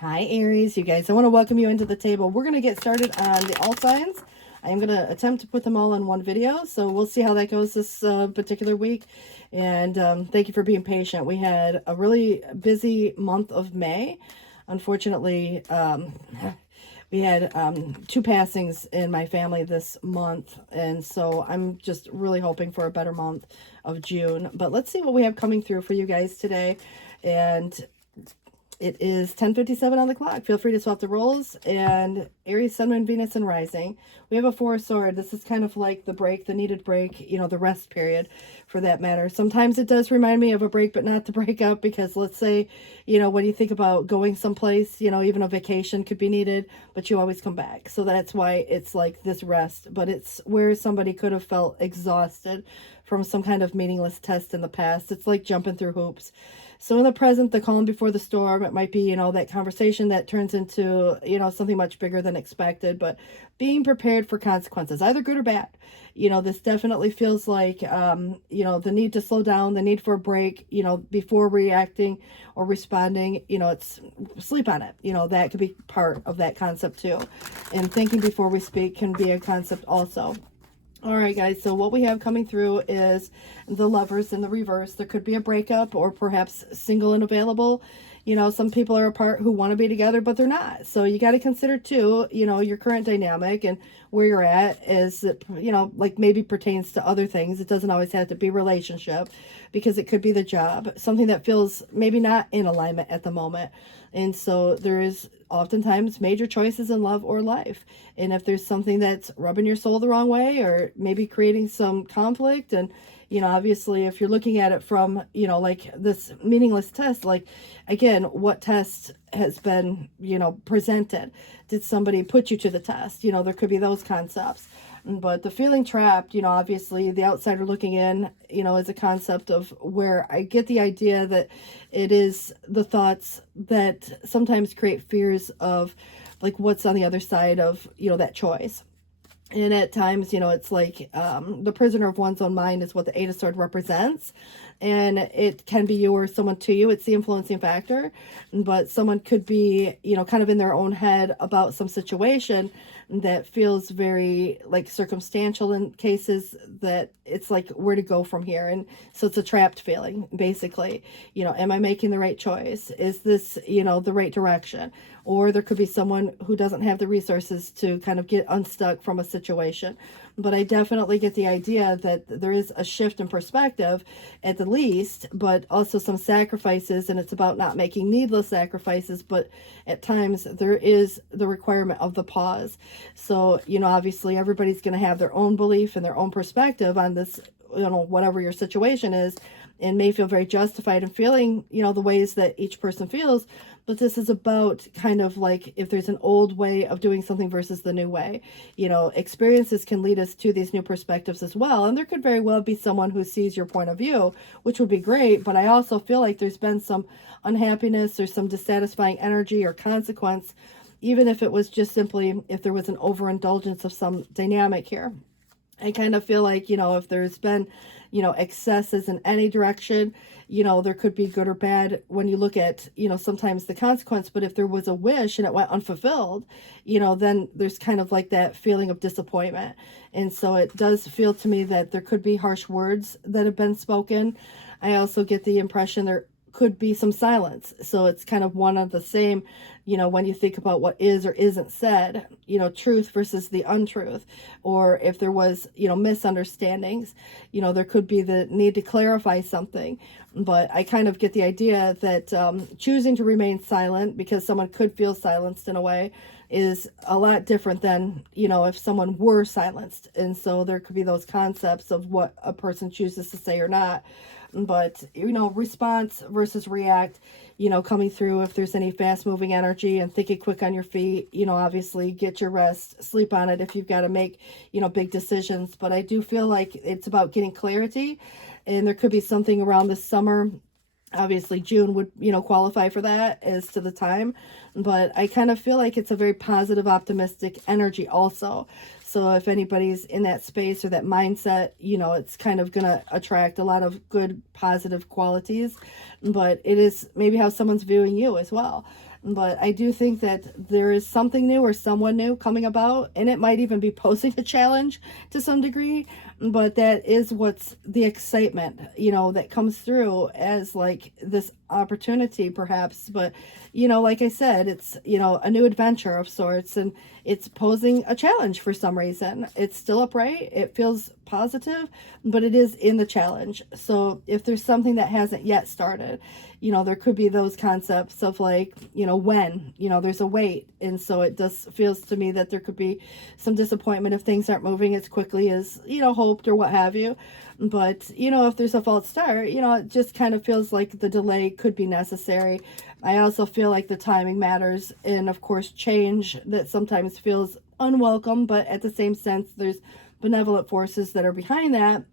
Hi, Aries. You guys, I want to welcome you into the table. We're going to get started on the all signs. I'm going to attempt to put them all in one video, so we'll see how that goes this particular week. And thank you for being patient. We had a really busy month of May. Unfortunately, we had 2 passings in my family this month, and so I'm just really hoping for a better month of June. But let's see what we have coming through for you guys today. And it is 10:57 on the clock. Feel free to swap the roles. And Aries, Sun, Moon, Venus, and Rising. We have a 4 of Swords. This is kind of like the break, the needed break, you know, the rest period for that matter. Sometimes it does remind me of a break, but not to break up, because let's say, you know, when you think about going someplace, you know, even a vacation could be needed, but you always come back. So that's why it's like this rest, but it's where somebody could have felt exhausted from some kind of meaningless test in the past. It's like jumping through hoops. So in the present, the calm before the storm, it might be, you know, that conversation that turns into, you know, something much bigger than expected, but being prepared for consequences, either good or bad. You know, this definitely feels like, you know, the need to slow down, the need for a break, you know, before reacting or responding. You know, it's sleep on it. You know, that could be part of that concept too. And thinking before we speak can be a concept also. All right, guys, so what we have coming through is the Lovers in the reverse. There could be a breakup, or perhaps single and available. You know, some people are apart who want to be together, but they're not. So you got to consider, too, you know, your current dynamic and where you're at is, you know, like maybe pertains to other things. It doesn't always have to be relationship, because it could be the job, something that feels maybe not in alignment at the moment. And so there is oftentimes major choices in love or life. And if there's something that's rubbing your soul the wrong way, or maybe creating some conflict, and, you know, obviously if you're looking at it from, you know, like this meaningless test, like, again, what test has been, you know, presented? Did somebody put you to the test? You know, there could be those concepts. But the feeling trapped, you know, obviously the outsider looking in, you know, is a concept of where I get the idea that it is the thoughts that sometimes create fears of like what's on the other side of, you know, that choice. And at times, you know, it's like the prisoner of one's own mind is what the 8 of Swords represents. And it can be you or someone to you. It's the influencing factor. But someone could be, you know, kind of in their own head about some situation that feels very like circumstantial in cases that it's like where to go from here. And so it's a trapped feeling, basically. You know, am I making the right choice? Is this, you know, the right direction? Or there could be someone who doesn't have the resources to kind of get unstuck from a situation. But I definitely get the idea that there is a shift in perspective at the least, but also some sacrifices, and it's about not making needless sacrifices, but at times there is the requirement of the pause. So, you know, obviously everybody's going to have their own belief and their own perspective on this, you know, whatever your situation is, and may feel very justified in feeling, you know, the ways that each person feels. But this is about kind of like if there's an old way of doing something versus the new way. You know, experiences can lead us to these new perspectives as well. And there could very well be someone who sees your point of view, which would be great. But I also feel like there's been some unhappiness or some dissatisfying energy or consequence, even if it was just simply if there was an overindulgence of some dynamic here. I kind of feel like, you know, if there's been, you know, excesses in any direction, you know, there could be good or bad when you look at, you know, sometimes the consequence. But if there was a wish and it went unfulfilled, you know, then there's kind of like that feeling of disappointment. And so it does feel to me that there could be harsh words that have been spoken. I also get the impression there could be some silence. So it's kind of one of the same, you know, when you think about what is or isn't said, you know, truth versus the untruth, or if there was, you know, misunderstandings, you know, there could be the need to clarify something. But I kind of get the idea that choosing to remain silent because someone could feel silenced in a way is a lot different than, you know, if someone were silenced. And so there could be those concepts of what a person chooses to say or not. But, you know, response versus react, you know, coming through if there's any fast moving energy, and thinking quick on your feet, you know, obviously get your rest, sleep on it if you've got to make, you know, big decisions. But I do feel like it's about getting clarity, and there could be something around this summer. Obviously June would, you know, qualify for that as to the time, but I kind of feel like it's a very positive, optimistic energy also. So if anybody's in that space or that mindset, you know, it's kind of going to attract a lot of good, positive qualities, but it is maybe how someone's viewing you as well. But I do think that there is something new or someone new coming about, and it might even be posing a challenge to some degree. But that is what's the excitement, that comes through as like this opportunity perhaps. But, like I said, it's, a new adventure of sorts, and it's posing a challenge for some reason. It's still upright. It feels positive, but it is in the challenge. So if there's something that hasn't yet started, there could be those concepts of like, when, there's a wait. And so it just feels to me that there could be some disappointment if things aren't moving as quickly as, hoped or what have you. But, if there's a false start, it just kind of feels like the delay could be necessary. I also feel like the timing matters. And of course, change that sometimes feels unwelcome, but at the same sense, there's benevolent forces that are behind that.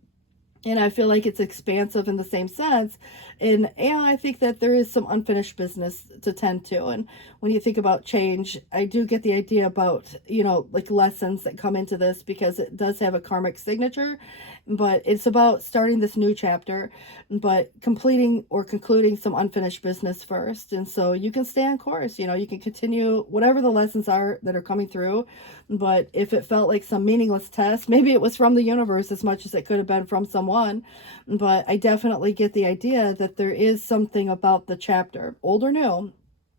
And I feel like it's expansive in the same sense. And I think that there is some unfinished business to tend to. And when you think about change, I do get the idea about, like lessons that come into this, because it does have a karmic signature. But it's about starting this new chapter, but completing or concluding some unfinished business first. And so you can stay on course, you can continue whatever the lessons are that are coming through. But if it felt like some meaningless test, maybe it was from the universe as much as it could have been from someone. But I definitely get the idea that there is something about the chapter, old or new,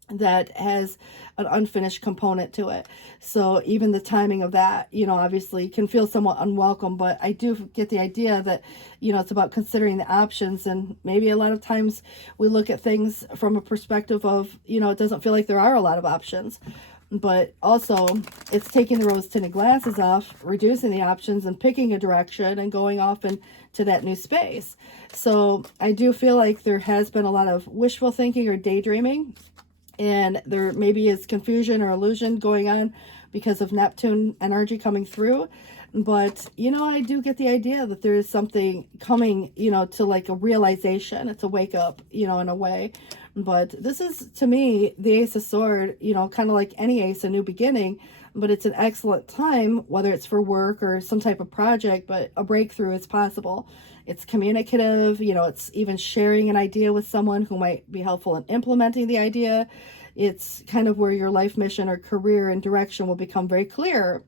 that has an unfinished component to it. So even the timing of that, obviously can feel somewhat unwelcome, but I do get the idea that, it's about considering the options. And maybe a lot of times we look at things from a perspective of, it doesn't feel like there are a lot of options. But also it's taking the rose tinted glasses off, reducing the options, and picking a direction and going off into that new space. So I do feel like there has been a lot of wishful thinking or daydreaming, and there maybe is confusion or illusion going on because of Neptune energy coming through. But, I do get the idea that there is something coming, to like a realization. It's a wake up, in a way. But this is, to me, the Ace of Swords, kind of like any ace, a new beginning. But it's an excellent time, whether it's for work or some type of project, but a breakthrough is possible. It's communicative, it's even sharing an idea with someone who might be helpful in implementing the idea. It's kind of where your life mission or career and direction will become very clear.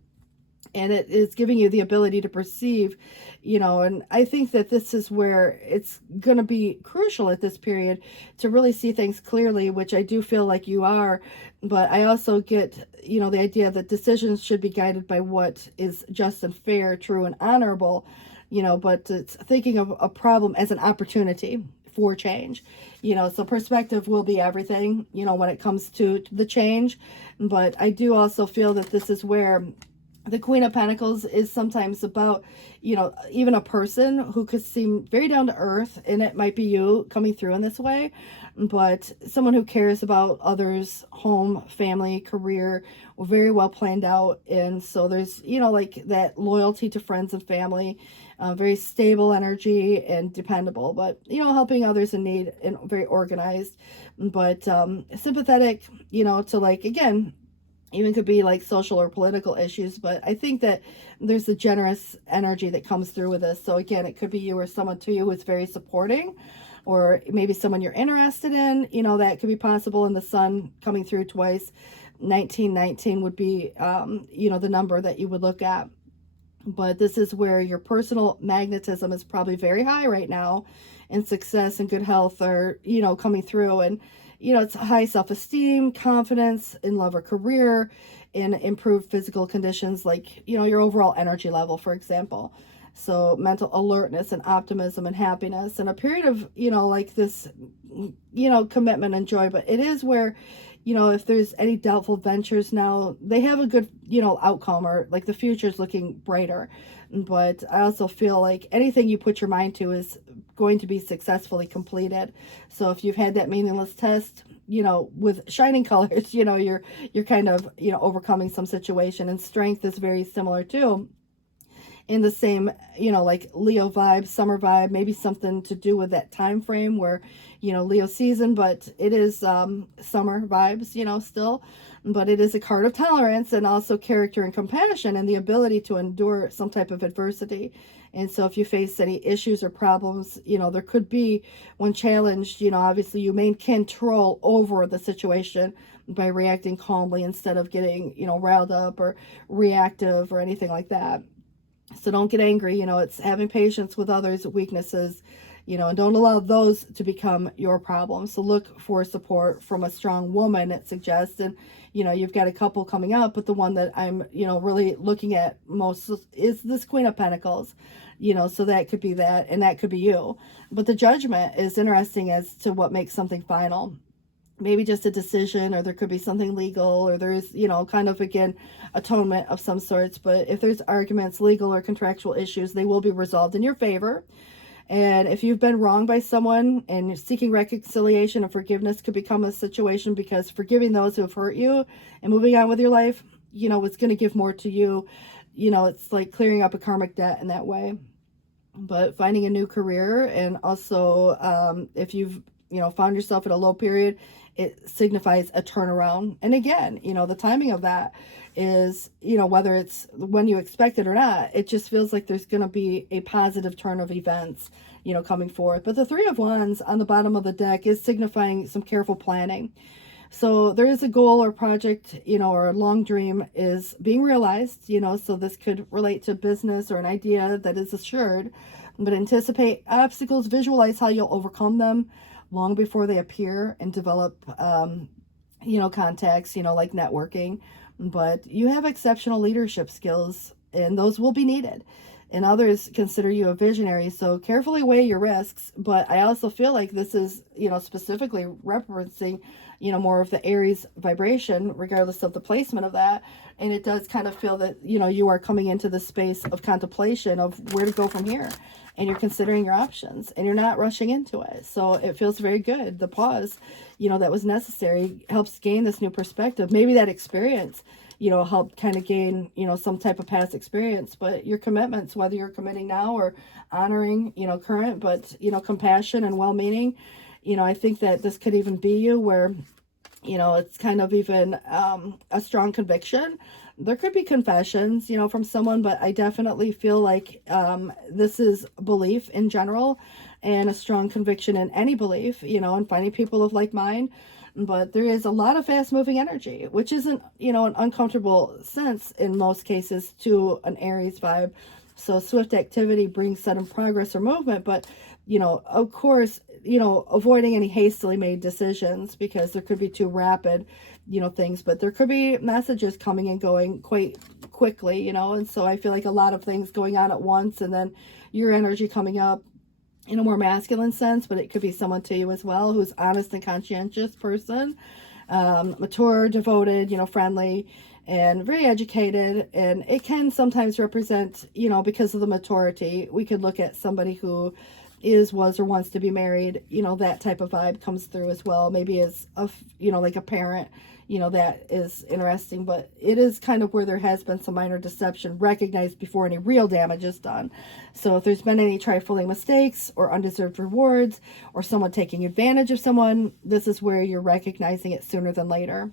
And it is giving you the ability to perceive, and I think that this is where it's going to be crucial at this period to really see things clearly, which I do feel like you are. But I also get, the idea that decisions should be guided by what is just and fair, true and honorable, but it's thinking of a problem as an opportunity for change, so perspective will be everything, when it comes to the change. But I do also feel that this is where the Queen of Pentacles is sometimes about, even a person who could seem very down to earth, and it might be you coming through in this way, but someone who cares about others, home, family, career, very well planned out. And so there's, like that loyalty to friends and family, very stable energy and dependable, but, helping others in need and very organized, but sympathetic, to like, again, even could be like social or political issues. But I think that there's a generous energy that comes through with this. So again, it could be you or someone to you who is very supporting, or maybe someone you're interested in, that could be possible. And the sun coming through twice, 1919 would be, the number that you would look at. But this is where your personal magnetism is probably very high right now, and success and good health are, coming through. And it's high self-esteem, confidence in love or career, and improved physical conditions, like, your overall energy level, for example. So mental alertness and optimism and happiness, and a period of, like this, commitment and joy. But it is where, if there's any doubtful ventures now, they have a good, outcome, or like the future's looking brighter. But I also feel like anything you put your mind to is going to be successfully completed. So if you've had that meaningless test, with shining colors, you're kind of, overcoming some situation. And strength is very similar too, in the same, like Leo vibe, summer vibe, maybe something to do with that time frame where, Leo season, but it is summer vibes, still. But it is a card of tolerance, and also character and compassion, and the ability to endure some type of adversity. And so if you face any issues or problems, there could be, when challenged, obviously you maintain control over the situation, by reacting calmly instead of getting, riled up or reactive or anything like that. So don't get angry. It's having patience with others' weaknesses, and don't allow those to become your problem. So look for support from a strong woman, it suggests. And, you've got a couple coming up, but the one that I'm, really looking at most is this Queen of Pentacles. So that could be that, and that could be you. But the Judgment is interesting as to what makes something final. Maybe just a decision, or there could be something legal, or there's, kind of, again, atonement of some sorts. But if there's arguments, legal or contractual issues, they will be resolved in your favor. And if you've been wronged by someone and seeking reconciliation and forgiveness could become a situation, because forgiving those who have hurt you and moving on with your life, it's going to give more to you. It's like clearing up a karmic debt in that way. But finding a new career, and also if you've, found yourself at a low period, it signifies a turnaround. And again, the timing of that is, whether it's when you expect it or not, it just feels like there's going to be a positive turn of events, coming forth. But the Three of Wands on the bottom of the deck is signifying some careful planning. So there is a goal or project, or a long dream is being realized, so this could relate to business or an idea that is assured, but anticipate obstacles, visualize how you'll overcome them long before they appear, and develop, contacts, like networking. But you have exceptional leadership skills, and those will be needed. And others consider you a visionary, so carefully weigh your risks. But I also feel like this is, specifically referencing, more of the Aries vibration, regardless of the placement of that. And it does kind of feel that, you are coming into the space of contemplation of where to go from here. And you're considering your options, and you're not rushing into it. So it feels very good. The pause, that was necessary, helps gain this new perspective. Maybe that experience, helped kind of gain, some type of past experience. But your commitments, whether you're committing now or honoring, current, but, compassion and well-meaning, I think that this could even be you where, it's kind of even a strong conviction. There could be confessions, from someone, but I definitely feel like this is belief in general, and a strong conviction in any belief, and finding people of like mind. But there is a lot of fast moving energy, which isn't, an uncomfortable sense in most cases to an Aries vibe. So swift activity brings sudden progress or movement, but, of course, avoiding any hastily made decisions, because there could be too rapid, things. But there could be messages coming and going quite quickly, and so I feel like a lot of things going on at once, and then your energy coming up in a more masculine sense. But it could be someone to you as well who's honest and conscientious person, mature, devoted, friendly, and very educated. And it can sometimes represent, because of the maturity, we could look at somebody who was or wants to be married, that type of vibe comes through as well. Maybe as like a parent, that is interesting. But it is kind of where there has been some minor deception recognized before any real damage is done. So if there's been any trifling mistakes or undeserved rewards, or someone taking advantage of someone, this is where you're recognizing it sooner than later.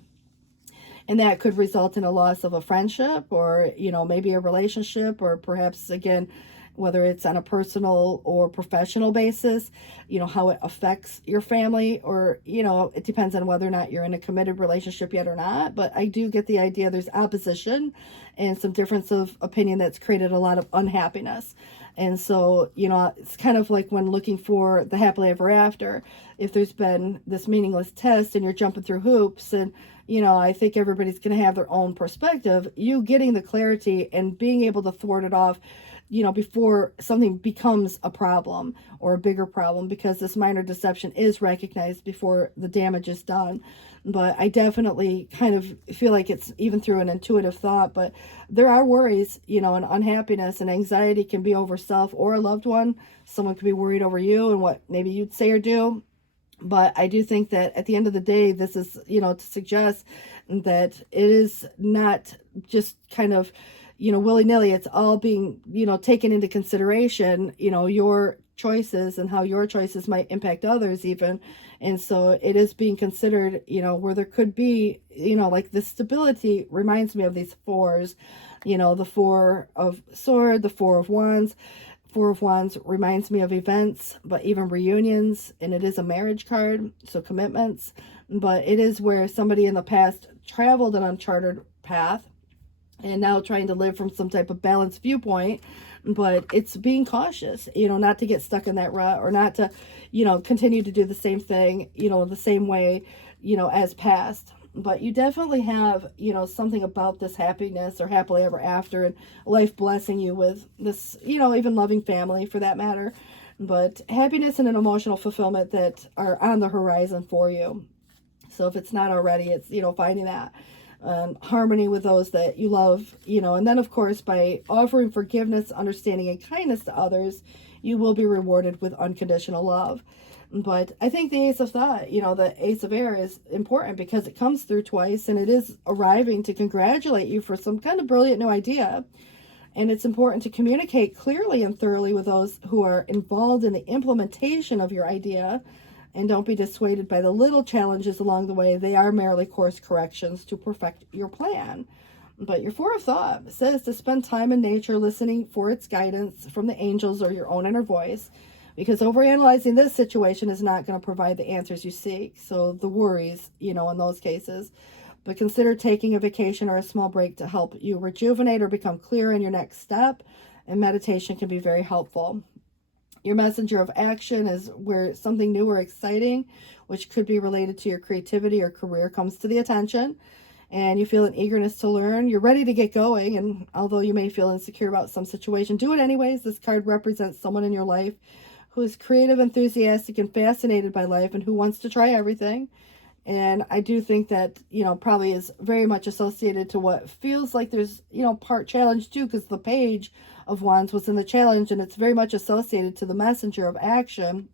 And that could result in a loss of a friendship, or, maybe a relationship, or perhaps, again, whether it's on a personal or professional basis, how it affects your family, or, it depends on whether or not you're in a committed relationship yet or not. But I do get the idea there's opposition and some difference of opinion that's created a lot of unhappiness. And so, it's kind of like when looking for the happily ever after, if there's been this meaningless test and you're jumping through hoops, and, I think everybody's going to have their own perspective, you getting the clarity and being able to thwart it off, before something becomes a problem or a bigger problem, because this minor deception is recognized before the damage is done. But I definitely kind of feel like it's even through an intuitive thought, but there are worries, and unhappiness and anxiety can be over self or a loved one. Someone could be worried over you and what maybe you'd say or do. But I do think that at the end of the day, this is, to suggest that it is not just kind of, willy-nilly. It's all being, taken into consideration, your choices and how your choices might impact others even. And so it is being considered, where there could be, like this stability reminds me of these fours, the Four of Swords, the Four of Wands. Four of Wands reminds me of events, but even reunions, and it is a marriage card, so commitments. but it is where somebody in the past traveled an uncharted path and now trying to live from some type of balanced viewpoint. But it's being cautious, not to get stuck in that rut, or not to, continue to do the same thing, the same way, as past. But you definitely have, something about this happiness or happily ever after, and life blessing you with this, even loving family for that matter. But happiness and an emotional fulfillment that are on the horizon for you. So if it's not already, it's, finding that harmony with those that you love, and then of course by offering forgiveness, understanding, and kindness to others, you will be rewarded with unconditional love. But I think the Ace of Thought, the Ace of Air, is important because it comes through twice, and it is arriving to congratulate you for some kind of brilliant new idea. And it's important to communicate clearly and thoroughly with those who are involved in the implementation of your idea. And don't be dissuaded by the little challenges along the way. They are merely course corrections to perfect your plan. But your Four of Thought says to spend time in nature, listening for its guidance from the angels or your own inner voice, because overanalyzing this situation is not going to provide the answers you seek. So the worries, in those cases. But consider taking a vacation or a small break to help you rejuvenate or become clear in your next step. And meditation can be very helpful. Your messenger of action is where something new or exciting, which could be related to your creativity or career, comes to the attention, and you feel an eagerness to learn. You're ready to get going, and although you may feel insecure about some situation, do it anyways. This card represents someone in your life who is creative, enthusiastic, and fascinated by life, and who wants to try everything. And I do think that, probably is very much associated to what feels like there's, part challenge too, because the Page of Wands was in the challenge, and it's very much associated to the messenger of action.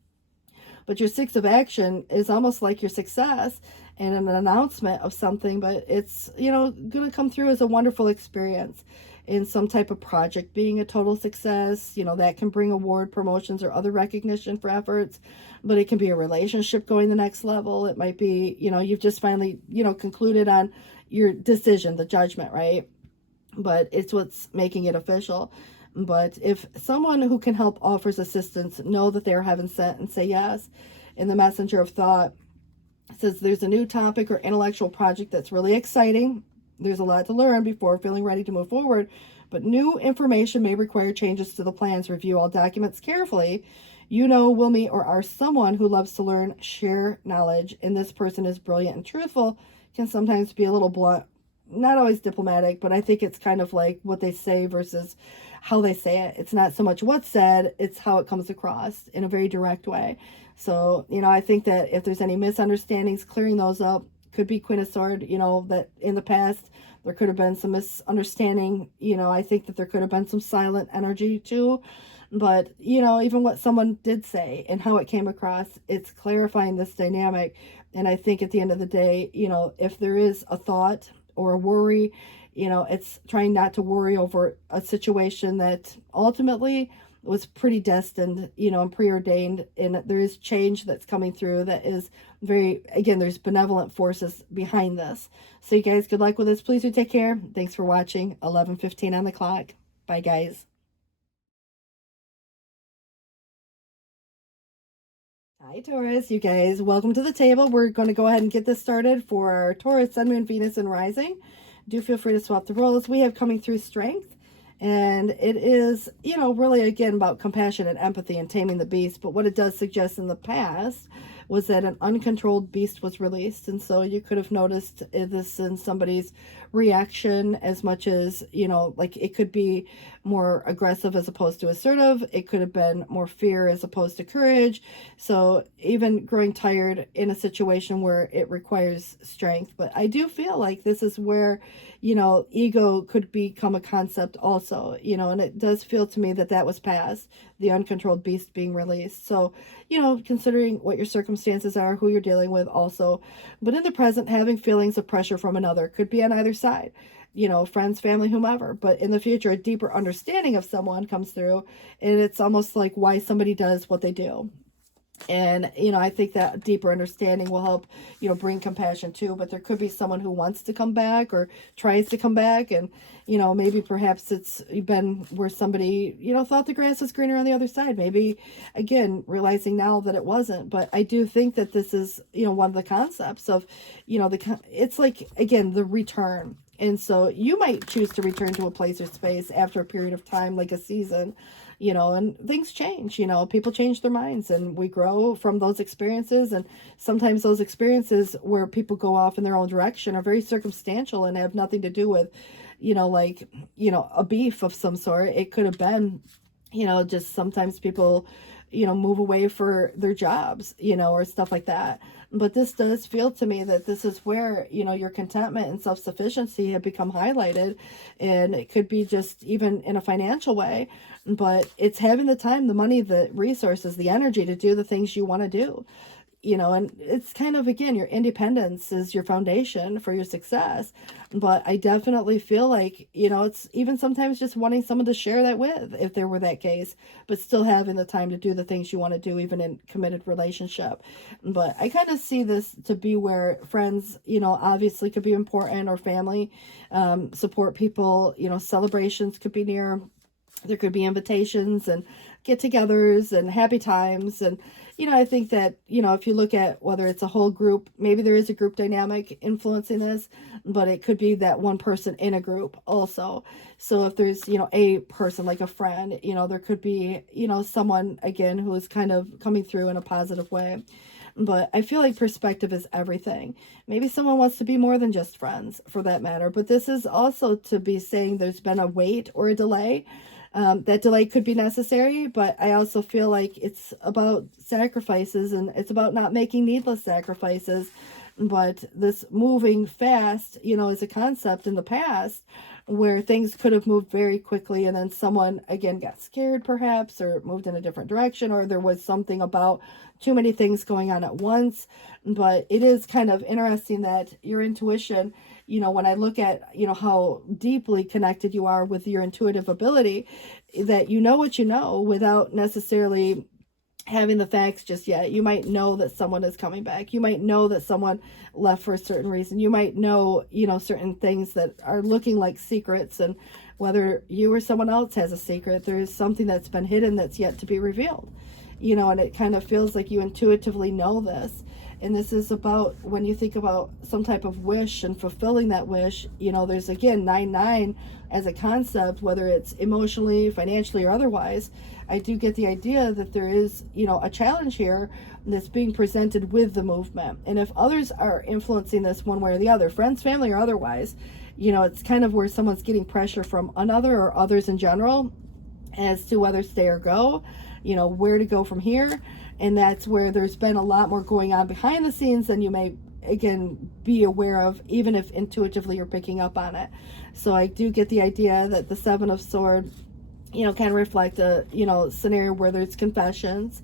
But your Six of Action is almost like your success and an announcement of something, but it's, going to come through as a wonderful experience in some type of project being a total success. That can bring award, promotions, or other recognition for efforts, but it can be a relationship going the next level. It might be, you've just finally, concluded on your decision, the judgment, right? But it's what's making it official. But if someone who can help offers assistance, know that they're heaven sent and say yes. In the messenger of thought, it says there's a new topic or intellectual project that's really exciting. There's a lot to learn before feeling ready to move forward, but new information may require changes to the plans. Review all documents carefully. Will meet or are someone who loves to learn, share knowledge, and this person is brilliant and truthful, can sometimes be a little blunt, not always diplomatic, but I think it's kind of like what they say versus how they say it. It's not so much what's said, it's how it comes across in a very direct way. So, I think that if there's any misunderstandings, clearing those up. Could be Queen of Swords, that in the past there could have been some misunderstanding. I think that there could have been some silent energy too. But, even what someone did say and how it came across, it's clarifying this dynamic. And I think at the end of the day, if there is a thought or a worry, it's trying not to worry over a situation that ultimately was pretty destined, and preordained. And there is change that's coming through that is very, again, there's benevolent forces behind this. So you guys, good luck with this. Please do take care. Thanks for watching. 11:15 on the clock. Bye, guys. Hi, Taurus. You guys, welcome to the table. We're going to go ahead and get this started for our Taurus, Sun, Moon, Venus, and Rising. Do feel free to swap the roles. We have coming through Strength. And it is, really, again, about compassion and empathy and taming the beast. But what it does suggest in the past was that an uncontrolled beast was released. And so you could have noticed this in somebody's reaction as much as, like it could be more aggressive as opposed to assertive. It could have been more fear as opposed to courage. So even growing tired in a situation where it requires strength. But I do feel like this is where, ego could become a concept also, and it does feel to me that that was past, the uncontrolled beast being released. So, considering what your circumstances are, who you're dealing with also, but in the present, having feelings of pressure from another could be on either side, friends, family, whomever. But in the future, a deeper understanding of someone comes through, and it's almost like why somebody does what they do. And, you know, I think that deeper understanding will help, you know, bring compassion too. But there could be someone who wants to come back or tries to come back. And, you know, maybe perhaps it's been where somebody, you know, thought the grass was greener on the other side. Maybe, again, realizing now that it wasn't. But I do think that this is, you know, one of the concepts of, you know, it's like, again, the return. And so you might choose to return to a place or space after a period of time, like a season, you know, and things change, you know, people change their minds and we grow from those experiences. And sometimes those experiences where people go off in their own direction are very circumstantial and have nothing to do with, you know, like, you know, a beef of some sort. It could have been, you know, just sometimes people, you know, move away for their jobs, you know, or stuff like that. But this does feel to me that this is where, you know, your contentment and self-sufficiency have become highlighted. And it could be just even in a financial way, but it's having the time, the money, the resources, the energy to do the things you want to do. You know, and it's kind of, again, your independence is your foundation for your success. But I definitely feel like, you know, it's even sometimes just wanting someone to share that with, if there were that case, but still having the time to do the things you want to do, even in committed relationship. But I kind of see this to be where friends, you know, obviously could be important, or family, support people, you know, celebrations could be near. There could be invitations and get-togethers and happy times. And, you know, I think that, you know, if you look at whether it's a whole group, maybe there is a group dynamic influencing this, but it could be that one person in a group also. So if there's, you know, a person like a friend, you know, there could be, you know, someone, again, who is kind of coming through in a positive way. But I feel like perspective is everything. Maybe someone wants to be more than just friends, for that matter. But this is also to be saying there's been a wait or a delay. That delay could be necessary, but I also feel like it's about sacrifices, and it's about not making needless sacrifices. But this moving fast, you know, is a concept in the past where things could have moved very quickly, and then someone, again, got scared perhaps, or moved in a different direction, or there was something about too many things going on at once. But it is kind of interesting that your intuition, you know, when I look at, you know, how deeply connected you are with your intuitive ability, that you know what you know without necessarily having the facts just yet. You might know that someone is coming back. You might know that someone left for a certain reason. You might know, you know, certain things that are looking like secrets, and whether you or someone else has a secret, there's something that's been hidden that's yet to be revealed, you know, and it kind of feels like you intuitively know this. And this is about, when you think about some type of wish and fulfilling that wish, you know, there's, again, 9-9 as a concept, whether it's emotionally, financially, or otherwise. I do get the idea that there is, you know, a challenge here that's being presented with the movement. And if others are influencing this one way or the other, friends, family, or otherwise, you know, it's kind of where someone's getting pressure from another or others in general as to whether stay or go, you know, where to go from here. And that's where there's been a lot more going on behind the scenes than you may, again, be aware of, even if intuitively you're picking up on it. So I do get the idea that the Seven of Swords, you know, kind of reflect a, you know, scenario where there's confessions,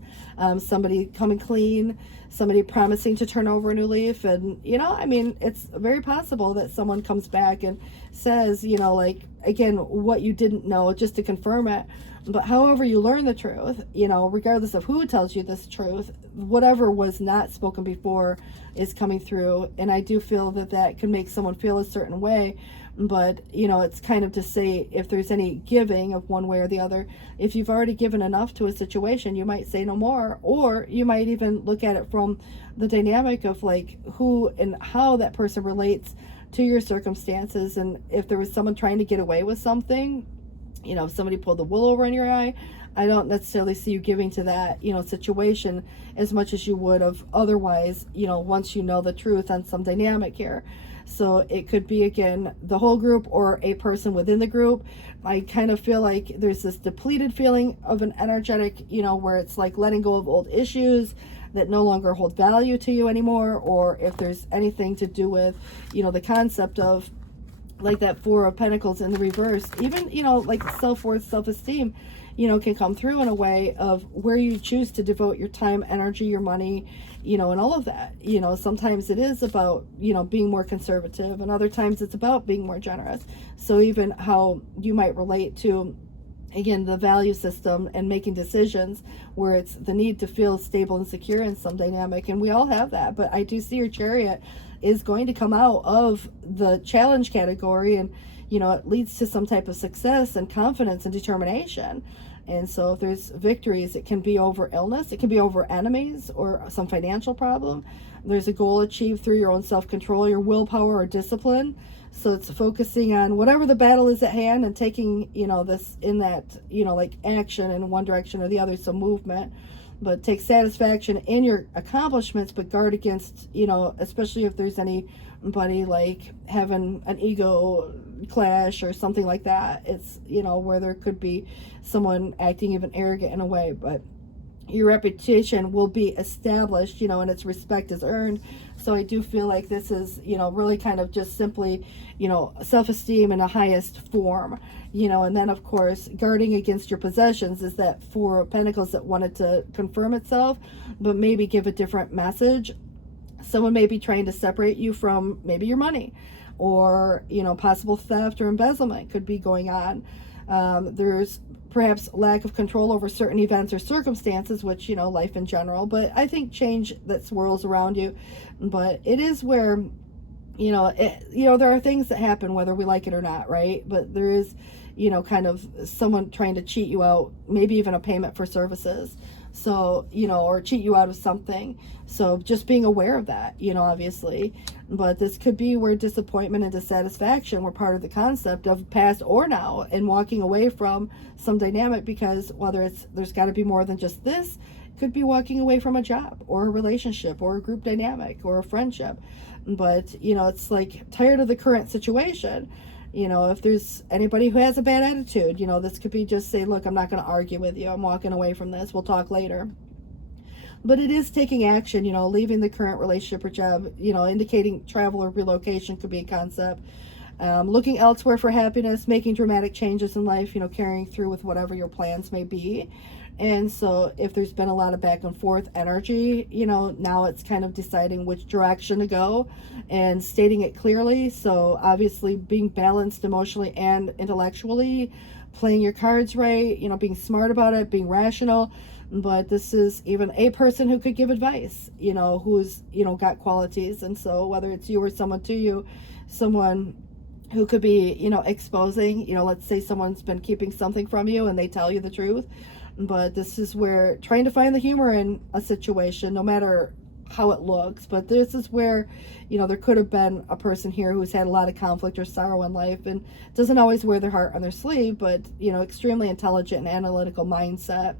somebody coming clean, somebody promising to turn over a new leaf. And, you know, I mean, it's very possible that someone comes back and says, you know, like, again, what you didn't know, just to confirm it. But however you learn the truth, you know, regardless of who tells you this truth, whatever was not spoken before is coming through. And I do feel that that can make someone feel a certain way. But, you know, it's kind of to say, if there's any giving of one way or the other, if you've already given enough to a situation, you might say no more. Or you might even look at it from the dynamic of, like, who and how that person relates to your circumstances. And if there was someone trying to get away with something, you know, if somebody pulled the wool over in your eye, I don't necessarily see you giving to that, you know, situation as much as you would have otherwise, you know, once you know the truth on some dynamic here. So it could be, again, the whole group or a person within the group. I kind of feel like there's this depleted feeling of an energetic, you know, where it's like letting go of old issues that no longer hold value to you anymore. Or if there's anything to do with, you know, the concept of, like, that Four of Pentacles in the reverse, even, you know, like self-worth, self-esteem, you know, can come through in a way of where you choose to devote your time, energy, your money, you know, and all of that. You know, sometimes it is about, you know, being more conservative, and other times it's about being more generous. So even how you might relate to, again, the value system and making decisions where it's the need to feel stable and secure in some dynamic. And we all have that, but I do see your Chariot is going to come out of the challenge category, and it leads to some type of success and confidence and determination. And so if there's victories, it can be over illness, it can be over enemies or some financial problem. There's a goal achieved through your own self-control, your willpower or discipline. So it's focusing on whatever the battle is at hand and taking, this in that, like action in one direction or the other. So movement, but take satisfaction in your accomplishments, but guard against, especially if there's anybody like having an ego clash or something like that. It's, where there could be someone acting even arrogant in a way, but your reputation will be established, and its respect is earned. So I do feel like this is, really kind of just simply, self-esteem in a highest form, and then of course, guarding against your possessions is that Four of Pentacles that wanted to confirm itself, but maybe give a different message. Someone may be trying to separate you from maybe your money, or, possible theft or embezzlement could be going on. There's perhaps lack of control over certain events or circumstances, which, life in general, but I think change that swirls around you. But it is where, there are things that happen whether we like it or not, right? But there is, kind of someone trying to cheat you out, maybe even a payment for services. So, or cheat you out of something. So just being aware of that, obviously. But this could be where disappointment and dissatisfaction were part of the concept of past or now, and walking away from some dynamic, because whether there's got to be more than just this, could be walking away from a job or a relationship or a group dynamic or a friendship. But, it's like tired of the current situation. If there's anybody who has a bad attitude, this could be just say, look, I'm not going to argue with you. I'm walking away from this. We'll talk later. But it is taking action, leaving the current relationship or job, indicating travel or relocation could be a concept. Looking elsewhere for happiness, making dramatic changes in life, carrying through with whatever your plans may be. And so if there's been a lot of back and forth energy, now it's kind of deciding which direction to go and stating it clearly. So obviously being balanced emotionally and intellectually, playing your cards right, being smart about it, being rational. But this is even a person who could give advice, who's, got qualities. And so whether it's you or someone to you, someone who could be, exposing, let's say someone's been keeping something from you and they tell you the truth. But this is where trying to find the humor in a situation, no matter how it looks. But this is where, there could have been a person here who's had a lot of conflict or sorrow in life and doesn't always wear their heart on their sleeve, but, extremely intelligent and analytical mindset.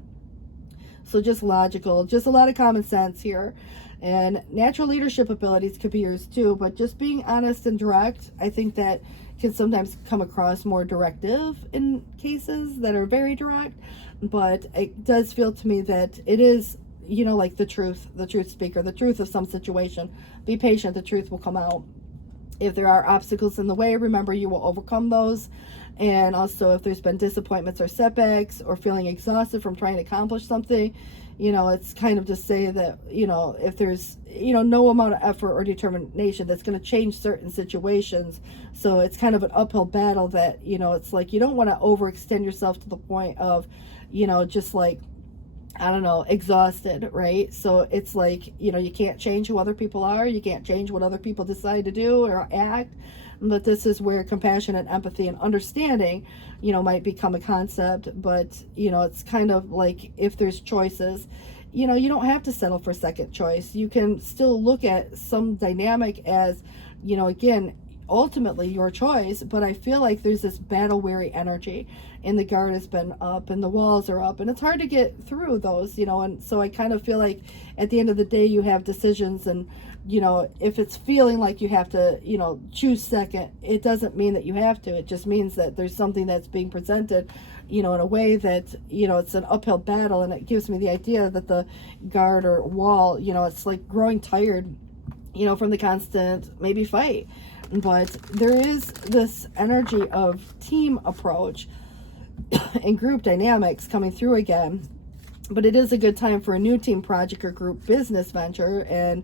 So just logical, just a lot of common sense here. And natural leadership abilities could be yours too, but just being honest and direct, I think that can sometimes come across more directive in cases that are very direct. But it does feel to me that it is, like the truth speaker, the truth of some situation. Be patient, the truth will come out. If there are obstacles in the way, remember you will overcome those. And also if there's been disappointments or setbacks or feeling exhausted from trying to accomplish something, it's kind of to say that, if there's, no amount of effort or determination that's going to change certain situations. So it's kind of an uphill battle that, it's like you don't want to overextend yourself to the point of, just like, I don't know, exhausted, right? So it's like, you can't change who other people are. You can't change what other people decide to do or act. But this is where compassion and empathy and understanding, might become a concept. But, it's kind of like if there's choices, you don't have to settle for second choice. You can still look at some dynamic as, again, ultimately your choice. But I feel like there's this battle weary energy, and the guard has been up and the walls are up, and it's hard to get through those, and so I kind of feel like at the end of the day you have decisions, and if it's feeling like you have to, choose second, it doesn't mean that you have to. It just means that there's something that's being presented, in a way that, it's an uphill battle. And it gives me the idea that the guard or wall, it's like growing tired, from the constant maybe fight. But there is this energy of team approach and group dynamics coming through again. But it is a good time for a new team project or group business venture. And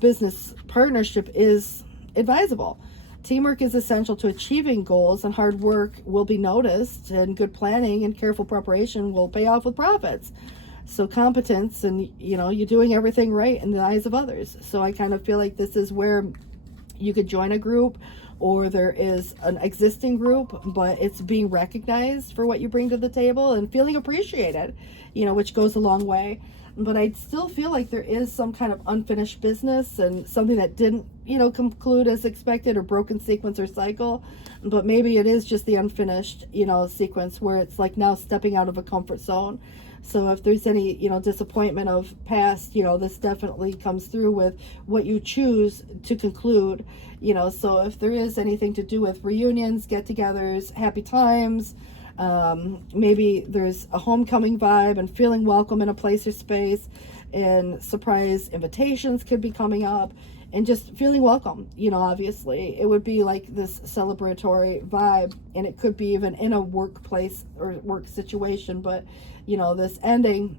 business partnership is advisable. Teamwork is essential to achieving goals, and hard work will be noticed, and good planning and careful preparation will pay off with profits. So competence, and you're doing everything right in the eyes of others. So I kind of feel like this is where you could join a group, or there is an existing group, but it's being recognized for what you bring to the table and feeling appreciated, which goes a long way. But I still feel like there is some kind of unfinished business and something that didn't, conclude as expected, or broken sequence or cycle. But maybe it is just the unfinished, sequence where it's like now stepping out of a comfort zone. So if there's any, disappointment of past, this definitely comes through with what you choose to conclude, so if there is anything to do with reunions, get-togethers, happy times, maybe there's a homecoming vibe and feeling welcome in a place or space, and surprise invitations could be coming up, and just feeling welcome, obviously. It would be like this celebratory vibe, and it could be even in a workplace or work situation, but this ending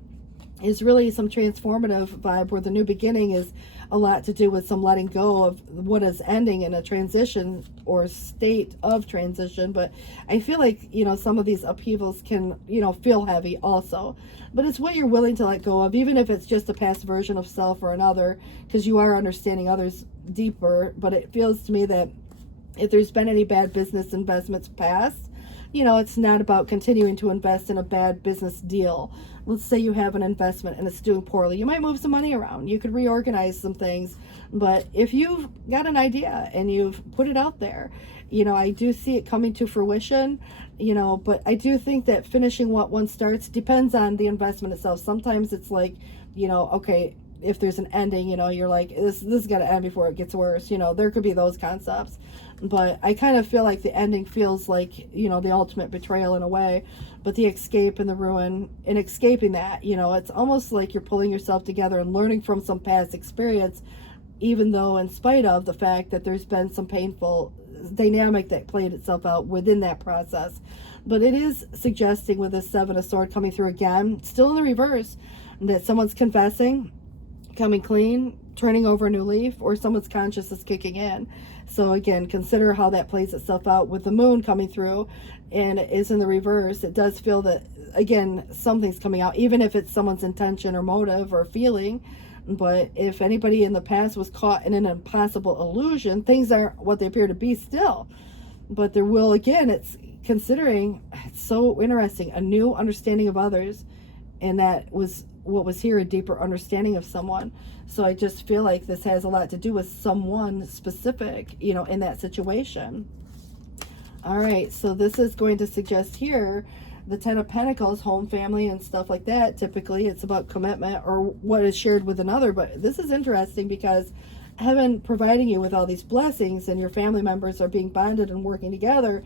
is really some transformative vibe, where the new beginning is a lot to do with some letting go of what is ending in a transition or state of transition. But I feel like, some of these upheavals can, feel heavy also. But it's what you're willing to let go of, even if it's just a past version of self or another, because you are understanding others deeper. But it feels to me that if there's been any bad business investments past, it's not about continuing to invest in a bad business deal. Let's say you have an investment and it's doing poorly. You might move some money around. You could reorganize some things. But if you've got an idea and you've put it out there, I do see it coming to fruition, but I do think that finishing what one starts depends on the investment itself. Sometimes it's like, okay, if there's an ending, you're like, this has got to end before it gets worse. There could be those concepts. But I kind of feel like the ending feels like, the ultimate betrayal in a way. But the escape and the ruin, and escaping that, it's almost like you're pulling yourself together and learning from some past experience, even though in spite of the fact that there's been some painful dynamic that played itself out within that process. But it is suggesting, with the Seven of Swords coming through again, still in the reverse, that someone's confessing, coming clean, turning over a new leaf, or someone's conscience is kicking in. So again, consider how that plays itself out with the moon coming through, and it is in the reverse. It does feel that, again, something's coming out, even if it's someone's intention or motive or feeling. But if anybody in the past was caught in an impossible illusion, things aren't what they appear to be still. But there will, again, it's considering, it's so interesting, a new understanding of others, and that was what was here, a deeper understanding of someone. So I just feel like this has a lot to do with someone specific, in that situation. All right, so this is going to suggest here the Ten of Pentacles, home, family, and stuff like that. Typically, it's about commitment or what is shared with another. But this is interesting because heaven providing you with all these blessings, and your family members are being bonded and working together.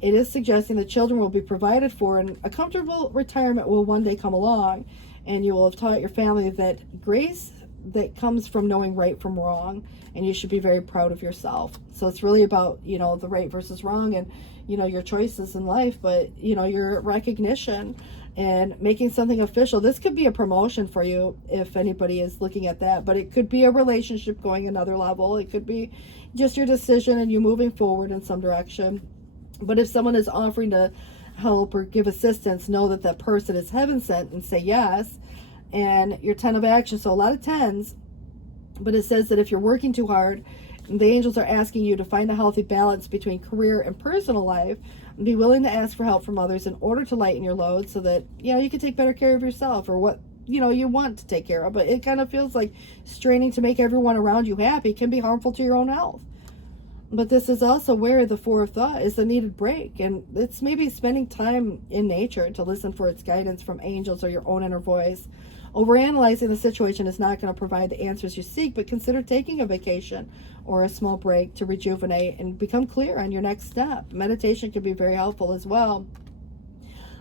It is suggesting the children will be provided for, and a comfortable retirement will one day come along. And you will have taught your family that grace that comes from knowing right from wrong, and you should be very proud of yourself. So it's really about, the right versus wrong, and, your choices in life, but, your recognition and making something official. This could be a promotion for you if anybody is looking at that, but it could be a relationship going another level. It could be just your decision and you moving forward in some direction. But if someone is offering to help or give assistance, know that that person is heaven sent and say yes. And your 10 of action, so a lot of 10s, but it says that if you're working too hard, the angels are asking you to find a healthy balance between career and personal life, and be willing to ask for help from others in order to lighten your load, so that you can take better care of yourself, or what you want to take care of. But it kind of feels like straining to make everyone around you happy can be harmful to your own health. But this is also where the Four of Thought is a needed break, and it's maybe spending time in nature to listen for its guidance from angels or your own inner voice. Overanalyzing the situation is not going to provide the answers you seek, but consider taking a vacation or a small break to rejuvenate and become clear on your next step. Meditation can be very helpful as well.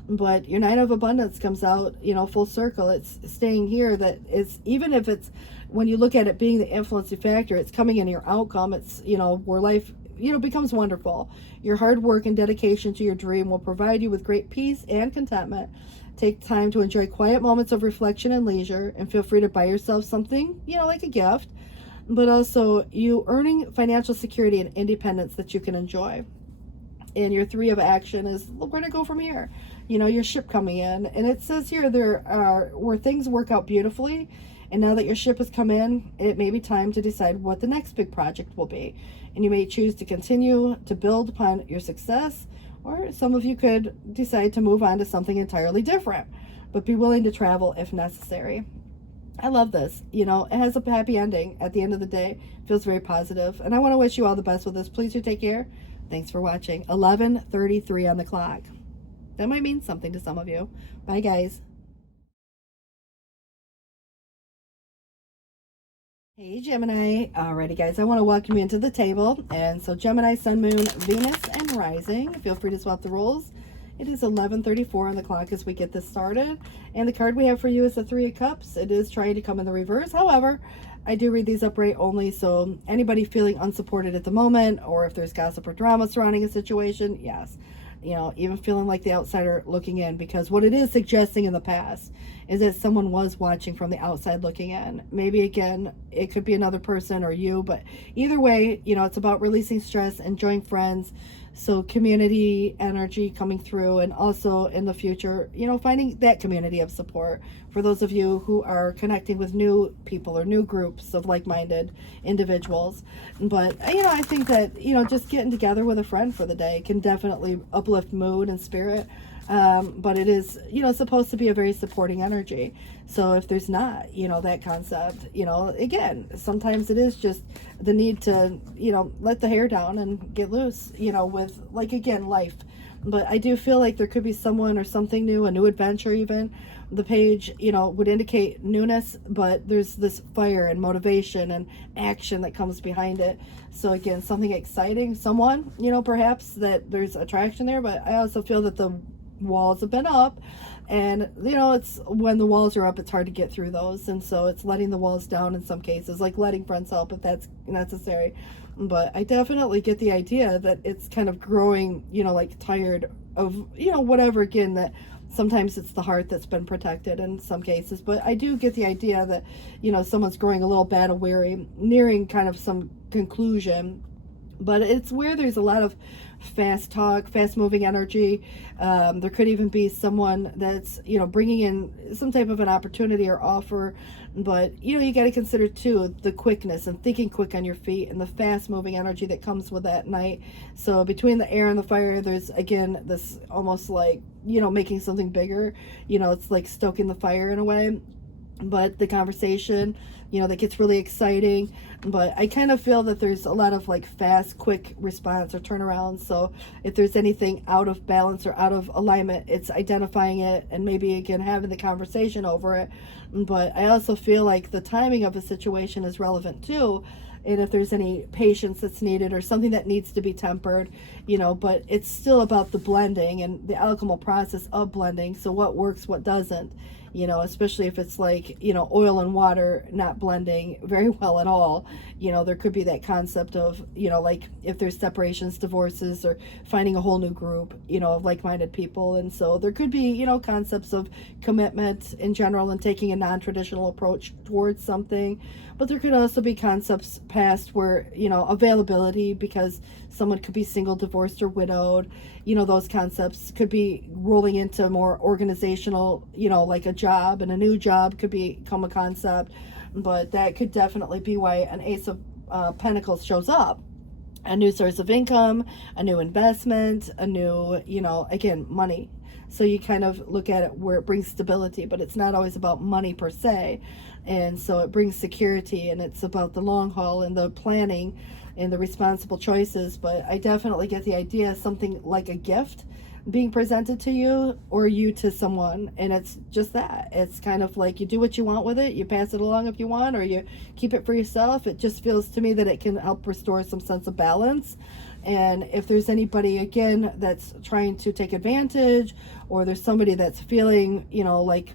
But your Nine of Abundance comes out, full circle. It's staying here, that is, even if it's, when you look at it being the influencing factor, it's coming in your outcome. It's, where life, becomes wonderful. Your hard work and dedication to your dream will provide you with great peace and contentment. Take time to enjoy quiet moments of reflection and leisure, and feel free to buy yourself something, like a gift. but also you earning financial security and independence that you can enjoy. And your 3 of action is, where to go from here? You know, your ship coming in. And it says here there are where things work out beautifully. And now that your ship has come in, it may be time to decide what the next big project will be. And you may choose to continue to build upon your success, or some of you could decide to move on to something entirely different, but be willing to travel if necessary. I love this. You know, it has a happy ending at the end of the day. It feels very positive. And I want to wish you all the best with this. Please do take care. Thanks for watching. 11:33 on the clock. That might mean something to some of you. Bye, guys. Hey, Gemini. Alrighty, guys. I want to welcome you into the table. And so Gemini, Sun, Moon, Venus, and Rising. Feel free to swap the roles. It is 11:34 on the clock as we get this started. And the card we have for you is the 3 of Cups. It is trying to come in the reverse. However, I do read these upright only, so anybody feeling unsupported at the moment, or if there's gossip or drama surrounding a situation, yes. You know, even feeling like the outsider looking in, because what it is suggesting in the past is that someone was watching from the outside looking in. Maybe, again, it could be another person or you, but either way, you know, it's about releasing stress, enjoying friends, so community energy coming through, and also in the future, you know, finding that community of support for those of you who are connecting with new people or new groups of like-minded individuals. But, you know, I think that, you know, just getting together with a friend for the day can definitely uplift mood and spirit. But it is, you know, supposed to be a very supporting energy. So if there's not, you know, that concept, you know, again, sometimes it is just the need to, you know, let the hair down and get loose, you know, with, like, again, life. But I do feel like there could be someone or something new, a new adventure even. The page, you know, would indicate newness, but there's this fire and motivation and action that comes behind it. So again, something exciting, someone, you know, perhaps that there's attraction there, but I also feel that the walls have been up, and you know, it's when the walls are up, it's hard to get through those, and so it's letting the walls down in some cases, like letting friends help if that's necessary. But I definitely get the idea that it's kind of growing, you know, like tired of, you know, whatever, again, that sometimes it's the heart that's been protected in some cases. But I do get the idea that, you know, someone's growing a little battle weary, nearing kind of some conclusion. But it's where there's a lot of fast talk, fast moving energy. There could even be someone that's, you know, bringing in some type of an opportunity or offer. But, you know, you got to consider too the quickness and thinking quick on your feet and the fast moving energy that comes with that night. So between the air and the fire, there's, again, this almost like, you know, making something bigger. You know, it's like stoking the fire in a way. But the conversation, you know, that gets really exciting. But I kind of feel that there's a lot of like fast, quick response or turnaround. So if there's anything out of balance or out of alignment, it's identifying it and maybe, again, having the conversation over it. But I also feel like the timing of a situation is relevant too. And if there's any patience that's needed or something that needs to be tempered, you know, but it's still about the blending and the alchemical process of blending. So what works, what doesn't, you know, especially if it's like, you know, oil and water not blending very well at all. You know, there could be that concept of, you know, like if there's separations, divorces, or finding a whole new group, you know, of like-minded people. And so there could be, you know, concepts of commitment in general and taking a non-traditional approach towards something. But there could also be concepts past where, you know, availability, because someone could be single, divorced, or widowed. You know, those concepts could be rolling into more organizational, you know, like a job, and a new job could become a concept. But that could definitely be why an Ace of Pentacles shows up. A new source of income, a new investment, a new, you know, again, money. So you kind of look at it where it brings stability, but it's not always about money per se. And so it brings security, and it's about the long haul and the planning and the responsible choices. But I definitely get the idea of something like a gift being presented to you, or you to someone, and it's just that. It's kind of like you do what you want with it, you pass it along if you want, or you keep it for yourself. It just feels to me that it can help restore some sense of balance. And if there's anybody, again, that's trying to take advantage, or there's somebody that's feeling, you know, like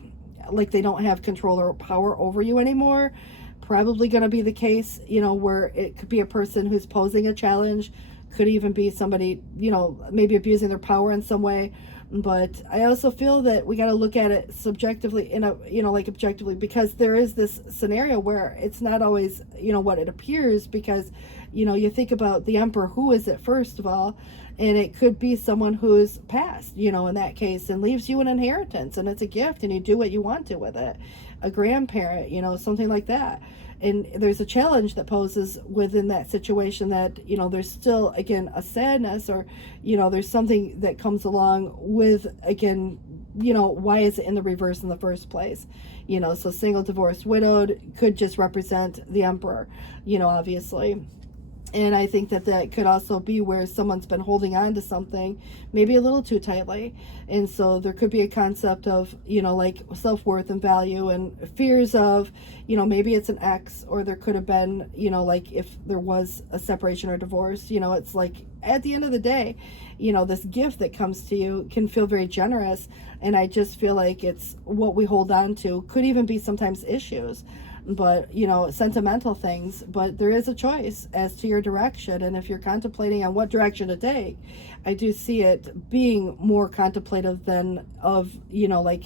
they don't have control or power over you anymore, probably going to be the case, you know, where it could be a person who's posing a challenge, could even be somebody, you know, maybe abusing their power in some way. But I also feel that we got to look at it subjectively, in a, like objectively, because there is this scenario where it's not always, what it appears, because, you think about the emperor, who is it, first of all, and it could be someone who's passed, in that case, and leaves you an inheritance, and it's a gift, and you do what you want to with it. A grandparent, something like that. And there's a challenge that poses within that situation, that, there's still, again, a sadness, or, there's something that comes along with, again, why is it in the reverse in the first place? So single, divorced, widowed could just represent the emperor, obviously. And I think that that could also be where someone's been holding on to something maybe a little too tightly. And so there could be a concept of, like self-worth and value, and fears of, maybe it's an ex, or there could have been, like if there was a separation or divorce, it's like at the end of the day, this gift that comes to you can feel very generous. And I just feel like it's what we hold on to, could even be sometimes issues, but sentimental things. But there is a choice as to your direction, and if you're contemplating on what direction to take, I do see it being more contemplative than of like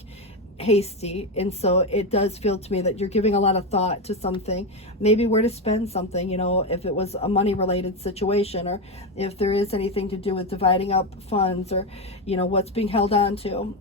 hasty. And so it does feel to me that you're giving a lot of thought to something, maybe where to spend something, if it was a money related situation, or if there is anything to do with dividing up funds, or what's being held on to,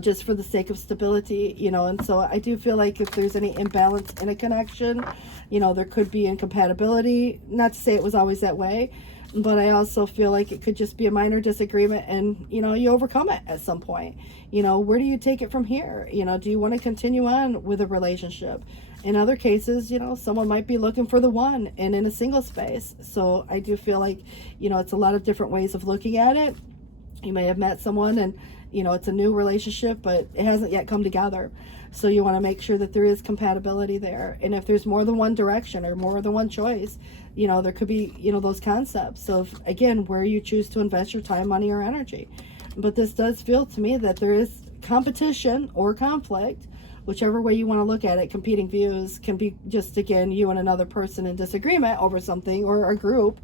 just for the sake of stability, and so I do feel like if there's any imbalance in a connection, there could be incompatibility. Not to say it was always that way, but I also feel like it could just be a minor disagreement, and, you overcome it at some point. Where do you take it from here? Do you want to continue on with a relationship? In other cases, someone might be looking for the one, and in a single space. So I do feel like, it's a lot of different ways of looking at it. You may have met someone, and it's a new relationship, but it hasn't yet come together. So you want to make sure that there is compatibility there. And if there's more than one direction or more than one choice, there could be, those concepts of, again, where you choose to invest your time, money, or energy. But this does feel to me that there is competition or conflict, whichever way you want to look at it. Competing views can be just, again, you and another person in disagreement over something, or a group.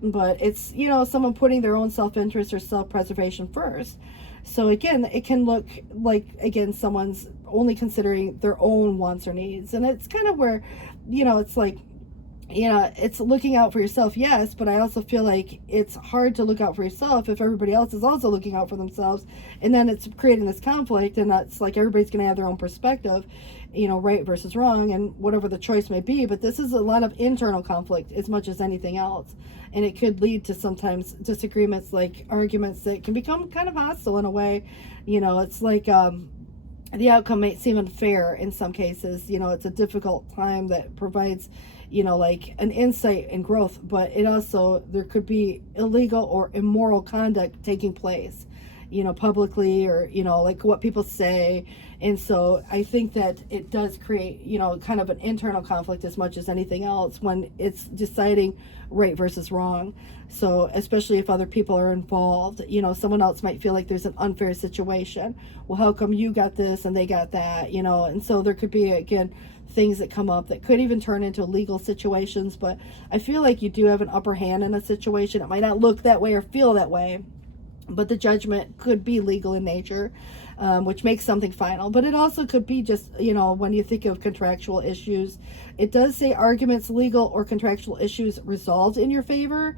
But it's, someone putting their own self-interest or self-preservation first. So again, it can look like, again, someone's only considering their own wants or needs. And it's kind of where, it's like, it's looking out for yourself, yes, but I also feel like it's hard to look out for yourself if everybody else is also looking out for themselves. And then it's creating this conflict, and that's like everybody's going to have their own perspective, right versus wrong, and whatever the choice may be. But this is a lot of internal conflict as much as anything else. And it could lead to sometimes disagreements, like arguments that can become kind of hostile in a way. It's like the outcome may seem unfair in some cases. It's a difficult time that provides, like an insight and growth, but it also, there could be illegal or immoral conduct taking place, publicly, or, like what people say. And so I think that it does create, kind of an internal conflict as much as anything else when it's deciding right versus wrong. So especially if other people are involved, someone else might feel like there's an unfair situation. Well, how come you got this and they got that, and so there could be, again, things that come up that could even turn into legal situations. But I feel like you do have an upper hand in a situation. It might not look that way or feel that way, but the judgment could be legal in nature, which makes something final. But it also could be just, when you think of contractual issues, it does say arguments, legal or contractual issues resolved in your favor.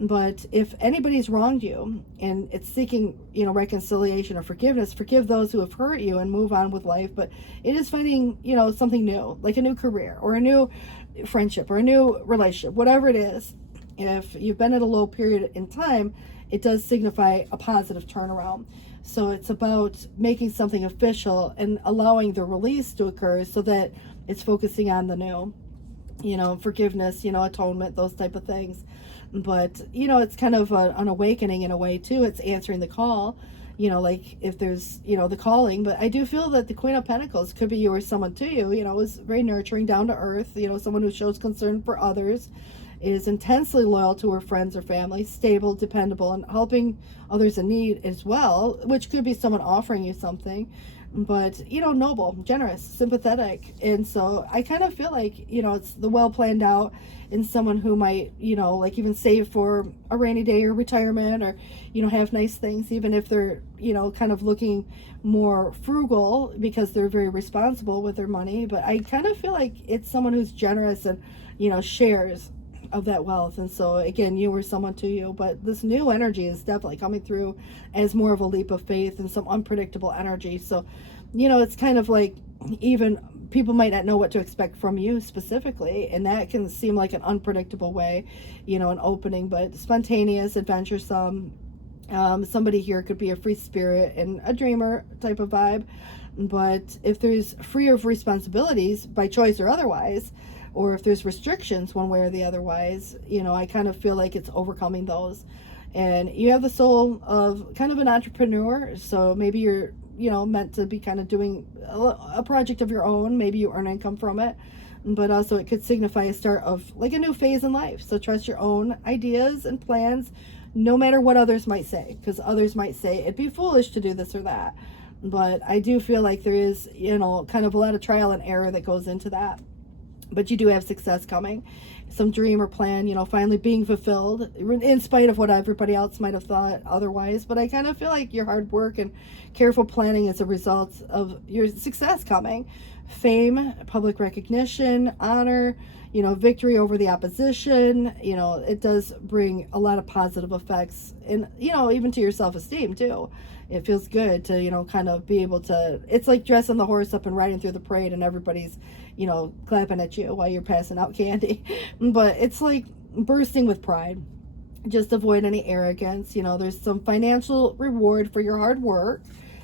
But if anybody's wronged you and it's seeking, reconciliation or forgiveness, forgive those who have hurt you and move on with life. But it is finding, something new, like a new career or a new friendship or a new relationship, whatever it is. If you've been at a low period in time, it does signify a positive turnaround. So it's about making something official and allowing the release to occur so that it's focusing on the new, forgiveness, atonement, those type of things. But, it's kind of an awakening in a way too. It's answering the call, like if there's, the calling. But I do feel that the Queen of Pentacles could be you or someone to you, is very nurturing, down to earth, someone who shows concern for others, is intensely loyal to her friends or family, stable, dependable, and helping others in need as well, which could be someone offering you something. but, you know, noble, generous, sympathetic. And so I kind of feel like, you know, it's the well planned out in someone who might, you know, like even save for a rainy day or retirement, or, you know, have nice things, even if they're, you know, kind of looking more frugal because they're very responsible with their money. But I kind of feel like it's someone who's generous and, you know, shares of that wealth. And so again, you were someone to you, but this new energy is definitely coming through as more of a leap of faith and some unpredictable energy. So, you know, it's kind of like even people might not know what to expect from you specifically, and that can seem like an unpredictable way, you know, an opening, but spontaneous, adventuresome. Somebody here could be a free spirit and a dreamer type of vibe, but if there's free of responsibilities by choice or otherwise, or if there's restrictions one way or the otherwise, you know, I kind of feel like it's overcoming those. And you have the soul of kind of an entrepreneur, so maybe you're, you know, meant to be kind of doing a project of your own. Maybe you earn income from it, but also it could signify a start of like a new phase in life. So trust your own ideas and plans, no matter what others might say, because others might say it'd be foolish to do this or that. But I do feel like there is, you know, kind of a lot of trial and error that goes into that. But you do have success coming, some dream or plan, you know, finally being fulfilled in spite of what everybody else might have thought otherwise. But I kind of feel like your hard work and careful planning is a result of your success coming. Fame, public recognition, honor, you know, victory over the opposition. You know, it does bring a lot of positive effects, and, you know, even to your self-esteem too. It feels good to, you know, kind of be able to, it's like dressing the horse up and riding through the parade and everybody's, you know, clapping at you while you're passing out candy. But it's like bursting with pride. Just avoid any arrogance. You know, there's some financial reward for your hard work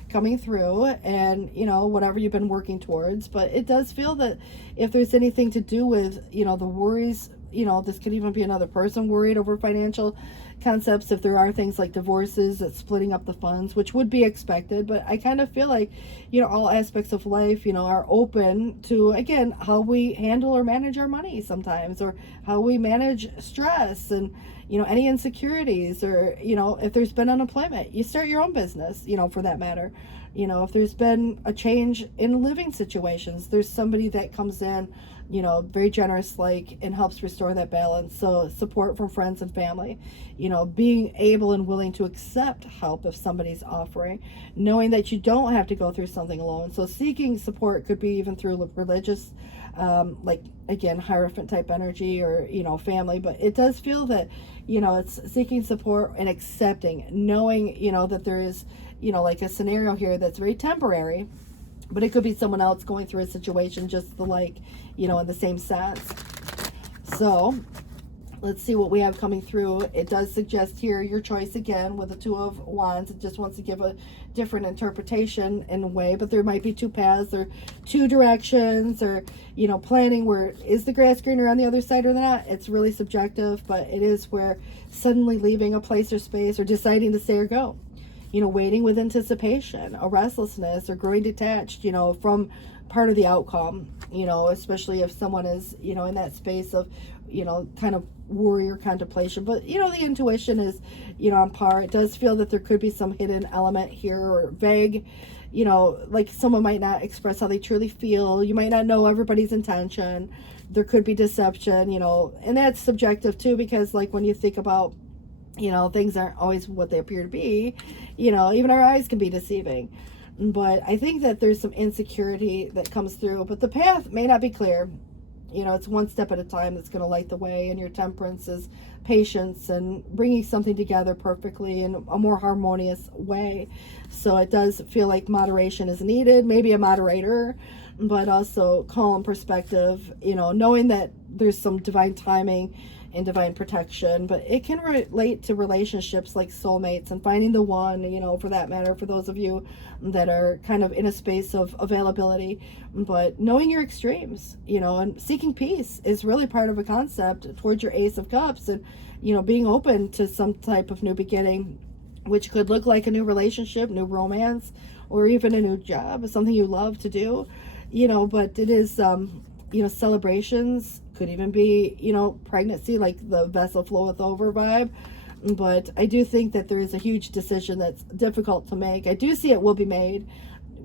coming through, and, you know, whatever you've been working towards. But it does feel that if there's anything to do with, you know, the worries, you know, this could even be another person worried over financial concepts. If there are things like divorces, that's splitting up the funds, which would be expected. But I kind of feel like, you know, all aspects of life, you know, are open to, again, how we handle or manage our money sometimes, or how we manage stress and, you know, any insecurities, or, you know, if there's been unemployment, you start your own business, you know, for that matter. You know, if there's been a change in living situations, there's somebody that comes in, you know, very generous, like, and helps restore that balance. So support from friends and family, you know, being able and willing to accept help if somebody's offering, knowing that you don't have to go through something alone. So seeking support could be even through religious, like, again, Hierophant type energy, or, you know, family. But it does feel that, you know, it's seeking support and accepting, knowing, you know, that there is, you know, like a scenario here that's very temporary, but it could be someone else going through a situation just the like, you know, in the same sense. So let's see what we have coming through. It does suggest here your choice again with the Two of Wands. It just wants to give a different interpretation in a way, but there might be two paths or two directions, or, you know, planning where is the grass greener on the other side or not. It's really subjective, but it is where suddenly leaving a place or space, or deciding to stay or go. You know, waiting with anticipation, a restlessness, or growing detached, you know, from part of the outcome, you know, especially if someone is, you know, in that space of, you know, kind of worry or contemplation. But, you know, the intuition is, you know, on par. It does feel that there could be some hidden element here, or vague, you know, like someone might not express how they truly feel. You might not know everybody's intention. There could be deception, you know, and that's subjective too, because, like, when you think about, you know, things aren't always what they appear to be. You know, even our eyes can be deceiving. But I think that there's some insecurity that comes through, but the path may not be clear. You know, it's one step at a time that's going to light the way, and your temperance is patience and bringing something together perfectly in a more harmonious way. So it does feel like moderation is needed, maybe a moderator, but also calm perspective, you know, knowing that there's some divine timing and divine protection. But it can relate to relationships like soulmates and finding the one, you know, for that matter, for those of you that are kind of in a space of availability. But knowing your extremes, you know, and seeking peace is really part of a concept towards your Ace of Cups, and, you know, being open to some type of new beginning, which could look like a new relationship, new romance, or even a new job, something you love to do, you know. But it is, you know, celebrations, could even be, you know, pregnancy, like the vessel floweth over vibe. But I do think that there is a huge decision that's difficult to make. I do see it will be made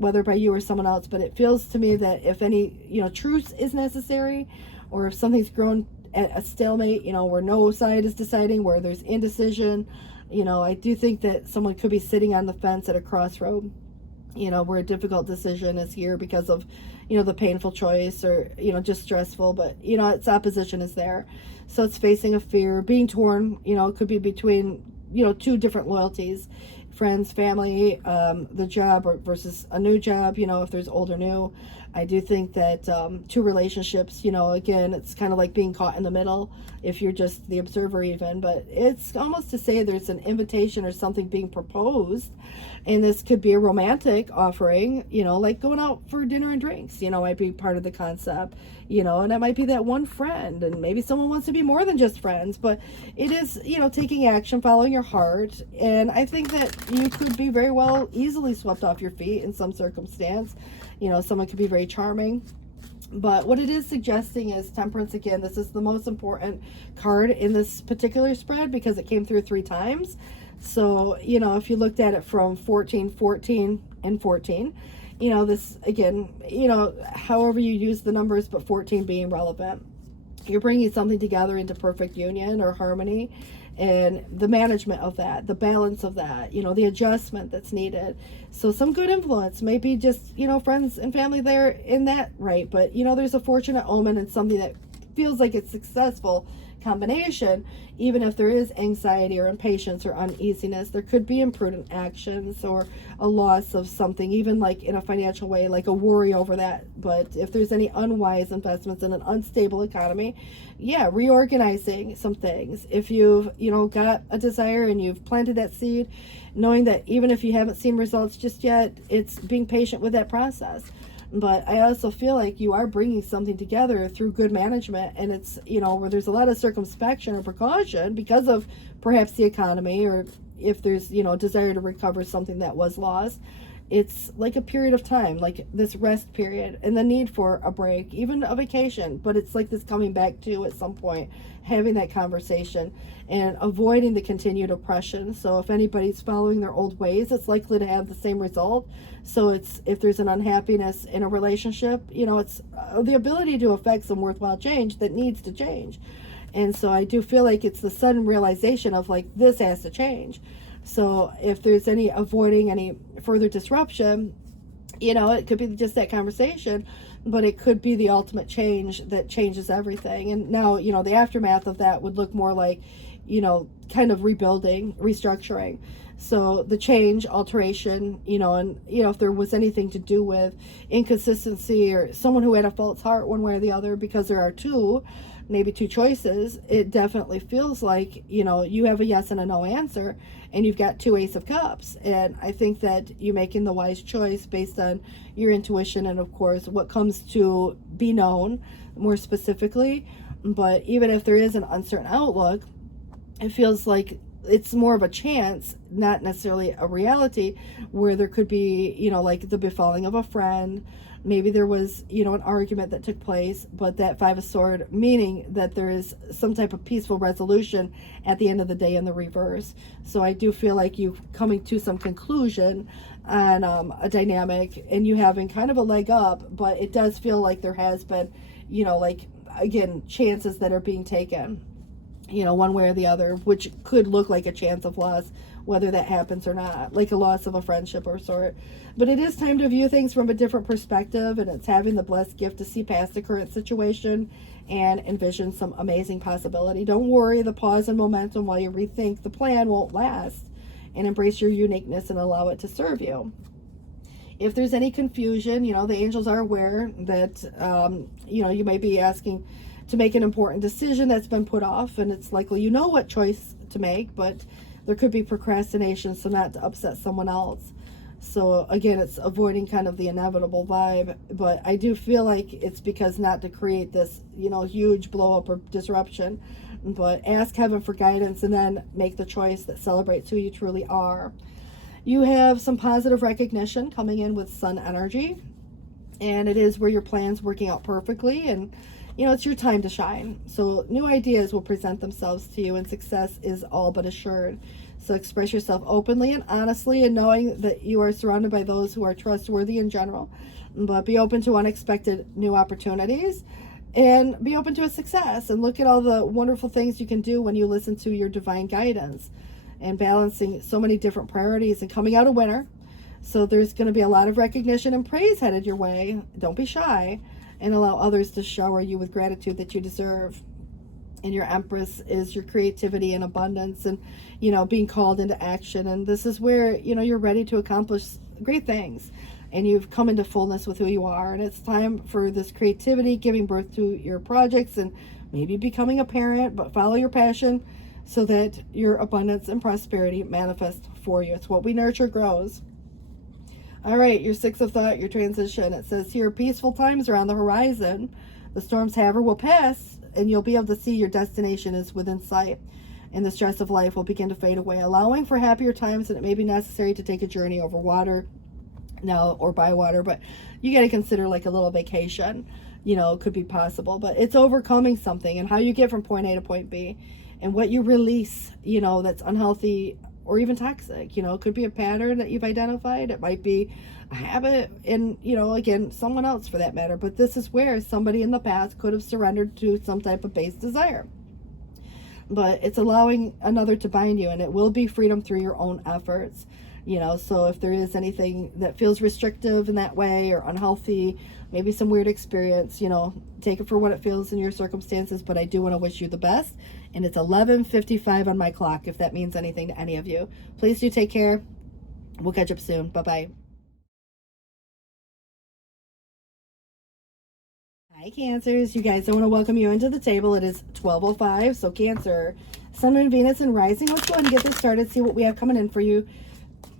whether by you or someone else, but it feels to me that if any, truce is necessary, or if something's grown at a stalemate, where no side is deciding, where there's indecision, I do think that someone could be sitting on the fence at a crossroad, where a difficult decision is here because of, the painful choice, or, just stressful, but, its opposition is there. So it's facing a fear, being torn, it could be between, two different loyalties, friends, family, the job versus a new job, if there's old or new. I do think that two relationships, again, it's kind of like being caught in the middle if you're just the observer even, but it's almost to say there's an invitation or something being proposed, and this could be a romantic offering, like going out for dinner and drinks, might be part of the concept, and it might be that one friend, and maybe someone wants to be more than just friends, but it is, taking action, following your heart, and I think that you could be very well easily swept off your feet in some circumstance. Someone could be very charming. But what it is suggesting is Temperance. Again, this is the most important card in this particular spread because it came through 3 times. So, if you looked at it from 14, 14, and 14, this, again, however you use the numbers, but 14 being relevant, you're bringing something together into perfect union or harmony. And the management of that, the balance of that, the adjustment that's needed. So some good influence, maybe just, friends and family there in that, right? But, there's a fortunate omen and something that feels like it's successful combination. Even if there is anxiety or impatience or uneasiness, there could be imprudent actions or a loss of something, even like in a financial way, like a worry over that. But if there's any unwise investments in an unstable economy, yeah, reorganizing some things. If you've, got a desire and you've planted that seed, knowing that even if you haven't seen results just yet, it's being patient with that process. But I also feel like you are bringing something together through good management, and it's, where there's a lot of circumspection or precaution because of perhaps the economy, or if there's, a desire to recover something that was lost. It's like a period of time, like this rest period and the need for a break, even a vacation. But it's like this coming back to at some point, having that conversation and avoiding the continued oppression. So if anybody's following their old ways, it's likely to have the same result. So it's, if there's an unhappiness in a relationship, it's the ability to affect some worthwhile change that needs to change. And so I do feel like it's the sudden realization of like, this has to change. So if there's any avoiding any further disruption, it could be just that conversation, but it could be the ultimate change that changes everything. And now, the aftermath of that would look more like, kind of rebuilding, restructuring. So the change, alteration, and, if there was anything to do with inconsistency or someone who had a false heart one way or the other, because there are maybe two choices, it definitely feels like, you have a yes and a no answer, and you've got 2 Ace of Cups. And I think that you're making the wise choice based on your intuition and, of course, what comes to be known more specifically. But even if there is an uncertain outlook, it feels like it's more of a chance, not necessarily a reality, where there could be, like the befalling of a friend. Maybe there was, an argument that took place, but that 5 of Swords, meaning that there is some type of peaceful resolution at the end of the day in the reverse. So I do feel like you coming to some conclusion on a dynamic, and you having kind of a leg up, but it does feel like there has been, like, again, chances that are being taken, one way or the other, which could look like a chance of loss, whether that happens or not, like a loss of a friendship or sort. But it is time to view things from a different perspective, and it's having the blessed gift to see past the current situation and envision some amazing possibility. Don't worry, the pause and momentum while you rethink the plan won't last, and embrace your uniqueness and allow it to serve you. If there's any confusion, the angels are aware that, you may be asking to make an important decision that's been put off, and it's likely what choice to make, but there could be procrastination, so not to upset someone else. So again, it's avoiding kind of the inevitable vibe, but I do feel like it's because not to create this, huge blow up or disruption, but ask heaven for guidance and then make the choice that celebrates who you truly are. You have some positive recognition coming in with sun energy, and it is where your plan's working out perfectly, and it's your time to shine. So new ideas will present themselves to you, and success is all but assured. So express yourself openly and honestly, and knowing that you are surrounded by those who are trustworthy in general. But be open to unexpected new opportunities, and be open to a success, and look at all the wonderful things you can do when you listen to your divine guidance, and balancing so many different priorities and coming out a winner. So there's going to be a lot of recognition and praise headed your way. Don't be shy, and allow others to shower you with gratitude that you deserve. And your Empress is your creativity and abundance, and being called into action. And this is where you're ready to accomplish great things, and you've come into fullness with who you are. And it's time for this creativity, giving birth to your projects, and maybe becoming a parent. But follow your passion so that your abundance and prosperity manifest for you. It's what we nurture grows. All right, your Six of Thought, your transition. It says here, peaceful times are on the horizon. The storms, however, will pass, and you'll be able to see your destination is within sight, and the stress of life will begin to fade away, allowing for happier times. And it may be necessary to take a journey over water now, or by water, but you got to consider like a little vacation, could be possible. But it's overcoming something, and how you get from point A to point B, and what you release, that's unhealthy or even toxic. It could be a pattern that you've identified. It might be a habit, and again, someone else for that matter. But this is where somebody in the past could have surrendered to some type of base desire. But it's allowing another to bind you, and it will be freedom through your own efforts. So if there is anything that feels restrictive in that way, or unhealthy, maybe some weird experience, take it for what it feels in your circumstances. But I do want to wish you the best. And it's 11:55 on my clock, if that means anything to any of you. Please do take care. We'll catch up soon. Bye-bye. Hi, Cancers. You guys, I want to welcome you into the table. It is 12:05. So Cancer, Sun and Venus and Rising. Let's go ahead and get this started. See what we have coming in for you.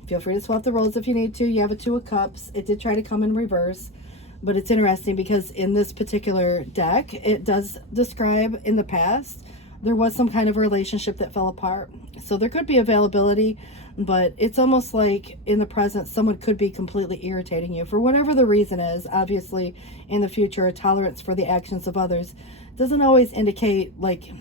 Feel free to swap the roles if you need to. You have a Two of Cups. It did try to come in reverse, but it's interesting because in this particular deck, it does describe in the past there was some kind of relationship that fell apart. So there could be availability, but it's almost like in the present, someone could be completely irritating you for whatever the reason is. Obviously, in the future, a tolerance for the actions of others doesn't always indicate like,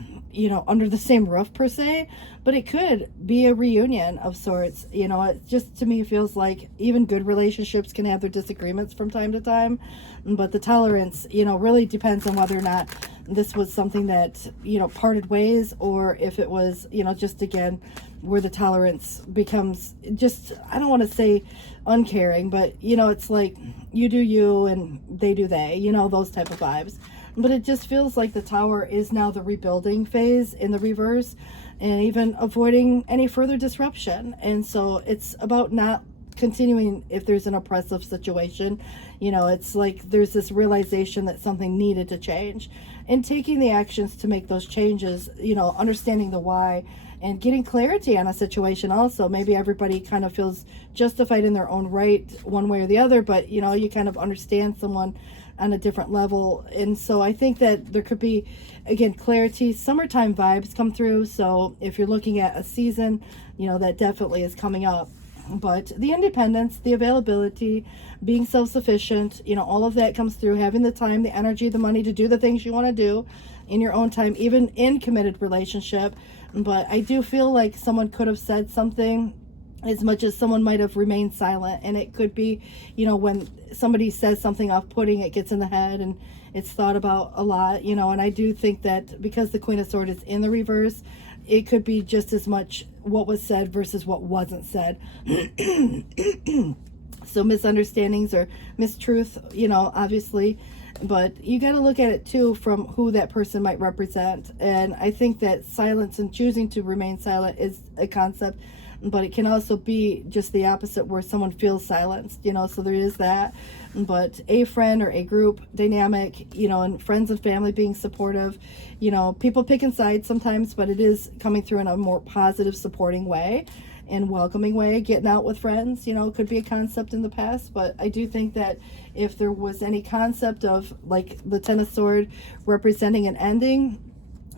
under the same roof per se, but it could be a reunion of sorts. It just, to me, feels like even good relationships can have their disagreements from time to time, but the tolerance, really depends on whether or not this was something that, parted ways, or if it was, just again, where the tolerance becomes just, I don't want to say uncaring, but, it's like you do you and they do they, those type of vibes. But it just feels like the Tower is now the rebuilding phase in the reverse, and even avoiding any further disruption. And so it's about not continuing if there's an oppressive situation. It's like there's this realization that something needed to change, and taking the actions to make those changes, understanding the why, and getting clarity on a situation. Also, maybe everybody kind of feels justified in their own right one way or the other, but you kind of understand someone on a different level. And so I think that there could be, again, clarity. Summertime vibes come through, so if you're looking at a season, that definitely is coming up. But the independence, the availability, being self-sufficient, all of that comes through. Having the time, the energy, the money to do the things you want to do in your own time, even in committed relationship. But I do feel like someone could have said something, as much as someone might have remained silent. And it could be, when somebody says something off-putting, it gets in the head and it's thought about a lot, and I do think that because the Queen of Swords is in the reverse, it could be just as much what was said versus what wasn't said. So misunderstandings or mistruth, obviously, but you got to look at it too from who that person might represent. And I think that silence and choosing to remain silent is a concept, but it can also be just the opposite, where someone feels silenced, so there is that. But a friend or a group dynamic, and friends and family being supportive, people picking sides sometimes, but it is coming through in a more positive, supporting way and welcoming way. Getting out with friends, could be a concept in the past, but I do think that if there was any concept of like the Ten of Swords representing an ending,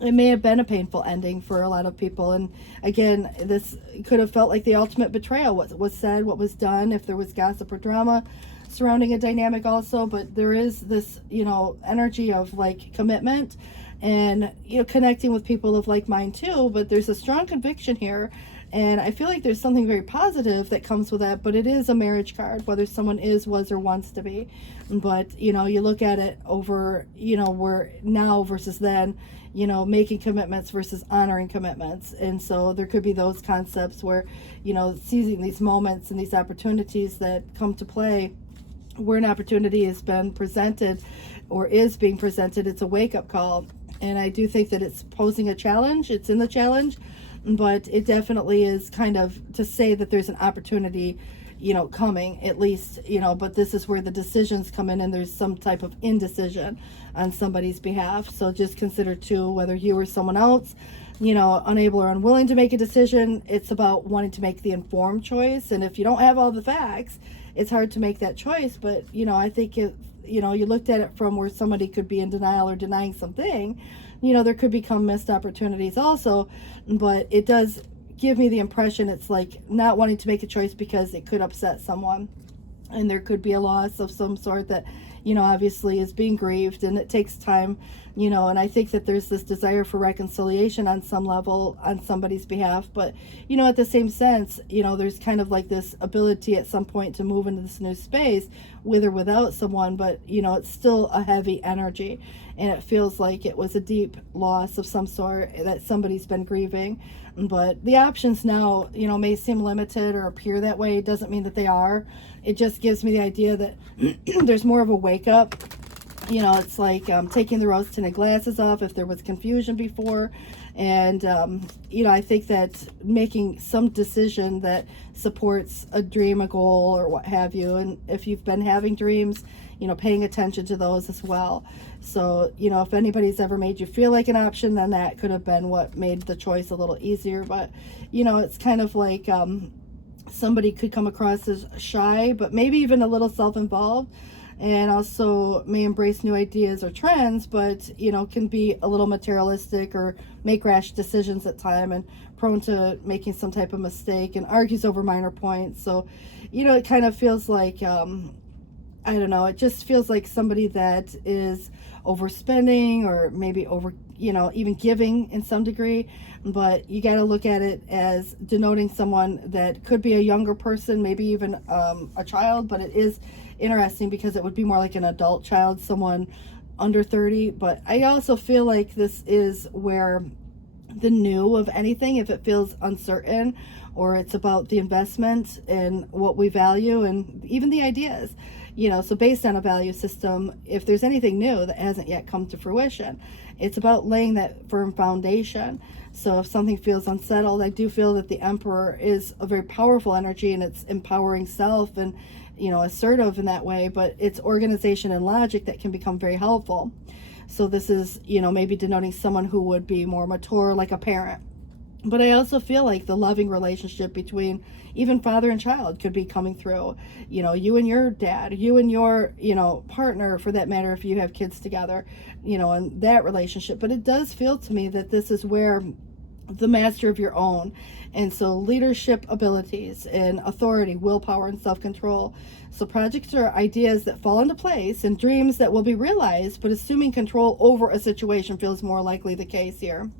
it may have been a painful ending for a lot of people. And again, this could have felt like the ultimate betrayal, what was said, what was done, if there was gossip or drama surrounding a dynamic also. But there is this, energy of like commitment and, connecting with people of like mind too. But there's a strong conviction here, And I feel like there's something very positive that comes with that, but it is a marriage card, whether someone is, was, or wants to be. But, you know, you look at it over, you know, where now versus then, you know, making commitments versus honoring commitments. And so there could be those concepts where, you know, seizing these moments and these opportunities that come to play, where an opportunity has been presented or is being presented, it's a wake-up call. And I do think that it's posing a challenge. It's in the challenge, but it definitely is kind of to say that there's an opportunity, you know, coming at least, you know, but this is where the decisions come in and there's some type of indecision on somebody's behalf. So just consider too, whether you or someone else, you know, unable or unwilling to make a decision, it's about wanting to make the informed choice. And if you don't have all the facts, it's hard to make that choice. But, you know, I think it, you know, you looked at it from where somebody could be in denial or denying something, you know, there could become missed opportunities also. But it does give me the impression it's like not wanting to make a choice because it could upset someone, and there could be a loss of some sort that, you know, obviously is being grieved, and it takes time, you know. And I think that there's this desire for reconciliation on some level on somebody's behalf, but, you know, at the same sense, you know, there's kind of like this ability at some point to move into this new space with or without someone, but, you know, it's still a heavy energy, and it feels like it was a deep loss of some sort that somebody's been grieving. But the options now, you know, may seem limited or appear that way. It doesn't mean that they are. It just gives me the idea that there's more of a wake up. You know, it's like taking the rose tinted glasses off if there was confusion before. And, you know, I think that making some decision that supports a dream, a goal, or what have you. And if you've been having dreams, you know, paying attention to those as well. So, you know, if anybody's ever made you feel like an option, then that could have been what made the choice a little easier. But, you know, it's kind of like somebody could come across as shy, but maybe even a little self-involved, and also may embrace new ideas or trends, but, you know, can be a little materialistic or make rash decisions at time and prone to making some type of mistake and argues over minor points. So, you know, it kind of feels like, I don't know, it just feels like somebody that is overspending or maybe over, you know, even giving in some degree. But you got to look at it as denoting someone that could be a younger person, maybe even a child. But it is interesting because it would be more like an adult child, someone under 30. But I also feel like this is where the new of anything, if it feels uncertain or it's about the investment and what we value and even the ideas, you know, so based on a value system, if there's anything new that hasn't yet come to fruition, it's about laying that firm foundation. So if something feels unsettled, I do feel that the Emperor is a very powerful energy, and it's empowering self and, you know, assertive in that way, but it's organization and logic that can become very helpful. So this is, you know, maybe denoting someone who would be more mature, like a parent. But I also feel like the loving relationship between even father and child could be coming through. You know, you and your dad, you and your, you know, partner, for that matter, if you have kids together, you know, and that relationship. But it does feel to me that this is where the master of your own. And so leadership abilities and authority, willpower, and self-control. So projects are ideas that fall into place and dreams that will be realized, but assuming control over a situation feels more likely the case here.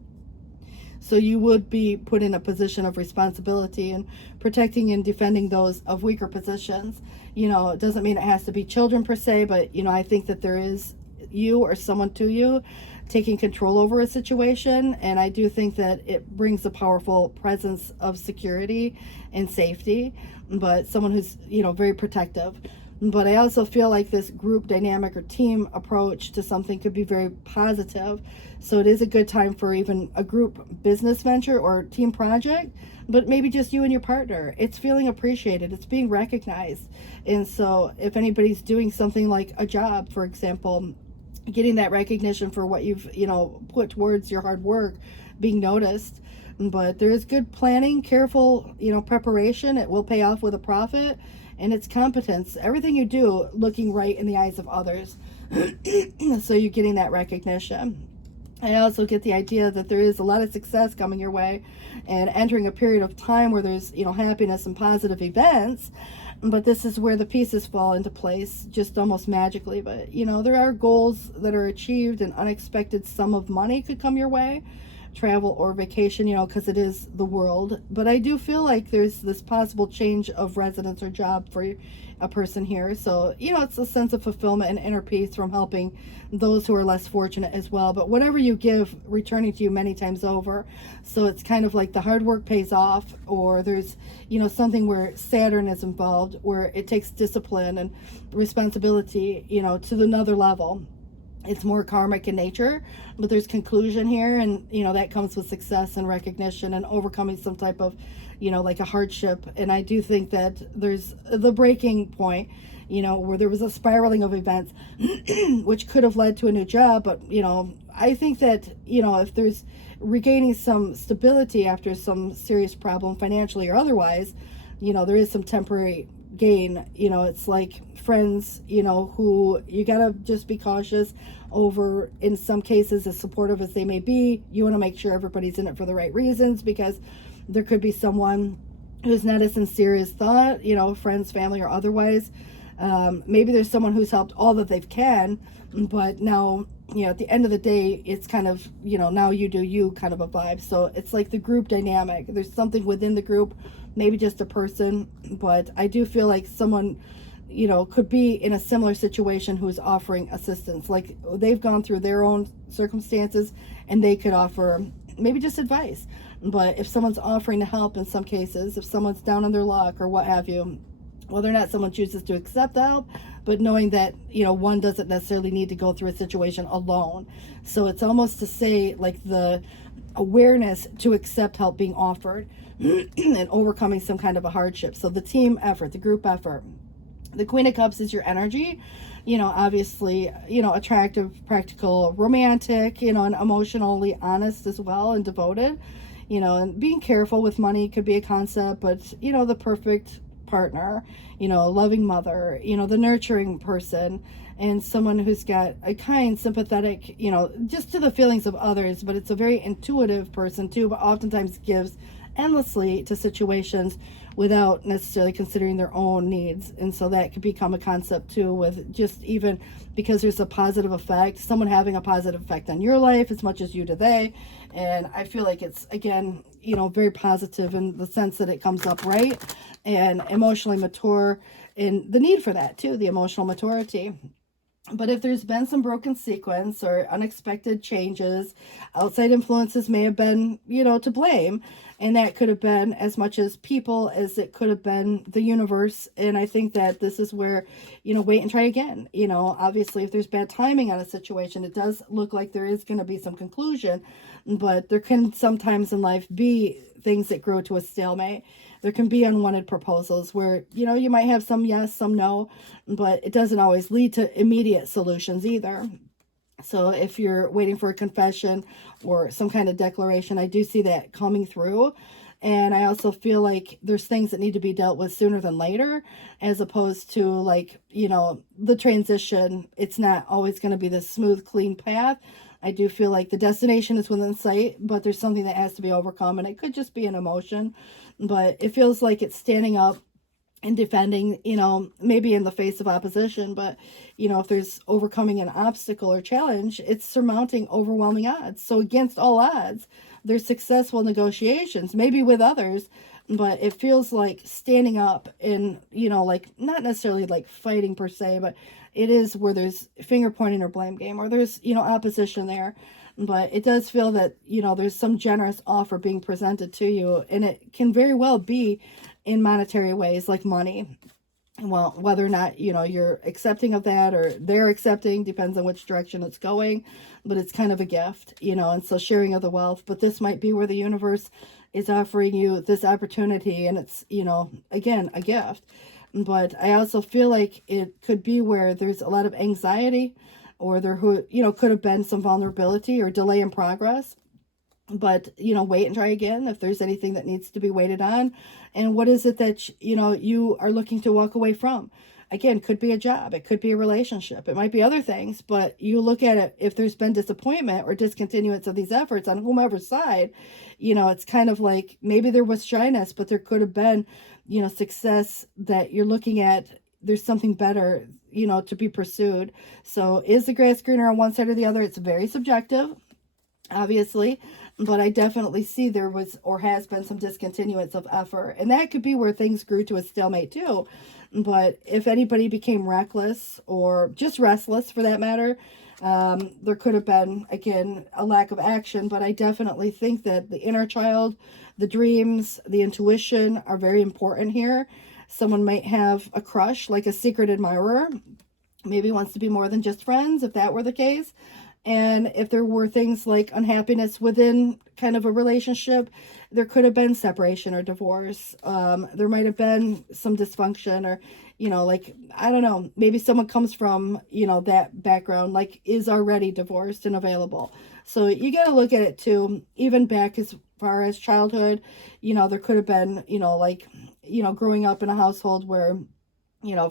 So you would be put in a position of responsibility and protecting and defending those of weaker positions. You know, it doesn't mean it has to be children per se, but, you know, I think that there is you or someone to you taking control over a situation. And I do think that it brings a powerful presence of security and safety, but someone who's, you know, very protective. But I also feel like this group dynamic or team approach to something could be very positive. So it is a good time for even a group business venture or team project, but maybe just you and your partner. It's feeling appreciated. It's being recognized. And so if anybody's doing something like a job, for example, getting that recognition for what you've, you know, put towards your hard work, being noticed. But there is good planning, careful, you know, preparation. It will pay off with a profit. And it's competence. Everything you do looking right in the eyes of others. So you're getting that recognition. I also get the idea that there is a lot of success coming your way and entering a period of time where there's, you know, happiness and positive events. But this is where the pieces fall into place just almost magically. But, you know, there are goals that are achieved, and unexpected sum of money could come your way. travel or vacation, you know, because it is the world. But I do feel like there's this possible change of residence or job for a person here. So, you know, it's a sense of fulfillment and inner peace from helping those who are less fortunate as well. But whatever you give, returning to you many times over. So it's kind of like the hard work pays off, or there's, you know, something where Saturn is involved, where it takes discipline and responsibility, you know, to another level. It's more karmic in nature, but there's conclusion here, and you know that comes with success and recognition and overcoming some type of, you know, like a hardship. And I do think that there's the breaking point, you know, where there was a spiraling of events which could have led to a new job. But you know, I think that, you know, if there's regaining some stability after some serious problem financially or otherwise, you know, there is some temporary gain. You know, it's like friends, you know, who you gotta just be cautious over. In some cases, as supportive as they may be, you want to make sure everybody's in it for the right reasons, because there could be someone who's not as sincere as thought, you know, friends, family, or otherwise. Maybe there's someone who's helped all that they can, but now, you know, at the end of the day, it's kind of, you know, now you do you kind of a vibe. So it's like the group dynamic. There's something within the group, maybe just a person, but I do feel like someone, you know, could be in a similar situation who's offering assistance. Like they've gone through their own circumstances and they could offer maybe just advice. But if someone's offering to help, in some cases, if someone's down on their luck or what have you, whether or not someone chooses to accept the help, but knowing that, you know, one doesn't necessarily need to go through a situation alone. So it's almost to say like the awareness to accept help being offered and overcoming some kind of a hardship. So the team effort, the group effort. The Queen of Cups is your energy, you know, obviously, you know, attractive, practical, romantic, you know, and emotionally honest as well, and devoted, you know, and being careful with money could be a concept, but, you know, the perfect partner, you know, a loving mother, you know, the nurturing person, and someone who's got a kind, sympathetic, you know, just to the feelings of others, but it's a very intuitive person too, but oftentimes gives endlessly to situations without necessarily considering their own needs. And so that could become a concept too, with just even because there's a positive effect, someone having a positive effect on your life as much as you to they. And I feel like it's, again, you know, very positive in the sense that it comes up right and emotionally mature, and the need for that too, the emotional maturity. But if there's been some broken sequence or unexpected changes, outside influences may have been, you know, to blame. And that could have been as much as people as it could have been the universe. And I think that this is where, you know, wait and try again. You know, obviously, if there's bad timing on a situation, it does look like there is going to be some conclusion. But there can sometimes in life be things that grow to a stalemate. There can be unwanted proposals where, you know, you might have some yes, some no, but it doesn't always lead to immediate solutions either. So if you're waiting for a confession or some kind of declaration, I do see that coming through. And I also feel like there's things that need to be dealt with sooner than later, as opposed to, like, you know, the transition. It's not always going to be this smooth, clean path. I do feel like the destination is within sight, but there's something that has to be overcome, and it could just be an emotion, but it feels like it's standing up and defending, you know, maybe in the face of opposition, but, you know, if there's overcoming an obstacle or challenge, it's surmounting overwhelming odds. So against all odds, there's successful negotiations, maybe with others, but it feels like standing up and, you know, like not necessarily like fighting per se, but it is where there's finger pointing or blame game, or there's, you know, opposition there. But it does feel that, you know, there's some generous offer being presented to you, and it can very well be in monetary ways, like money. Well, whether or not, you know, you're accepting of that or they're accepting, depends on which direction it's going, but it's kind of a gift, you know, and so sharing of the wealth. But this might be where the universe is offering you this opportunity, and it's, you know, again, a gift. But I also feel like it could be where there's a lot of anxiety, or there, who, you know, could have been some vulnerability or delay in progress. But, you know, wait and try again if there's anything that needs to be waited on. And what is it that, you know, you are looking to walk away from? Again, could be a job, it could be a relationship, it might be other things, but you look at it, if there's been disappointment or discontinuance of these efforts on whomever's side, you know, it's kind of like maybe there was shyness, but there could have been, you know, success that you're looking at. There's something better, you know, to be pursued. So is the grass greener on one side or the other? It's very subjective, obviously. but I definitely see there was or has been some discontinuance of effort. And that could be where things grew to a stalemate too. But if anybody became reckless or just restless for that matter, there could have been, again, a lack of action. But I definitely think that the inner child, the dreams, the intuition are very important here. Someone might have a crush, like a secret admirer, maybe wants to be more than just friends, if that were the case. And if there were things like unhappiness within kind of a relationship, there could have been separation or divorce. There might have been some dysfunction or, like, I don't know, maybe someone comes from, that background, like is already divorced and available. So you got to look at it too, even back as far as childhood, there could have been, like, growing up in a household where,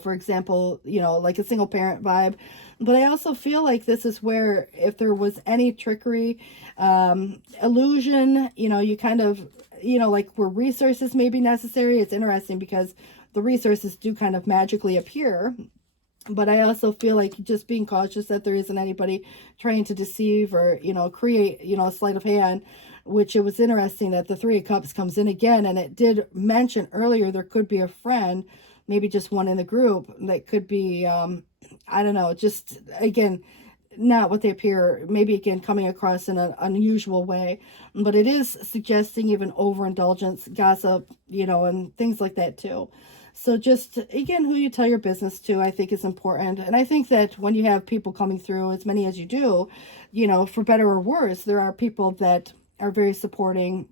for example, like a single parent vibe. But I also feel like this is where if there was any trickery, illusion, you kind of, like where resources may be necessary. It's interesting because the resources do kind of magically appear. But I also feel like just being cautious that there isn't anybody trying to deceive or, create, a sleight of hand, which it was interesting that the Three of Cups comes in again. And it did mention earlier there could be a friend, maybe just one in the group that could be, I don't know, just, again, not what they appear, maybe again coming across in an unusual way. But it is suggesting even overindulgence, gossip, and things like that too. So just, again, who you tell your business to, I think is important. And I think that when you have people coming through, as many as you do, for better or worse, there are people that are very supporting.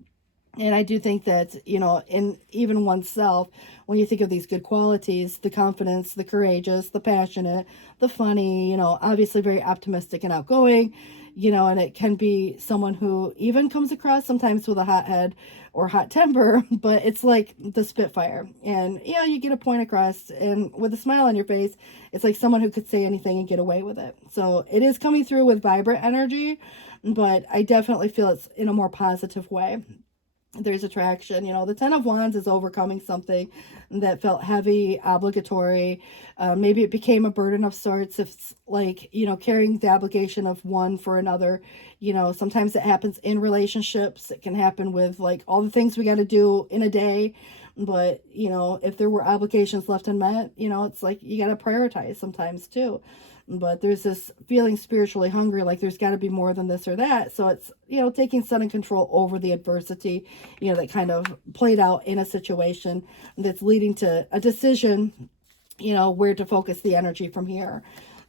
And I do think that, in even oneself, when you think of these good qualities, the confidence, the courageous, the passionate, the funny, obviously very optimistic and outgoing, and it can be someone who even comes across sometimes with a hot head or hot temper, but it's like the Spitfire. And, you get a point across and with a smile on your face, it's like someone who could say anything and get away with it. So it is coming through with vibrant energy, but I definitely feel it's in a more positive way. There's attraction. The Ten of Wands is overcoming something that felt heavy, obligatory. Maybe it became a burden of sorts. If it's like, carrying the obligation of one for another. Sometimes it happens in relationships. It can happen with like all the things we got to do in a day. But, if there were obligations left unmet, it's like you got to prioritize sometimes too. But there's this feeling spiritually hungry, like there's got to be more than this or that. So it's, taking sudden control over the adversity, that kind of played out in a situation that's leading to a decision, where to focus the energy from here.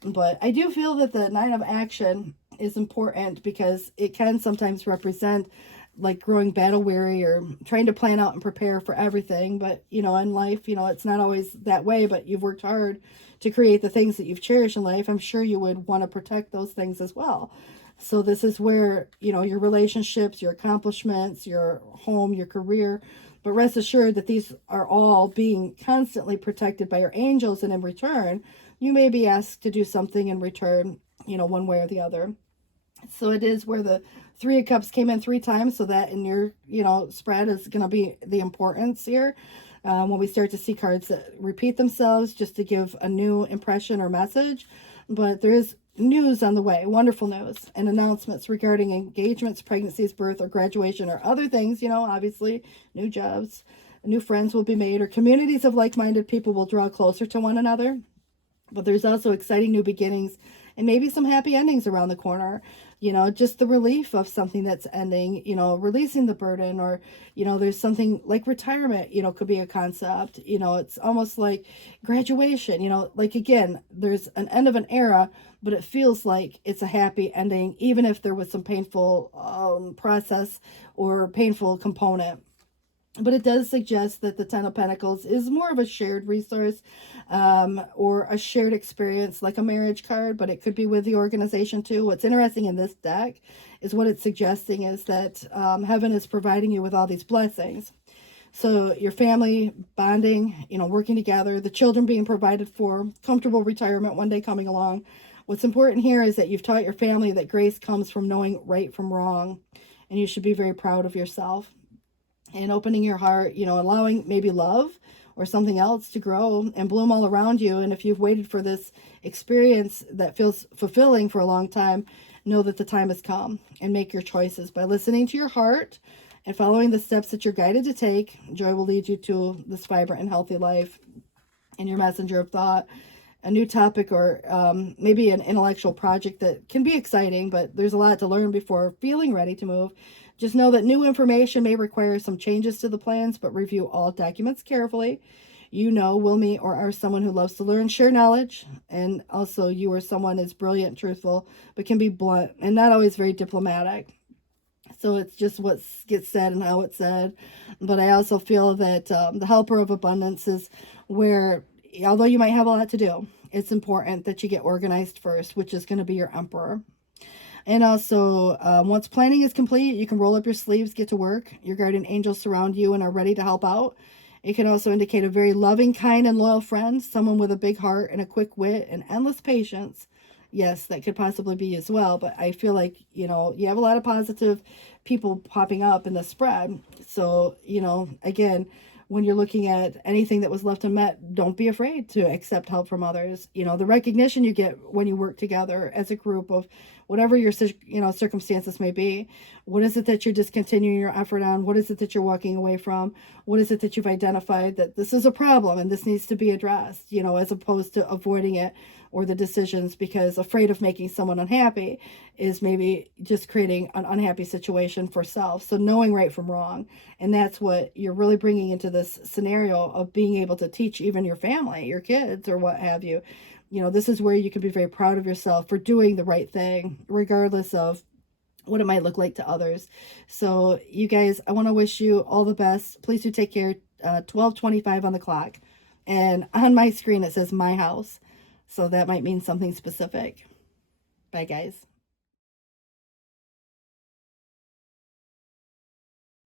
But I do feel that the Nine of Action is important because it can sometimes represent like growing battle weary or trying to plan out and prepare for everything. But, in life, it's not always that way, but you've worked hard to create the things that you've cherished in life. I'm sure you would want to protect those things as well. So this is where, your relationships, your accomplishments, your home, your career, but rest assured that these are all being constantly protected by your angels. And in return, you may be asked to do something in return, one way or the other. So it is where the Three of Cups came in 3 times. So that in your, spread is going to be the importance here. When we start to see cards that repeat themselves just to give a new impression or message. But there is news on the way, wonderful news, and announcements regarding engagements, pregnancies, birth, or graduation, or other things, obviously, new jobs, new friends will be made, or communities of like-minded people will draw closer to one another. But there's also exciting new beginnings and maybe some happy endings around the corner. Just the relief of something that's ending, releasing the burden, or, there's something like retirement, could be a concept. It's almost like graduation, like, again, there's an end of an era, but it feels like it's a happy ending, even if there was some painful process or painful component. But it does suggest that the Ten of Pentacles is more of a shared resource or a shared experience, like a marriage card, but it could be with the organization too. What's interesting in this deck is what it's suggesting is that heaven is providing you with all these blessings. So your family bonding, working together, the children being provided for, comfortable retirement one day coming along. What's important here is that you've taught your family that grace comes from knowing right from wrong, and you should be very proud of yourself. And opening your heart, allowing maybe love or something else to grow and bloom all around you. And if you've waited for this experience that feels fulfilling for a long time, know that the time has come, and make your choices by listening to your heart and following the steps that you're guided to take. Joy will lead you to this vibrant and healthy life. And your messenger of thought, a new topic, or maybe an intellectual project that can be exciting, but there's a lot to learn before feeling ready to move. Just know that new information may require some changes to the plans, but review all documents carefully. You know, will me or are someone who loves to learn, share knowledge, and also you or someone is brilliant, truthful, but can be blunt and not always very diplomatic. So it's just what gets said and how it's said. But I also feel that the helper of abundance is where, although you might have a lot to do, it's important that you get organized first, which is going to be your emperor. And also, once planning is complete, you can roll up your sleeves, get to work. Your guardian angels surround you and are ready to help out. It can also indicate a very loving, kind, and loyal friend, someone with a big heart and a quick wit and endless patience. Yes, that could possibly be as well, but I feel like, you know, you have a lot of positive people popping up in the spread. So, you know, again, when you're looking at anything that was left unmet, don't be afraid to accept help from others. You know, the recognition you get when you work together as a group of whatever your, you know, circumstances may be. What is it that you're discontinuing your effort on? What is it that you're walking away from? What is it that you've identified that this is a problem and this needs to be addressed, you know, as opposed to avoiding it or the decisions because afraid of making someone unhappy is maybe just creating an unhappy situation for self. So knowing right from wrong. And that's what you're really bringing into this scenario of being able to teach even your family, your kids, or what have you. You know, this is where you can be very proud of yourself for doing the right thing, regardless of what it might look like to others. So you guys, I want to wish you all the best. Please do take care. 12:25 on the clock. And on my screen, it says my house. So that might mean something specific. Bye, guys.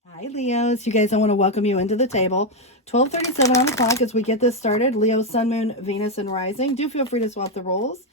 Hi, Leos. You guys, I want to welcome you into the table. 12:37 on the clock as we get this started. Leo, Sun, Moon, Venus, and Rising. Do feel free to swap the roles.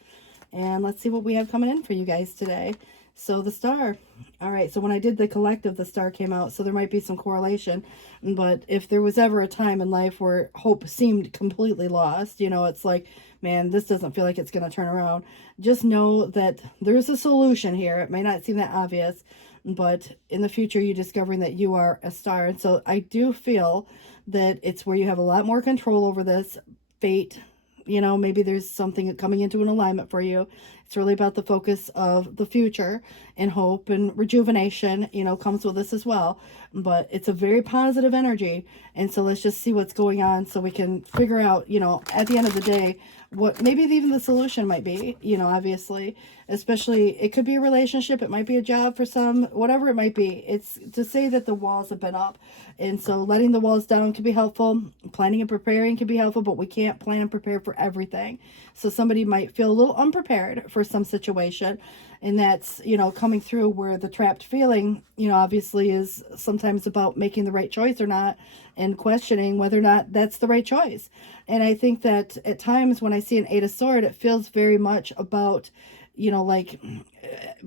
And let's see what we have coming in for you guys today. So the star. All right, so when I did the collective, the star came out. So there might be some correlation. But if there was ever a time in life where hope seemed completely lost, you know, it's like, man, this doesn't feel like it's going to turn around. Just know that there's a solution here. It may not seem that obvious, but in the future, you're discovering that you are a star. And so I do feel that it's where you have a lot more control over this fate. You know, maybe there's something coming into an alignment for you. It's really about the focus of the future, and hope and rejuvenation, you know, comes with this as well. But it's a very positive energy. And so let's just see what's going on so we can figure out, you know, at the end of the day, what maybe even the solution might be, you know, obviously, especially it could be a relationship, it might be a job for some, whatever it might be. It's to say that the walls have been up. And so letting the walls down can be helpful. Planning and preparing can be helpful, but we can't plan and prepare for everything. So somebody might feel a little unprepared for some situation. And that's, you know, coming through where the trapped feeling, you know, obviously is sometimes about making the right choice or not, and questioning whether or not that's the right choice. And I think that at times when I see an Eight of Swords, it feels very much about, you know, like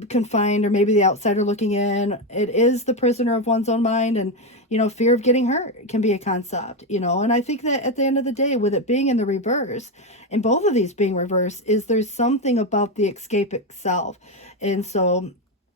confined, or maybe the outsider looking in. It is the prisoner of one's own mind, and, you know, fear of getting hurt can be a concept, you know. And I think that at the end of the day, with it being in the reverse, and both of these being reverse, is there's something about the escape itself. And so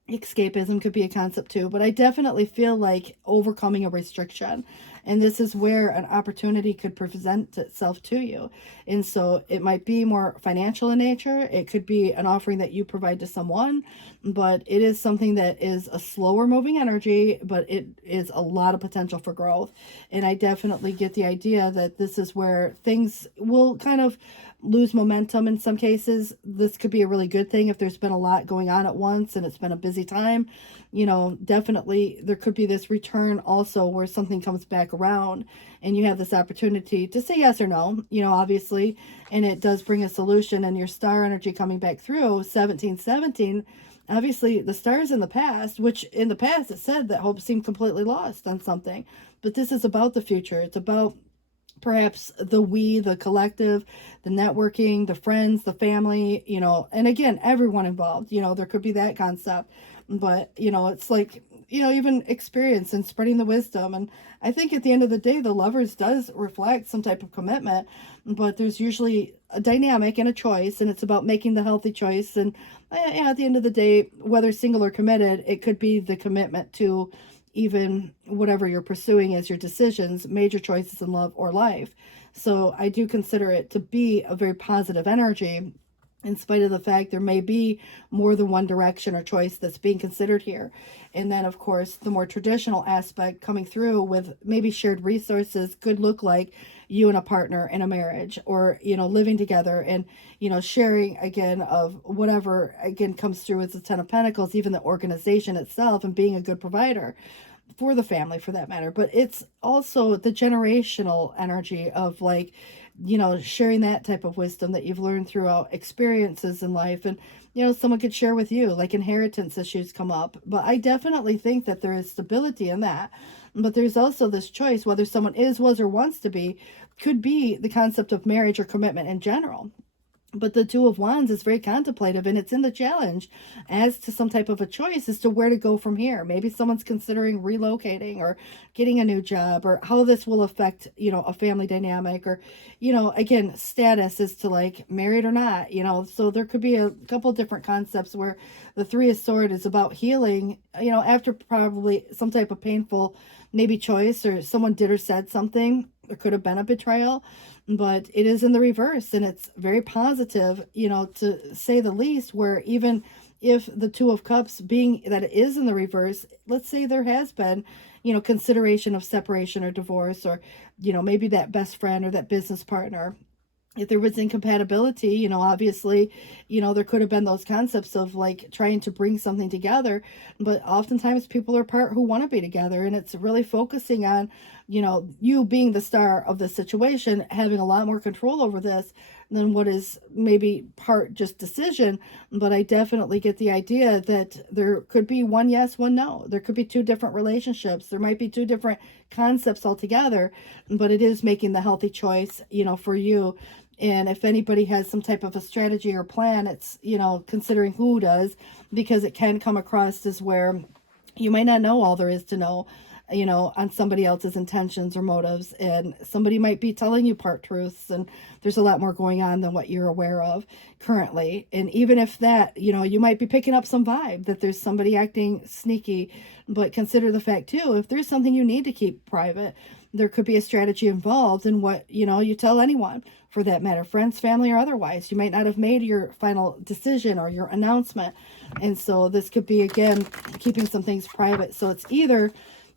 escapism could be a concept too, but I definitely feel like overcoming a restriction. And this is where an opportunity could present itself to you. And so it might be more financial in nature. It could be an offering that you provide to someone, but it is something that is a slower moving energy, but it is a lot of potential for growth. And I definitely get the idea that this is where things will kind of lose momentum in some cases. This could be a really good thing if there's been a lot going on at once and it's been a busy time. You know, definitely there could be this return also where something comes back around and you have this opportunity to say yes or no, you know, obviously, and it does bring a solution. And your star energy coming back through 1717, obviously the stars in the past, which in the past it said that hope seemed completely lost on something, but this is about the future. It's about perhaps the we, the collective, the networking, the friends, the family, you know, and again, everyone involved, you know, there could be that concept. But, you know, it's like even experience and spreading the wisdom. And I think at the end of the day, the Lovers does reflect some type of commitment, but there's usually a dynamic and a choice, and it's about making the healthy choice. And at the end of the day, whether single or committed, it could be the commitment to even whatever you're pursuing as your decisions, major choices in love or life. So I do consider it to be a very positive energy, in spite of the fact there may be more than one direction or choice that's being considered here. And then, of course, the more traditional aspect coming through with maybe shared resources could look like you and a partner in a marriage, or, living together and, sharing again of whatever, again, comes through as the Ten of Pentacles, even the organization itself, and being a good provider for the family for that matter. But it's also the generational energy of like, sharing that type of wisdom that you've learned throughout experiences in life. And, someone could share with you, like inheritance issues come up. But I definitely think that there is stability in that. But there's also this choice, whether someone is, was, or wants to be, could be the concept of marriage or commitment in general. But the Two of Wands is very contemplative, and it's in the challenge as to some type of a choice as to where to go from here. Maybe someone's considering relocating or getting a new job, or how this will affect, a family dynamic, or, again, status as to like married or not, so there could be a couple different concepts where the Three of Swords is about healing, after probably some type of painful maybe choice, or someone did or said something. There could have been a betrayal, but it is in the reverse, and it's very positive, to say the least, where even if the Two of Cups being that it is in the reverse, let's say there has been, consideration of separation or divorce, or, maybe that best friend or that business partner, if there was incompatibility, obviously, there could have been those concepts of like trying to bring something together, but oftentimes people are apart who want to be together. And it's really focusing on, you being the star of the situation, having a lot more control over this than what is maybe part just decision. But I definitely get the idea that there could be one yes, one no. There could be two different relationships. There might be two different concepts altogether, but it is making the healthy choice, for you. And if anybody has some type of a strategy or plan, it's, considering who does, because it can come across as where you might not know all there is to know, on somebody else's intentions or motives. And somebody might be telling you part truths, and there's a lot more going on than what you're aware of currently. And even if that, you might be picking up some vibe that there's somebody acting sneaky, but consider the fact too, if there's something you need to keep private, there could be a strategy involved in what, you tell anyone for that matter, friends, family, or otherwise. You might not have made your final decision or your announcement. And so this could be, again, keeping some things private. So it's either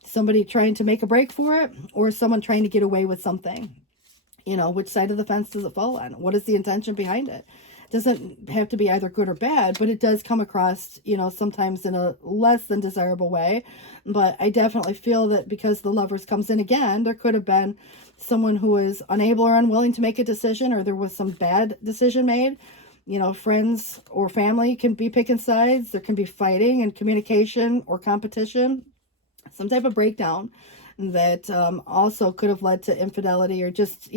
somebody trying to make a break for it, or someone trying to get away with something. Which side of the fence does it fall on? What is the intention behind it? It doesn't have to be either good or bad, but it does come across, sometimes in a less than desirable way. But I definitely feel that because the Lovers comes in again, there could have been someone who is unable or unwilling to make a decision, or there was some bad decision made. Friends or family can be picking sides. There can be fighting and communication or competition, some type of breakdown that also could have led to infidelity, or just,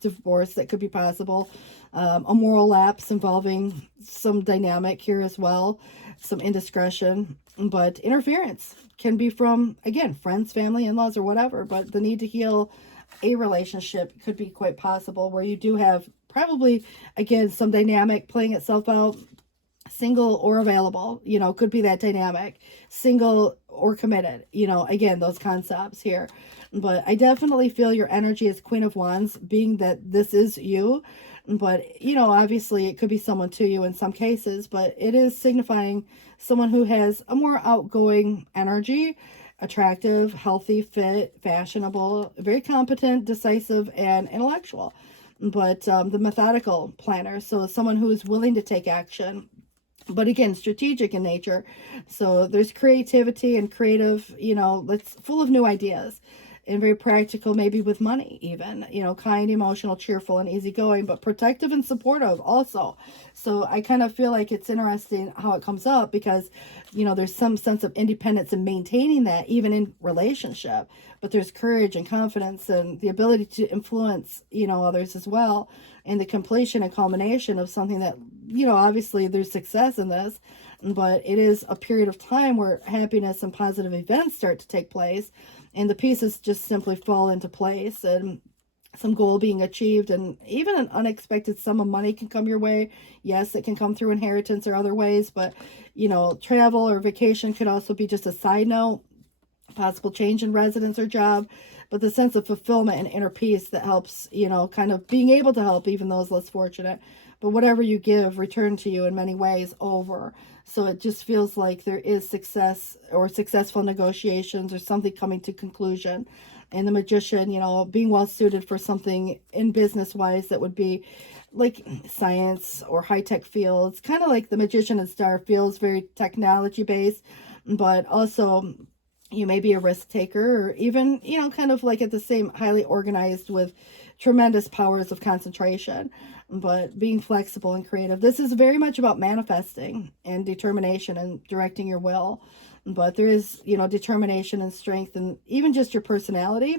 divorce that could be possible. A moral lapse involving some dynamic here as well, some indiscretion, but interference can be from, again, friends, family, in-laws, or whatever. But the need to heal a relationship could be quite possible, where you do have probably, again, some dynamic playing itself out, single or available, could be that dynamic, single or committed, again, those concepts here. But I definitely feel your energy as Queen of Wands, being that this is you. But, obviously it could be someone to you in some cases, but it is signifying someone who has a more outgoing energy, attractive, healthy, fit, fashionable, very competent, decisive, and intellectual. But the methodical planner, so someone who is willing to take action, but again, strategic in nature. So there's creativity and creative, it's full of new ideas, and very practical, maybe with money even, kind, emotional, cheerful, and easygoing, but protective and supportive also. So I kind of feel like it's interesting how it comes up, because, there's some sense of independence in maintaining that even in relationship, but there's courage and confidence and the ability to influence, others as well, and the completion and culmination of something that obviously there's success in this, but it is a period of time where happiness and positive events start to take place, and the pieces just simply fall into place, and some goal being achieved, and even an unexpected sum of money can come your way. Yes, it can come through inheritance or other ways, but travel or vacation could also be just a side note, possible change in residence or job, but the sense of fulfillment and inner peace that helps, kind of being able to help even those less fortunate. But whatever you give, return to you in many ways over. So it just feels like there is success or successful negotiations or something coming to conclusion. And the Magician, being well suited for something in business wise that would be like science or high tech fields, kind of like the Magician and Star feels very technology based, but also you may be a risk taker, or even, kind of like at the same, highly organized with tremendous powers of concentration, but being flexible and creative. This is very much about manifesting and determination and directing your will. But there is, determination and strength, and even just your personality,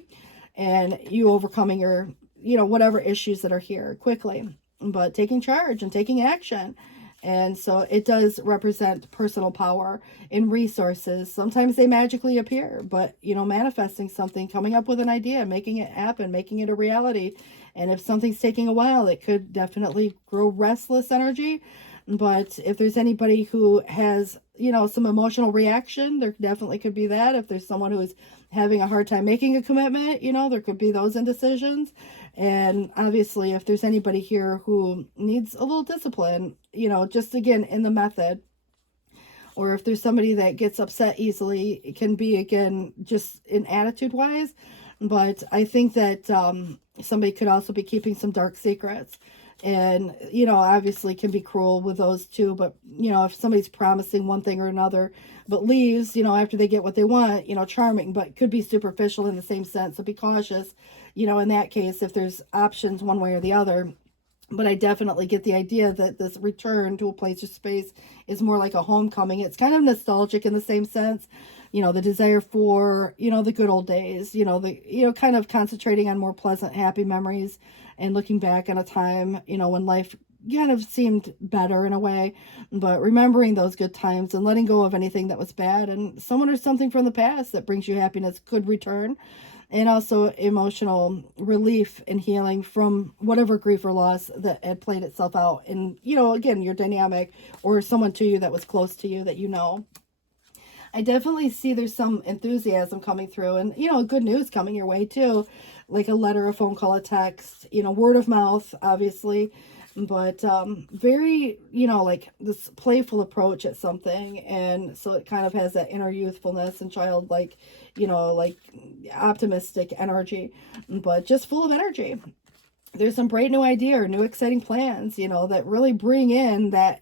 and you overcoming your, whatever issues that are here quickly, but taking charge and taking action. And so it does represent personal power and resources. Sometimes they magically appear, but, manifesting something, coming up with an idea, making it happen, making it a reality. And if something's taking a while, it could definitely grow restless energy. But if there's anybody who has, some emotional reaction, there definitely could be that. If there's someone who's having a hard time making a commitment, there could be those indecisions. And obviously, if there's anybody here who needs a little discipline, just again, in the method, or if there's somebody that gets upset easily, it can be, again, just in attitude wise. But I think that somebody could also be keeping some dark secrets. And, obviously can be cruel with those too. But, if somebody's promising one thing or another, but leaves, after they get what they want, charming, but could be superficial in the same sense. So be cautious, in that case, if there's options one way or the other. But I definitely get the idea that this return to a place or space is more like a homecoming. It's kind of nostalgic in the same sense. The desire for, the good old days, kind of concentrating on more pleasant, happy memories and looking back on a time, when life kind of seemed better in a way, but remembering those good times and letting go of anything that was bad, and someone or something from the past that brings you happiness could return. And also emotional relief and healing from whatever grief or loss that had played itself out in, again, your dynamic, or someone to you that was close to you that I definitely see there's some enthusiasm coming through, and, good news coming your way too, like a letter, a phone call, a text, word of mouth, obviously, but very, like this playful approach at something. And so it kind of has that inner youthfulness and childlike, like optimistic energy, but just full of energy. There's some bright new idea or new exciting plans, that really bring in that,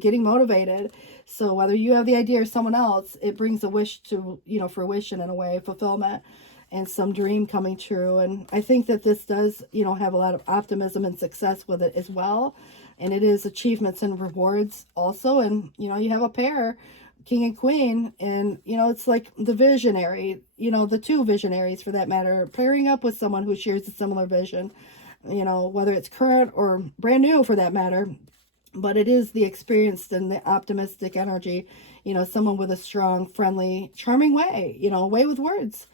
getting motivated. So whether you have the idea or someone else, it brings a wish to, fruition in a way, fulfillment, and some dream coming true. And I think that this does, have a lot of optimism and success with it as well. And it is achievements and rewards also. And, you have a pair, king and queen, and, it's like the visionary, the two visionaries for that matter, pairing up with someone who shares a similar vision, whether it's current or brand new for that matter. But it is the experienced and the optimistic energy, someone with a strong, friendly, charming way, way with words,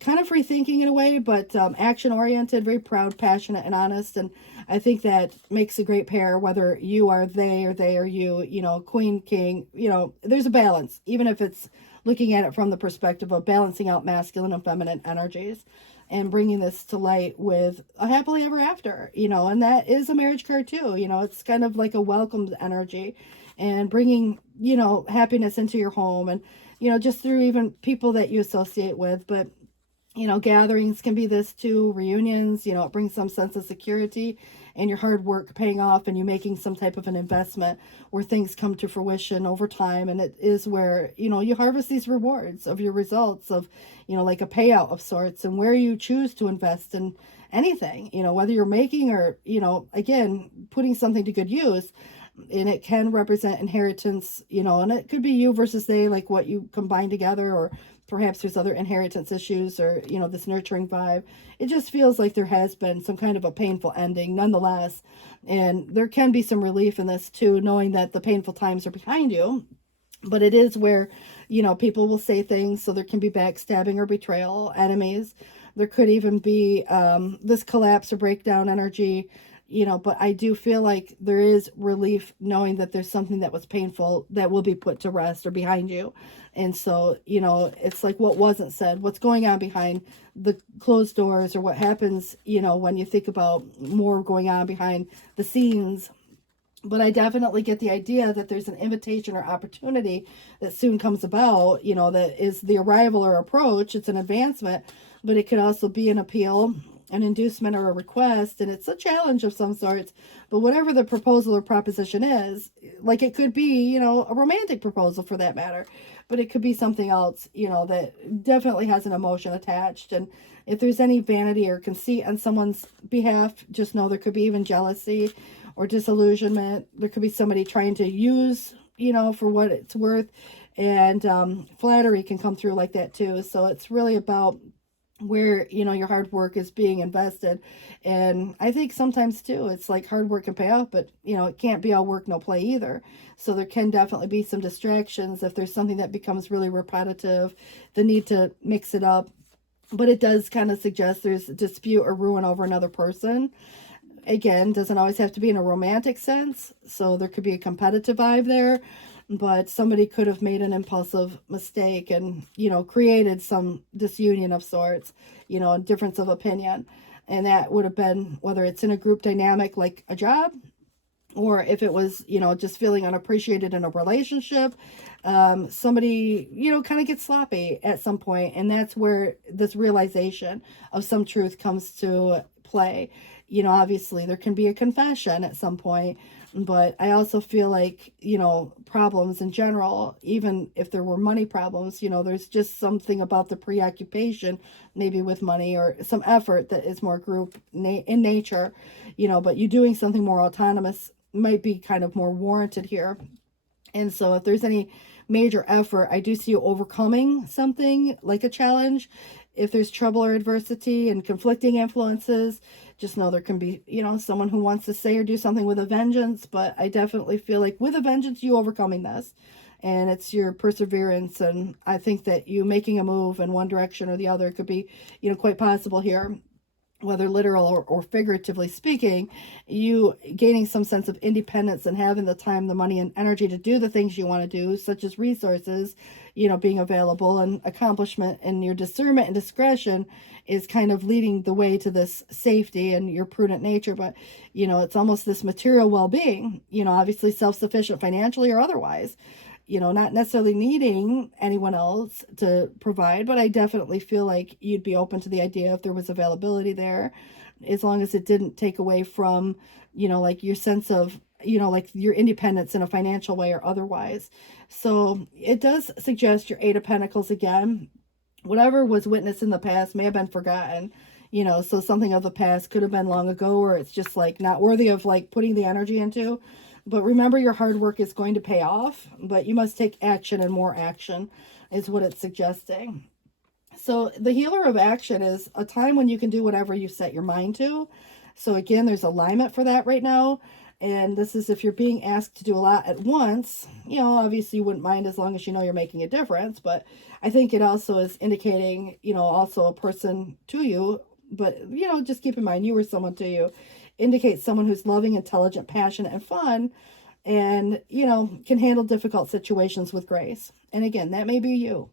kind of free thinking in a way, but action oriented, very proud, passionate, and honest. And I think that makes a great pair, whether you are they are you, queen, king, there's a balance, even if it's looking at it from the perspective of balancing out masculine and feminine energies, and bringing this to light with a happily ever after, and that is a marriage card too. It's kind of like a welcomed energy, and bringing, happiness into your home, and, just through even people that you associate with. But, gatherings can be this too, reunions, it brings some sense of security and your hard work paying off, and you making some type of an investment where things come to fruition over time. And it is where, you harvest these rewards of your results of, like a payout of sorts, and where you choose to invest in anything, whether you're making or, again, putting something to good use. And it can represent inheritance, and it could be you versus they, like what you combine together, or perhaps there's other inheritance issues or, you know, this nurturing vibe. It just feels like there has been some kind of a painful ending nonetheless. And there can be some relief in this too, knowing that the painful times are behind you. But it is where, you know, people will say things, so there can be backstabbing or betrayal, enemies. There could even be this collapse or breakdown energy, you know, but I do feel like there is relief knowing that there's something that was painful that will be put to rest or behind you. And so, you know, it's like what wasn't said, what's going on behind the closed doors, or what happens, you know, when you think about more going on behind the scenes. But I definitely get the idea that there's an invitation or opportunity that soon comes about, you know, that is the arrival or approach. It's an advancement, but it could also be an appeal, an inducement, or a request. And it's a challenge of some sorts. But whatever the proposal or proposition is, like it could be, you know, a romantic proposal for that matter, but it could be something else, you know, that definitely has an emotion attached. And if there's any vanity or conceit on someone's behalf, just know there could be even jealousy or disillusionment. There could be somebody trying to use, you know, for what it's worth. And flattery can come through like that too. So it's really about where, you know, your hard work is being invested. And I think sometimes too, it's like hard work can pay off, but, you know, it can't be all work, no play either. So there can definitely be some distractions if there's something that becomes really repetitive, the need to mix it up. But it does kind of suggest there's a dispute or ruin over another person. Again, doesn't always have to be in a romantic sense. So there could be a competitive vibe there, but somebody could have made an impulsive mistake and, you know, created some disunion of sorts, you know, a difference of opinion. And that would have been, whether it's in a group dynamic like a job, or if it was, you know, just feeling unappreciated in a relationship, somebody, you know, kind of gets sloppy at some point. And that's where this realization of some truth comes to play. You know, obviously there can be a confession at some point, but I also feel like, you know, problems in general, even if there were money problems, you know, there's just something about the preoccupation, maybe with money or some effort that is more group in nature, you know, but you doing something more autonomous might be kind of more warranted here. And so if there's any major effort, I do see you overcoming something like a challenge. If there's trouble or adversity and conflicting influences, just know there can be, you know, someone who wants to say or do something with a vengeance. But I definitely feel like with a vengeance, you overcoming this. And it's your perseverance. And I think that you making a move in one direction or the other could be, you know, quite possible here, whether literal or figuratively speaking, you gaining some sense of independence and having the time, the money, and energy to do the things you want to do, such as resources, you know, being available, and accomplishment, and your discernment and discretion is kind of leading the way to this safety and your prudent nature. But, you know, it's almost this material well-being, you know, obviously self-sufficient financially or otherwise, you know, not necessarily needing anyone else to provide, but I definitely feel like you'd be open to the idea if there was availability there, as long as it didn't take away from, you know, like your sense of, you know, like your independence in a financial way or otherwise. So it does suggest your Eight of Pentacles again. Whatever was witnessed in the past may have been forgotten, you know, so something of the past could have been long ago, or it's just like not worthy of like putting the energy into. But remember, your hard work is going to pay off, but you must take action, and more action is what it's suggesting. So the healer of action is a time when you can do whatever you set your mind to. So again, there's alignment for that right now. And this is if you're being asked to do a lot at once, you know, obviously you wouldn't mind as long as you know you're making a difference. But I think it also is indicating, you know, also a person to you. But, you know, just keep in mind you were someone to you. Indicates someone who's loving, intelligent, passionate, and fun, and, you know, can handle difficult situations with grace. And again, that may be you.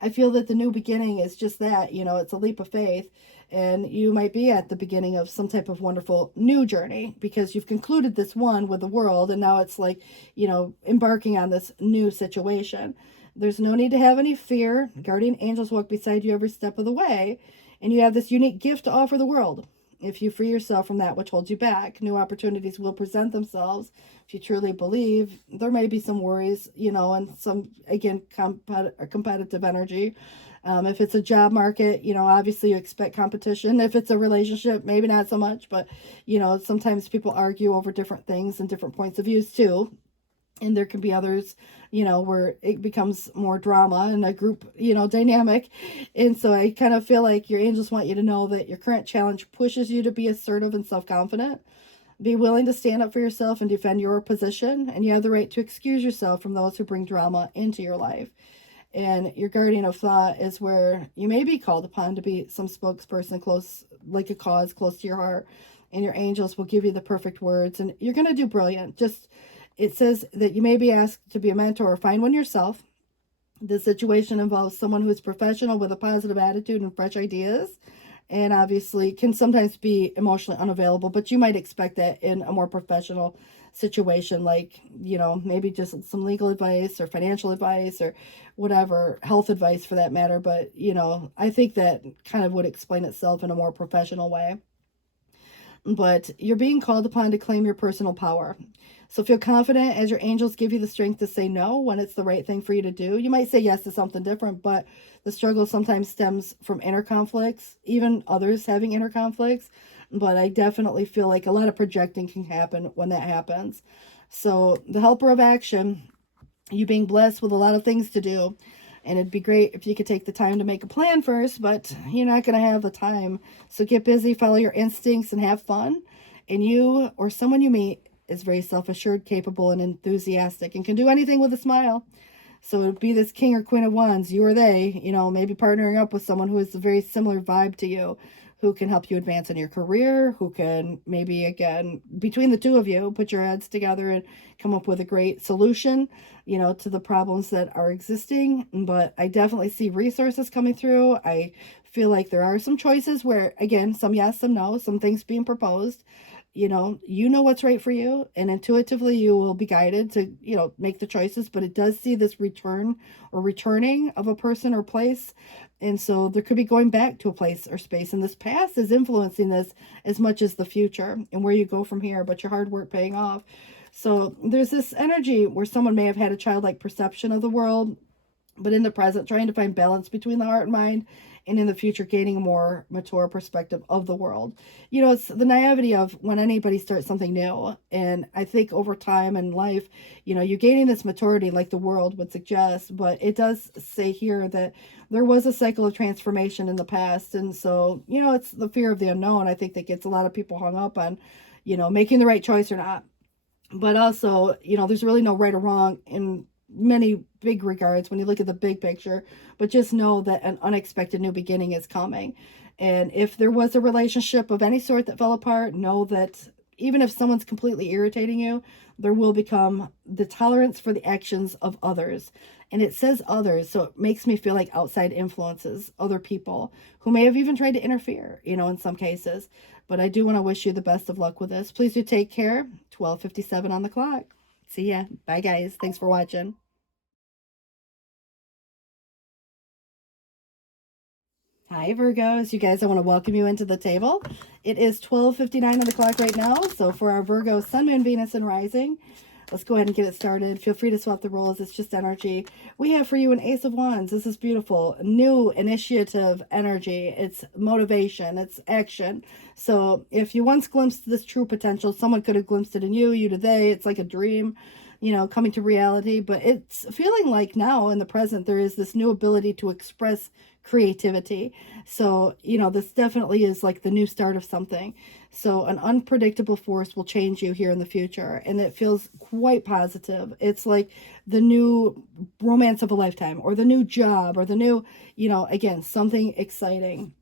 I feel that the new beginning is just that, you know, it's a leap of faith, and you might be at the beginning of some type of wonderful new journey because you've concluded this one with the world, and now it's like, you know, embarking on this new situation. There's no need to have any fear. Guardian angels walk beside you every step of the way, and you have this unique gift to offer the world. If you free yourself from that which holds you back, new opportunities will present themselves. If you truly believe, there may be some worries, you know, and some, again, competitive energy. If it's a job market, you know, obviously you expect competition. If it's a relationship, maybe not so much, but, you know, sometimes people argue over different things and different points of views too. And there can be others, where it becomes more drama and a group, dynamic. And so I kind of feel like your angels want you to know that your current challenge pushes you to be assertive and self-confident. Be willing to stand up for yourself and defend your position. And you have the right to excuse yourself from those who bring drama into your life. And your guardian of thought is where you may be called upon to be some spokesperson close, like a cause close to your heart. And your angels will give you the perfect words. And you're going to do brilliant. Just, it says that you may be asked to be a mentor or find one yourself. This situation involves someone who is professional with a positive attitude and fresh ideas. And obviously can sometimes be emotionally unavailable, but you might expect that in a more professional situation, like, maybe just some legal advice or financial advice or whatever, health advice for that matter. But, I think that kind of would explain itself in a more professional way. But you're being called upon to claim your personal power. So feel confident as your angels give you the strength to say no when it's the right thing for you to do. You might say yes to something different, but the struggle sometimes stems from inner conflicts, even others having inner conflicts. But I definitely feel like a lot of projecting can happen when that happens. So the helper of action, you being blessed with a lot of things to do. And it'd be great if you could take the time to make a plan first, but you're not going to have the time. So get busy, follow your instincts, and have fun. And you or someone you meet is very self-assured, capable, and enthusiastic, and can do anything with a smile. So it would be this king or queen of wands, you or they, maybe partnering up with someone who has a very similar vibe to you, who can help you advance in your career, who can maybe, again, between the two of you, put your heads together and come up with a great solution, to the problems that are existing. But I definitely see resources coming through. I feel like there are some choices where, again, some yes, some no, some things being proposed. You know what's right for you, and intuitively you will be guided to, make the choices. But it does see this return or returning of a person or place. And so there could be going back to a place or space, and this past is influencing this as much as the future and where you go from here, but your hard work paying off. So there's this energy where someone may have had a childlike perception of the world, but in the present trying to find balance between the heart and mind, and in the future gaining a more mature perspective of the world. It's the naivety of when anybody starts something new. And I think over time in life, you're gaining this maturity like the world would suggest. But it does say here that there was a cycle of transformation in the past. And so, it's the fear of the unknown, I think, that gets a lot of people hung up on, making the right choice or not. But also, there's really no right or wrong in many big regards when you look at the big picture, but just know that an unexpected new beginning is coming. And if there was a relationship of any sort that fell apart, know that even if someone's completely irritating you, there will become the tolerance for the actions of others. And it says others, so it makes me feel like outside influences, other people who may have even tried to interfere, in some cases. But I do want to wish you the best of luck with this. Please do take care. 12:57 on the clock. See ya. Bye, guys. Thanks for watching. Hi, Virgos. You guys, I want to welcome you into the table. It is 12:59 on the clock right now. So for our Virgo, Sun, Moon, Venus, and Rising, let's go ahead and get it started. Feel free to swap the roles. It's just energy. We have for you an Ace of Wands. This is beautiful. New initiative energy. It's motivation. It's action. So if you once glimpsed this true potential, someone could have glimpsed it in you, you to they. It's like a dream, coming to reality. But it's feeling like now in the present, there is this new ability to express creativity. So, this definitely is like the new start of something. So an unpredictable force will change you here in the future, and it feels quite positive. It's like the new romance of a lifetime, or the new job, or the new, again, something exciting.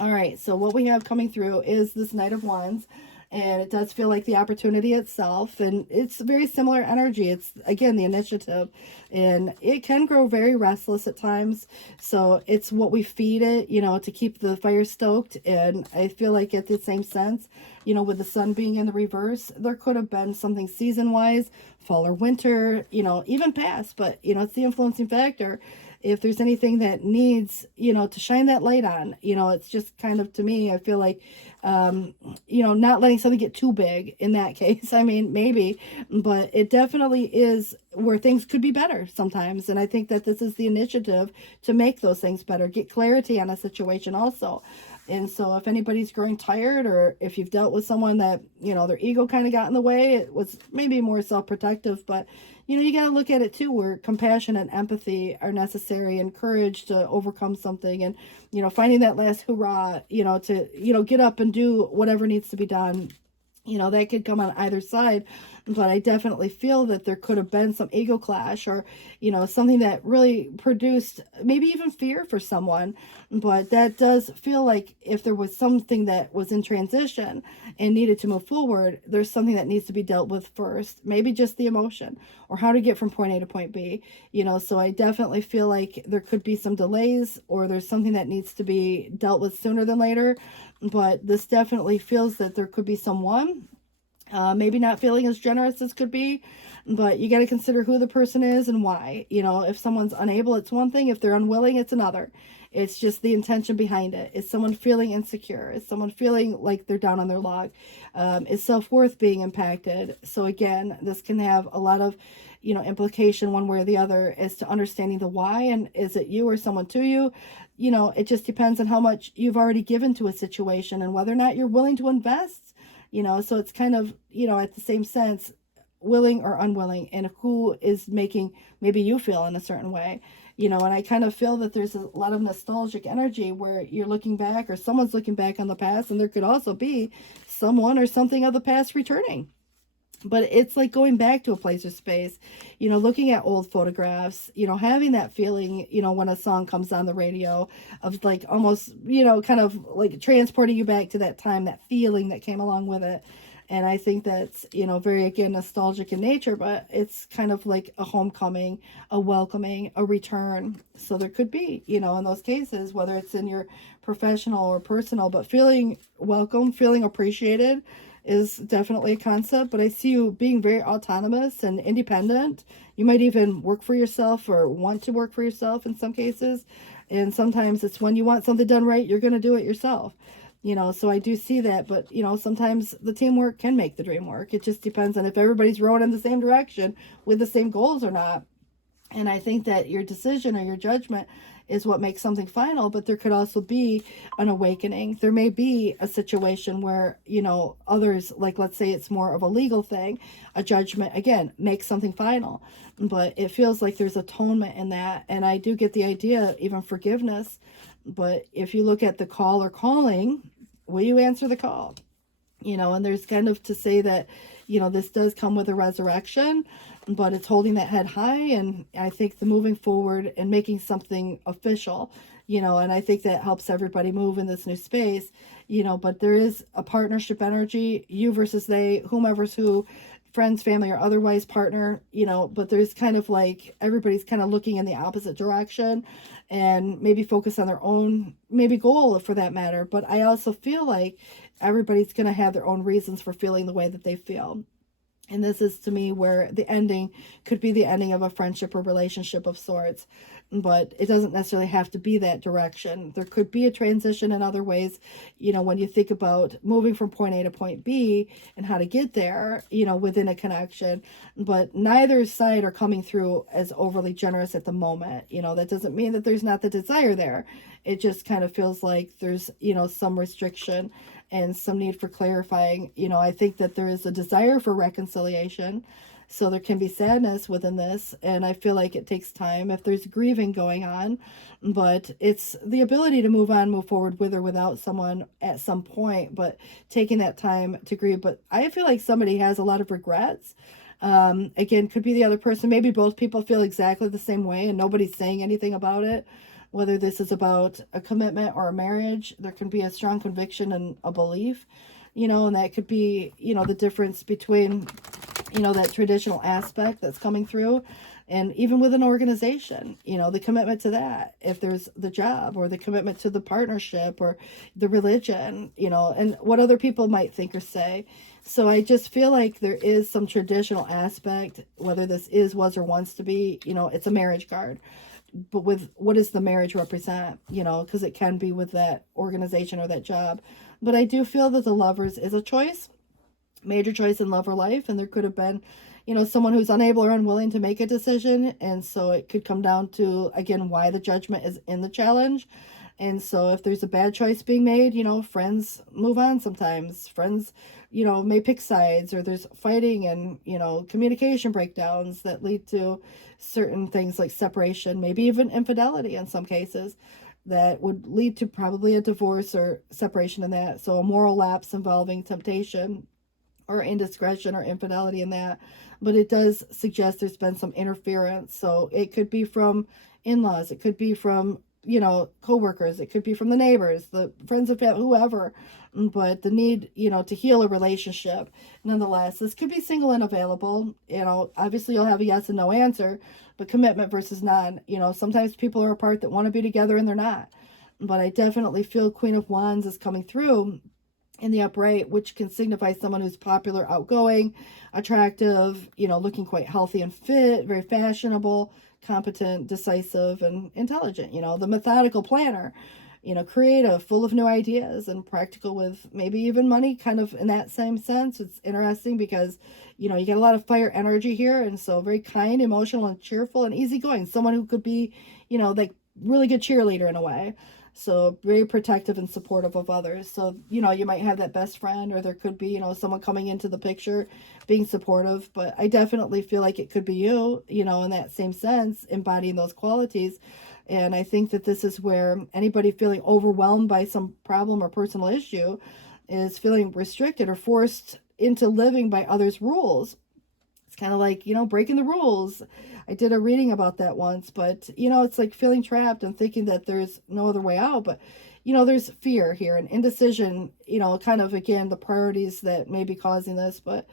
All right, so what we have coming through is this Knight of Wands. And it does feel like the opportunity itself. And it's very similar energy. It's, again, the initiative. And it can grow very restless at times. So it's what we feed it, to keep the fire stoked. And I feel like at the same sense, with the sun being in the reverse, there could have been something season-wise, fall or winter, even past. But, it's the influencing factor. If there's anything that needs, to shine that light on, it's just kind of, to me, I feel like, not letting something get too big in that case. I mean, maybe, but it definitely is where things could be better sometimes. And I think that this is the initiative to make those things better, get clarity on a situation also. And so if anybody's growing tired, or if you've dealt with someone that, their ego kind of got in the way, it was maybe more self-protective, but you got to look at it too, where compassion and empathy are necessary, and courage to overcome something, and finding that last hurrah, to get up and do whatever needs to be done. That could come on either side, but I definitely feel that there could have been some ego clash, or, something that really produced maybe even fear for someone. But that does feel like if there was something that was in transition and needed to move forward, there's something that needs to be dealt with first, maybe just the emotion, or how to get from point A to point B, so I definitely feel like there could be some delays, or there's something that needs to be dealt with sooner than later. But this definitely feels that there could be someone maybe not feeling as generous as could be, but you got to consider who the person is and why. If someone's unable, it's one thing. If they're unwilling, it's another. It's just the intention behind it. Is someone feeling insecure? Is someone feeling like they're down on their log? Is self-worth being impacted? So again, this can have a lot of implication one way or the other as to understanding the why, and is it you or someone to you? It just depends on how much you've already given to a situation and whether or not you're willing to invest. So it's kind of, at the same sense, willing or unwilling, and who is making maybe you feel in a certain way. And I kind of feel that there's a lot of nostalgic energy where you're looking back, or someone's looking back on the past, and there could also be someone or something of the past returning. But it's like going back to a place or space, looking at old photographs, having that feeling, when a song comes on the radio, of like almost, kind of like transporting you back to that time, that feeling that came along with it. And I think that's, very, again, nostalgic in nature, but it's kind of like a homecoming, a welcoming, a return. So there could be, in those cases, whether it's in your professional or personal, but feeling welcome, feeling appreciated is definitely a concept. But I see you being very autonomous and independent. You might even work for yourself, or want to work for yourself in some cases. And sometimes it's when you want something done right, you're going to do it yourself. So I do see that, but, sometimes the teamwork can make the dream work. It just depends on if everybody's rowing in the same direction with the same goals or not. And I think that your decision or your judgment is what makes something final, but there could also be an awakening. There may be a situation where, others, like, let's say it's more of a legal thing, a judgment, again, makes something final. But it feels like there's atonement in that. And I do get the idea, even forgiveness. But if you look at the call or calling, will you answer the call? And there's kind of to say that, this does come with a resurrection, but it's holding that head high. And I think the moving forward and making something official, and I think that helps everybody move in this new space, but there is a partnership energy, you versus they, whomever's who, friends, family, or otherwise partner, but there's kind of like everybody's kind of looking in the opposite direction, and maybe focus on their own maybe goal for that matter. But I also feel like everybody's going to have their own reasons for feeling the way that they feel. And this is, to me, where the ending could be the ending of a friendship or relationship of sorts. But it doesn't necessarily have to be that direction. There could be a transition in other ways, when you think about moving from point A to point B and how to get there, within a connection. But neither side are coming through as overly generous at the moment. That doesn't mean that there's not the desire there. It just kind of feels like there's, some restriction and some need for clarifying. I think that there is a desire for reconciliation. So there can be sadness within this, and I feel like it takes time if there's grieving going on, but it's the ability to move on, move forward with or without someone at some point, but taking that time to grieve. But I feel like somebody has a lot of regrets. Again, could be the other person. Maybe both people feel exactly the same way and nobody's saying anything about it. Whether this is about a commitment or a marriage, there can be a strong conviction and a belief, and that could be, the difference between, that traditional aspect that's coming through. And even with an organization, the commitment to that, if there's the job, or the commitment to the partnership, or the religion, and what other people might think or say. So I just feel like there is some traditional aspect, whether this is, was, or wants to be, it's a marriage card. But with what does the marriage represent, because it can be with that organization or that job. But I do feel that the lovers is a choice, major choice in love or life. And there could have been, someone who's unable or unwilling to make a decision. And so it could come down to, again, why the judgment is in the challenge. And so if there's a bad choice being made, friends move on sometimes. Friends, may pick sides, or there's fighting and, communication breakdowns that lead to certain things like separation, maybe even infidelity in some cases, that would lead to probably a divorce or separation in that. So a moral lapse involving temptation or indiscretion or infidelity in that. But it does suggest there's been some interference. So it could be from in-laws, it could be from, co-workers, it could be from the neighbors, the friends of family, whoever. But the need, to heal a relationship, nonetheless. This could be single and available. Obviously you'll have a yes and no answer, but commitment versus non. Sometimes people are apart that want to be together and they're not. But I definitely feel Queen of Wands is coming through in the upright, which can signify someone who's popular, outgoing, attractive, looking quite healthy and fit, very fashionable, competent, decisive, and intelligent. The methodical planner, creative, full of new ideas, and practical with maybe even money, kind of in that same sense. It's interesting because, you get a lot of fire energy here, and so very kind, emotional, and cheerful, and easygoing. Someone who could be, like really good cheerleader in a way. So very protective and supportive of others. So, you might have that best friend, or there could be, someone coming into the picture being supportive. But I definitely feel like it could be you, in that same sense, embodying those qualities. And I think that this is where anybody feeling overwhelmed by some problem or personal issue is feeling restricted or forced into living by others' rules. It's kind of like, breaking the rules. I did a reading about that once, but, it's like feeling trapped and thinking that there's no other way out. But, there's fear here and indecision, kind of, again, the priorities that may be causing this. But,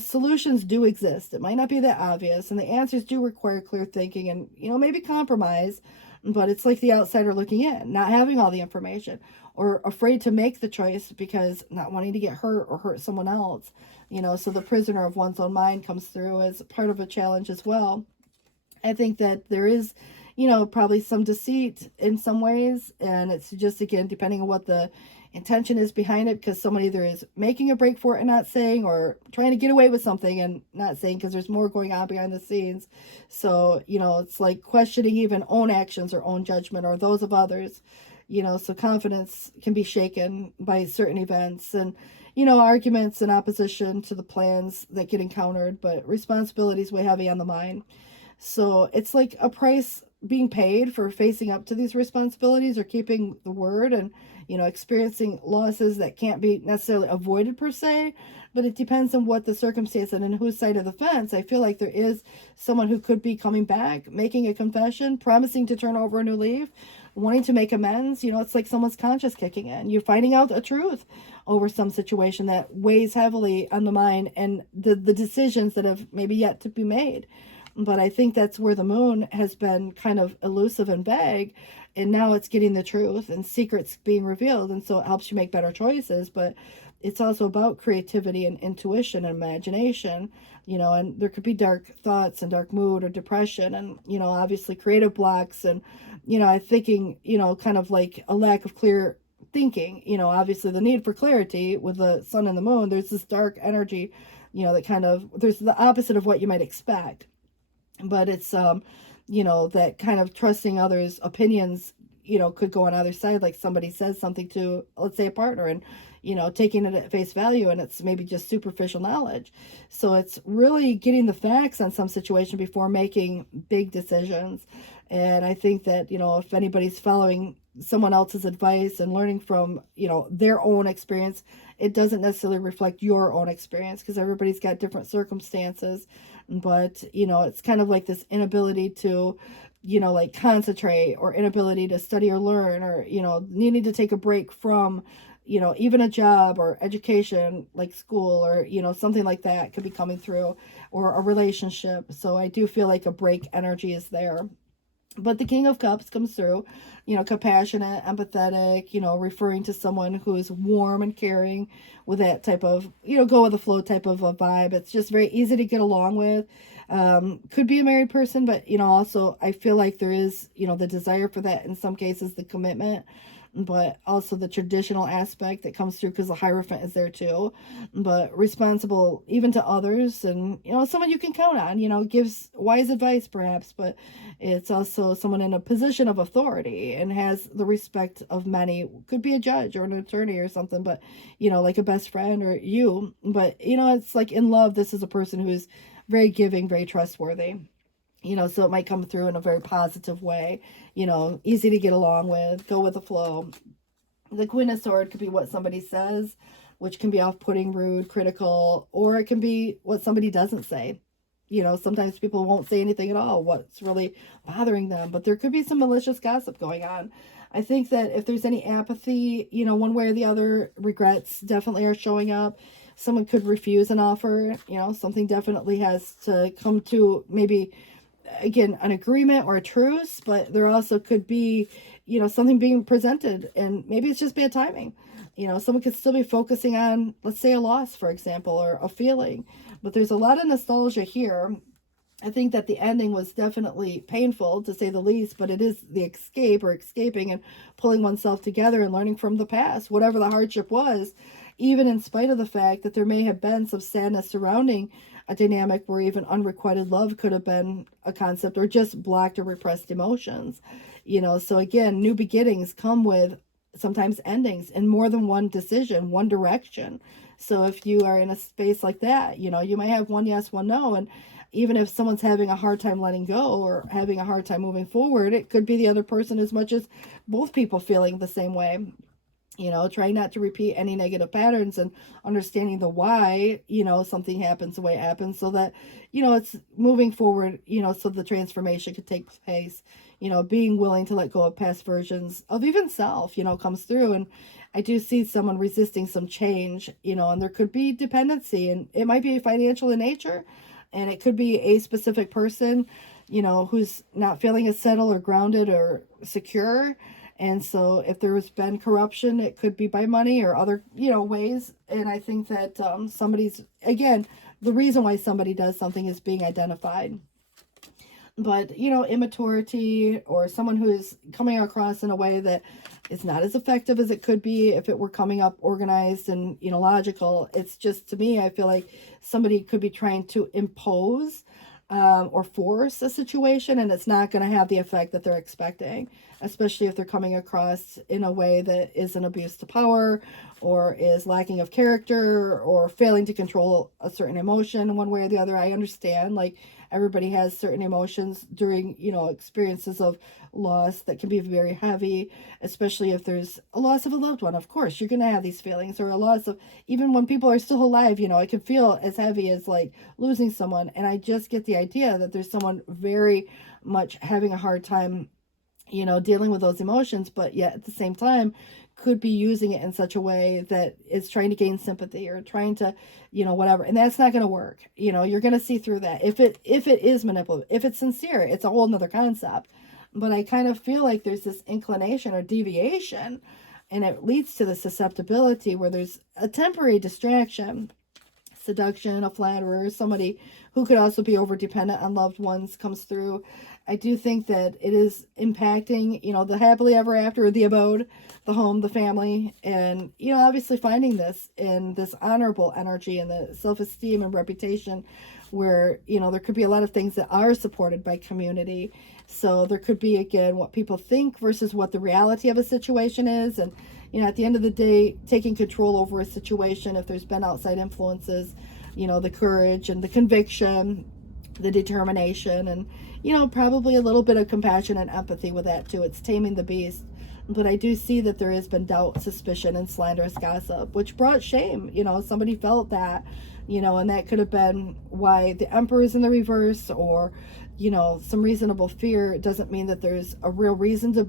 solutions do exist. It might not be that obvious, and the answers do require clear thinking and, maybe compromise. But it's like the outsider looking in, not having all the information, or afraid to make the choice because not wanting to get hurt or hurt someone else. So the prisoner of one's own mind comes through as part of a challenge as well. I think that there is, probably some deceit in some ways. And it's just, again, depending on what the intention is behind it, because someone either is making a break for it and not saying, or trying to get away with something and not saying because there's more going on behind the scenes. So, it's like questioning even own actions or own judgment or those of others. So confidence can be shaken by certain events and, arguments and opposition to the plans that get encountered, but responsibilities weigh heavy on the mind. So it's like a price being paid for facing up to these responsibilities or keeping the word, and, experiencing losses that can't be necessarily avoided per se, but it depends on what the circumstance and in whose side of the fence. I feel like there is someone who could be coming back, making a confession, promising to turn over a new leaf, wanting to make amends. It's like someone's conscience kicking in. You're finding out a truth over some situation that weighs heavily on the mind and the decisions that have maybe yet to be made. But I think that's where the moon has been kind of elusive and vague, and now it's getting the truth and secrets being revealed, and so it helps you make better choices. But it's also about creativity and intuition and imagination, and there could be dark thoughts and dark mood or depression and, obviously creative blocks and, I'm thinking, kind of like a lack of clear thinking, obviously the need for clarity with the sun and the moon. There's this dark energy, that kind of, there's the opposite of what you might expect. But it's, that kind of trusting others' opinions, could go on either side. Like somebody says something to, let's say, a partner, and, taking it at face value, and it's maybe just superficial knowledge. So it's really getting the facts on some situation before making big decisions. And I think that, if anybody's following someone else's advice and learning from, their own experience, it doesn't necessarily reflect your own experience because everybody's got different circumstances. But, it's kind of like this inability to, like concentrate, or inability to study or learn, or, needing to take a break from, even a job or education, like school, or, something like that could be coming through, or a relationship. So I do feel like a break energy is there. But the King of Cups comes through, compassionate, empathetic, referring to someone who is warm and caring with that type of, go with the flow type of a vibe. It's just very easy to get along with. Could be a married person, but, also I feel like there is, the desire for that in some cases, the commitment. but also the traditional aspect that comes through because the Hierophant is there too. But responsible even to others, and someone you can count on, gives wise advice perhaps, but it's also someone in a position of authority and has the respect of many. Could be a judge or an attorney or something, but like a best friend or you. But it's like in love, this is a person who's very giving, very trustworthy. So it might come through in a very positive way, easy to get along with, go with the flow. The Queen of Swords could be what somebody says, which can be off-putting, rude, critical, or it can be what somebody doesn't say. Sometimes people won't say anything at all, what's really bothering them, but there could be some malicious gossip going on. I think that if there's any apathy, one way or the other, regrets definitely are showing up. Someone could refuse an offer, something definitely has to come to maybe, again, an agreement or a truce, but there also could be, something being presented and maybe it's just bad timing. Someone could still be focusing on, let's say, a loss, for example, or a feeling, but there's a lot of nostalgia here. I think that the ending was definitely painful, to say the least, but it is the escape or escaping and pulling oneself together and learning from the past, whatever the hardship was, even in spite of the fact that there may have been some sadness surrounding a dynamic where even unrequited love could have been a concept, or just blocked or repressed emotions. So again, new beginnings come with sometimes endings in more than one decision, one direction. So if you are in a space like that, you might have one yes, one no. And even if someone's having a hard time letting go or having a hard time moving forward, it could be the other person as much as both people feeling the same way. Trying not to repeat any negative patterns and understanding the why, something happens the way it happens, so that, it's moving forward, so the transformation could take place. Being willing to let go of past versions of even self, comes through. And I do see someone resisting some change, and there could be dependency, and it might be financial in nature, and it could be a specific person, who's not feeling as settled or grounded or secure. And so if there's been corruption, it could be by money or other, ways. And I think that somebody's, again, the reason why somebody does something is being identified. But, immaturity, or someone who is coming across in a way that is not as effective as it could be if it were coming up organized and, logical. It's just, to me, I feel like somebody could be trying to impose or force a situation, and it's not going to have the effect that they're expecting, especially if they're coming across in a way that is an abuse to power, or is lacking of character, or failing to control a certain emotion one way or the other. I understand, like, everybody has certain emotions during, experiences of loss that can be very heavy, especially if there's a loss of a loved one. Of course, you're going to have these feelings, or a loss of, even when people are still alive, it can feel as heavy as like losing someone. And I just get the idea that there's someone very much having a hard time, dealing with those emotions, but yet at the same time could be using it in such a way that is trying to gain sympathy, or trying to, whatever. And that's not going to work. You're going to see through that. If it is manipulative, if it's sincere, it's a whole nother concept. But I kind of feel like there's this inclination or deviation, and it leads to the susceptibility where there's a temporary distraction, seduction, a flatterer, somebody who could also be over dependent on loved ones comes through. I do think that it is impacting, the happily ever after, the abode, the home, the family, and, obviously finding this in this honorable energy and the self-esteem and reputation where, there could be a lot of things that are supported by community. So there could be, again, what people think versus what the reality of a situation is. And, at the end of the day, taking control over a situation, if there's been outside influences, the courage and the conviction, the determination, and, probably a little bit of compassion and empathy with that too. It's taming the beast. But I do see that there has been doubt, suspicion, and slanderous gossip, which brought shame. Somebody felt that, and that could have been why the Emperor is in the reverse, or, some reasonable fear. It doesn't mean that there's a real reason to,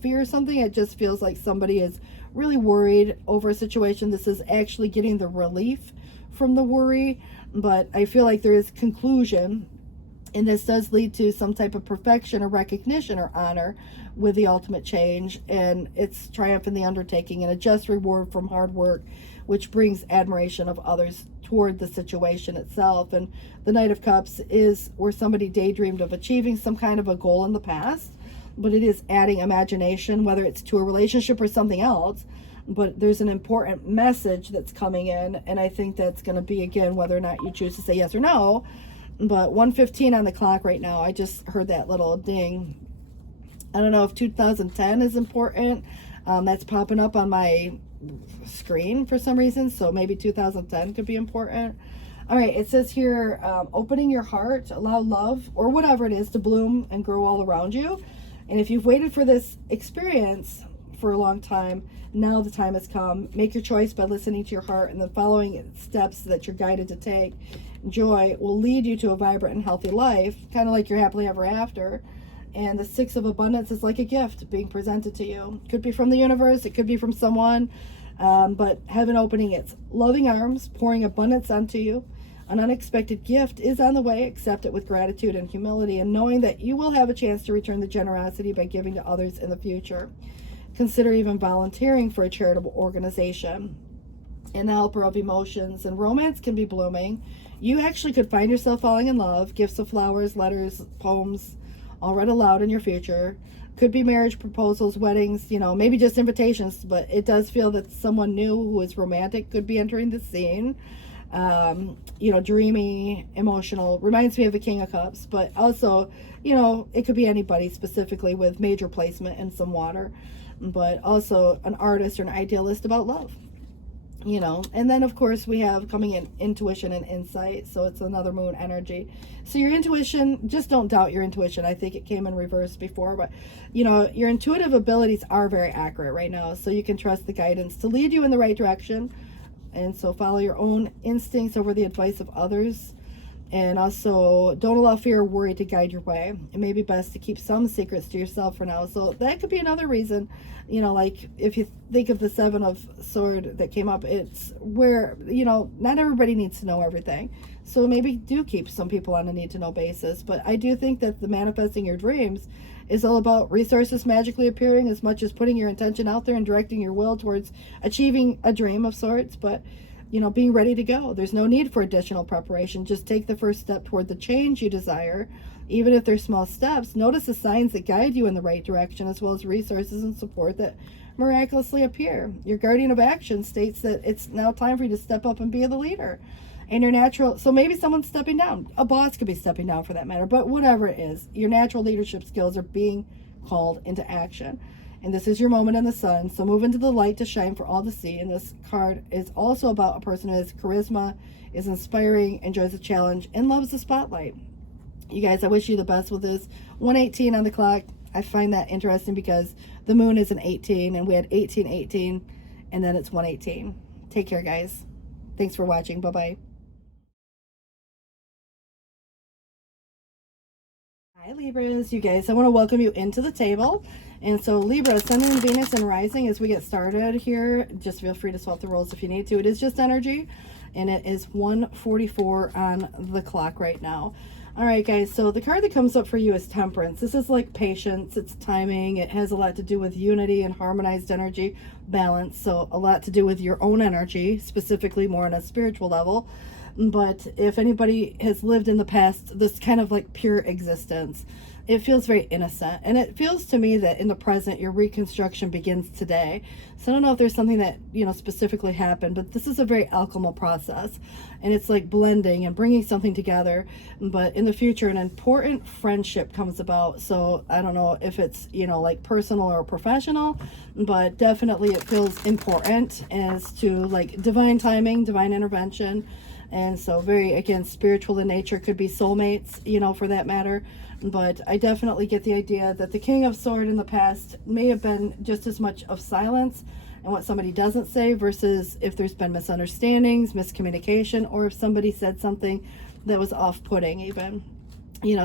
fear something. It just feels like somebody is really worried over a situation. This is actually getting the relief from the worry. But I feel like there is conclusion, and this does lead to some type of perfection or recognition or honor with the ultimate change, and it's triumph in the undertaking and a just reward from hard work, which brings admiration of others toward the situation itself. And the Knight of Cups is where somebody daydreamed of achieving some kind of a goal in the past, but it is adding imagination, whether it's to a relationship or something else. But there's an important message that's coming in, and I think that's going to be, again, whether or not you choose to say yes or no. But 1:15 on the clock right now, I just heard that little ding. I don't know if 2010 is important. That's popping up on my screen for some reason, so maybe 2010 could be important. All right, it says here, opening your heart, allow love or whatever it is to bloom and grow all around you. And if you've waited for this experience for a long time, now the time has come. Make your choice by listening to your heart, and the following steps that you're guided to take. Joy will lead you to a vibrant and healthy life, kind of like your happily ever after. And the Six of Abundance is like a gift being presented to you. It could be from the universe, it could be from someone, but heaven opening its loving arms, pouring abundance onto you. An unexpected gift is on the way. Accept it with gratitude and humility, and knowing that you will have a chance to return the generosity by giving to others in the future. Consider even volunteering for a charitable organization. And the helper of emotions and romance can be blooming. You actually could find yourself falling in love. Gifts of flowers, letters, poems, all read aloud in your future. Could be marriage proposals, weddings, maybe just invitations, but it does feel that someone new who is romantic could be entering the scene. Dreamy, emotional, reminds me of the King of Cups, but also, it could be anybody specifically with major placement and some water, but also an artist or an idealist about love. And then of course we have coming in intuition and insight, so it's another moon energy. So your intuition, just don't doubt your intuition. I think it came in reverse before, but your intuitive abilities are very accurate right now, so you can trust the guidance to lead you in the right direction. And so follow your own instincts over the advice of others, and also don't allow fear or worry to guide your way. It may be best to keep some secrets to yourself for now. So that could be another reason, like if you think of the Seven of Sword that came up, it's where, not everybody needs to know everything. So maybe do keep some people on a need to know basis. But I do think that the manifesting your dreams is all about resources magically appearing, as much as putting your intention out there and directing your will towards achieving a dream of sorts. But being ready to go. There's no need for additional preparation. Just take the first step toward the change you desire. Even if they're small steps, notice the signs that guide you in the right direction, as well as resources and support that miraculously appear. Your guardian of action states that it's now time for you to step up and be the leader. And your natural, so maybe someone's stepping down. A boss could be stepping down for that matter, but whatever it is, your natural leadership skills are being called into action. And this is your moment in the sun, so move into the light to shine for all to see. And this card is also about a person who has charisma, is inspiring, enjoys a challenge, and loves the spotlight. You guys, I wish you the best with this. 1:18 on the clock. I find that interesting because the moon is an 18, and we had 18, and then it's 1:18. Take care, guys. Thanks for watching. Bye-bye. Hi Libras, you guys, I want to welcome you into the table. And so Libra, Sun and Venus and Rising, as we get started here, just feel free to swap the roles if you need to. It is just energy, and it is 1:44 on the clock right now. All right guys, so the card that comes up for you is Temperance. This is like patience, it's timing, it has a lot to do with unity and harmonized energy balance, so a lot to do with your own energy, specifically more on a spiritual level. But if anybody has lived in the past this kind of like pure existence, it feels very innocent, and it feels to me that in the present your reconstruction begins today. So I don't know if there's something that specifically happened, but this is a very alchemical process, and it's like blending and bringing something together. But in the future an important friendship comes about, so I don't know if it's like personal or professional, but definitely it feels important as to like divine timing, divine intervention. And so very, again, spiritual in nature, could be soulmates, for that matter. But I definitely get the idea that the King of Swords in the past may have been just as much of silence and what somebody doesn't say, versus if there's been misunderstandings, miscommunication, or if somebody said something that was off-putting even.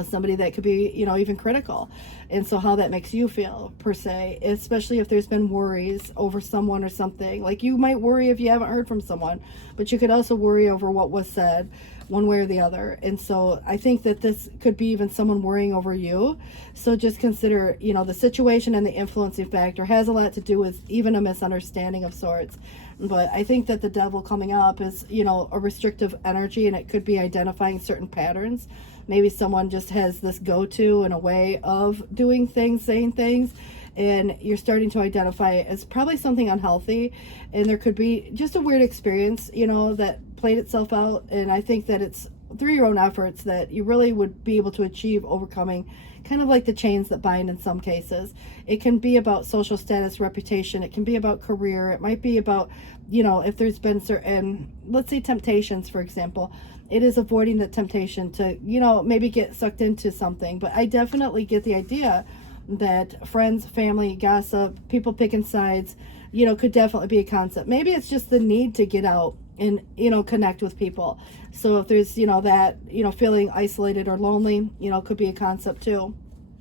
Somebody that could be, even critical. And so how that makes you feel, per se, especially if there's been worries over someone or something. Like you might worry if you haven't heard from someone, but you could also worry over what was said one way or the other. And so I think that this could be even someone worrying over you. So just consider, the situation and the influencing factor has a lot to do with even a misunderstanding of sorts. But I think that the devil coming up is, a restrictive energy, and it could be identifying certain patterns. Maybe someone just has this go-to and a way of doing things, saying things, and you're starting to identify it as probably something unhealthy, and there could be just a weird experience, you know, that played itself out. And I think that it's through your own efforts that you really would be able to achieve overcoming kind of like the chains that bind in some cases. It can be about social status, reputation. It can be about career. It might be about, you know, if there's been certain, let's say, temptations, for example. It is avoiding the temptation to, you know, maybe get sucked into something. But I definitely get the idea that friends, family, gossip, people picking sides, you know, could definitely be a concept. Maybe it's just the need to get out and, you know, connect with people. So if there's, you know, that, you know, feeling isolated or lonely, you know, could be a concept too.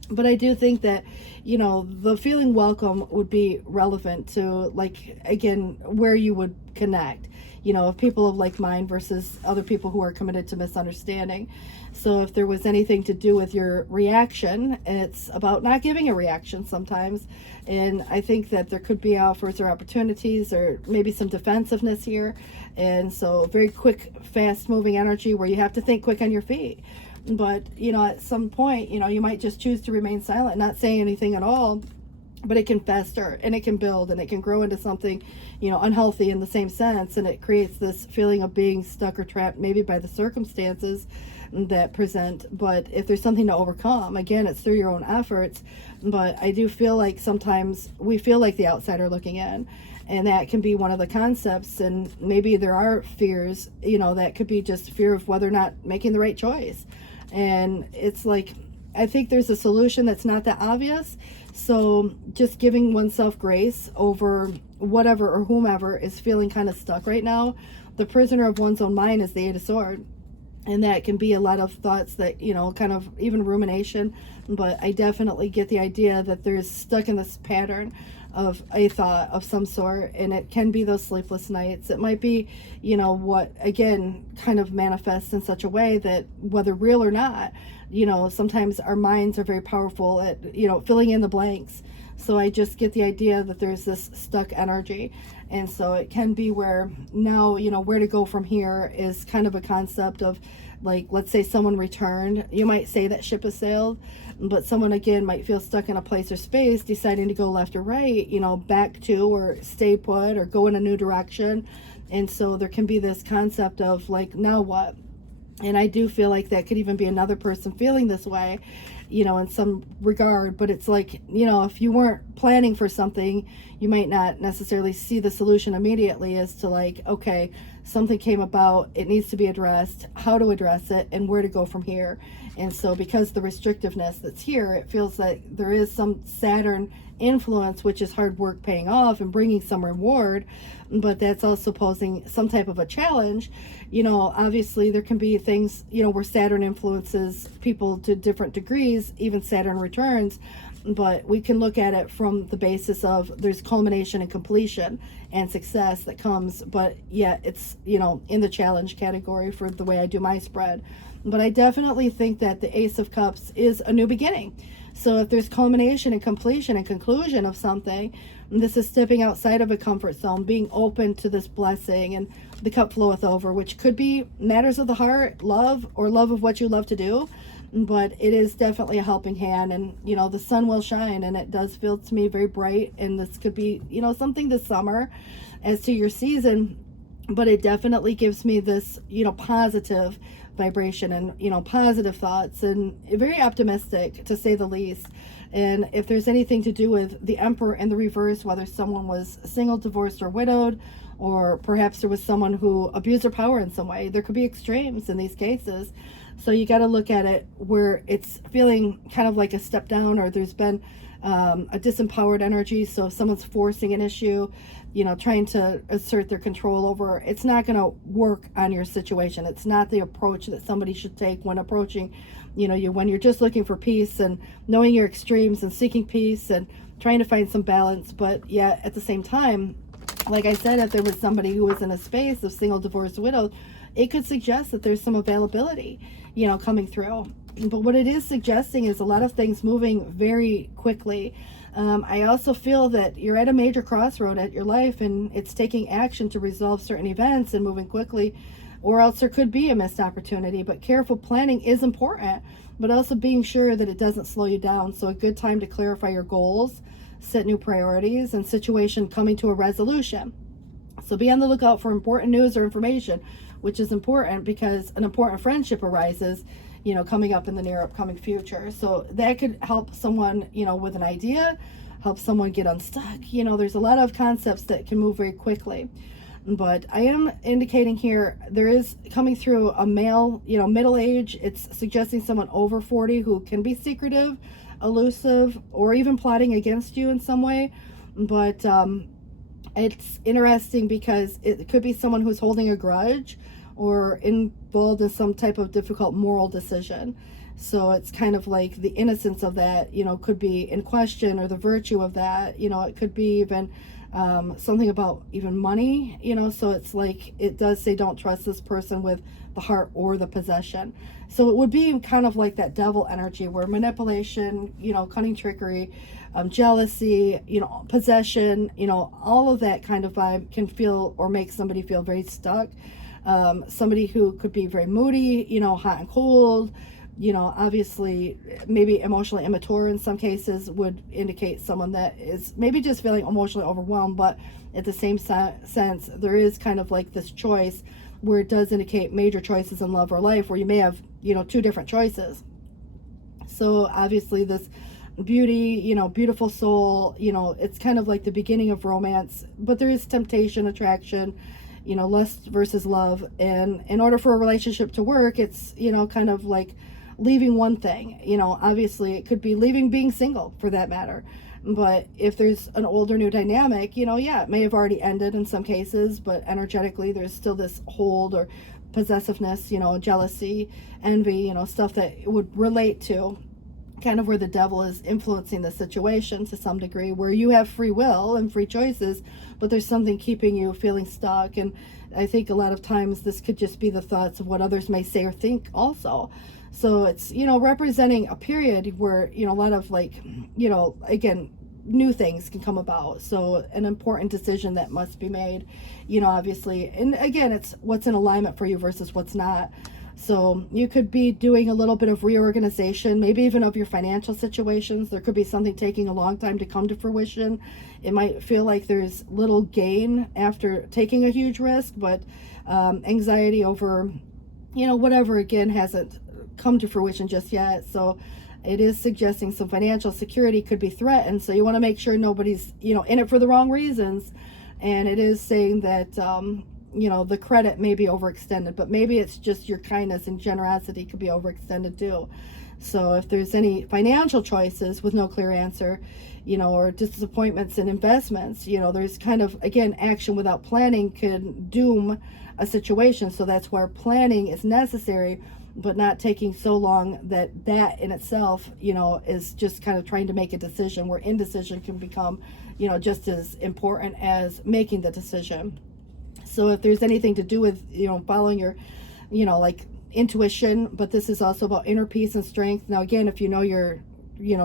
But I do think that, you know, the feeling welcome would be relevant to, like, again, where you would connect, you know, of people of like mind versus other people who are committed to misunderstanding. So if there was anything to do with your reaction, it's about not giving a reaction sometimes. And I think that there could be offers or opportunities or maybe some defensiveness here. And so very quick, fast moving energy where you have to think quick on your feet. But, you know, at some point, you know, you might just choose to remain silent, not saying anything at all, but it can fester and it can build and it can grow into something, you know, unhealthy in the same sense. And it creates this feeling of being stuck or trapped maybe by the circumstances that present. But if there's something to overcome, again, it's through your own efforts. But I do feel like sometimes we feel like the outsider looking in. And that can be one of the concepts. And maybe there are fears, you know, that could be just fear of whether or not making the right choice. And it's like, I think there's a solution that's not that obvious. So just giving oneself grace over whatever or whomever is feeling kind of stuck right now. The prisoner of one's own mind is the Eight of Swords. And that can be a lot of thoughts that, you know, kind of even rumination. But I definitely get the idea that there's stuck in this pattern of a thought of some sort, and it can be those sleepless nights. It might be, you know, what again kind of manifests in such a way that whether real or not, you know, sometimes our minds are very powerful at, you know, filling in the blanks. So I just get the idea that there's this stuck energy. And so it can be where now, you know, where to go from here is kind of a concept of, like, let's say someone returned. You might say that ship has sailed, but someone again might feel stuck in a place or space, deciding to go left or right, you know, back to or stay put or go in a new direction. And so there can be this concept of like, now what? And I do feel like that could even be another person feeling this way, you know, in some regard. But it's like, you know, if you weren't planning for something, you might not necessarily see the solution immediately as to like, okay, something came about, it needs to be addressed, how to address it, and where to go from here. And so because the restrictiveness that's here, it feels like there is some Saturn influence, which is hard work paying off and bringing some reward, but that's also posing some type of a challenge. You know, obviously there can be things, you know, where Saturn influences people to different degrees, even Saturn returns, but we can look at it from the basis of there's culmination and completion and success that comes, but yet it's, you know, in the challenge category for the way I do my spread. But I definitely think that the Ace of Cups is a new beginning. So if there's culmination and completion and conclusion of something, this is stepping outside of a comfort zone, being open to this blessing, and the cup floweth over, which could be matters of the heart, love, or love of what you love to do. But it is definitely a helping hand, and, you know, the sun will shine, and it does feel to me very bright. And this could be, you know, something this summer as to your season, but it definitely gives me this, you know, positive vibration and, you know, positive thoughts, and very optimistic to say the least. And if there's anything to do with the Emperor in the reverse, whether someone was single, divorced, or widowed, or perhaps there was someone who abused their power in some way, there could be extremes in these cases. So you got to look at it where it's feeling kind of like a step down, or there's been a disempowered energy. So if someone's forcing an issue, you know, trying to assert their control over, it's not going to work on your situation. It's not the approach that somebody should take when approaching, you know, you, when you're just looking for peace and knowing your extremes and seeking peace and trying to find some balance. But yet at the same time, like I said, if there was somebody who was in a space of single, divorced, widow, it could suggest that there's some availability, you know, coming through. But what it is suggesting is a lot of things moving very quickly. I also feel that you're at a major crossroad at your life, and it's taking action to resolve certain events and moving quickly, or else there could be a missed opportunity. But careful planning is important, but also being sure that it doesn't slow you down. So a good time to clarify your goals, set new priorities, and situation coming to a resolution. So be on the lookout for important news or information, which is important because an important friendship arises, coming up in the near upcoming future. So that could help someone, with an idea, help someone get unstuck. There's a lot of concepts that can move very quickly. But I am indicating here, there is coming through a male, middle age. It's suggesting someone over 40 who can be secretive, elusive, or even plotting against you in some way. But it's interesting because it could be someone who's holding a grudge or involved in some type of difficult moral decision. So it's kind of like the innocence of that, could be in question, or the virtue of that. It could be even something about even money, so it's like, it does say don't trust this person with the heart or the possession. So it would be kind of like that devil energy where manipulation, cunning, trickery, jealousy, possession, all of that kind of vibe can feel or make somebody feel very stuck. Somebody who could be very moody, hot and cold, obviously maybe emotionally immature in some cases would indicate someone that is maybe just feeling emotionally overwhelmed. But at the same sense, there is kind of like this choice where it does indicate major choices in love or life where you may have, two different choices. So obviously this beauty, beautiful soul, it's kind of like the beginning of romance, but there is temptation, attraction, lust versus love. And in order for a relationship to work, it's, kind of like leaving one thing, obviously it could be leaving being single for that matter. But if there's an old or new dynamic, yeah, it may have already ended in some cases, but energetically there's still this hold or possessiveness, jealousy, envy, stuff that would relate to kind of where the devil is influencing the situation to some degree, where you have free will and free choices, but there's something keeping you feeling stuck. And I think a lot of times this could just be the thoughts of what others may say or think also. So it's, representing a period where, a lot of like, again, new things can come about. So an important decision that must be made, obviously. And again, it's what's in alignment for you versus what's not. So you could be doing a little bit of reorganization, maybe even of your financial situations. There could be something taking a long time to come to fruition. It might feel like there's little gain after taking a huge risk, but anxiety over, whatever, again, hasn't come to fruition just yet. So it is suggesting some financial security could be threatened. So you want to make sure nobody's, in it for the wrong reasons. And it is saying that, the credit may be overextended, but maybe it's just your kindness and generosity could be overextended too. So if there's any financial choices with no clear answer, or disappointments in investments, there's kind of, again, action without planning can doom a situation. So that's where planning is necessary, but not taking so long that in itself, is just kind of trying to make a decision, where indecision can become, just as important as making the decision. So if there's anything to do with, following your, like intuition, but this is also about inner peace and strength. Now, again, if your,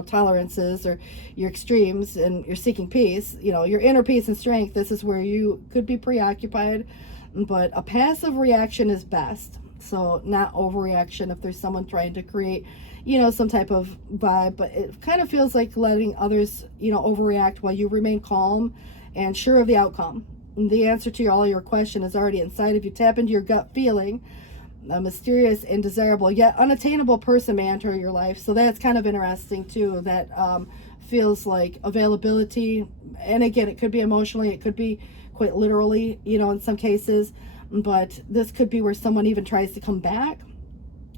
tolerances or your extremes and you're seeking peace, your inner peace and strength, this is where you could be preoccupied, but a passive reaction is best. So not overreaction if there's someone trying to create, some type of vibe, but it kind of feels like letting others, overreact while you remain calm and sure of the outcome. The answer to all your question is already inside of you. Tap into your gut feeling. A mysterious and desirable yet unattainable person may enter your life. So that's kind of interesting too. That feels like availability. And again, it could be emotionally, it could be quite literally, in some cases. But this could be where someone even tries to come back.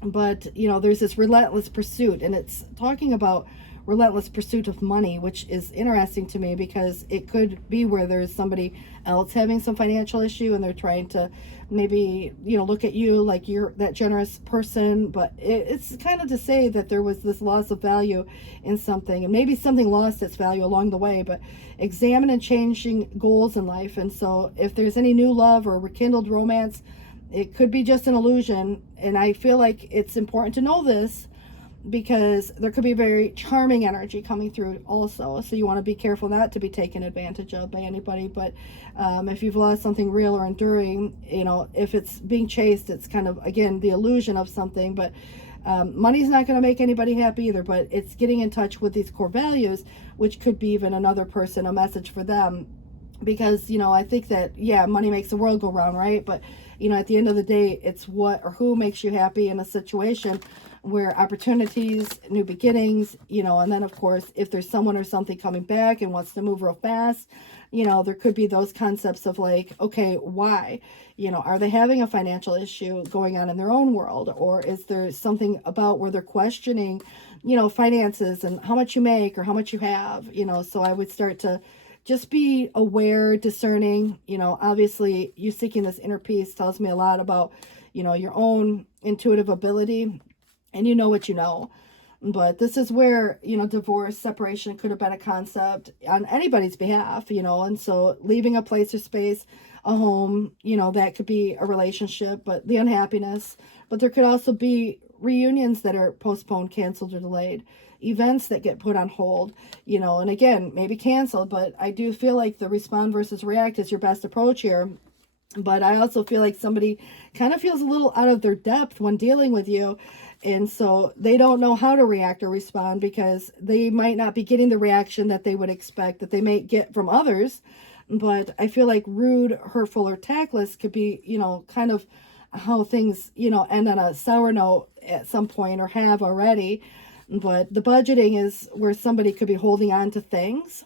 But, there's this relentless pursuit. And it's talking about relentless pursuit of money, which is interesting to me because it could be where there's somebody else having some financial issue and they're trying to maybe, look at you like you're that generous person. But it's kind of to say that there was this loss of value in something, and maybe something lost its value along the way. But examine and changing goals in life. And so if there's any new love or rekindled romance, it could be just an illusion. And I feel like it's important to know this, because there could be very charming energy coming through also. So you want to be careful not to be taken advantage of by anybody. But if you've lost something real or enduring, if it's being chased, it's kind of, again, the illusion of something. But money's not going to make anybody happy either, but it's getting in touch with these core values, which could be even another person, a message for them. Because, I think that, yeah, money makes the world go round, right? But, at the end of the day, it's what or who makes you happy in a situation where opportunities, new beginnings, and then, of course, if there's someone or something coming back and wants to move real fast, there could be those concepts of like, okay, why? Are they having a financial issue going on in their own world? Or is there something about where they're questioning, finances and how much you make or how much you have, so I would start to just be aware, discerning. Obviously you seeking this inner peace tells me a lot about, your own intuitive ability, and what you know. But this is where, divorce, separation could have been a concept on anybody's behalf, and so leaving a place or space, a home, that could be a relationship, but the unhappiness. But there could also be reunions that are postponed, canceled, or delayed, events that get put on hold, and again, maybe canceled. But I do feel like the respond versus react is your best approach here. But I also feel like somebody kind of feels a little out of their depth when dealing with you. And so they don't know how to react or respond because they might not be getting the reaction that they would expect that they may get from others. But I feel like rude, hurtful, or tactless could be, kind of how things, end on a sour note at some point or have already. But the budgeting is where somebody could be holding on to things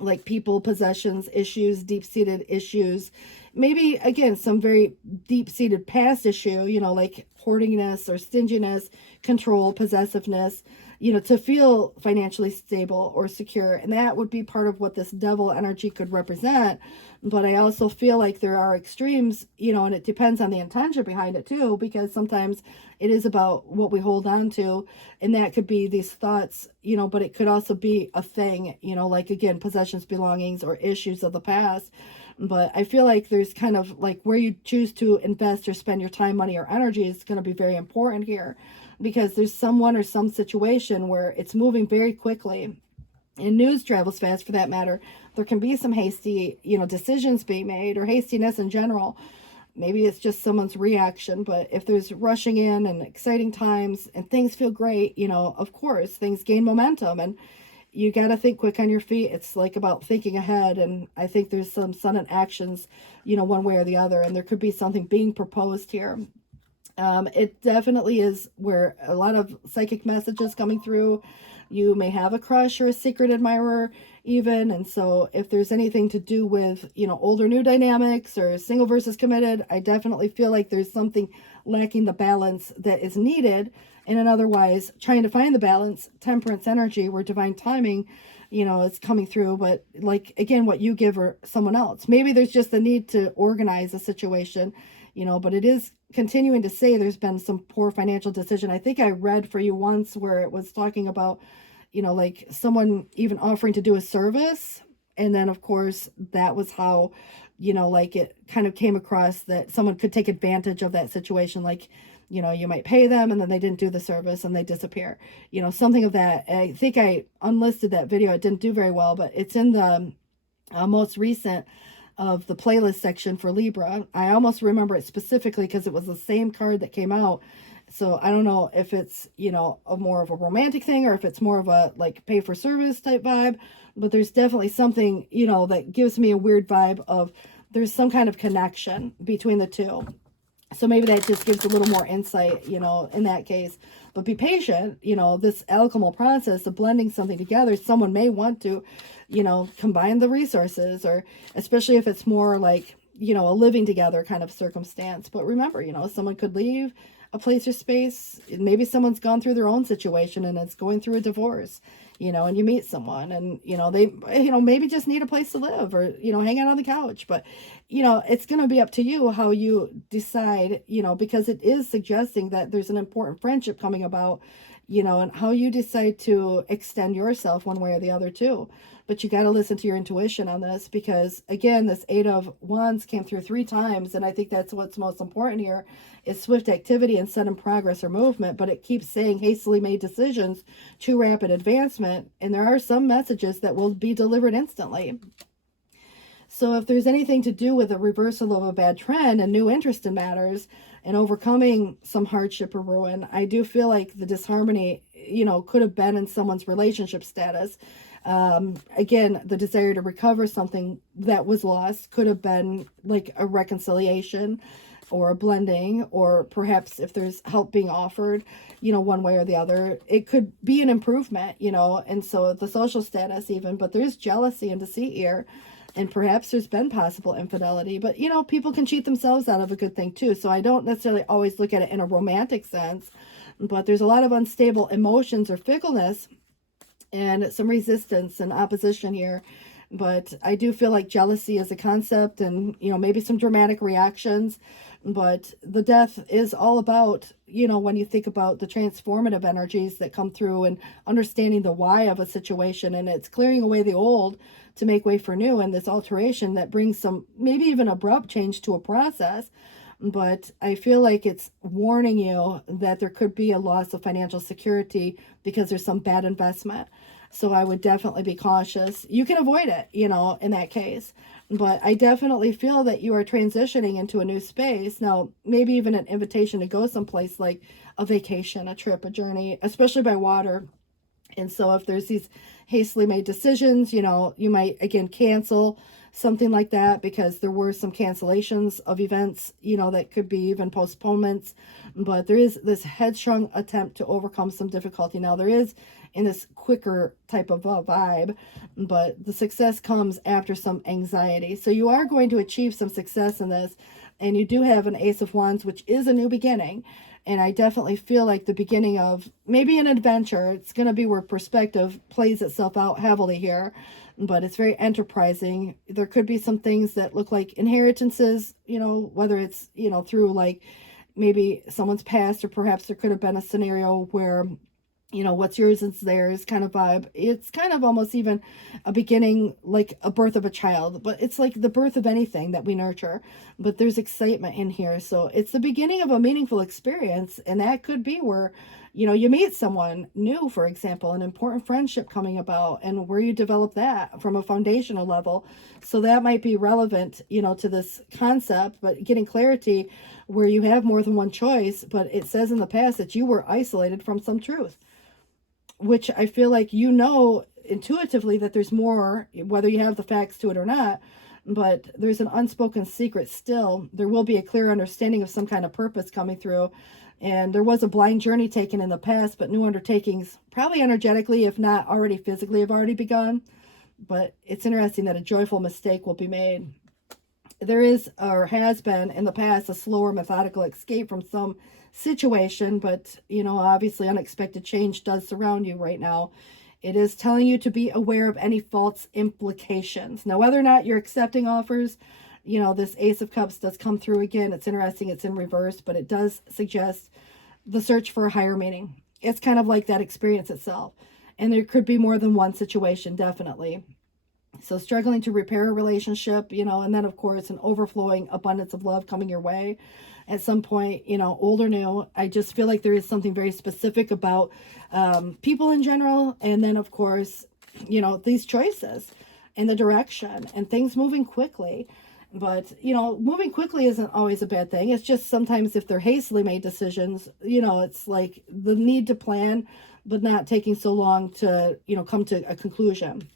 like people, possessions, issues, deep-seated issues. Maybe, again, some very deep-seated past issue, like hoardingness or stinginess, control, possessiveness, to feel financially stable or secure. And that would be part of what this devil energy could represent. But I also feel like there are extremes, and it depends on the intention behind it too, because sometimes it is about what we hold on to. And that could be these thoughts, but it could also be a thing, like, again, possessions, belongings, or issues of the past. But I feel like there's kind of like where you choose to invest or spend your time, money, or energy is going to be very important here, because there's someone or some situation where it's moving very quickly, and news travels fast for that matter. There can be some hasty, decisions being made, or hastiness in general. Maybe it's just someone's reaction, but if there's rushing in and exciting times and things feel great, of course, things gain momentum, and you got to think quick on your feet. It's like about thinking ahead, and I think there's some sudden actions, one way or the other, and there could be something being proposed here. It definitely is where a lot of psychic messages coming through. You may have a crush or a secret admirer even. And so if there's anything to do with, old or new dynamics or single versus committed, I definitely feel like there's something lacking the balance that is needed. And in otherwise trying to find the balance, temperance energy, where divine timing, is coming through. But like, again, what you give or someone else, maybe there's just the need to organize a situation, but it is continuing to say there's been some poor financial decision. I think I read for you once where it was talking about, like someone even offering to do a service. And then of course that was how, like it kind of came across that someone could take advantage of that situation. Like, you might pay them and then they didn't do the service and they disappear, something of that. I think I unlisted that video. It didn't do very well, but it's in the most recent of the playlist section for Libra. I almost remember it specifically because it was the same card that came out. So I don't know if it's, a more of a romantic thing or if it's more of a like pay for service type vibe, but there's definitely something, that gives me a weird vibe of there's some kind of connection between the two. So maybe that just gives a little more insight, in that case. But be patient, this alchemical process of blending something together, someone may want to, combine the resources, or especially if it's more like, a living together kind of circumstance. But remember, someone could leave a place or space. Maybe someone's gone through their own situation and it's going through a divorce, and you meet someone and, they, maybe just need a place to live or, hang out on the couch. But, it's going to be up to you how you decide, because it is suggesting that there's an important friendship coming about. and how you decide to extend yourself one way or the other too. But you got to listen to your intuition on this, because again, this 8 of Wands came through 3 times, and I think that's what's most important here is swift activity and sudden progress or movement. But it keeps saying hastily made decisions, too rapid advancement, and there are some messages that will be delivered instantly. So if there's anything to do with a reversal of a bad trend and new interest in matters and overcoming some hardship or ruin, I do feel like the disharmony, could have been in someone's relationship status. Again, the desire to recover something that was lost could have been like a reconciliation or a blending, or perhaps if there's help being offered, one way or the other, it could be an improvement, and so the social status even, but there's jealousy and deceit here. And perhaps there's been possible infidelity, but people can cheat themselves out of a good thing too. So I don't necessarily always look at it in a romantic sense, but there's a lot of unstable emotions or fickleness and some resistance and opposition here. But I do feel like jealousy is a concept, and maybe some dramatic reactions. But the death is all about, when you think about the transformative energies that come through and understanding the why of a situation, and it's clearing away the old to make way for new, and this alteration that brings some maybe even abrupt change to a process. But I feel like it's warning you that there could be a loss of financial security because there's some bad investment. So I would definitely be cautious. You can avoid it, in that case. But I definitely feel that you are transitioning into a new space. Now, maybe even an invitation to go someplace like a vacation, a trip, a journey, especially by water. And so if there's these hastily made decisions, you might, again, cancel something like that, because there were some cancellations of events, that could be even postponements. But there is this headstrong attempt to overcome some difficulty. Now, there is in this quicker type of a vibe, but the success comes after some anxiety. So you are going to achieve some success in this, and you do have an Ace of Wands, which is a new beginning. And I definitely feel like the beginning of maybe an adventure. It's going to be where perspective plays itself out heavily here, but it's very enterprising. There could be some things that look like inheritances, whether it's, through like maybe someone's past, or perhaps there could have been a scenario where, what's yours is theirs kind of vibe. It's kind of almost even a beginning, like a birth of a child, but it's like the birth of anything that we nurture. But there's excitement in here. So it's the beginning of a meaningful experience. And that could be where, you meet someone new, for example, an important friendship coming about, and where you develop that from a foundational level. So that might be relevant, to this concept, but getting clarity where you have more than one choice. But it says in the past that you were isolated from some truth, which I feel like intuitively that there's more, whether you have the facts to it or not, but there's an unspoken secret still. There will be a clear understanding of some kind of purpose coming through. And there was a blind journey taken in the past, but new undertakings, probably energetically, if not already physically, have already begun. But it's interesting that a joyful mistake will be made. There is, or has been in the past, a slower methodical escape from some situation, but obviously unexpected change does surround you right now. It is telling you to be aware of any false implications. Now, whether or not you're accepting offers, this Ace of Cups does come through again. It's interesting, it's in reverse, but it does suggest the search for a higher meaning. It's kind of like that experience itself, and there could be more than one situation, definitely. So struggling to repair a relationship, and then of course an overflowing abundance of love coming your way at some point, old or new. I just feel like there is something very specific about people in general. And then of course, these choices and the direction and things moving quickly. But, moving quickly isn't always a bad thing. It's just sometimes if they're hastily made decisions, it's like the need to plan, but not taking so long to, come to a conclusion.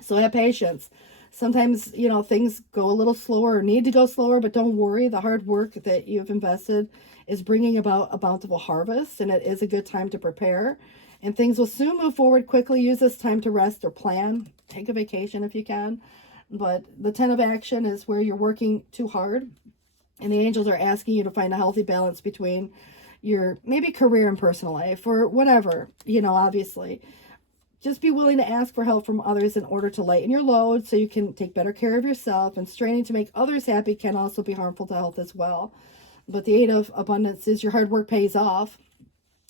So have patience. Sometimes, things go a little slower or need to go slower, but don't worry. The hard work that you've invested is bringing about a bountiful harvest, and it is a good time to prepare. And things will soon move forward quickly. Use this time to rest or plan. Take a vacation if you can. But the 10 of action is where you're working too hard, and the angels are asking you to find a healthy balance between your maybe career and personal life, or whatever, obviously. Just be willing to ask for help from others in order to lighten your load so you can take better care of yourself. And straining to make others happy can also be harmful to health as well. But the 8 of Abundance is your hard work pays off.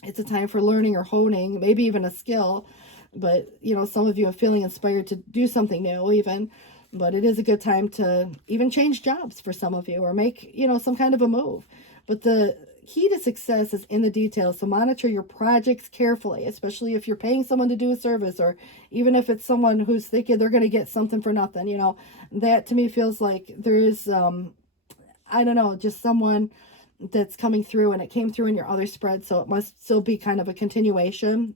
It's a time for learning or honing, maybe even a skill. But, you know, some of you are feeling inspired to do something new even. But it is a good time to even change jobs for some of you, or make, you know, some kind of a move. But the key to success is in the details. So monitor your projects carefully, especially if you're paying someone to do a service, or even if it's someone who's thinking they're going to get something for nothing. You know, that to me feels like there is, I don't know, just someone that's coming through, and it came through in your other spread, so it must still be kind of a continuation.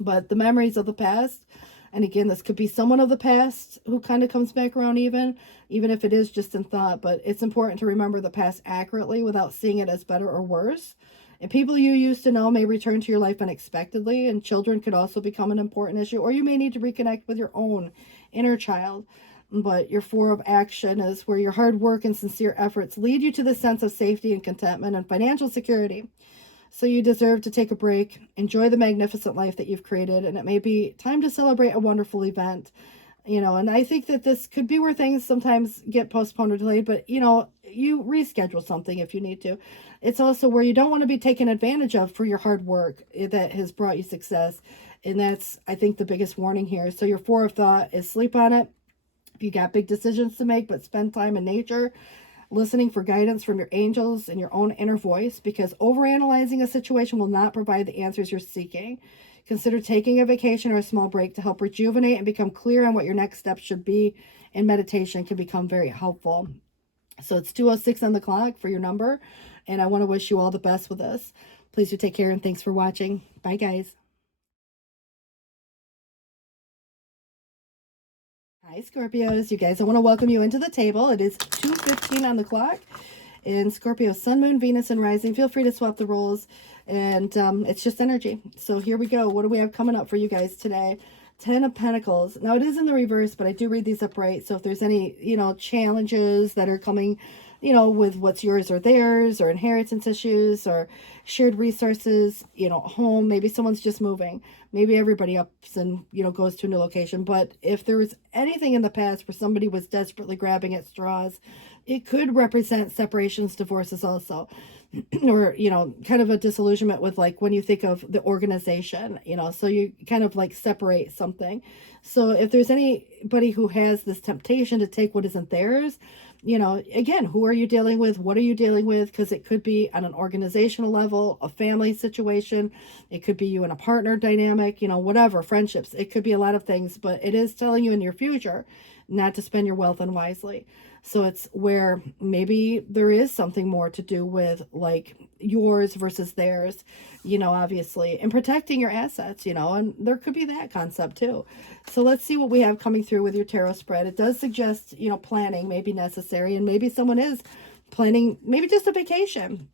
But the memories of the past, and again, this could be someone of the past who kind of comes back around, even if it is just in thought. But it's important to remember the past accurately without seeing it as better or worse. And people you used to know may return to your life unexpectedly, and children could also become an important issue, or you may need to reconnect with your own inner child. But your 4 of action is where your hard work and sincere efforts lead you to the sense of safety and contentment and financial security. So you deserve to take a break, enjoy the magnificent life that you've created, and it may be time to celebrate a wonderful event. You know, and I think that this could be where things sometimes get postponed or delayed, but, you know, you reschedule something if you need to. It's also where you don't want to be taken advantage of for your hard work that has brought you success. And that's, I think, the biggest warning here. So your 4 of thought is sleep on it. If you got big decisions to make, but spend time in nature, listening for guidance from your angels and your own inner voice, because overanalyzing a situation will not provide the answers you're seeking. Consider taking a vacation or a small break to help rejuvenate and become clear on what your next steps should be, and meditation can become very helpful. So it's 2:06 on the clock for your number, and I want to wish you all the best with this. Please do take care, and thanks for watching. Bye, guys. Hi, Scorpios. You guys, I want to welcome you into the table. It is 2:15 on the clock. In Scorpio, Sun, Moon, Venus, and Rising. Feel free to swap the roles. And it's just energy. So here we go. What do we have coming up for you guys today? 10 of Pentacles. Now, it is in the reverse, but I do read these upright. So if there's any, you know, challenges that are coming, you know, with what's yours or theirs, or inheritance issues, or shared resources, you know, home, maybe someone's just moving, maybe everybody ups and, you know, goes to a new location. But if there was anything in the past where somebody was desperately grabbing at straws, it could represent separations, divorces also. Or, you know, kind of a disillusionment with, like, when you think of the organization, you know, so you kind of like separate something. So if there's anybody who has this temptation to take what isn't theirs, you know, again, who are you dealing with? What are you dealing with? Because it could be on an organizational level, a family situation. It could be you and a partner dynamic, you know, whatever, friendships. It could be a lot of things, but it is telling you in your future not to spend your wealth unwisely. So it's where maybe there is something more to do with, like, yours versus theirs, you know, obviously, and protecting your assets, you know, and there could be that concept too. So let's see what we have coming through with your tarot spread. It does suggest, you know, planning may be necessary, and maybe someone is planning maybe just a vacation,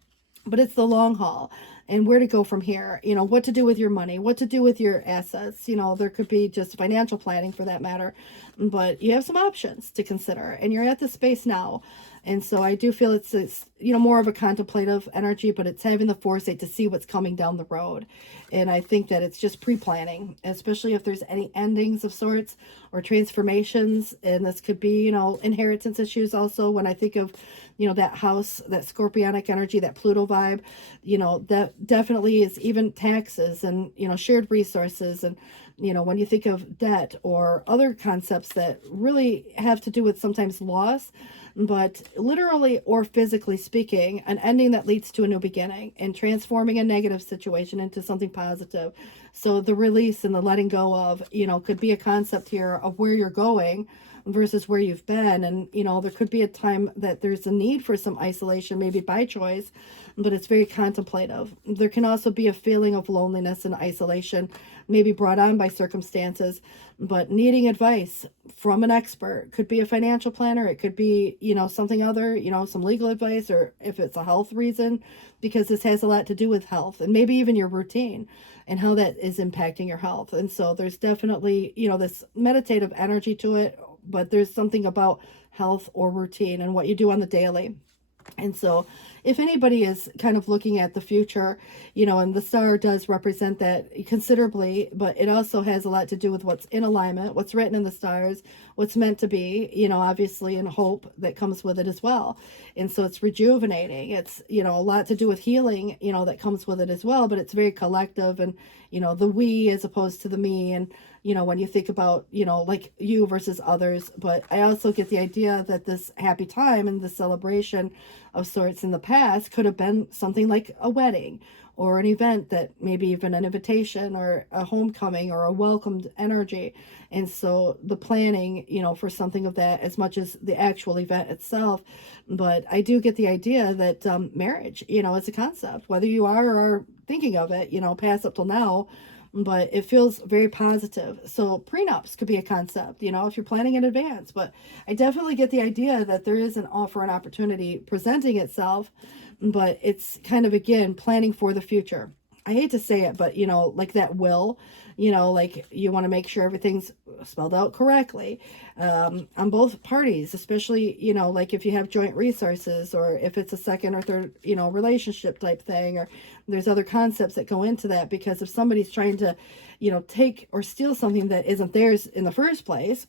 but it's the long haul, and where to go from here, you know, what to do with your money, what to do with your assets. You know, there could be just financial planning for that matter, but you have some options to consider, and you're at the space now. And so I do feel it's, you know, more of a contemplative energy, but it's having the foresight to see what's coming down the road. And I think that it's just pre-planning, especially if there's any endings of sorts or transformations. And this could be, you know, inheritance issues also. When I think of, you know, that house, that scorpionic energy, that Pluto vibe, you know, that definitely is even taxes and, you know, shared resources. And, you know, when you think of debt or other concepts that really have to do with sometimes loss, but literally or physically speaking, an ending that leads to a new beginning and transforming a negative situation into something positive. So the release and the letting go of, you know, could be a concept here of where you're going versus where you've been. And, you know, there could be a time that there's a need for some isolation, maybe by choice, but it's very contemplative. There can also be a feeling of loneliness and isolation, maybe brought on by circumstances, but needing advice from an expert. Could be a financial planner. It could be, you know, something other, you know, some legal advice, or if it's a health reason, because this has a lot to do with health and maybe even your routine and how that is impacting your health. And so there's definitely, you know, this meditative energy to it, but there's something about health or routine and what you do on the daily. And so if anybody is kind of looking at the future, you know, and the star does represent that considerably, but it also has a lot to do with what's in alignment, what's written in the stars, what's meant to be, you know, obviously, and hope that comes with it as well. And so it's rejuvenating. It's, you know, a lot to do with healing, you know, that comes with it as well, but it's very collective, and, you know, the we as opposed to the me. And, you know, when you think about, you know, like you versus others. But I also get the idea that this happy time and the celebration of sorts in the past could have been something like a wedding, or an event that maybe even an invitation or a homecoming or a welcomed energy. And so the planning, you know, for something of that as much as the actual event itself. But I do get the idea that marriage, you know, is a concept, whether you are or are thinking of it, you know, past up till now, but it feels very positive. So prenups could be a concept, you know, if you're planning in advance. But I definitely get the idea that there is an offer and opportunity presenting itself, but it's kind of, again, planning for the future. I hate to say it, but, you know, like that will, you know, like you want to make sure everything's spelled out correctly on both parties, especially, you know, like if you have joint resources, or if it's a second or third, you know, relationship type thing, or there's other concepts that go into that. Because if somebody's trying to, you know, take or steal something that isn't theirs in the first place,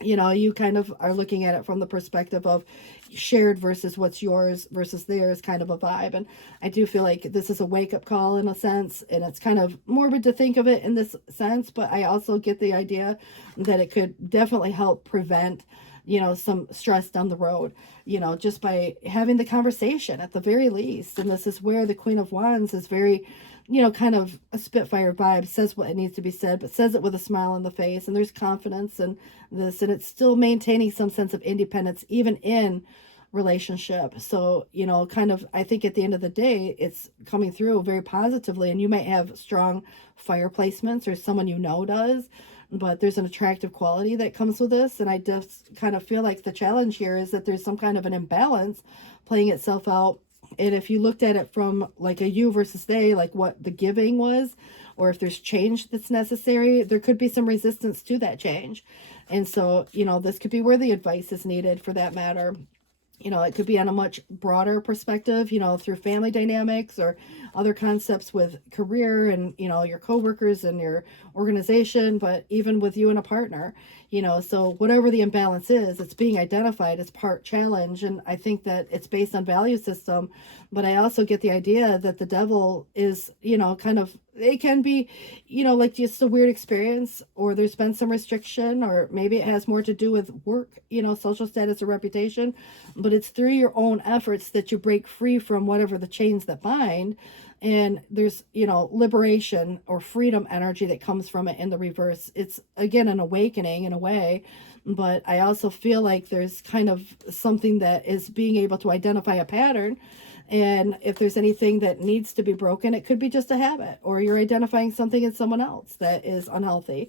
you know, you kind of are looking at it from the perspective of shared versus what's yours versus theirs kind of a vibe. And I do feel like this is a wake-up call in a sense, and it's kind of morbid to think of it in this sense, but I also get the idea that it could definitely help prevent, you know, some stress down the road, you know, just by having the conversation at the very least. And this is where the Queen of Wands is very, you know, kind of a Spitfire vibe, says what it needs to be said, but says it with a smile on the face. And there's confidence in this, and it's still maintaining some sense of independence, even in relationship. So, you know, kind of, I think at the end of the day, it's coming through very positively. And you might have strong fire placements, or someone you know does, but there's an attractive quality that comes with this. And I just kind of feel like the challenge here is that there's some kind of an imbalance playing itself out. And if you looked at it from like a you versus they, like what the giving was, or if there's change that's necessary, there could be some resistance to that change. And so, you know, this could be where the advice is needed for that matter. You know, it could be on a much broader perspective, you know, through family dynamics or other concepts with career and, you know, your coworkers and your organization, but even with you and a partner, you know. So whatever the imbalance is, it's being identified as part challenge. And I think that it's based on value system, but I also get the idea that the devil is, you know, kind of, it can be, you know, like just a weird experience, or there's been some restriction, or maybe it has more to do with work, you know, social status or reputation, but it's through your own efforts that you break free from whatever the chains that bind. And there's, you know, liberation or freedom energy that comes from it in the reverse. It's, again, an awakening in a way, but I also feel like there's kind of something that is being able to identify a pattern. And if there's anything that needs to be broken, it could be just a habit, or you're identifying something in someone else that is unhealthy.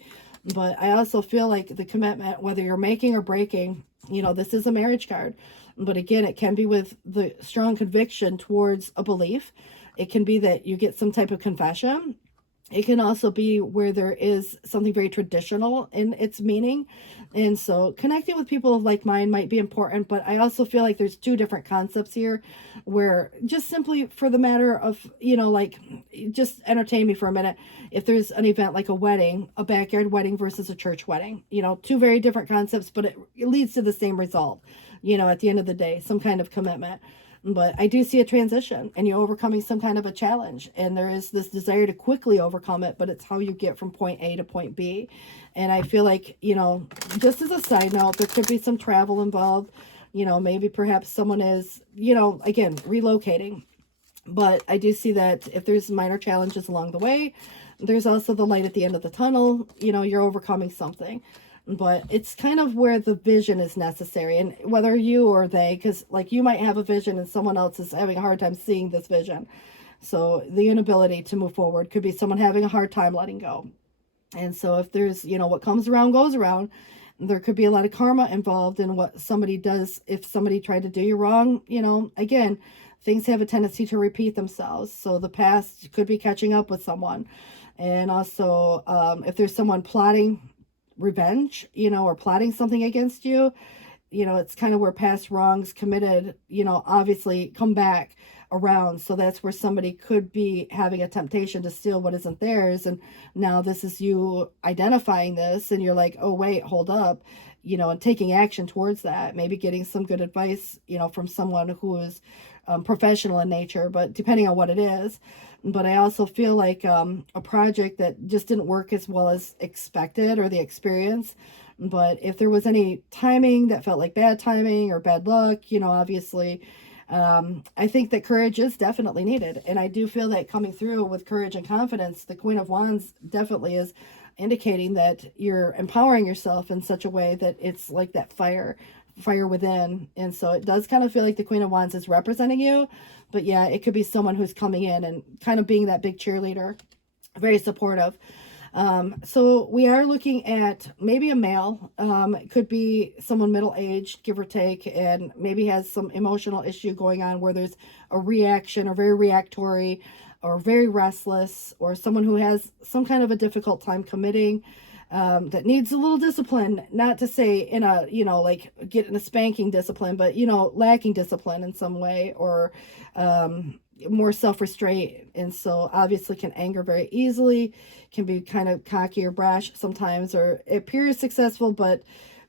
But I also feel like the commitment, whether you're making or breaking, you know, this is a marriage card. But again, it can be with the strong conviction towards a belief. It can be that you get some type of confession. It can also be where there is something very traditional in its meaning. And so connecting with people of like mind might be important, but I also feel like there's two different concepts here, where just simply for the matter of, you know, like, just entertain me for a minute. If there's an event like a wedding, a backyard wedding versus a church wedding, you know, two very different concepts, but it leads to the same result, you know, at the end of the day, some kind of commitment. But I do see a transition, and you're overcoming some kind of a challenge, and there is this desire to quickly overcome it, but it's how you get from point A to point B. And I feel like, you know, just as a side note, there could be some travel involved, you know, maybe perhaps someone is, you know, again, relocating. But I do see that if there's minor challenges along the way, there's also the light at the end of the tunnel. You know, you're overcoming something. But it's kind of where the vision is necessary, and whether you or they, because like you might have a vision and someone else is having a hard time seeing this vision. So the inability to move forward could be someone having a hard time letting go. And so if there's, you know, what comes around goes around, there could be a lot of karma involved in what somebody does. If somebody tried to do you wrong, you know, again, things have a tendency to repeat themselves. So the past could be catching up with someone. And also, if there's someone plotting revenge, you know, or plotting something against you, you know, it's kind of where past wrongs committed, you know, obviously come back around. So that's where somebody could be having a temptation to steal what isn't theirs. And now this is you identifying this, and you're like, oh, wait, hold up, you know, and taking action towards that, maybe getting some good advice, you know, from someone who is professional in nature, but depending on what it is. But I also feel like a project that just didn't work as well as expected, or the experience. But if there was any timing that felt like bad timing or bad luck, you know, obviously, I think that courage is definitely needed. And I do feel that coming through with courage and confidence, the Queen of Wands definitely is indicating that you're empowering yourself in such a way that it's like that fire within. And so it does kind of feel like the Queen of Wands is representing you. But yeah, it could be someone who's coming in and kind of being that big cheerleader, very supportive. So we are looking at maybe a male. It could be someone middle-aged, give or take, and maybe has some emotional issue going on where there's a reaction, or very reactory, or very restless, or someone who has some kind of a difficult time committing, that needs a little discipline. Not to say in a, you know, like getting a spanking discipline, but, you know, lacking discipline in some way, or more self-restraint. And so obviously can anger very easily, can be kind of cocky or brash sometimes, or it appears successful, but,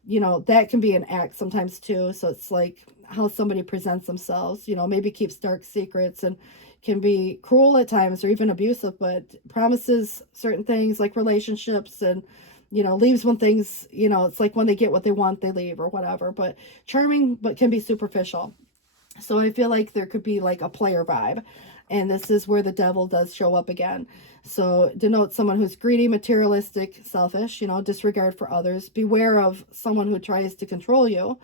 you know, that can be an act sometimes too. So it's like how somebody presents themselves, you know, maybe keeps dark secrets and can be cruel at times, or even abusive, but promises certain things like relationships, and, you know, leaves when things, you know, it's like when they get what they want, they leave, or whatever. But charming, but can be superficial. So I feel like there could be like a player vibe. And this is where the devil does show up again. So it denotes someone who's greedy, materialistic, selfish, you know, disregard for others. Beware of someone who tries to control you.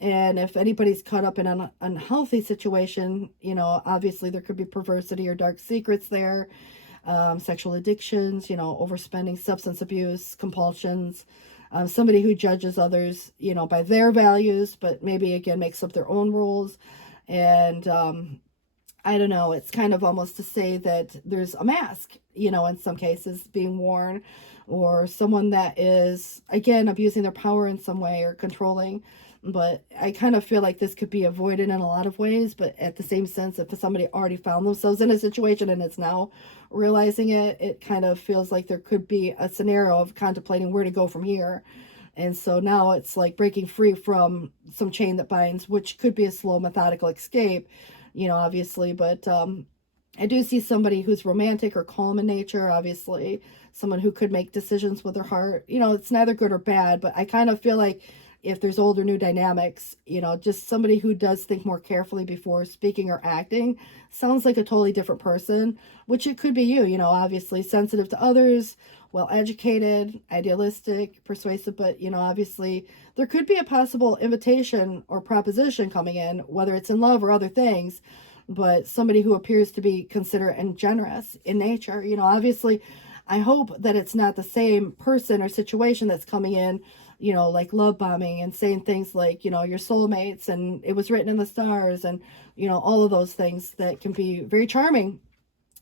And if anybody's caught up in an unhealthy situation, you know, obviously there could be perversity or dark secrets there, sexual addictions, you know, overspending, substance abuse, compulsions, somebody who judges others, you know, by their values, but maybe again makes up their own rules. And I don't know, it's kind of almost to say that there's a mask, you know, in some cases being worn, or someone that is, again, abusing their power in some way or controlling. But I kind of feel like this could be avoided in a lot of ways. But at the same sense, if somebody already found themselves in a situation and is now realizing it, it kind of feels like there could be a scenario of contemplating where to go from here. And so now it's like breaking free from some chain that binds, which could be a slow, methodical escape, you know, obviously. But I do see somebody who's romantic or calm in nature, obviously. Someone who could make decisions with their heart. You know, it's neither good or bad, but I kind of feel like if there's old or new dynamics, you know, just somebody who does think more carefully before speaking or acting sounds like a totally different person, which it could be you, you know, obviously sensitive to others, well-educated, idealistic, persuasive, but, you know, obviously there could be a possible invitation or proposition coming in, whether it's in love or other things, but somebody who appears to be considerate and generous in nature. You know, obviously I hope that it's not the same person or situation that's coming in, you know, like love bombing and saying things like, you know, your soulmates and it was written in the stars, and, you know, all of those things that can be very charming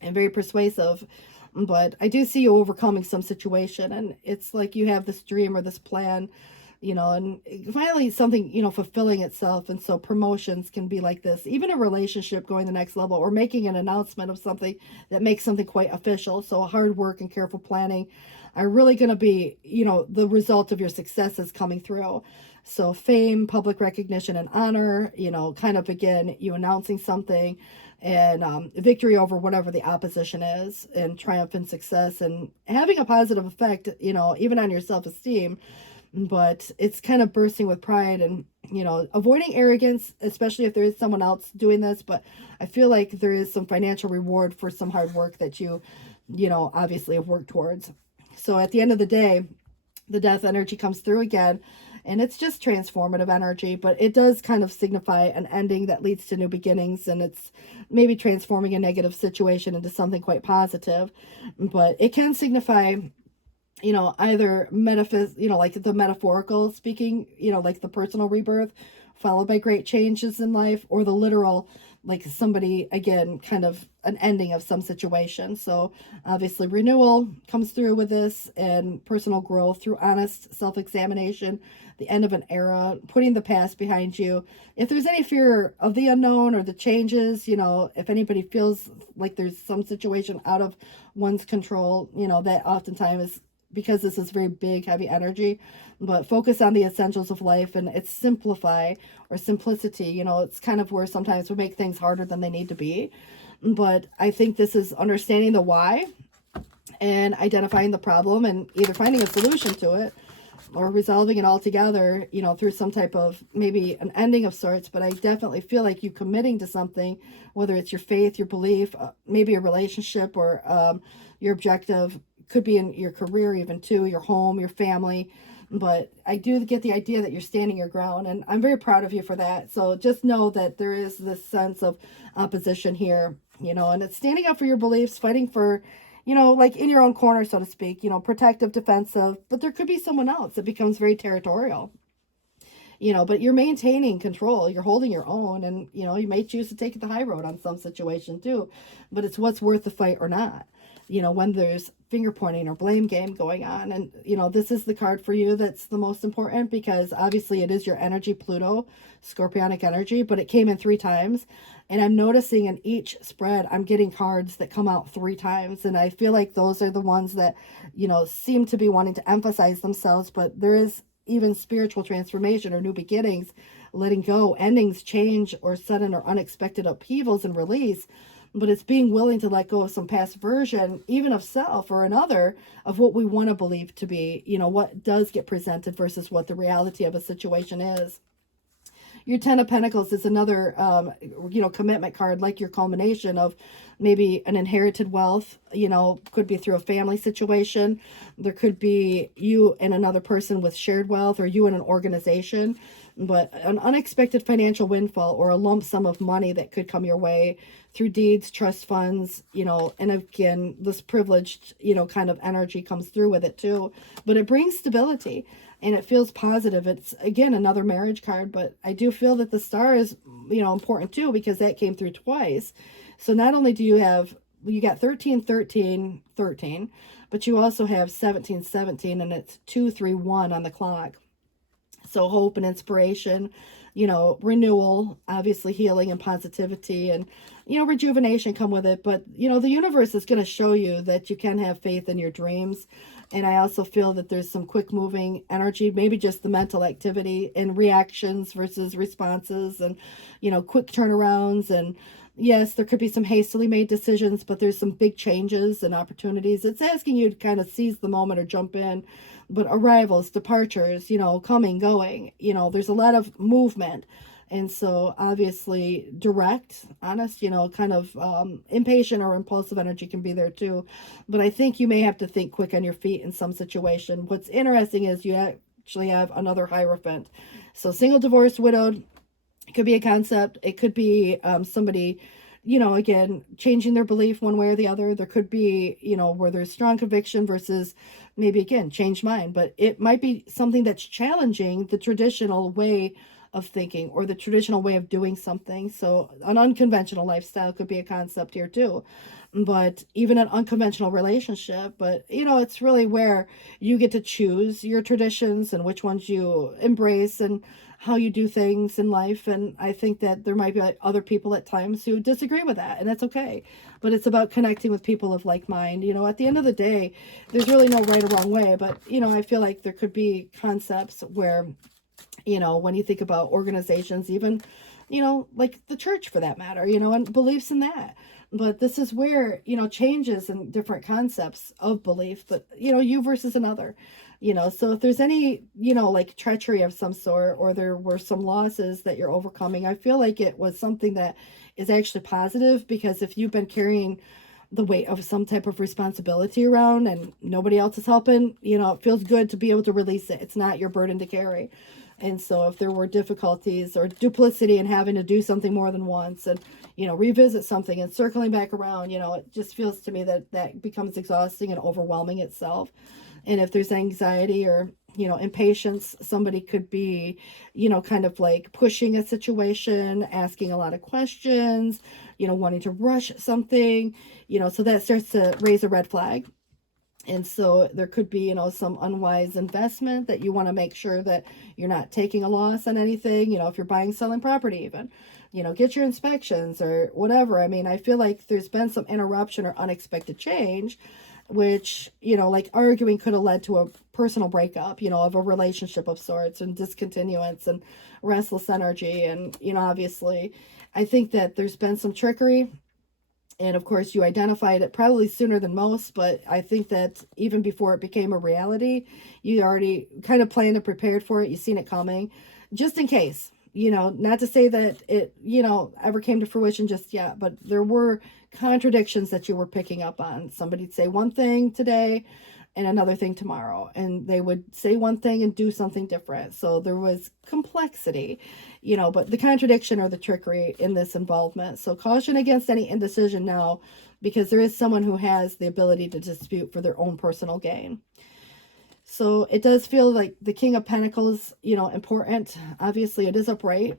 and very persuasive. But I do see you overcoming some situation, and it's like you have this dream or this plan, you know, and finally something, you know, fulfilling itself. And so promotions can be like this, even a relationship going the next level, or making an announcement of something that makes something quite official. So hard work and careful planning are really going to be, you know, the result of your successes coming through. So fame, public recognition, and honor, you know, kind of again, you announcing something, and victory over whatever the opposition is, and triumph and success, and having a positive effect, you know, even on your self-esteem. But it's kind of bursting with pride, and, you know, avoiding arrogance, especially if there is someone else doing this. But I feel like there is some financial reward for some hard work that you know, obviously have worked towards. So at the end of the day, the death energy comes through again, and it's just transformative energy, but it does kind of signify an ending that leads to new beginnings, and it's maybe transforming a negative situation into something quite positive. But it can signify, you know, either you know, like the metaphorical speaking, you know, like the personal rebirth followed by great changes in life, or the literal, like somebody, again, kind of an ending of some situation. So obviously renewal comes through with this, and personal growth through honest self-examination, the end of an era, putting the past behind you. If there's any fear of the unknown or the changes, if anybody feels like there's some situation out of one's control, that oftentimes is because this is very big, heavy energy. But focus on the essentials of life, and it's simplify or simplicity. It's kind of where sometimes we make things harder than they need to be. But I think this is understanding the why and identifying the problem and either finding a solution to it or resolving it all together, through some type of maybe an ending of sorts. But I definitely feel like you committing to something, whether it's your faith, your belief, maybe a relationship, or your objective, could be in your career even too, your home, your family. But I do get the idea that you're standing your ground, and I'm very proud of you for that. So just know that there is this sense of opposition here, and it's standing up for your beliefs, fighting for, like in your own corner, so to speak, protective, defensive. But there could be someone else that becomes very territorial, but you're maintaining control, you're holding your own, and, you may choose to take the high road on some situation too. But it's what's worth the fight or not, when there's finger pointing or blame game going on. And, this is the card for you that's the most important, because obviously it is your energy, Pluto, scorpionic energy, but it came in 3 times. And I'm noticing in each spread, I'm getting cards that come out 3 times. And I feel like those are the ones that, seem to be wanting to emphasize themselves. But there is even spiritual transformation or new beginnings, letting go, endings, change, or sudden or unexpected upheavals and release. But it's being willing to let go of some past version, even of self or another, of what we want to believe to be, what does get presented versus what the reality of a situation is. Your 10 of Pentacles is another, commitment card, like your culmination of maybe an inherited wealth, could be through a family situation. There could be you and another person with shared wealth, or you and an organization. But an unexpected financial windfall or a lump sum of money that could come your way through deeds, trust funds, and again, this privileged, kind of energy comes through with it too. But it brings stability and it feels positive. It's, again, another marriage card, but I do feel that the star is, important too, because that came through twice. So not only do you got 13, 13, 13, but you also have 17, 17, and it's 2, 3, 1 on the clock. So hope and inspiration, renewal, obviously healing and positivity, and, rejuvenation come with it. But, the universe is going to show you that you can have faith in your dreams. And I also feel that there's some quick moving energy, maybe just the mental activity and reactions versus responses, and, quick turnarounds. And yes, there could be some hastily made decisions, but there's some big changes and opportunities. It's asking you to kind of seize the moment or jump in. But arrivals, departures, coming, going, there's a lot of movement. And so obviously direct, honest, kind of impatient or impulsive energy can be there too. But I think you may have to think quick on your feet in some situation. What's interesting is you actually have another Hierophant. So single, divorced, widowed, it could be a concept. It could be somebody, again, changing their belief one way or the other. There could be, where there's strong conviction versus maybe, again, change mind. But it might be something that's challenging the traditional way of thinking or the traditional way of doing something. So an unconventional lifestyle could be a concept here too. But even an unconventional relationship. But, it's really where you get to choose your traditions and which ones you embrace and how you do things in life. And I think that there might be other people at times who disagree with that, and that's okay. But it's about connecting with people of like mind. At the end of the day, there's really no right or wrong way. But, I feel like there could be concepts where, when you think about organizations, even, like the church for that matter, and beliefs in that. But this is where, changes in different concepts of belief, but, you versus another, so if there's any, like treachery of some sort, or there were some losses that you're overcoming, I feel like it was something that is actually positive, because if you've been carrying the weight of some type of responsibility around and nobody else is helping, it feels good to be able to release it. It's not your burden to carry. And so if there were difficulties or duplicity in having to do something more than once and, you know, revisit something and circling back around, you know, it just feels to me that that becomes exhausting and overwhelming itself. And if there's anxiety or, you know, impatience, somebody could be, you know, kind of like pushing a situation, asking a lot of questions, you know, wanting to rush something, you know, so that starts to raise a red flag. And so there could be, you know, some unwise investment that you want to make sure that you're not taking a loss on anything, you know, if you're buying, selling property even, you know, get your inspections or whatever. I mean, I feel like there's been some interruption or unexpected change, which, you know, like arguing could have led to a personal breakup, you know, of a relationship of sorts and discontinuance and restless energy. And, you know, obviously, I think that there's been some trickery. And of course, you identified it probably sooner than most, but I think that even before it became a reality, you already kind of planned and prepared for it. You've seen it coming, just in case, you know, not to say that it, you know, ever came to fruition just yet, but there were contradictions that you were picking up on. Somebody'd say one thing today and another thing tomorrow, and they would say one thing and do something different. So there was complexity, you know, but the contradiction or the trickery in this involvement. So caution against any indecision now, because there is someone who has the ability to dispute for their own personal gain. So it does feel like the King of Pentacles, you know, important. Obviously it is upright,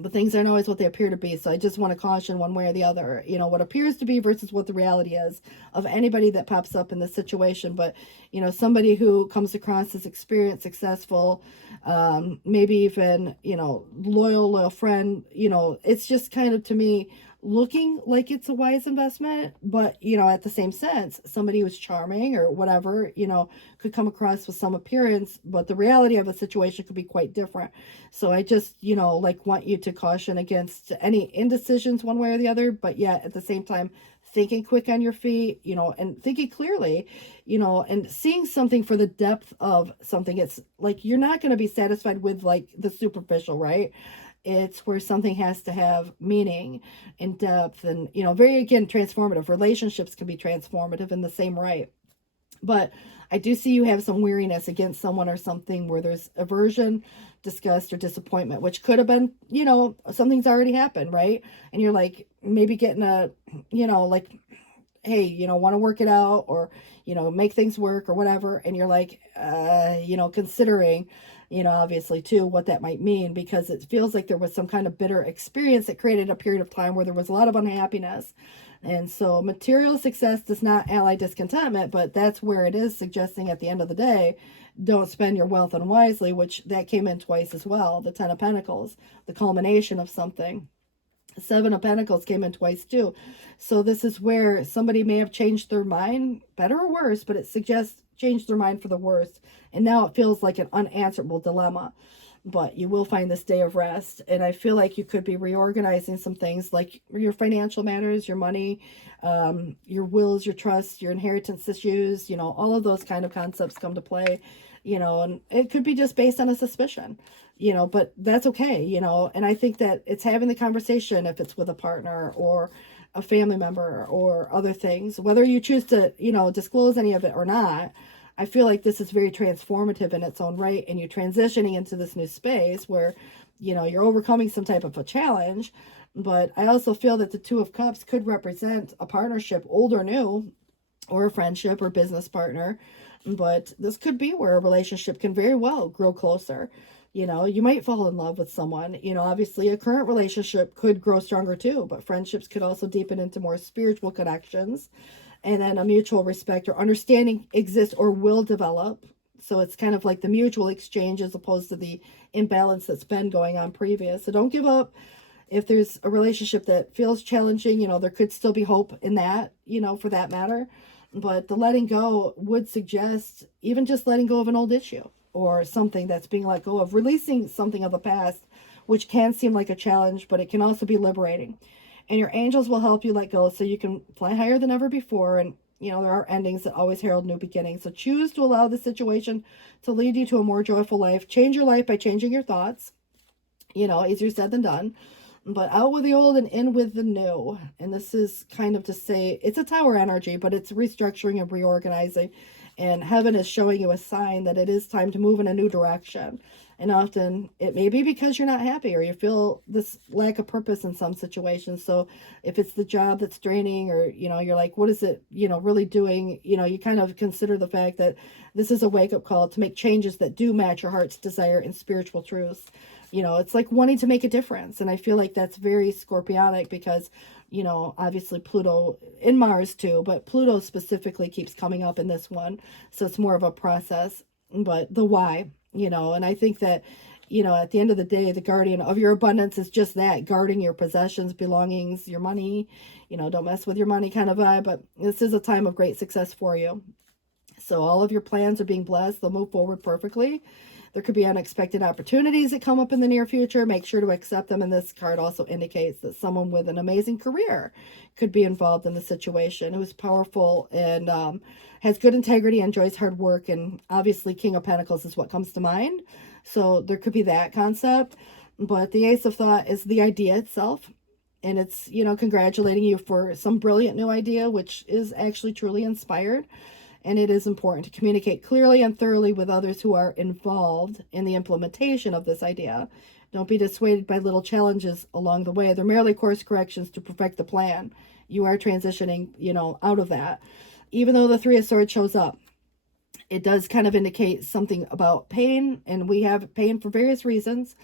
but things aren't always what they appear to be. So I just want to caution one way or the other, you know, what appears to be versus what the reality is of anybody that pops up in this situation. But, you know, somebody who comes across as experienced, successful, maybe even, you know, loyal friend, you know, it's just kind of, to me, looking like it's a wise investment, but, you know, at the same sense, somebody who's charming or whatever, you know, could come across with some appearance, but the reality of a situation could be quite different. So I just, you know, like want you to caution against any indecisions one way or the other, but yet at the same time, thinking quick on your feet, you know, and thinking clearly, you know, and seeing something for the depth of something. It's like, you're not going to be satisfied with like the superficial, right? It's where something has to have meaning and depth and, you know, very, again, transformative. Relationships can be transformative in the same right. But I do see you have some weariness against someone or something where there's aversion, disgust, or disappointment, which could have been, you know, something's already happened, right? And you're like, maybe getting a, you know, like, hey, you know, want to work it out or, you know, make things work or whatever. And you're like, you know, considering, you know, obviously too, what that might mean, because it feels like there was some kind of bitter experience that created a period of time where there was a lot of unhappiness. And so material success does not ally discontentment, but that's where it is suggesting at the end of the day, don't spend your wealth unwisely, which that came in twice as well. The 10 of Pentacles, the culmination of something. 7 of Pentacles came in twice too. So this is where somebody may have changed their mind, better or worse, but it suggests changed their mind for the worse. And now it feels like an unanswerable dilemma. But you will find this day of rest. And I feel like you could be reorganizing some things like your financial matters, your money, your wills, your trusts, your inheritance issues, you know, all of those kind of concepts come to play, you know, and it could be just based on a suspicion, you know, but that's okay, you know. And I think that it's having the conversation, if it's with a partner or a family member or other things, whether you choose to, you know, disclose any of it or not. I feel like this is very transformative in its own right, and you're transitioning into this new space where, you know, you're overcoming some type of a challenge. But I also feel that the 2 of Cups could represent a partnership, old or new, or a friendship or business partner. But this could be where a relationship can very well grow closer. You know, you might fall in love with someone. You know, obviously a current relationship could grow stronger too, but friendships could also deepen into more spiritual connections. And then a mutual respect or understanding exists or will develop. So it's kind of like the mutual exchange as opposed to the imbalance that's been going on previous. So don't give up. If there's a relationship that feels challenging, you know, there could still be hope in that, you know, for that matter. But the letting go would suggest even just letting go of an old issue or something that's being let go of, releasing something of the past, which can seem like a challenge, but it can also be liberating. And your angels will help you let go so you can fly higher than ever before. And, you know, there are endings that always herald new beginnings. So choose to allow the situation to lead you to a more joyful life. Change your life by changing your thoughts. You know, easier said than done. But out with the old and in with the new. And this is kind of to say, it's a tower energy, but it's restructuring and reorganizing. And heaven is showing you a sign that it is time to move in a new direction. And often it may be because you're not happy or you feel this lack of purpose in some situations. So if it's the job that's draining, or, you know, you're like, what is it, you know, really doing? You know, you kind of consider the fact that this is a wake-up call to make changes that do match your heart's desire and spiritual truths. You know, it's like wanting to make a difference. And I feel like that's very Scorpionic because, you know, obviously Pluto and Mars too, but Pluto specifically keeps coming up in this one. So it's more of a process, but the why, you know, and I think that, you know, at the end of the day, the guardian of your abundance is just that, guarding your possessions, belongings, your money, you know, don't mess with your money kind of vibe. But this is a time of great success for you. So all of your plans are being blessed. They'll move forward perfectly. There could be unexpected opportunities that come up in the near future. Make sure to accept them. And this card also indicates that someone with an amazing career could be involved in the situation, who's powerful and has good integrity, enjoys hard work. And obviously King of Pentacles is what comes to mind. So there could be that concept. But the Ace of Thought is the idea itself. And it's, you know, congratulating you for some brilliant new idea, which is actually truly inspired. And it is important to communicate clearly and thoroughly with others who are involved in the implementation of this idea. Don't be dissuaded by little challenges along the way. They're merely course corrections to perfect the plan. You are transitioning, you know, out of that. Even though the Three of Swords shows up, it does kind of indicate something about pain. And we have pain for various reasons.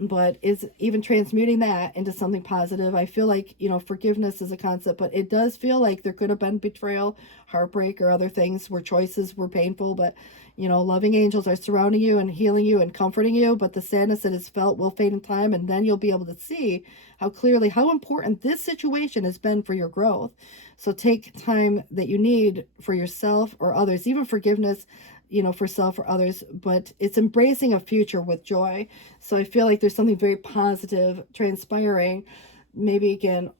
But is even transmuting that into something positive. I feel like, you know, forgiveness is a concept, but it does feel like there could have been betrayal, heartbreak, or other things where choices were painful. But, you know, loving angels are surrounding you and healing you and comforting you. But the sadness that is felt will fade in time. And then you'll be able to see how clearly, how important this situation has been for your growth. So take time that you need for yourself or others, even forgiveness, you know, for self or others, but it's embracing a future with joy. So I feel like there's something very positive transpiring. Maybe again,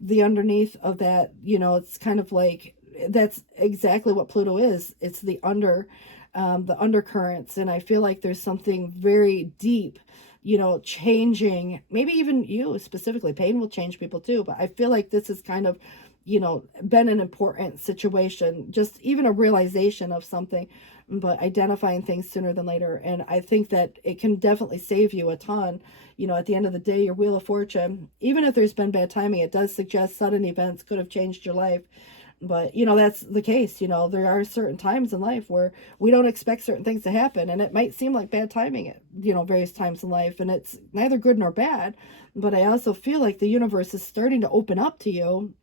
the underneath of that, you know, it's kind of like, that's exactly what Pluto is. It's the undercurrents. And I feel like there's something very deep, you know, changing, maybe even you specifically. Pain will change people too, but I feel like this is kind of, you know, been an important situation, just even a realization of something, but identifying things sooner than later. And I think that it can definitely save you a ton. You know, at the end of the day, your Wheel of Fortune, even if there's been bad timing, it does suggest sudden events could have changed your life. But, you know, that's the case. You know, there are certain times in life where we don't expect certain things to happen. And it might seem like bad timing at, you know, various times in life. And it's neither good nor bad. But I also feel like the universe is starting to open up to you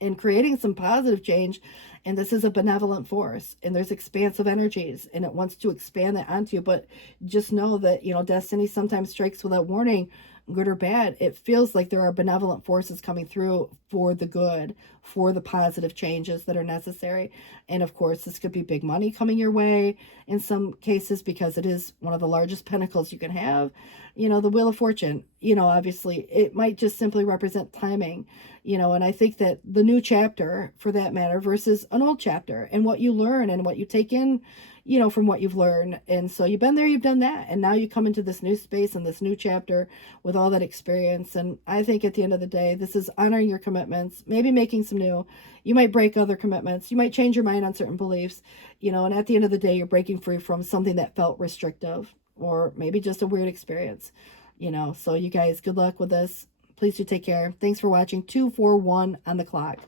and creating some positive change. And this is a benevolent force, and there's expansive energies, and it wants to expand that onto you. But just know that, you know, destiny sometimes strikes without warning, good or bad. It feels like there are benevolent forces coming through for the good, for the positive changes that are necessary. And of course, this could be big money coming your way in some cases, because it is one of the largest pentacles you can have. You know, the Wheel of Fortune, you know, obviously it might just simply represent timing, you know, and I think that the new chapter, for that matter, versus an old chapter, and what you learn and what you take in, you know, from what you've learned. And so you've been there, you've done that, and now you come into this new space and this new chapter with all that experience. And I think at the end of the day, this is honoring your commitments, maybe making some new. You might break other commitments, you might change your mind on certain beliefs, you know, and at the end of the day, you're breaking free from something that felt restrictive, or maybe just a weird experience, you know. So you guys, good luck with this. Please do take care. Thanks for watching. 241 on the clock.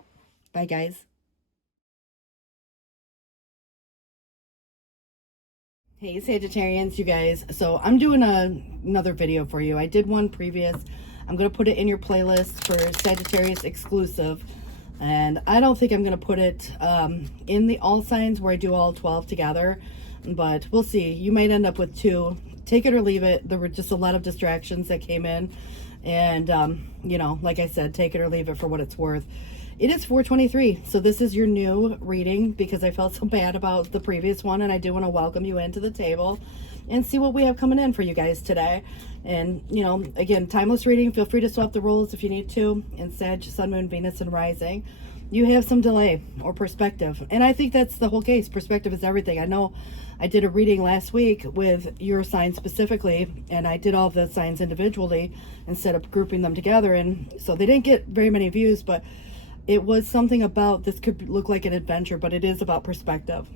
Bye, guys. Hey, Sagittarians, you guys. So I'm doing another video for you. I did one previous. I'm going to put it in your playlist for Sagittarius exclusive. And I don't think I'm going to put it in the all signs where I do all 12 together. But we'll see. You might end up with 2. Take it or leave it. There were just a lot of distractions that came in. And, you know, like I said, take it or leave it for what it's worth. It is 423. So this is your new reading because I felt so bad about the previous one. And I do want to welcome you into the table and see what we have coming in for you guys today. And, you know, again, timeless reading. Feel free to swap the roles if you need to. In Sag, Sun, Moon, Venus, and Rising. you have some delay or perspective. And I think that's the whole case. Perspective is everything. I know I did a reading last week with your sign specifically, and I did all the signs individually instead of grouping them together. And so they didn't get very many views, but it was something about this could look like an adventure, but it is about perspective.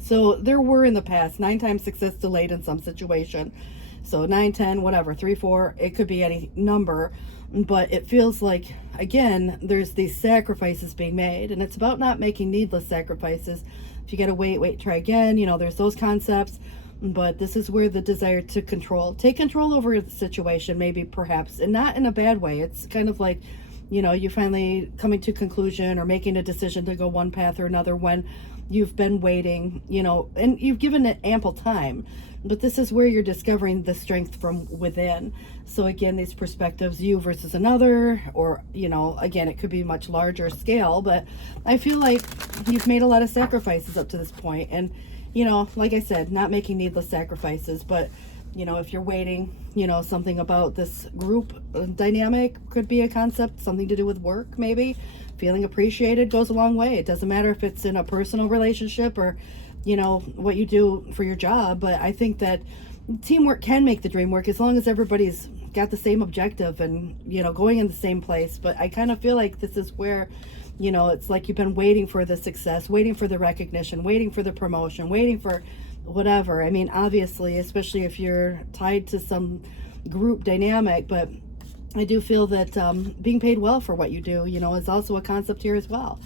So there were in the past 9 times success delayed in some situation. So 9, 10, whatever, 3, 4, it could be any number. But it feels like, again, there's these sacrifices being made, and it's about not making needless sacrifices. If you got to wait, try again, you know, there's those concepts. But this is where the desire to take control over the situation, maybe, perhaps, and not in a bad way. It's kind of like, you know, you finally coming to conclusion or making a decision to go one path or another when you've been waiting, you know, and you've given it ample time. But this is where you're discovering the strength from within. So again, these perspectives, you versus another, or, you know, again, it could be much larger scale, but I feel like you've made a lot of sacrifices up to this point. And, you know, like I said, not making needless sacrifices, but, you know, if you're waiting, you know, something about this group dynamic could be a concept, something to do with work, maybe. Feeling appreciated goes a long way. It doesn't matter if it's in a personal relationship or, you know, what you do for your job. But I think that teamwork can make the dream work as long as everybody's got the same objective and, you know, going in the same place. But I kind of feel like this is where, you know, it's like you've been waiting for the success, waiting for the recognition, waiting for the promotion, waiting for whatever. I mean, obviously, especially if you're tied to some group dynamic, but I do feel that being paid well for what you do, you know, is also a concept here as well.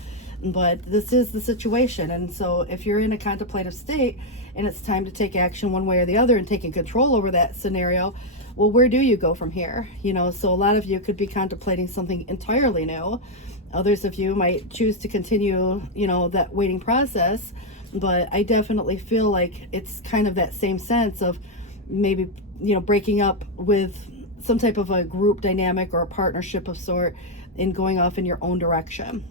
But this is the situation. And so if you're in a contemplative state and it's time to take action one way or the other and taking control over that scenario, well, where do you go from here? You know, so a lot of you could be contemplating something entirely new. Others of you might choose to continue, you know, that waiting process. But I definitely feel like it's kind of that same sense of maybe, you know, breaking up with some type of a group dynamic or a partnership of sort and going off in your own direction.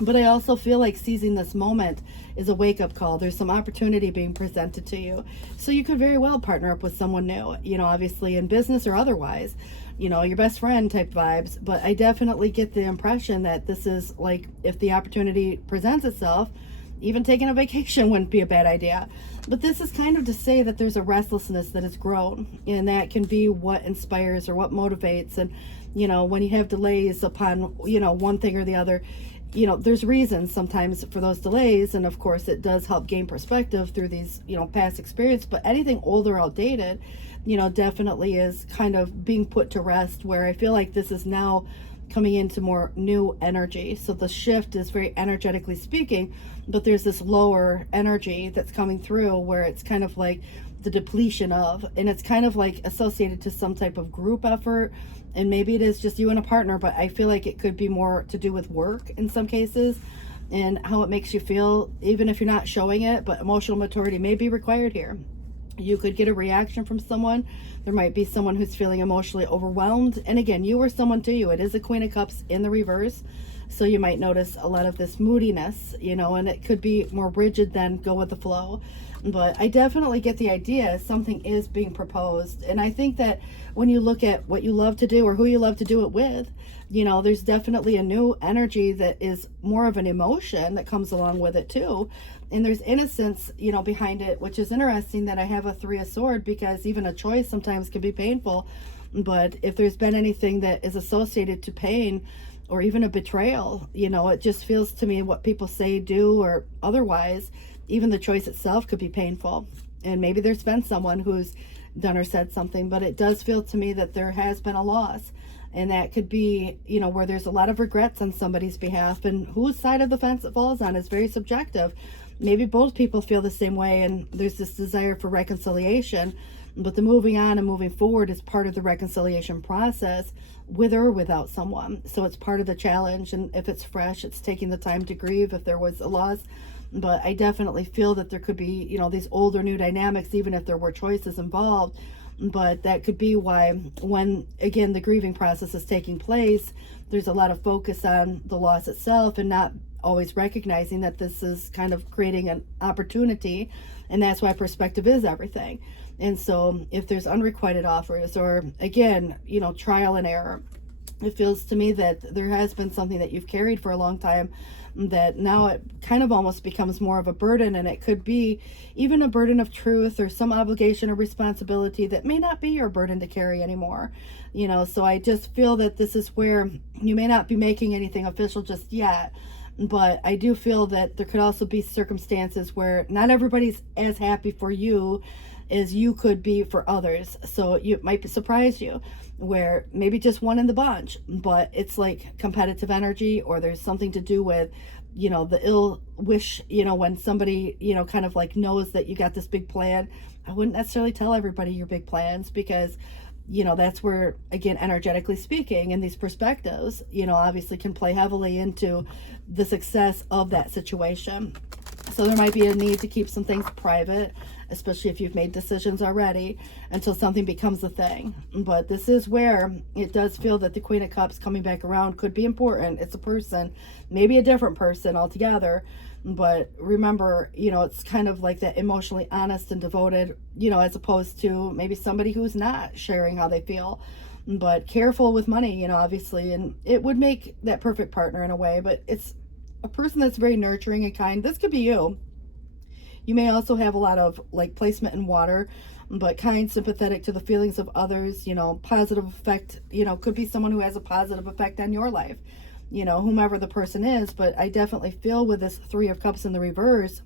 But I also feel like seizing this moment is a wake-up call. There's some opportunity being presented to you. So you could very well partner up with someone new, you know, obviously in business or otherwise, you know, your best friend type vibes. But I definitely get the impression that this is like, if the opportunity presents itself, even taking a vacation wouldn't be a bad idea. But this is kind of to say that there's a restlessness that has grown, and that can be what inspires or what motivates. And, you know, when you have delays upon, you know, one thing or the other, you know, there's reasons sometimes for those delays. And of course, it does help gain perspective through these, you know, past experience. But anything old or outdated, you know, definitely is kind of being put to rest, where I feel like this is now coming into more new energy. So the shift is very energetically speaking, but there's this lower energy that's coming through where it's kind of like the depletion of, and it's kind of like associated to some type of group effort. And maybe it is just you and a partner, but I feel like it could be more to do with work in some cases and how it makes you feel, even if you're not showing it. But emotional maturity may be required here. You could get a reaction from someone. There might be someone who's feeling emotionally overwhelmed. And again, you or someone to you. It is a Queen of Cups in the reverse. So you might notice a lot of this moodiness, you know, and it could be more rigid than go with the flow. But I definitely get the idea something is being proposed. And I think that when you look at what you love to do or who you love to do it with, you know, there's definitely a new energy that is more of an emotion that comes along with it too. And there's innocence, you know, behind it, which is interesting that I have a 3 of Swords, because even a choice sometimes can be painful. But if there's been anything that is associated to pain or even a betrayal, you know, it just feels to me what people say, do, or otherwise, even the choice itself could be painful. And maybe there's been someone who's done or said something, but it does feel to me that there has been a loss. And that could be, you know, where there's a lot of regrets on somebody's behalf, and whose side of the fence it falls on is very subjective. Maybe both people feel the same way, and there's this desire for reconciliation, but the moving on and moving forward is part of the reconciliation process, with or without someone. So it's part of the challenge. And if it's fresh, it's taking the time to grieve if there was a loss. But I definitely feel that there could be, you know, these old or new dynamics, even if there were choices involved. But that could be why, when, again, the grieving process is taking place, there's a lot of focus on the loss itself and not always recognizing that this is kind of creating an opportunity. And that's why perspective is everything. And so if there's unrequited offers, or again, you know, trial and error, It feels to me that there has been something that you've carried for a long time that now it kind of almost becomes more of a burden, and it could be even a burden of truth or some obligation or responsibility that may not be your burden to carry anymore. So I just feel that this is where you may not be making anything official just yet, but I do feel that there could also be circumstances where not everybody's as happy for you as you could be for others. So it might surprise you where maybe just one in the bunch, but it's like competitive energy, or there's something to do with, the ill wish, when somebody, kind of like knows that you got this big plan. I wouldn't necessarily tell everybody your big plans, because that's where, again, energetically speaking, and these perspectives, obviously can play heavily into the success of that situation. So there might be a need to keep some things private, especially if you've made decisions already, until something becomes a thing. But this is where it does feel that the Queen of Cups coming back around could be important. It's a person, maybe a different person altogether. But remember, it's kind of like that emotionally honest and devoted, as opposed to maybe somebody who's not sharing how they feel. But careful with money, obviously, and it would make that perfect partner in a way, but it's a person that's very nurturing and kind. This could be you. You may also have a lot of like placement in water, but kind, sympathetic to the feelings of others, positive effect, could be someone who has a positive effect on your life, whomever the person is. But I definitely feel with this Three of Cups in the reverse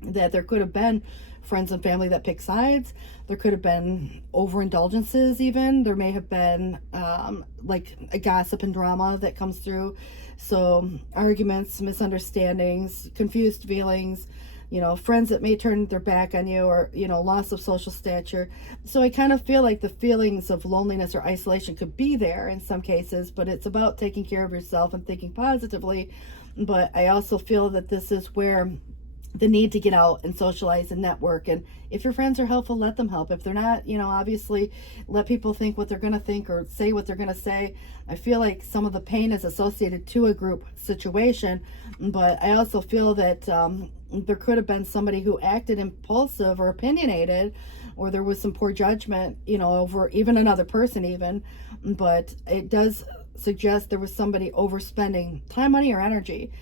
that there could have been friends and family that pick sides. There could have been overindulgences even. There may have been like a gossip and drama that comes through. So arguments, misunderstandings, confused feelings, friends that may turn their back on you, or, loss of social stature. So I kind of feel like the feelings of loneliness or isolation could be there in some cases, but it's about taking care of yourself and thinking positively. But I also feel that this is where the need to get out and socialize and network. And if your friends are helpful, let them help. If they're not, obviously let people think what they're going to think or say what they're going to say. I feel like some of the pain is associated to a group situation, but I also feel that there could have been somebody who acted impulsive or opinionated, or there was some poor judgment, over even another person even. But it does suggest there was somebody overspending time, money, or energy.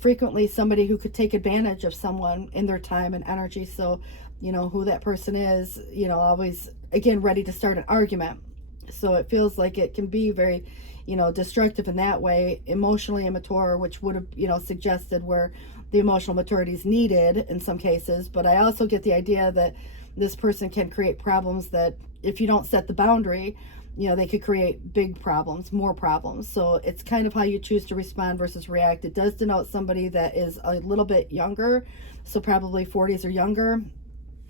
Frequently somebody who could take advantage of someone in their time and energy. So, who that person is, always, again, ready to start an argument. So it feels like it can be very, destructive in that way, emotionally immature, which would have, suggested where the emotional maturity is needed in some cases. But I also get the idea that this person can create problems that if you don't set the boundary, they could create big problems, more problems. So it's kind of how you choose to respond versus react. It does denote somebody that is a little bit younger, so probably 40s or younger.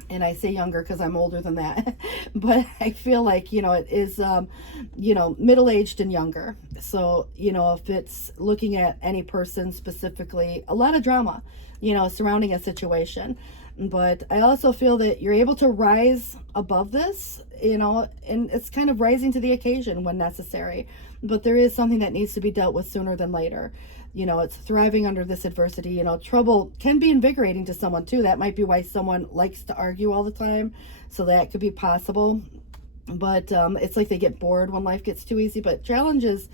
And I say younger because I'm older than that. But I feel like, it is, middle-aged and younger. So, if it's looking at any person specifically, a lot of drama, surrounding a situation. But I also feel that you're able to rise above this, and it's kind of rising to the occasion when necessary. But there is something that needs to be dealt with sooner than later. It's thriving under this adversity. Trouble can be invigorating to someone too. That might be why someone likes to argue all the time. So that could be possible. But it's like they get bored when life gets too easy. But challenges,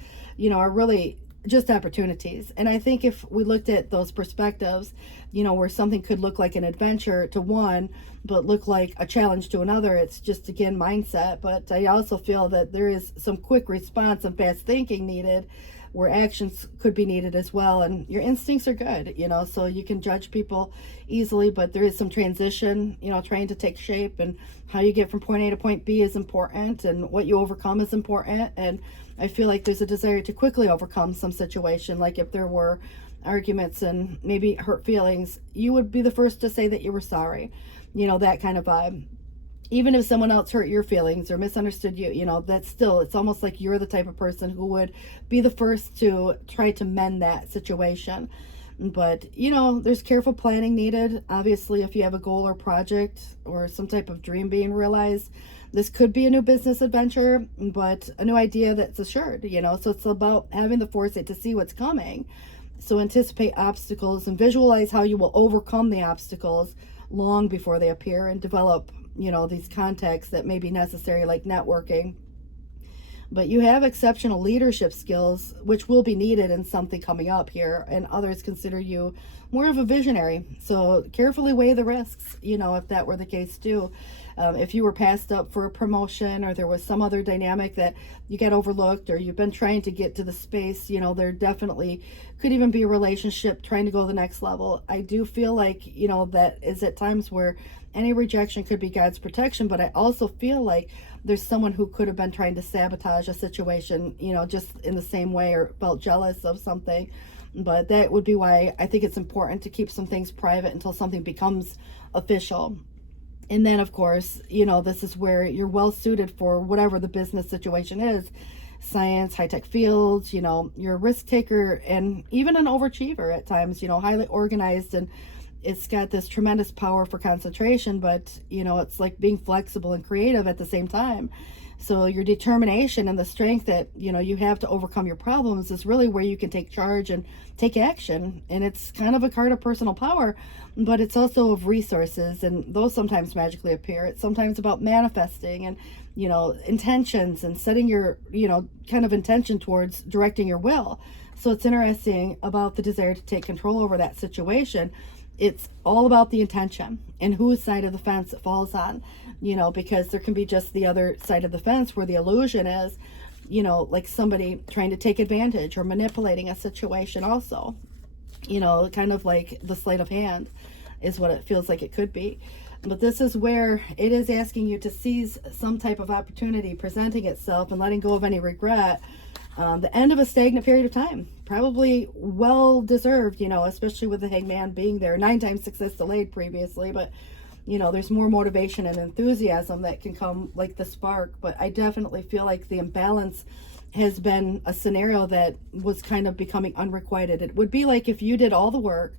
are really just opportunities. And I think if we looked at those perspectives, where something could look like an adventure to one, but look like a challenge to another, it's just, again, mindset. But I also feel that there is some quick response and fast thinking needed, where actions could be needed as well. And your instincts are good, so you can judge people easily, but there is some transition, trying to take shape, and how you get from point A to point B is important, and what you overcome is important. And I feel like there's a desire to quickly overcome some situation. Like if there were arguments and maybe hurt feelings, you would be the first to say that you were sorry, that kind of vibe. Even if someone else hurt your feelings or misunderstood you, that's still, it's almost like you're the type of person who would be the first to try to mend that situation. But, there's careful planning needed. Obviously, if you have a goal or project or some type of dream being realized, this could be a new business adventure, but a new idea that's assured, so it's about having the foresight to see what's coming. So anticipate obstacles and visualize how you will overcome the obstacles long before they appear, and develop these contacts that may be necessary, like networking. But you have exceptional leadership skills, which will be needed in something coming up here, and others consider you more of a visionary. So carefully weigh the risks, you know, if that were the case too. If you were passed up for a promotion, or there was some other dynamic that you got overlooked, or you've been trying to get to the space, you know, there definitely could even be a relationship trying to go to the next level. I do feel like, you know, that is at times where any rejection could be God's protection, but I also feel like there's someone who could have been trying to sabotage a situation, you know, just in the same way, or felt jealous of something. But that would be why I think it's important to keep some things private until something becomes official. And then, of course, you know, this is where you're well suited for whatever the business situation is. Science, high-tech fields, you know, you're a risk taker and even an overachiever at times, you know, highly organized, and it's got this tremendous power for concentration, but, you know, it's like being flexible and creative at the same time. So your determination and the strength that, you know, you have to overcome your problems is really where you can take charge and take action. And it's kind of a card of personal power, but it's also of resources, and those sometimes magically appear. It's sometimes about manifesting and, you know, intentions, and setting your, you know, kind of intention towards directing your will. So it's interesting about the desire to take control over that situation. It's all about the intention and whose side of the fence it falls on, you know, because there can be just the other side of the fence where the illusion is, you know, like somebody trying to take advantage or manipulating a situation also, you know, kind of like the sleight of hand is what it feels like it could be. But this is where it is asking you to seize some type of opportunity presenting itself and letting go of any regret. The end of a stagnant period of time, probably well deserved, you know, especially with the Hangman being there. 9 times success delayed previously, but, you know, there's more motivation and enthusiasm that can come like the spark. But I definitely feel like the imbalance has been a scenario that was kind of becoming unrequited. It would be like if you did all the work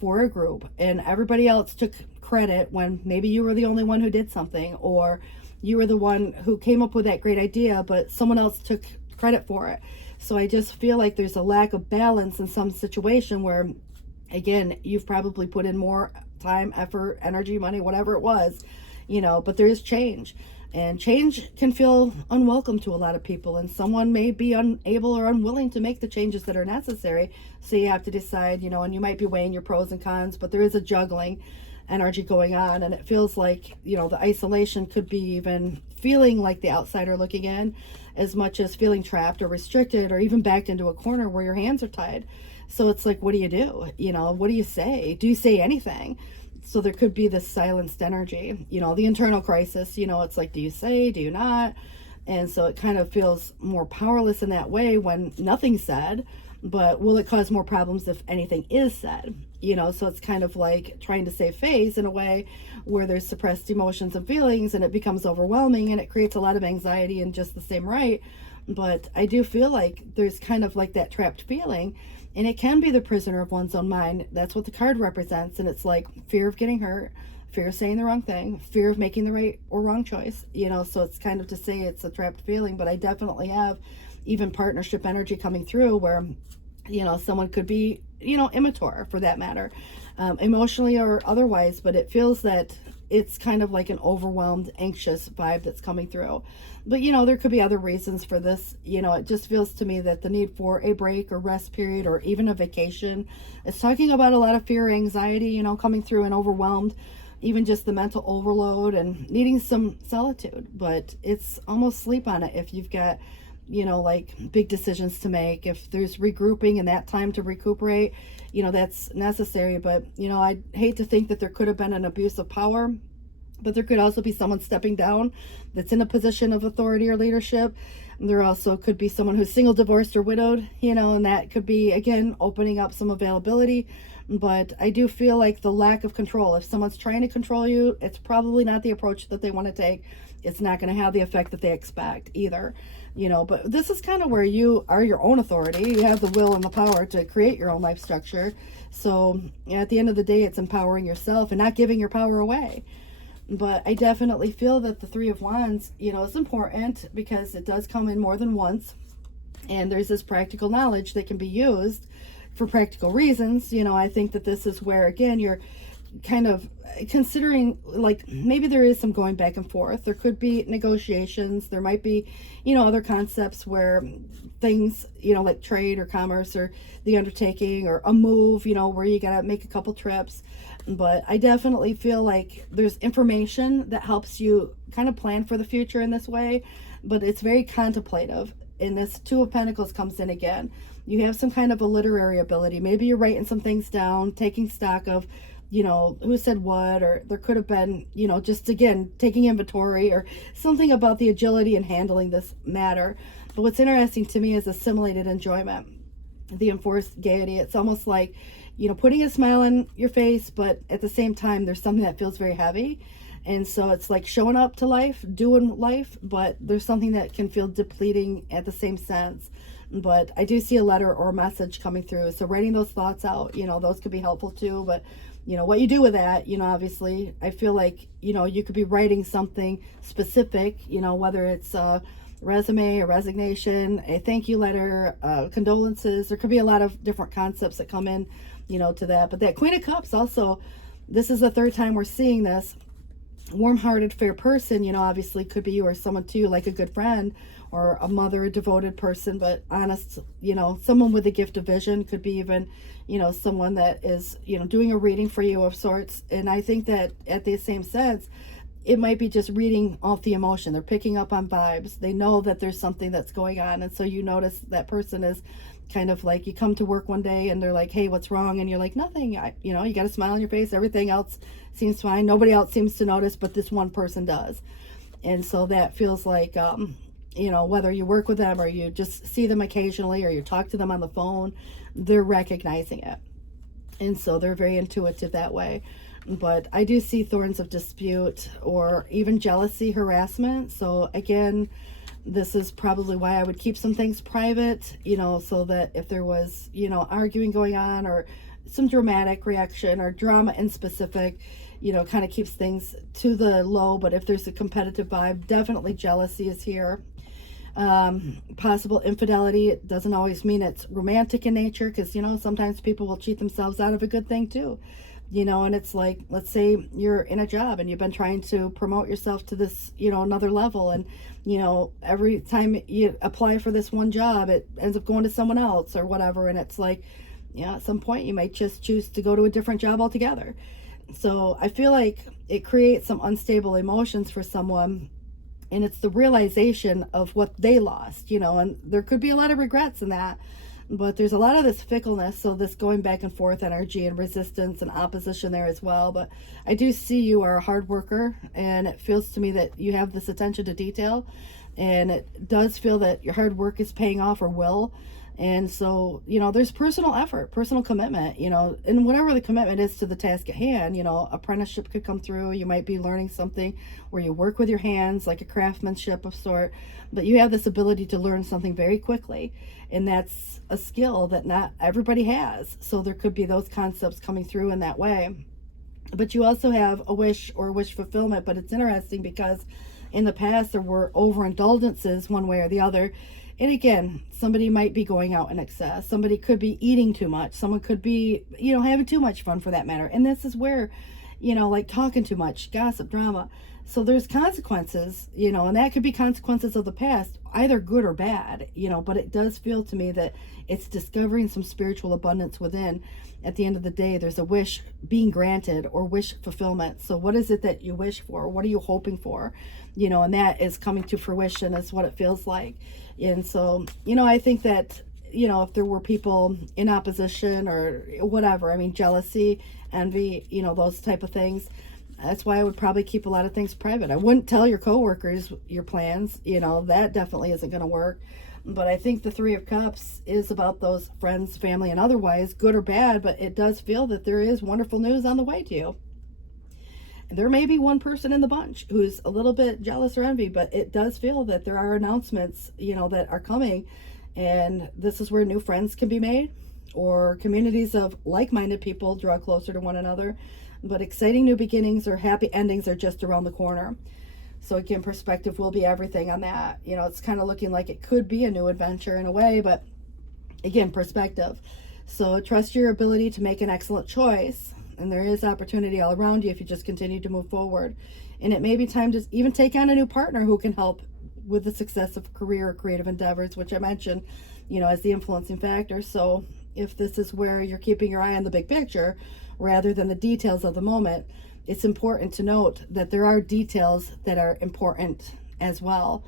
for a group and everybody else took credit when maybe you were the only one who did something, or you were the one who came up with that great idea, but someone else took credit for it. So I just feel like there's a lack of balance in some situation where, again, you've probably put in more time, effort, energy, money, whatever it was, you know, but there is change, and change can feel unwelcome to a lot of people, and someone may be unable or unwilling to make the changes that are necessary. So you have to decide, you know, and you might be weighing your pros and cons, but there is a juggling energy going on, and it feels like, you know, the isolation could be even feeling like the outsider looking in, as much as feeling trapped or restricted or even backed into a corner where your hands are tied. So it's like, what do you do? You know, what do you say? Do you say anything? So there could be this silenced energy, you know, the internal crisis, you know, it's like, do you say, do you not? And so it kind of feels more powerless in that way when nothing's said, but will it cause more problems if anything is said? You know, so it's kind of like trying to save face in a way where there's suppressed emotions and feelings, and it becomes overwhelming, and it creates a lot of anxiety in just the same right. But I do feel like there's kind of like that trapped feeling, and it can be the prisoner of one's own mind. That's what the card represents. And it's like fear of getting hurt, fear of saying the wrong thing, fear of making the right or wrong choice, you know. So it's kind of to say it's a trapped feeling, but I definitely have even partnership energy coming through where, you know, someone could be, you know, immature for that matter, emotionally or otherwise, but it feels that it's kind of like an overwhelmed, anxious vibe that's coming through. But, you know, there could be other reasons for this. You know, it just feels to me that the need for a break or rest period or even a vacation is talking about a lot of fear, anxiety, you know, coming through, and overwhelmed, even just the mental overload and needing some solitude. But it's almost sleep on it if you've got, you know, like big decisions to make. If there's regrouping and that time to recuperate, you know, that's necessary. But, you know, I hate to think that there could have been an abuse of power, but there could also be someone stepping down that's in a position of authority or leadership. And there also could be someone who's single, divorced, or widowed, you know, and that could be, again, opening up some availability. But I do feel like the lack of control, if someone's trying to control you, it's probably not the approach that they want to take. It's not going to have the effect that they expect either, you know. But this is kind of where you are your own authority. You have the will and the power to create your own life structure. So at the end of the day, it's empowering yourself and not giving your power away. But I definitely feel that the Three of Wands, you know, is important because it does come in more than once. And there's this practical knowledge that can be used for practical reasons. You know, I think that this is where, again, you're kind of considering, like, maybe there is some going back and forth. There could be negotiations. There might be, other concepts where things, like trade or commerce or the undertaking or a move, where you got to make a couple trips. But I definitely feel like there's information that helps you kind of plan for the future in this way, but it's very contemplative. And this Two of Pentacles comes in again. You have some kind of a literary ability. Maybe you're writing some things down, taking stock of, who said what, or there could have been, just again, taking inventory or something about the agility in handling this matter. But what's interesting to me is assimilated enjoyment, the enforced gaiety. It's almost like, putting a smile on your face, but at the same time, there's something that feels very heavy. And so it's like showing up to life, doing life, but there's something that can feel depleting at the same sense. But I do see a letter or a message coming through. So writing those thoughts out, those could be helpful too. But, what you do with that, obviously, I feel like, you could be writing something specific, whether it's a resume, a resignation, a thank you letter, condolences. There could be a lot of different concepts that come in, to that. But that Queen of Cups also, this is the third time we're seeing this. Warm-hearted, fair person, obviously could be you or someone too, like a good friend or a mother, a devoted person, but honest, someone with a gift of vision. Could be even, someone that is, doing a reading for you of sorts. And I think that at the same sense, it might be just reading off the emotion. They're picking up on vibes. They know that there's something that's going on. And so you notice that person is kind of like, you come to work one day and they're like, hey, what's wrong? And you're like, nothing. You got a smile on your face. Everything else seems fine. Nobody else seems to notice, but this one person does. And so that feels like, whether you work with them or you just see them occasionally or you talk to them on the phone, they're recognizing it. And so they're very intuitive that way. But I do see thorns of dispute or even jealousy, harassment. So again, this is probably why I would keep some things private, so that if there was, arguing going on or some dramatic reaction or drama in specific, kind of keeps things to the low. But if there's a competitive vibe, definitely jealousy is here. Possible infidelity. It doesn't always mean it's romantic in nature, because, sometimes people will cheat themselves out of a good thing too. And it's like, let's say you're in a job and you've been trying to promote yourself to this, another level. And, every time you apply for this one job, it ends up going to someone else or whatever. And it's like, at some point you might just choose to go to a different job altogether. So I feel like it creates some unstable emotions for someone. And it's the realization of what they lost, and there could be a lot of regrets in that. But there's a lot of this fickleness, so this going back and forth energy and resistance and opposition there as well. But I do see you are a hard worker, and it feels to me that you have this attention to detail, and it does feel that your hard work is paying off or will. And so, there's personal effort, personal commitment, and whatever the commitment is to the task at hand, apprenticeship could come through. You might be learning something where you work with your hands, like a craftsmanship of sort, but you have this ability to learn something very quickly. And that's a skill that not everybody has. So there could be those concepts coming through in that way. But you also have a wish or wish fulfillment. But it's interesting because in the past there were overindulgences one way or the other. And again, somebody might be going out in excess. Somebody could be eating too much. Someone could be, having too much fun for that matter. And this is where, like talking too much, gossip, drama. So there's consequences, and that could be consequences of the past, either good or bad, but it does feel to me that it's discovering some spiritual abundance within. At the end of the day, there's a wish being granted or wish fulfillment. So what is it that you wish for? What are you hoping for? And that is coming to fruition is what it feels like. And so, I think that, if there were people in opposition or whatever, jealousy, envy, those type of things, that's why I would probably keep a lot of things private. I wouldn't tell your coworkers your plans, that definitely isn't going to work. But I think the Three of Cups is about those friends, family, and otherwise, good or bad, but it does feel that there is wonderful news on the way to you. And there may be one person in the bunch who's a little bit jealous or envy, but it does feel that there are announcements, that are coming, and this is where new friends can be made, or communities of like-minded people draw closer to one another. But exciting new beginnings or happy endings are just around the corner. So again, perspective will be everything on that. It's kind of looking like it could be a new adventure in a way, but again, perspective. So trust your ability to make an excellent choice. and there is opportunity all around you if you just continue to move forward. And it may be time to even take on a new partner who can help with the success of career or creative endeavors, which I mentioned, as the influencing factor. So if this is where you're keeping your eye on the big picture rather than the details of the moment, it's important to note that there are details that are important as well.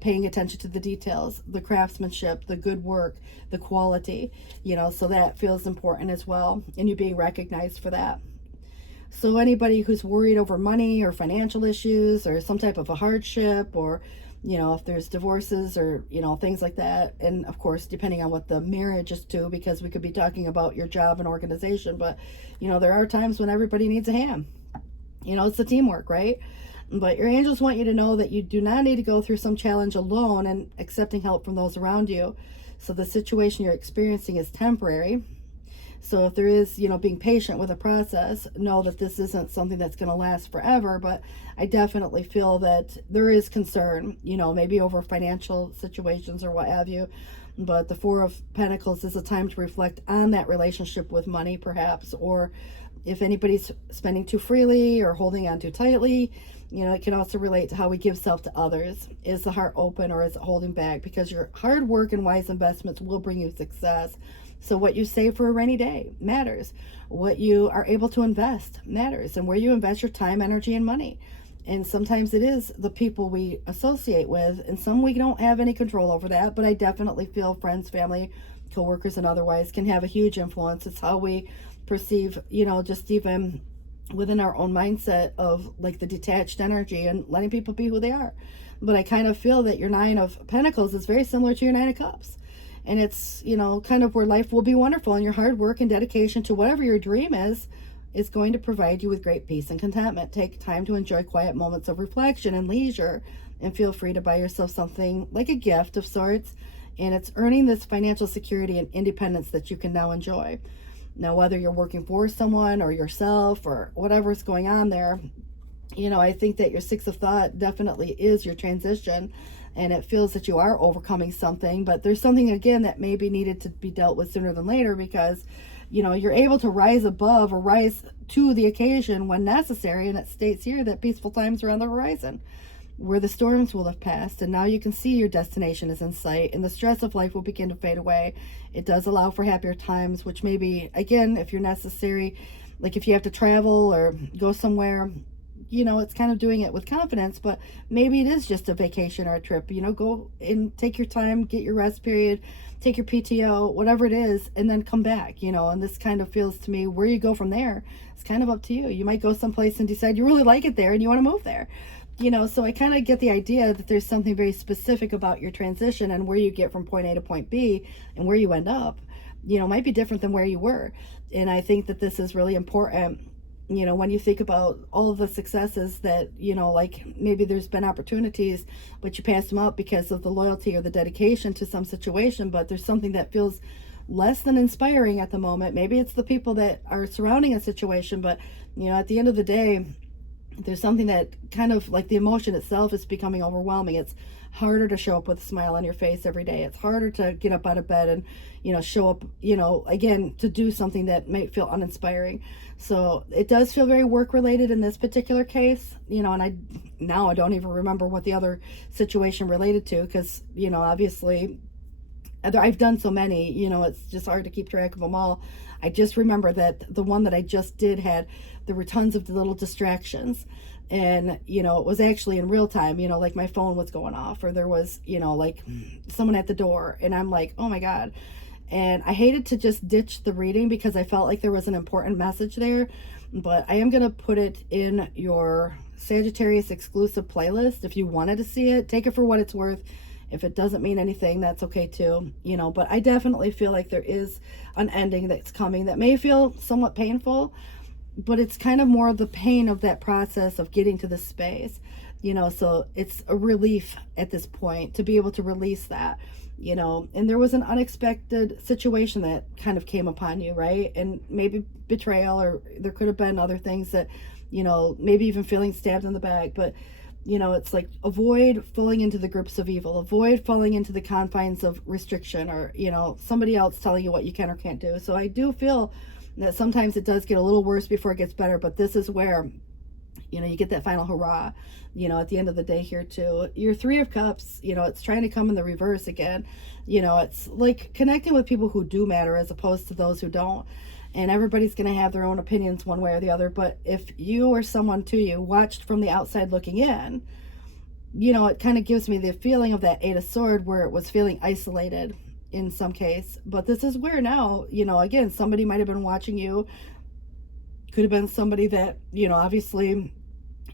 Paying attention to the details, the craftsmanship, the good work, the quality, so that feels important as well, and you being recognized for that. So anybody who's worried over money or financial issues or some type of a hardship, or if there's divorces or things like that, and of course depending on what the marriage is too, because we could be talking about your job and organization, but there are times when everybody needs a hand. It's the teamwork, right? But your angels want you to know that you do not need to go through some challenge alone, and accepting help from those around you. So the situation you're experiencing is temporary. So if there is, being patient with a process, know that this isn't something that's going to last forever. But I definitely feel that there is concern, maybe over financial situations or what have you. But the Four of Pentacles is a time to reflect on that relationship with money, perhaps, or if anybody's spending too freely or holding on too tightly. It can also relate to how we give self to others. Is the heart open, or is it holding back? Because your hard work and wise investments will bring you success. So what you save for a rainy day matters. What you are able to invest matters, and where you invest your time, energy, and money. And sometimes it is the people we associate with, and some we don't have any control over that, but I definitely feel friends, family, coworkers, and otherwise can have a huge influence. It's how we perceive, just even within our own mindset of like the detached energy and letting people be who they are. But I kind of feel that your Nine of Pentacles is very similar to your Nine of Cups. And it's, kind of where life will be wonderful, and your hard work and dedication to whatever your dream is going to provide you with great peace and contentment. Take time to enjoy quiet moments of reflection and leisure, and feel free to buy yourself something like a gift of sorts. And it's earning this financial security and independence that you can now enjoy. Now, whether you're working for someone or yourself or whatever's going on there, I think that your Six of Thought definitely is your transition, and it feels that you are overcoming something, but there's something again that maybe needed to be dealt with sooner than later, because you're able to rise above or rise to the occasion when necessary. And it states here that peaceful times are on the horizon, where the storms will have passed, and now you can see your destination is in sight, and the stress of life will begin to fade away. It does allow for happier times, which maybe, again, if you're necessary, like if you have to travel or go somewhere, it's kind of doing it with confidence, but maybe it is just a vacation or a trip. Go and take your time, get your rest period, take your PTO, whatever it is, and then come back, and this kind of feels to me where you go from there, it's kind of up to you. You might go someplace and decide you really like it there and you want to move there. So I kind of get the idea that there's something very specific about your transition, and where you get from point A to point B and where you end up, might be different than where you were. And I think that this is really important, when you think about all of the successes that, like maybe there's been opportunities, but you passed them up because of the loyalty or the dedication to some situation, but there's something that feels less than inspiring at the moment. Maybe it's the people that are surrounding a situation, but, at the end of the day, there's something that kind of like the emotion itself is becoming overwhelming. It's harder to show up with a smile on your face every day. It's harder to get up out of bed and, show up, again, to do something that might feel uninspiring. So it does feel very work related in this particular case, and I don't even remember what the other situation related to, because, obviously I've done so many, it's just hard to keep track of them all. I just remember that the one that I just did there were tons of little distractions, and, it was actually in real time, like my phone was going off, or there was, like someone at the door, and I'm like, oh my God. And I hated to just ditch the reading because I felt like there was an important message there, but I am going to put it in your Sagittarius exclusive playlist. If you wanted to see it, take it for what it's worth. If it doesn't mean anything, that's okay too, but I definitely feel like there is an ending that's coming that may feel somewhat painful, but it's kind of more of the pain of that process of getting to this space, so it's a relief at this point to be able to release that, and there was an unexpected situation that kind of came upon you, right? And maybe betrayal, or there could have been other things that, maybe even feeling stabbed in the back, but it's like avoid falling into the grips of evil, avoid falling into the confines of restriction, or, somebody else telling you what you can or can't do. So I do feel that sometimes it does get a little worse before it gets better, but this is where, you know, you get that final hurrah, you know, at the end of the day here too. Your Three of Cups, you know, it's trying to come in the reverse again. You know, it's like connecting with people who do matter as opposed to those who don't. And everybody's going to have their own opinions one way or the other. But if you or someone to you watched from the outside looking in, you know, it kind of gives me the feeling of that Eight of Swords where it was feeling isolated in some case. But this is where now, you know, again, somebody might have been watching you. Could have been somebody that, you know, obviously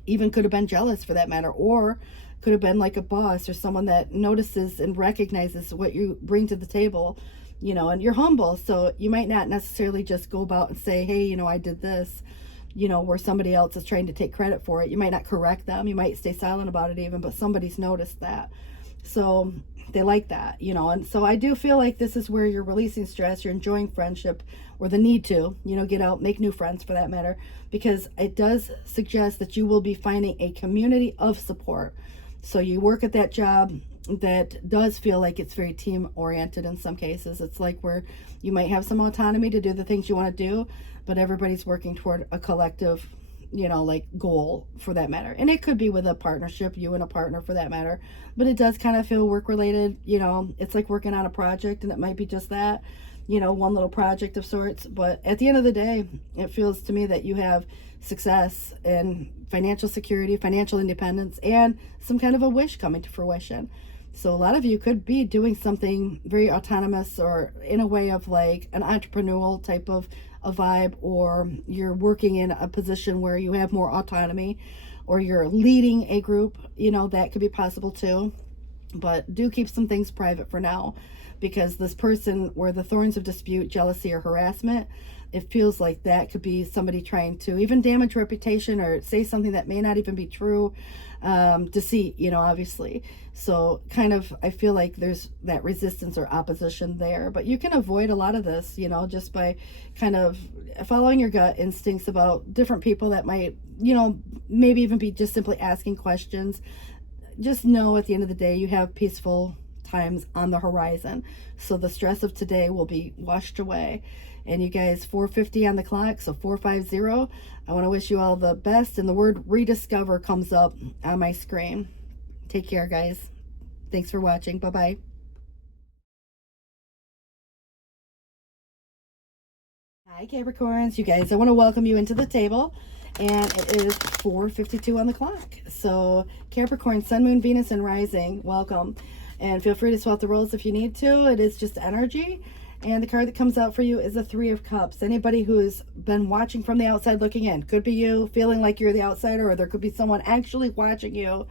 even could have been jealous for that matter, or could have been like a boss or someone that notices and recognizes what you bring to the table, you know, and you're humble. So you might not necessarily just go about and say, hey, you know, I did this, you know, where somebody else is trying to take credit for it. You might not correct them. You might stay silent about it even, but somebody's noticed that. So they like that, you know. And so I do feel like this is where you're releasing stress, you're enjoying friendship, or the need to, you know, get out, make new friends for that matter, because it does suggest that you will be finding a community of support. So you work at that job that does feel like it's very team oriented in some cases. It's like where you might have some autonomy to do the things you want to do, but everybody's working toward a collective, you know, like goal for that matter. And it could be with a partnership, you and a partner for that matter, but it does kind of feel work related. You know, it's like working on a project, and it might be just that, you know, one little project of sorts. But at the end of the day, it feels to me that you have success and financial security, financial independence, and some kind of a wish coming to fruition. So a lot of you could be doing something very autonomous, or in a way of like an entrepreneurial type of a vibe, or you're working in a position where you have more autonomy, or you're leading a group, you know, that could be possible too. But do keep some things private for now, because this person where the thorns of dispute, jealousy, or harassment, it feels like that could be somebody trying to even damage reputation or say something that may not even be true. Deceit, you know, obviously. So kind of, I feel like there's that resistance or opposition there, but you can avoid a lot of this, you know, just by kind of following your gut instincts about different people that might, you know, maybe even be just simply asking questions. Just know at the end of the day, you have peaceful times on the horizon. So the stress of today will be washed away. And you guys, 4:50 on the clock, so 450. I want to wish you all the best. And the word rediscover comes up on my screen. Take care, guys. Thanks for watching. Bye-bye. Hi, Capricorns. You guys, I want to welcome you into the table. And it is 4:52 on the clock. So Capricorn, Sun, Moon, Venus, and Rising, welcome. And feel free to swap the roles if you need to. It is just energy. And the card that comes out for you is the Three of Cups. Anybody who's been watching from the outside looking in. Could be you feeling like you're the outsider, or there could be someone actually watching you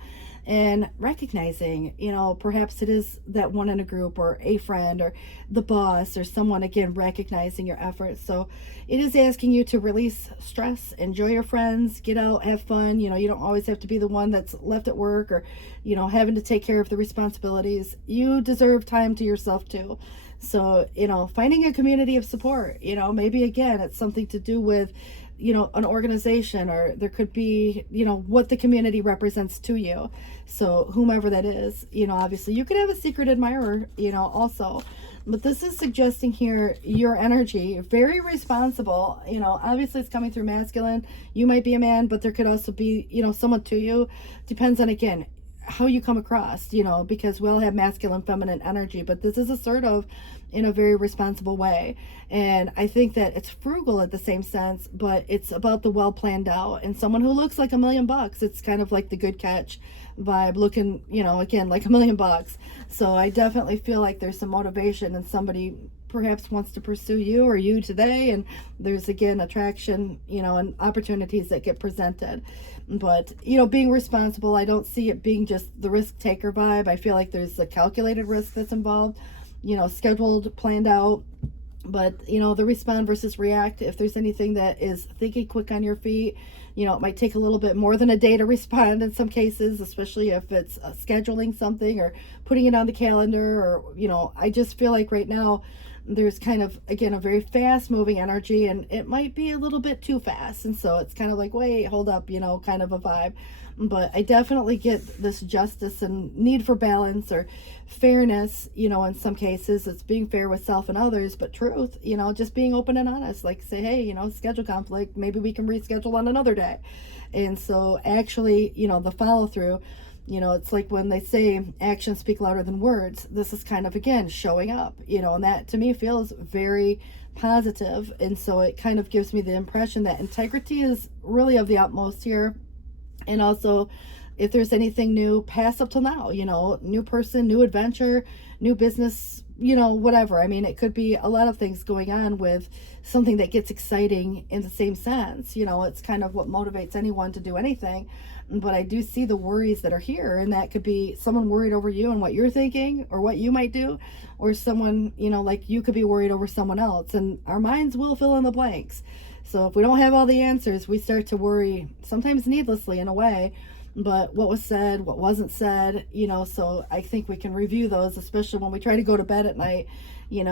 and recognizing, you know, perhaps it is that one in a group, or a friend, or the boss, or someone, again, recognizing your efforts. So it is asking you to release stress, enjoy your friends, get out, have fun. You know, you don't always have to be the one that's left at work, or, you know, having to take care of the responsibilities. You deserve time to yourself too. So, you know, finding a community of support, you know, maybe again, it's something to do with, you know, an organization, or there could be, you know, what the community represents to you. So whomever that is, you know, obviously you could have a secret admirer, you know, also. But this is suggesting here your energy, very responsible, you know, obviously it's coming through masculine. You might be a man, but there could also be, you know, someone to you. Depends on, again, how you come across, you know, because we all have masculine, feminine energy, but this is assertive in a very responsible way. And I think that it's frugal at the same sense, but it's about the well planned out, and someone who looks like $1,000,000. It's kind of like the Good Catch vibe, looking, you know, again, like $1,000,000. So I definitely feel like there's some motivation, and somebody perhaps wants to pursue you or you today, and there's, again, attraction, you know, and opportunities that get presented. But, you know, being responsible, I don't see it being just the risk taker vibe. I feel like there's a calculated risk that's involved, you know, scheduled, planned out. But, you know, the respond versus react, if there's anything that is thinking quick on your feet, you know, it might take a little bit more than a day to respond in some cases, especially if it's scheduling something or putting it on the calendar, or, you know, I just feel like right now there's kind of, again, a very fast moving energy, and it might be a little bit too fast. And so it's kind of like, wait, hold up, kind of a vibe. But I definitely get this justice and need for balance or fairness, in some cases it's being fair with self and others, but truth, just being open and honest, like say, hey, schedule conflict, maybe we can reschedule on another day. And so actually, the follow through, it's like when they say actions speak louder than words, this is kind of, again, showing up, and that to me feels very positive. And so it kind of gives me the impression that integrity is really of the utmost here. And also, if there's anything new, pass up till now, new person, new adventure, new business, whatever. I mean, it could be a lot of things going on with something that gets exciting in the same sense. It's kind of what motivates anyone to do anything. But I do see the worries that are here, and that could be someone worried over you and what you're thinking or what you might do, or someone, like you could be worried over someone else, and our minds will fill in the blanks. So if we don't have all the answers, we start to worry, sometimes needlessly in a way, but what was said, what wasn't said, so I think we can review those, especially when we try to go to bed at night,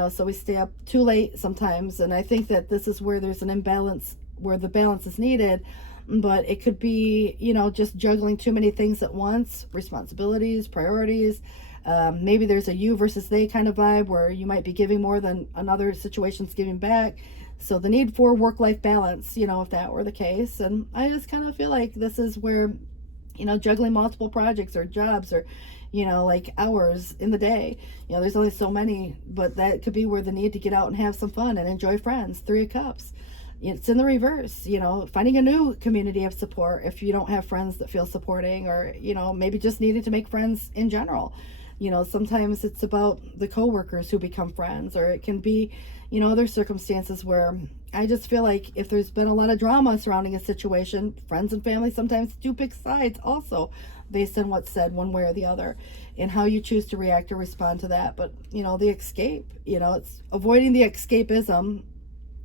so we stay up too late sometimes. And I think that this is where there's an imbalance, where the balance is needed, but it could be, just juggling too many things at once, responsibilities, priorities. Maybe there's a you versus they kind of vibe where you might be giving more than another situation's giving back. So the need for work-life balance, if that were the case. And I just kind of feel like this is where, juggling multiple projects or jobs or, like hours in the day, there's only so many, but that could be where the need to get out and have some fun and enjoy friends, 3 of Cups. It's in the reverse, finding a new community of support if you don't have friends that feel supporting, or, maybe just needing to make friends in general. Sometimes it's about the coworkers who become friends, or it can be, other circumstances where I just feel like if there's been a lot of drama surrounding a situation, friends and family sometimes do pick sides also based on what's said one way or the other, and how you choose to react or respond to that. But, the escape, it's avoiding the escapism.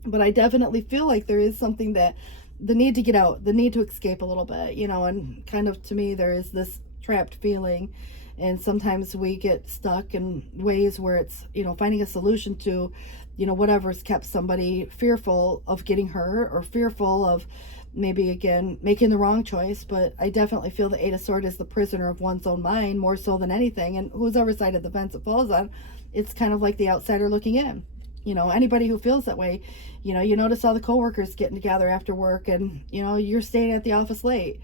But I definitely feel like there is something that the need to get out, the need to escape a little bit, and kind of, to me, there is this trapped feeling. And sometimes we get stuck in ways where it's, finding a solution to, whatever's kept somebody fearful of getting hurt, or fearful of maybe, again, making the wrong choice. But I definitely feel the 8 of Swords is the prisoner of one's own mind more so than anything. And whoever side of the fence it falls on, it's kind of like the outsider looking in. Anybody who feels that way, you notice all the coworkers getting together after work, and, you're staying at the office late,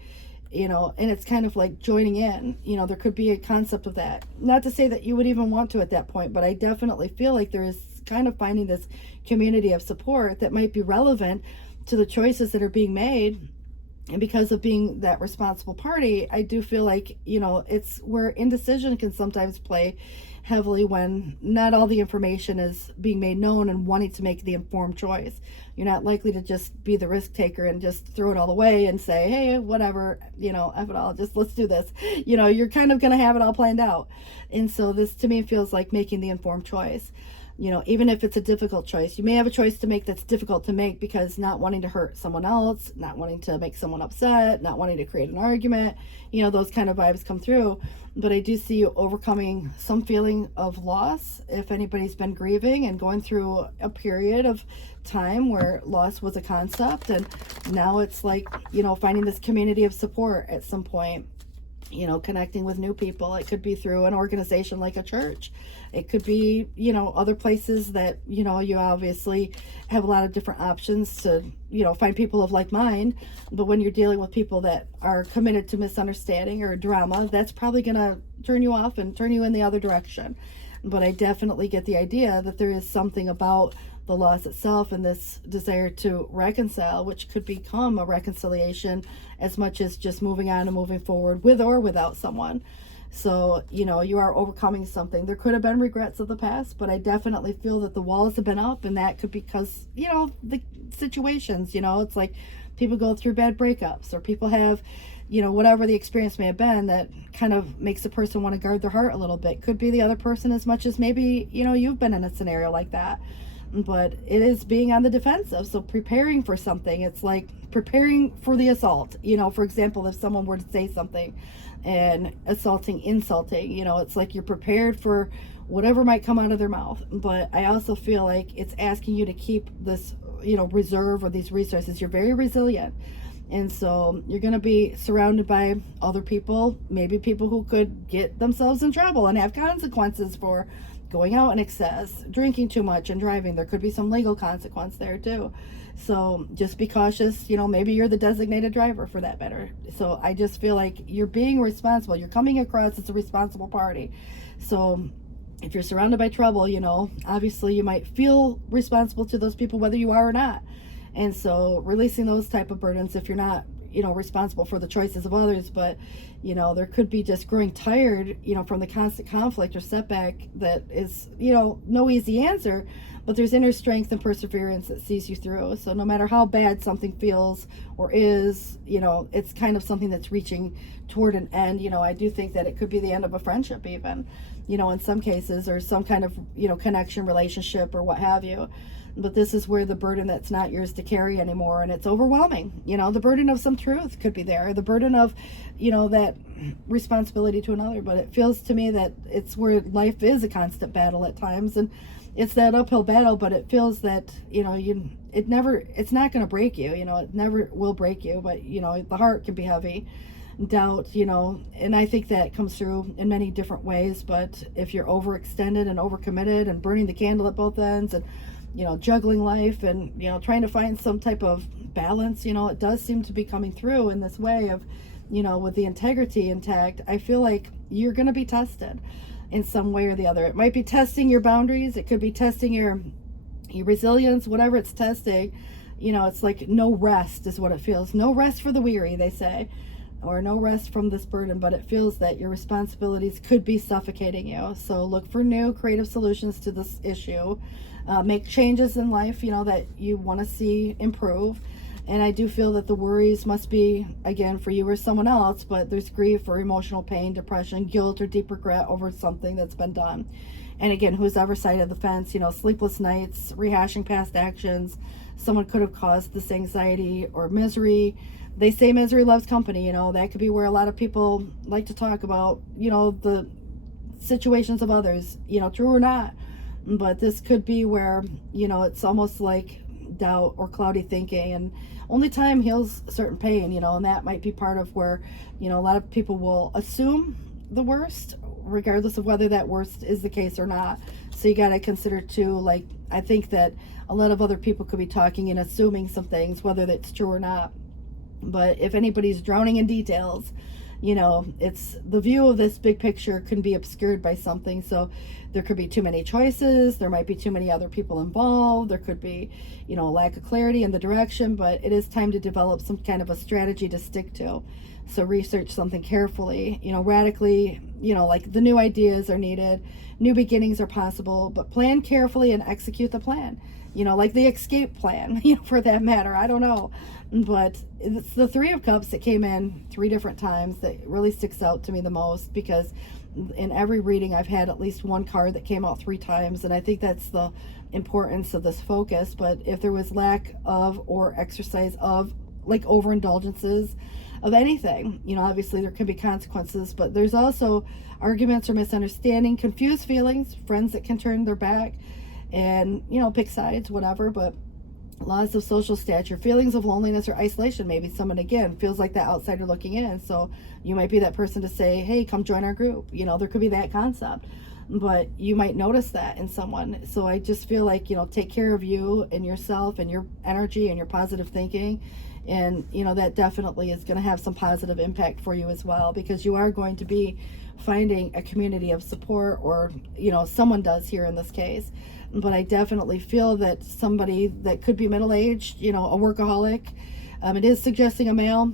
and it's kind of like joining in. There could be a concept of that. Not to say that you would even want to at that point, but I definitely feel like there is kind of finding this community of support that might be relevant to the choices that are being made. And because of being that responsible party, I do feel like, it's where indecision can sometimes play heavily when not all the information is being made known, and wanting to make the informed choice. You're not likely to just be the risk taker and just throw it all away and say, hey, whatever, F it all, just let's do this. You're kind of going to have it all planned out. And so this to me feels like making the informed choice. Even if it's a difficult choice, you may have a choice to make that's difficult to make because not wanting to hurt someone else, not wanting to make someone upset, not wanting to create an argument, those kind of vibes come through. But I do see you overcoming some feeling of loss if anybody's been grieving and going through a period of time where loss was a concept, and now it's like, finding this community of support at some point. Connecting with new people. It could be through an organization like a church. It could be, other places that, you obviously have a lot of different options to, find people of like mind. But when you're dealing with people that are committed to misunderstanding or drama, that's probably going to turn you off and turn you in the other direction. But I definitely get the idea that there is something about the loss itself and this desire to reconcile, which could become a reconciliation as much as just moving on and moving forward with or without someone. So, you are overcoming something. There could have been regrets of the past, but I definitely feel that the walls have been up, and that could be because, the situations, it's like people go through bad breakups, or people have, whatever the experience may have been that kind of makes a person want to guard their heart a little bit. Could be the other person as much as maybe, you've been in a scenario like that. but it is being on the defensive. So preparing for something, it's like preparing for the assault. You know, for example, if someone were to say something and insulting, you know, it's like you're prepared for whatever might come out of their mouth. But I also feel like it's asking you to keep this, you know, reserve or these resources. You're very resilient. And so you're going to be surrounded by other people, maybe people who could get themselves in trouble and have consequences for going out in excess, drinking too much and driving. There could be some legal consequence there too. So just be cautious. You know, maybe you're the designated driver for that matter. So I just feel like you're being responsible. You're coming across as a responsible party. So if you're surrounded by trouble, you know, obviously you might feel responsible to those people, whether you are or not. And so releasing those type of burdens, if you're not, you know, responsible for the choices of others, but, you know, there could be just growing tired, you know, from the constant conflict or setback that is, you know, no easy answer, but there's inner strength and perseverance that sees you through. So no matter how bad something feels or is, you know, it's kind of something that's reaching toward an end. You know, I do think that it could be the end of a friendship even, you know, in some cases, or some kind of, you know, connection, relationship or what have you. But this is where the burden that's not yours to carry anymore, and it's overwhelming. You know, the burden of some truth could be there, the burden of, you know, that responsibility to another. But it feels to me that it's where life is a constant battle at times, and it's that uphill battle. But it feels that, you know, it's not going to break you. You know, it never will break you. But, you know, the heart can be heavy, doubt, you know, and I think that comes through in many different ways. But if you're overextended and overcommitted and burning the candle at both ends and, you know, juggling life and, you know, trying to find some type of balance, you know, it does seem to be coming through in this way of, you know, with the integrity intact. I feel like you're going to be tested in some way or the other. It might be testing your boundaries. It could be testing your resilience, whatever it's testing. You know, it's like no rest is what it feels. No rest for the weary, they say, or no rest from this burden, but it feels that your responsibilities could be suffocating you. So look for new creative solutions to this issue. Make changes in life, you know, that you want to see improve. And I do feel that the worries must be, again, for you or someone else, but there's grief or emotional pain, depression, guilt, or deep regret over something that's been done. And again, who's ever side of the fence, you know, sleepless nights, rehashing past actions. Someone could have caused this anxiety or misery. They say misery loves company, you know, that could be where a lot of people like to talk about, you know, the situations of others, you know, true or not. But this could be where, you know, it's almost like doubt or cloudy thinking, and only time heals certain pain, you know, and that might be part of where, you know, a lot of people will assume the worst, regardless of whether that worst is the case or not. So you got to consider too, like, I think that a lot of other people could be talking and assuming some things, whether that's true or not. But if anybody's drowning in details, you know, it's the view of this big picture can be obscured by something. So there could be too many choices. There might be too many other people involved. There could be, you know, a lack of clarity in the direction, but it is time to develop some kind of a strategy to stick to. So research something carefully, you know, radically, you know, like the new ideas are needed, new beginnings are possible, but plan carefully and execute the plan, you know, like the escape plan, you know, for that matter. I don't know. But it's the Three of Cups that came in 3 different times that really sticks out to me the most, because in every reading I've had at least one card that came out 3 times, and I think that's the importance of this focus. But if there was lack of or exercise of, like, overindulgences of anything, you know, obviously there can be consequences, but there's also arguments or misunderstanding, confused feelings, friends that can turn their back and, you know, pick sides, whatever. But loss of social stature, feelings of loneliness or isolation. Maybe someone, again, feels like that outsider looking in, so you might be that person to say, hey, come join our group. You know, there could be that concept, but you might notice that in someone. So I just feel like, you know, take care of you and yourself and your energy and your positive thinking, and, you know, that definitely is going to have some positive impact for you as well, because you are going to be finding a community of support, or, you know, someone does here in this case. But I definitely feel that somebody that could be middle-aged, you know, a workaholic, it is suggesting a male,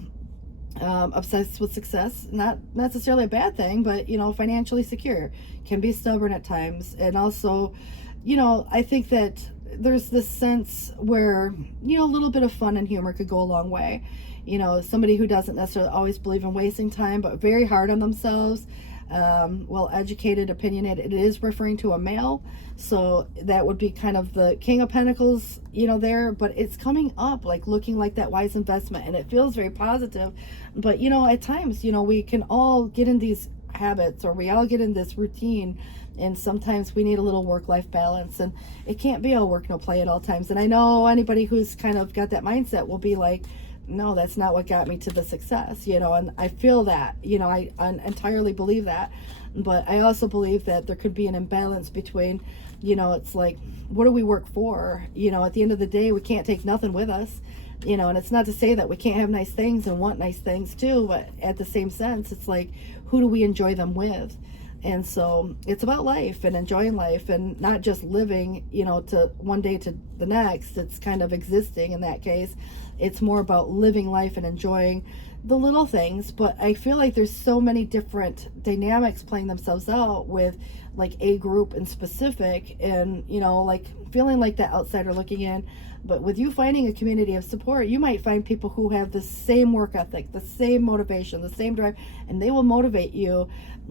obsessed with success, not necessarily a bad thing, but, you know, financially secure, can be stubborn at times. And also, you know, I think that there's this sense where, you know, a little bit of fun and humor could go a long way. You know, somebody who doesn't necessarily always believe in wasting time, but very hard on themselves. well-educated, opinionated. It is referring to a male, so that would be kind of the King of Pentacles, you know, there, but it's coming up like looking like that wise investment, and it feels very positive. But, you know, at times, you know, we can all get in these habits, or we all get in this routine, and sometimes we need a little work-life balance, and it can't be all work no play at all times. And I know anybody who's kind of got that mindset will be like, no, that's not what got me to the success, you know. And I feel that, you know, I entirely believe that. But I also believe that there could be an imbalance between, you know, it's like, what do we work for? You know, at the end of the day, we can't take nothing with us, you know. And it's not to say that we can't have nice things and want nice things too, but at the same sense, it's like, who do we enjoy them with? And so it's about life and enjoying life, and not just living, you know, to one day to the next. It's kind of existing in that case. It's more about living life and enjoying the little things. But I feel like there's so many different dynamics playing themselves out with like a group in specific, and, you know, like feeling like that outsider looking in. But with you finding a community of support, you might find people who have the same work ethic, the same motivation, the same drive, and they will motivate you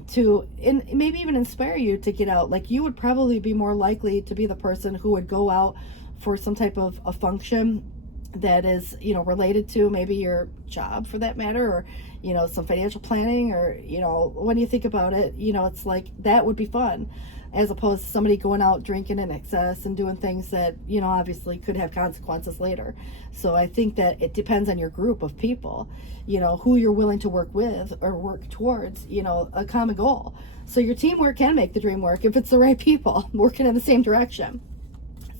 to, and maybe even inspire you to get out. Like, you would probably be more likely to be the person who would go out for some type of a function that is, you know, related to maybe your job, for that matter, or, you know, some financial planning, or, you know, when you think about it, you know, it's like that would be fun, as opposed to somebody going out drinking in excess and doing things that, you know, obviously could have consequences later. So I think that it depends on your group of people, you know, who you're willing to work with or work towards, you know, a common goal. So your teamwork can make the dream work if it's the right people working in the same direction.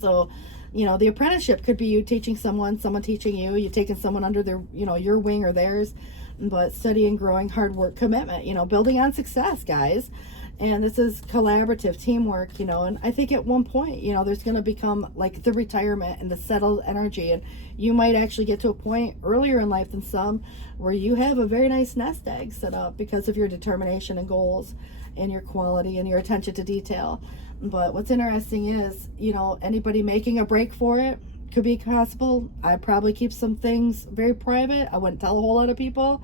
So, you know, the apprenticeship could be you teaching someone teaching you, you taking someone under their, you know, your wing or theirs, but studying, growing, hard work, commitment, you know, building on success, guys. And this is collaborative teamwork, you know. And I think at one point, you know, there's going to become like the retirement and the settled energy, and you might actually get to a point earlier in life than some where you have a very nice nest egg set up because of your determination and goals and your quality and your attention to detail. But what's interesting is, you know, anybody making a break for it could be possible. I'd probably keep some things very private. I wouldn't tell a whole lot of people.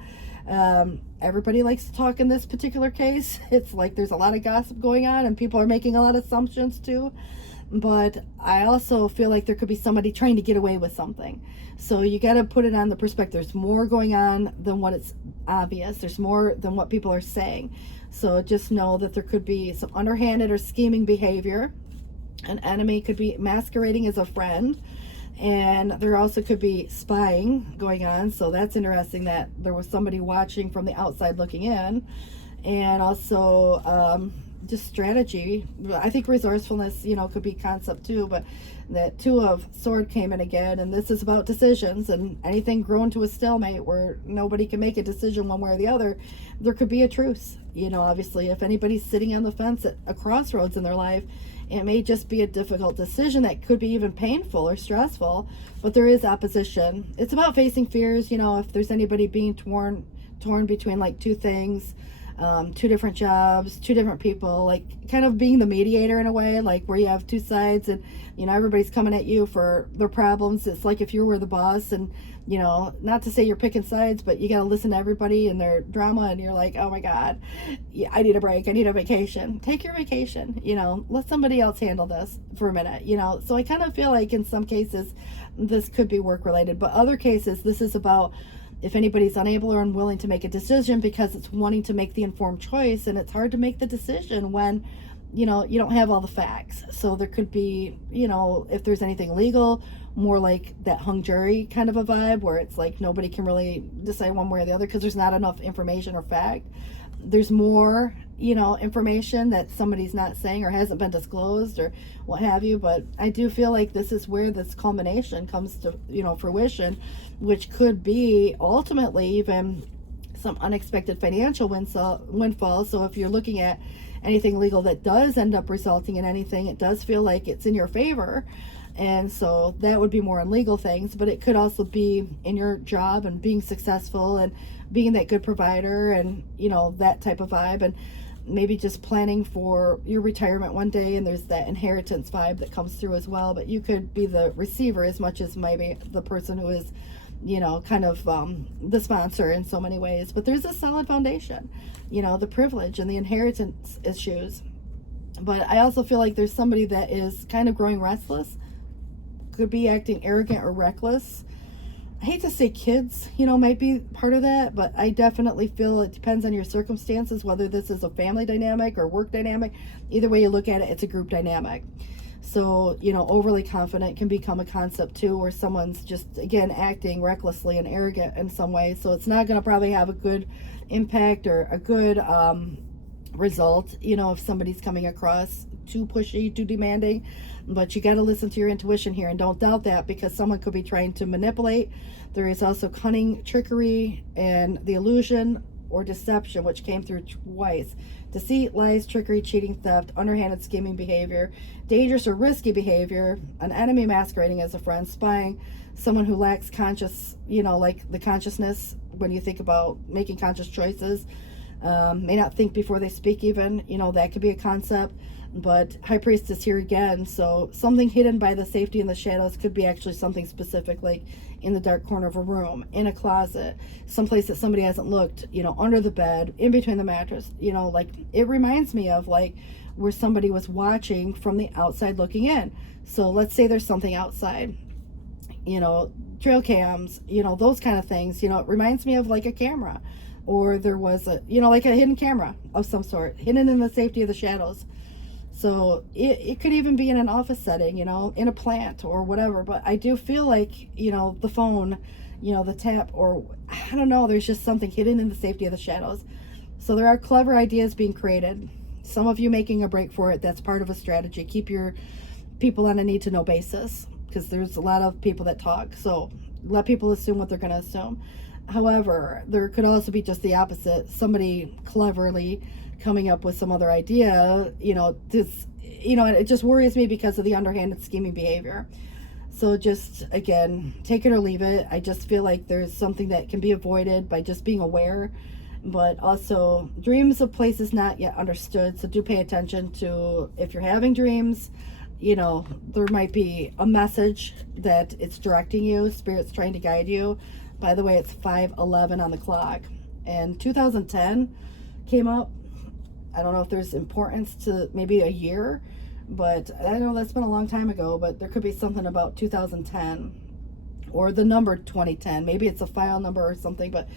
Everybody likes to talk in this particular case. It's like there's a lot of gossip going on, and people are making a lot of assumptions too. But I also feel like there could be somebody trying to get away with something. So you got to put it on the perspective. There's more going on than what it's obvious. There's more than what people are saying. So just know that there could be some underhanded or scheming behavior. An enemy could be masquerading as a friend. And there also could be spying going on. So that's interesting that there was somebody watching from the outside looking in. And also just strategy. I think resourcefulness, you know, could be concept too. But that Two of Swords came in again. And this is about decisions, and anything grown to a stalemate where nobody can make a decision one way or the other. There could be a truce. You know, obviously, if anybody's sitting on the fence at a crossroads in their life, it may just be a difficult decision that could be even painful or stressful, but there is opposition. It's about facing fears. You know, if there's anybody being torn between like two things, two different jobs, two different people, like kind of being the mediator in a way, like where you have two sides and, you know, everybody's coming at you for their problems. It's like if you were the boss, and, you know, not to say you're picking sides, but you got to listen to everybody and their drama, and you're like, oh my God, yeah, I need a break. I need a vacation. Take your vacation, you know, let somebody else handle this for a minute, you know. So I kind of feel like in some cases this could be work related, but other cases this is about if anybody's unable or unwilling to make a decision because it's wanting to make the informed choice, and it's hard to make the decision when, you know, you don't have all the facts. So there could be, you know, if there's anything legal, more like that hung jury kind of a vibe where it's like nobody can really decide one way or the other because there's not enough information or fact. There's more, you know, information that somebody's not saying or hasn't been disclosed or what have you. But I do feel like this is where this culmination comes to, you know, fruition, which could be ultimately even some unexpected financial windfall. So if you're looking at anything legal that does end up resulting in anything, it does feel like it's in your favor. And so that would be more on legal things, but it could also be in your job and being successful and being that good provider and, you know, that type of vibe, and maybe just planning for your retirement one day, and there's that inheritance vibe that comes through as well. But you could be the receiver as much as maybe the person who is, you know, kind of the sponsor in so many ways. But there's a solid foundation, you know, the privilege and the inheritance issues. But I also feel like there's somebody that is kind of growing restless, could be acting arrogant or reckless. I hate to say kids, you know, might be part of that, but I definitely feel it depends on your circumstances, whether this is a family dynamic or work dynamic. Either way you look at it, it's a group dynamic. So, you know, overly confident can become a concept too, where someone's just, again, acting recklessly and arrogant in some way. So it's not going to probably have a good impact or a good result, you know, if somebody's coming across too pushy, too demanding. But you got to listen to your intuition here, and don't doubt that, because someone could be trying to manipulate. There is also cunning, trickery, and the illusion or deception, which came through twice. Deceit, lies, trickery, cheating, theft, underhanded scheming behavior, dangerous or risky behavior, an enemy masquerading as a friend, spying, someone who lacks conscious, you know, like the consciousness when you think about making conscious choices, may not think before they speak even, you know, that could be a concept. But High Priestess here again, so something hidden by the safety in the shadows could be actually something specific, like in the dark corner of a room, in a closet, someplace that somebody hasn't looked, you know, under the bed, in between the mattress, you know, like it reminds me of like where somebody was watching from the outside looking in. So let's say there's something outside, you know, trail cams, you know, those kind of things, you know, it reminds me of like a camera, or there was a, you know, like a hidden camera of some sort, hidden in the safety of the shadows. So it could even be in an office setting, you know, in a plant or whatever. But I do feel like, you know, the phone, you know, the tap, or I don't know, there's just something hidden in the safety of the shadows. So there are clever ideas being created. Some of you making a break for it. That's part of a strategy. Keep your people on a need to know basis, because there's a lot of people that talk. So let people assume what they're going to assume. However, there could also be just the opposite. Somebody cleverly coming up with some other idea, you know, this, you know, it just worries me because of the underhanded scheming behavior. So just, again, take it or leave it. I just feel like there's something that can be avoided by just being aware, but also dreams of places not yet understood. So do pay attention to, if you're having dreams, you know, there might be a message that it's directing you, spirit's trying to guide you. By the way, it's 5:11 on the clock, and 2010 came up. I don't know if there's importance to maybe a year, but I know that's been a long time ago, but there could be something about 2010 or the number 2010. Maybe it's a file number or something, but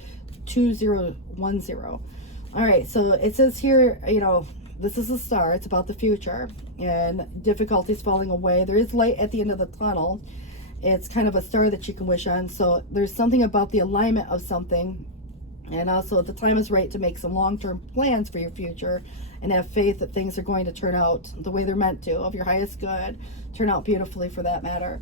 2010. All right, so it says here, you know, this is a star. It's about the future and difficulties falling away. There is light at the end of the tunnel. It's kind of a star that you can wish on. So there's something about the alignment of something. And also the time is right to make some long-term plans for your future and have faith that things are going to turn out the way they're meant to, of your highest good, turn out beautifully for that matter.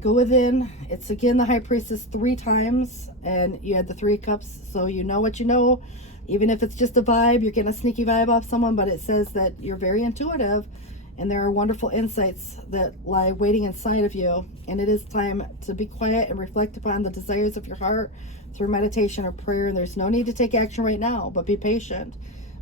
Go within. It's again the High Priestess 3 times, and you had the 3 cups, so you know what you know. Even if it's just a vibe, you're getting a sneaky vibe off someone, but it says that you're very intuitive and there are wonderful insights that lie waiting inside of you. And it is time to be quiet and reflect upon the desires of your heart through meditation or prayer. And there's no need to take action right now, but be patient,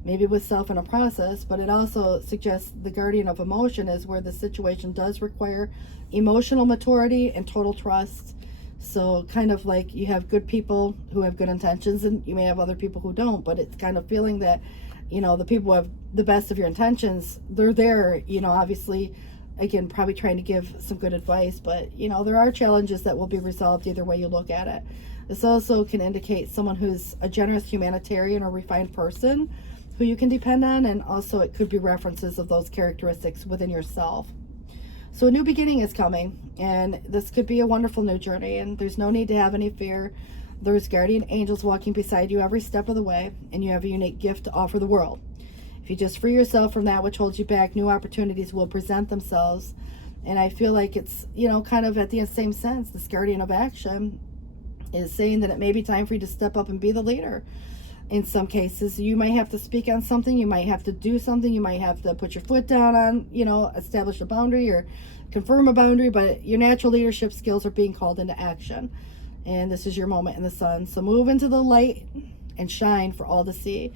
maybe with self in a process. But it also suggests the guardian of emotion is where the situation does require emotional maturity and total trust. So kind of like you have good people who have good intentions, and you may have other people who don't, but it's kind of feeling that, you know, the people who have the best of your intentions, they're there, you know, obviously, again, probably trying to give some good advice, but, you know, there are challenges that will be resolved either way you look at it. This also can indicate someone who's a generous humanitarian or refined person who you can depend on, and also it could be references of those characteristics within yourself. So a new beginning is coming, and this could be a wonderful new journey, and there's no need to have any fear. There's guardian angels walking beside you every step of the way, and you have a unique gift to offer the world. If you just free yourself from that which holds you back, new opportunities will present themselves. And I feel like it's, you know, kind of at the same sense, this guardian of action is saying that it may be time for you to step up and be the leader. In some cases, you might have to speak on something, you might have to do something, you might have to put your foot down on, you know, establish a boundary or confirm a boundary, but your natural leadership skills are being called into action. And this is your moment in the sun. So move into the light and shine for all to see.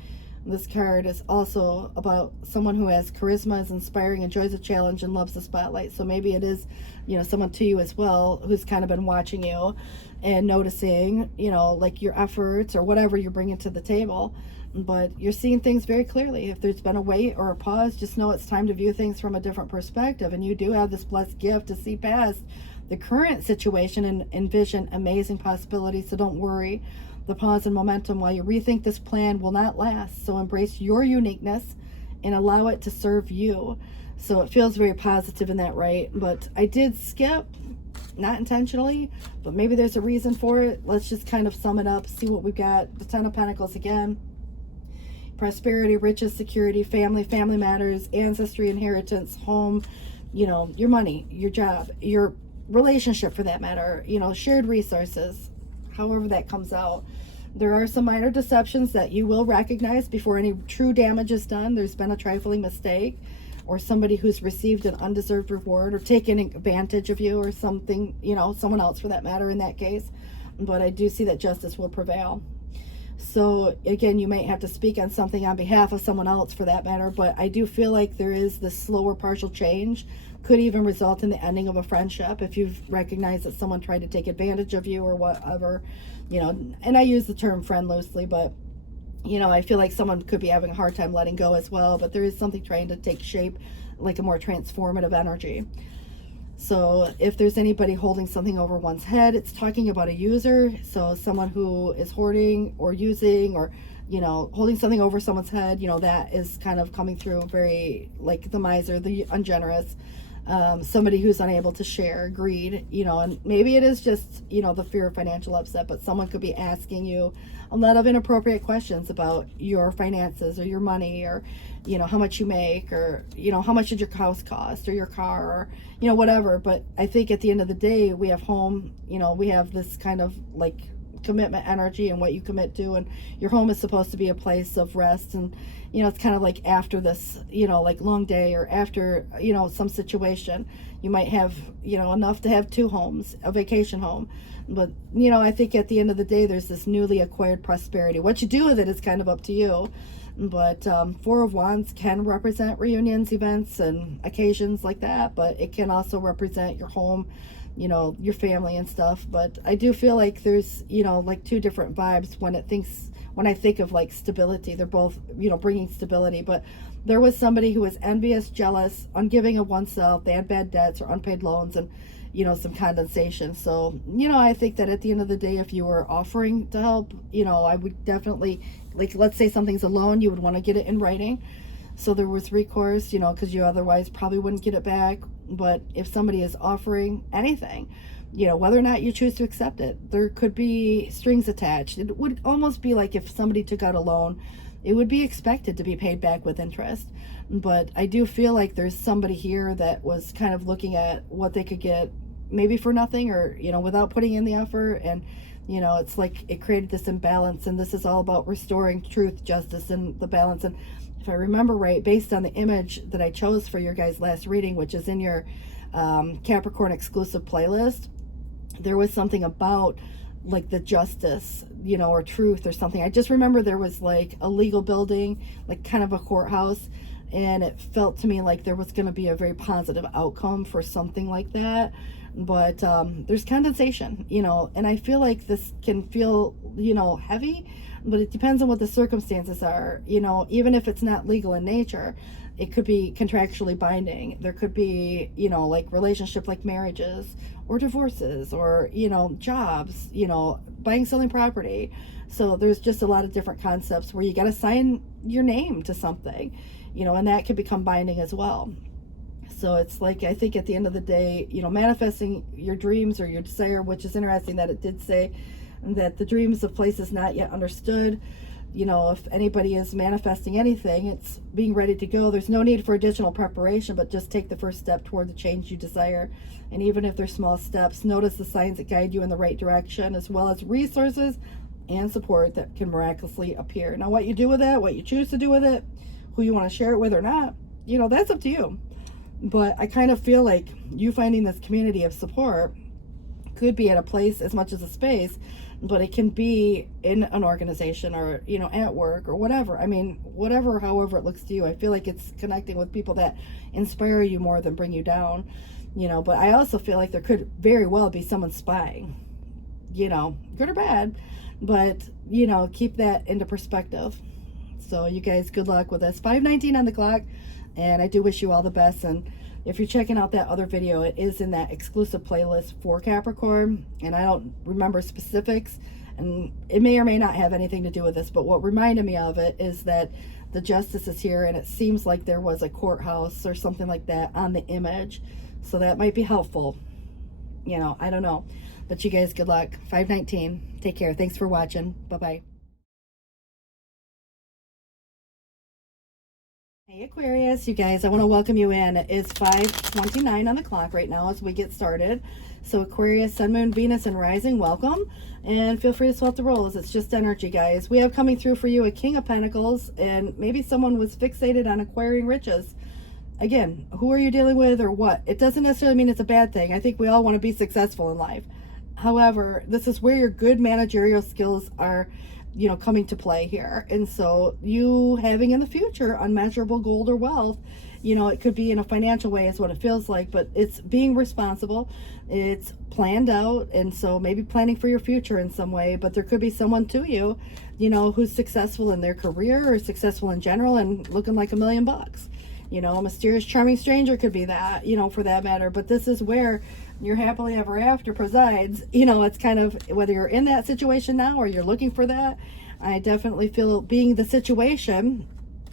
This card is also about someone who has charisma, is inspiring, enjoys a challenge, and loves the spotlight. So maybe it is, you know, someone to you as well who's kind of been watching you and noticing, you know, like your efforts or whatever you're bringing to the table. But you're seeing things very clearly. If there's been a wait or a pause, just know it's time to view things from a different perspective. And you do have this blessed gift to see past the current situation and envision amazing possibilities. So don't worry. The pause and momentum while you rethink this plan will not last. So embrace your uniqueness and allow it to serve you. So it feels very positive in that, right? But I did skip, not intentionally, but maybe there's a reason for it. Let's just kind of sum it up, see what we've got. The Ten of Pentacles again. Prosperity, riches, security, family, family matters, ancestry, inheritance, home, you know, your money, your job, your relationship for that matter, you know, shared resources, however that comes out. There are some minor deceptions that you will recognize before any true damage is done. There's been a trifling mistake or somebody who's received an undeserved reward or taken advantage of you or something, you know, someone else for that matter in that case. But I do see that justice will prevail. So again, you might have to speak on something on behalf of someone else for that matter, but I do feel like there is this slower partial change, could even result in the ending of a friendship if you've recognized that someone tried to take advantage of you or whatever, you know. And I use the term friend loosely, but you know, I feel like someone could be having a hard time letting go as well, but there is something trying to take shape, like a more transformative energy. So if there's anybody holding something over one's head, it's talking about a user. So someone who is hoarding or using or, you know, holding something over someone's head, you know, that is kind of coming through very like the miser, the ungenerous, somebody who's unable to share, greed, you know, and maybe it is just, you know, the fear of financial upset, but someone could be asking you a lot of inappropriate questions about your finances or your money or, you know, how much you make or, you know, how much did your house cost or your car or, you know, whatever. But I think at the end of the day, we have home, you know, we have this kind of like commitment energy and what you commit to, and your home is supposed to be a place of rest. And you know, it's kind of like after this, you know, like long day or after, you know, some situation, you might have, you know, enough to have two homes, a vacation home. But you know, I think at the end of the day, there's this newly acquired prosperity. What you do with it is kind of up to you. But Four of Wands can represent reunions, events, and occasions like that, but it can also represent your home, you know, your family and stuff. But I do feel like there's, you know, like two different vibes when I think of like stability. They're both, you know, bringing stability. But there was somebody who was envious, jealous, ungiving of oneself. They had bad debts or unpaid loans and, you know, some condensation. So, you know, I think that at the end of the day, if you were offering to help, you know, I would definitely, like, let's say something's a loan, you would want to get it in writing. So there was recourse, you know, because you otherwise probably wouldn't get it back. But if somebody is offering anything, you know, whether or not you choose to accept it, there could be strings attached. It would almost be like if somebody took out a loan, it would be expected to be paid back with interest. But I do feel like there's somebody here that was kind of looking at what they could get maybe for nothing or, you know, without putting in the effort. And, you know, it's like it created this imbalance. And this is all about restoring truth, justice, and the balance. And if I remember right, based on the image that I chose for your guys' last reading, which is in your Capricorn exclusive playlist, there was something about like the justice, you know, or truth or something. I just remember there was like a legal building, like kind of a courthouse, and it felt to me like there was going to be a very positive outcome for something like that. But there's condensation, you know, and I feel like this can feel, you know, heavy, but it depends on what the circumstances are. You know, even if it's not legal in nature, it could be contractually binding. There could be, you know, like relationship, like marriages or divorces or, you know, jobs, you know, buying, selling property. So there's just a lot of different concepts where you got to sign your name to something, you know, and that can become binding as well. So it's like, I think at the end of the day, you know, manifesting your dreams or your desire, which is interesting that it did say that the dreams of places not yet understood. You know, if anybody is manifesting anything, it's being ready to go. There's no need for additional preparation, but just take the first step toward the change you desire. And even if they're small steps, notice the signs that guide you in the right direction, as well as resources and support that can miraculously appear. Now, what you do with it, what you choose to do with it, who you want to share it with or not, you know, that's up to you. But I kind of feel like you finding this community of support could be at a place as much as a space, but it can be in an organization or, you know, at work or whatever. I mean, whatever, however it looks to you. I feel like it's connecting with people that inspire you more than bring you down, you know. But I also feel like there could very well be someone spying, you know, good or bad, but, you know, keep that into perspective. So you guys, good luck with this. 5:19 on the clock, and I do wish you all the best. And if you're checking out that other video, it is in that exclusive playlist for Capricorn, and I don't remember specifics, and it may or may not have anything to do with this, but what reminded me of it is that the justice is here, and it seems like there was a courthouse or something like that on the image, so that might be helpful. You know, I don't know. But you guys, good luck. 5:19. Take care. Thanks for watching. Bye-bye. Hey Aquarius, you guys, I want to welcome you in. It is 5:29 on the clock right now as we get started. So Aquarius, Sun, Moon, Venus, and Rising, welcome. And feel free to swap the roles. It's just energy, guys. We have coming through for you a King of Pentacles, and maybe someone was fixated on acquiring riches. Again, who are you dealing with or what? It doesn't necessarily mean it's a bad thing. I think we all want to be successful in life. However, this is where your good managerial skills are, you know, coming to play here. And so you having in the future unmeasurable gold or wealth, you know, it could be in a financial way is what it feels like, but it's being responsible, it's planned out, and so maybe planning for your future in some way. But there could be someone to you, you know, who's successful in their career or successful in general and looking like $1 million. You know, a mysterious charming stranger could be that, you know, for that matter. But this is where your happily ever after presides. You know, it's kind of whether you're in that situation now or you're looking for that. I definitely feel being the situation,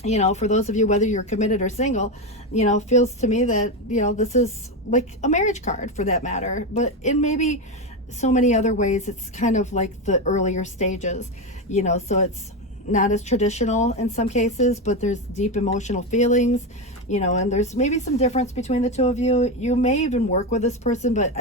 you know, for those of you, whether you're committed or single, you know, feels to me that, you know, this is like a marriage card for that matter. But in maybe so many other ways, it's kind of like the earlier stages, you know, so it's not as traditional in some cases, but there's deep emotional feelings, you know, and there's maybe some difference between the two of you. You may even work with this person, but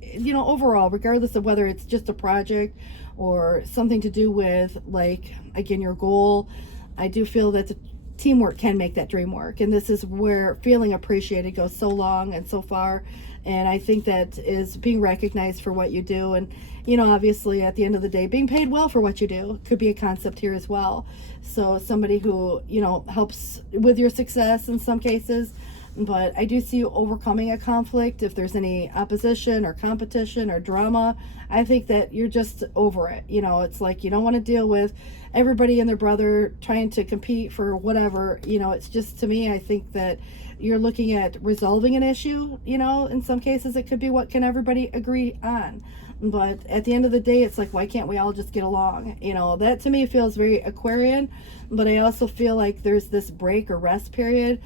you know, overall, regardless of whether it's just a project or something to do with, like, again, your goal, I do feel that the teamwork can make that dream work. And this is where feeling appreciated goes so long and so far. And I think that is being recognized for what you do. And, you know, obviously at the end of the day, being paid well for what you do could be a concept here as well. So somebody who, you know, helps with your success in some cases. But I do see you overcoming a conflict. If there's any opposition or competition or drama, I think that you're just over it. You know, it's like you don't want to deal with everybody and their brother trying to compete for whatever. You know, it's just, to me, I think that you're looking at resolving an issue. You know, in some cases it could be what can everybody agree on. But at the end of the day, it's like, why can't we all just get along? You know, that to me feels very Aquarian. But I also feel like there's this break or rest period.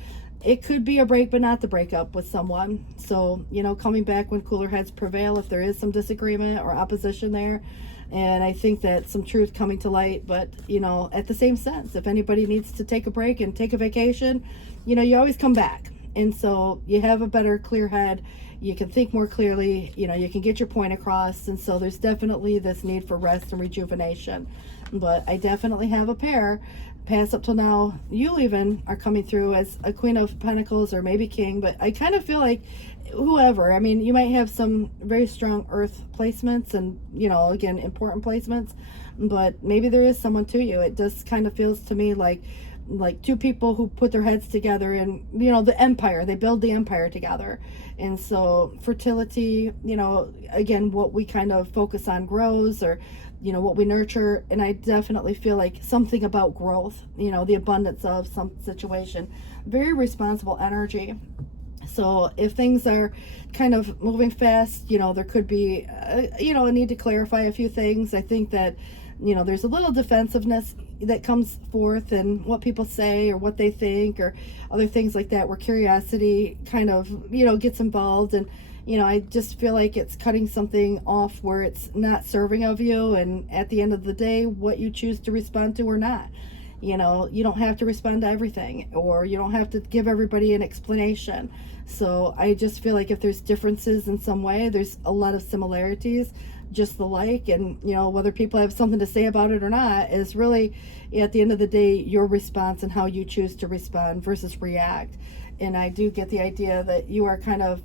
It could be a break, but not the breakup with someone. So, you know, coming back when cooler heads prevail, if there is some disagreement or opposition there. And I think that some truth coming to light. But, you know, at the same sense, if anybody needs to take a break and take a vacation, you know, you always come back. And so you have a better, clear head. You can think more clearly. You know, you can get your point across. And so there's definitely this need for rest and rejuvenation. But I definitely have a pair. Past up till now, you even are coming through as a Queen of Pentacles or maybe King, but I kind of feel like whoever, I mean, you might have some very strong earth placements and, you know, again, important placements, but maybe there is someone to you. It just kind of feels to me like two people who put their heads together and, you know, the empire, they build the empire together. And so fertility, you know, again, what we kind of focus on grows, or, you know, what we nurture. And I definitely feel like something about growth, you know, the abundance of some situation, very responsible energy. So if things are kind of moving fast, you know, there could be, you know, a need to clarify a few things. I think that, you know, there's a little defensiveness that comes forth in what people say or what they think or other things like that, where curiosity kind of, you know, gets involved. And, you know, I just feel like it's cutting something off where it's not serving of you. And at the end of the day, what you choose to respond to or not, you know, you don't have to respond to everything, or you don't have to give everybody an explanation. So I just feel like if there's differences in some way, there's a lot of similarities, just the like. And, you know, whether people have something to say about it or not is really, at the end of the day, your response and how you choose to respond versus react. And I do get the idea that you are kind of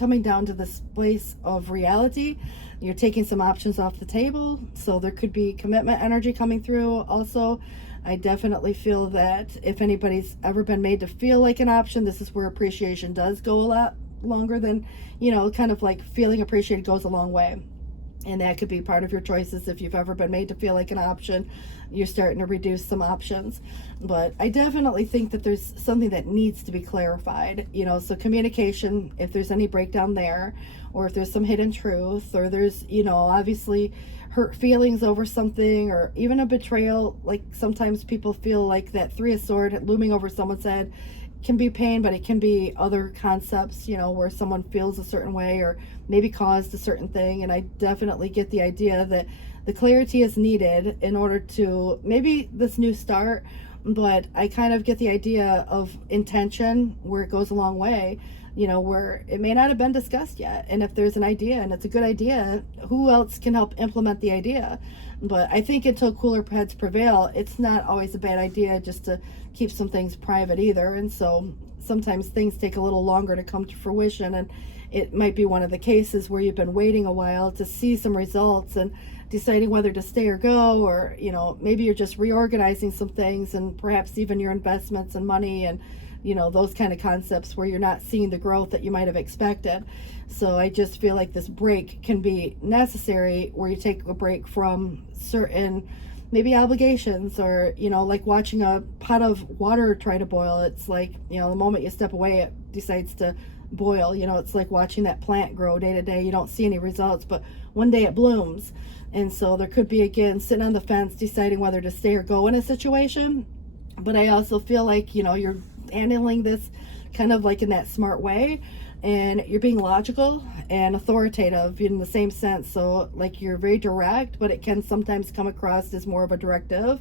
coming down to this place of reality. You're taking some options off the table, so there could be commitment energy coming through. Also, I definitely feel that if anybody's ever been made to feel like an option, this is where appreciation does go a lot longer than, you know, kind of like feeling appreciated goes a long way. And that could be part of your choices. If you've ever been made to feel like an option, you're starting to reduce some options. But I definitely think that there's something that needs to be clarified, you know, so communication, if there's any breakdown there, or if there's some hidden truth, or there's, you know, obviously hurt feelings over something, or even a betrayal. Like sometimes people feel like that Three of Swords looming over someone's head can be pain, but it can be other concepts, you know, where someone feels a certain way or maybe caused a certain thing. And I definitely get the idea that the clarity is needed in order to maybe this new start, but I kind of get the idea of intention where it goes a long way, you know, where it may not have been discussed yet. And if there's an idea and it's a good idea, who else can help implement the idea? But I think until cooler heads prevail, it's not always a bad idea just to keep some things private either. And so sometimes things take a little longer to come to fruition, and it might be one of the cases where you've been waiting a while to see some results and deciding whether to stay or go, or, you know, maybe you're just reorganizing some things and perhaps even your investments and money and, you know, those kind of concepts where you're not seeing the growth that you might have expected. So I just feel like this break can be necessary, where you take a break from certain maybe obligations, or, you know, like watching a pot of water try to boil. It's like, you know, the moment you step away, it decides to boil. You know, it's like watching that plant grow day to day. You don't see any results, but one day it blooms. And so there could be, again, sitting on the fence deciding whether to stay or go in a situation. But I also feel like, you know, you're handling this kind of like in that smart way, and you're being logical and authoritative in the same sense. So like you're very direct, but it can sometimes come across as more of a directive.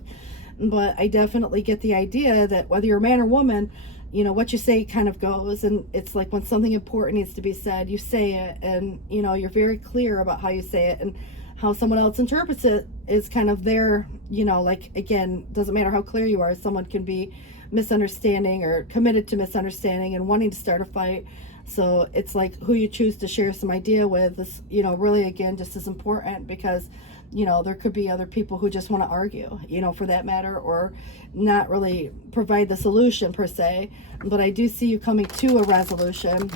But I definitely get the idea that whether you're a man or woman, you know, what you say kind of goes. And it's like when something important needs to be said, you say it, and, you know, you're very clear about how you say it, and how someone else interprets it is kind of their, you know, like, again, doesn't matter how clear you are, someone can be misunderstanding or committed to misunderstanding and wanting to start a fight. So it's like who you choose to share some idea with is, you know, really, again, just as important, because, you know, there could be other people who just want to argue, you know, for that matter, or not really provide the solution per se. But I do see you coming to a resolution,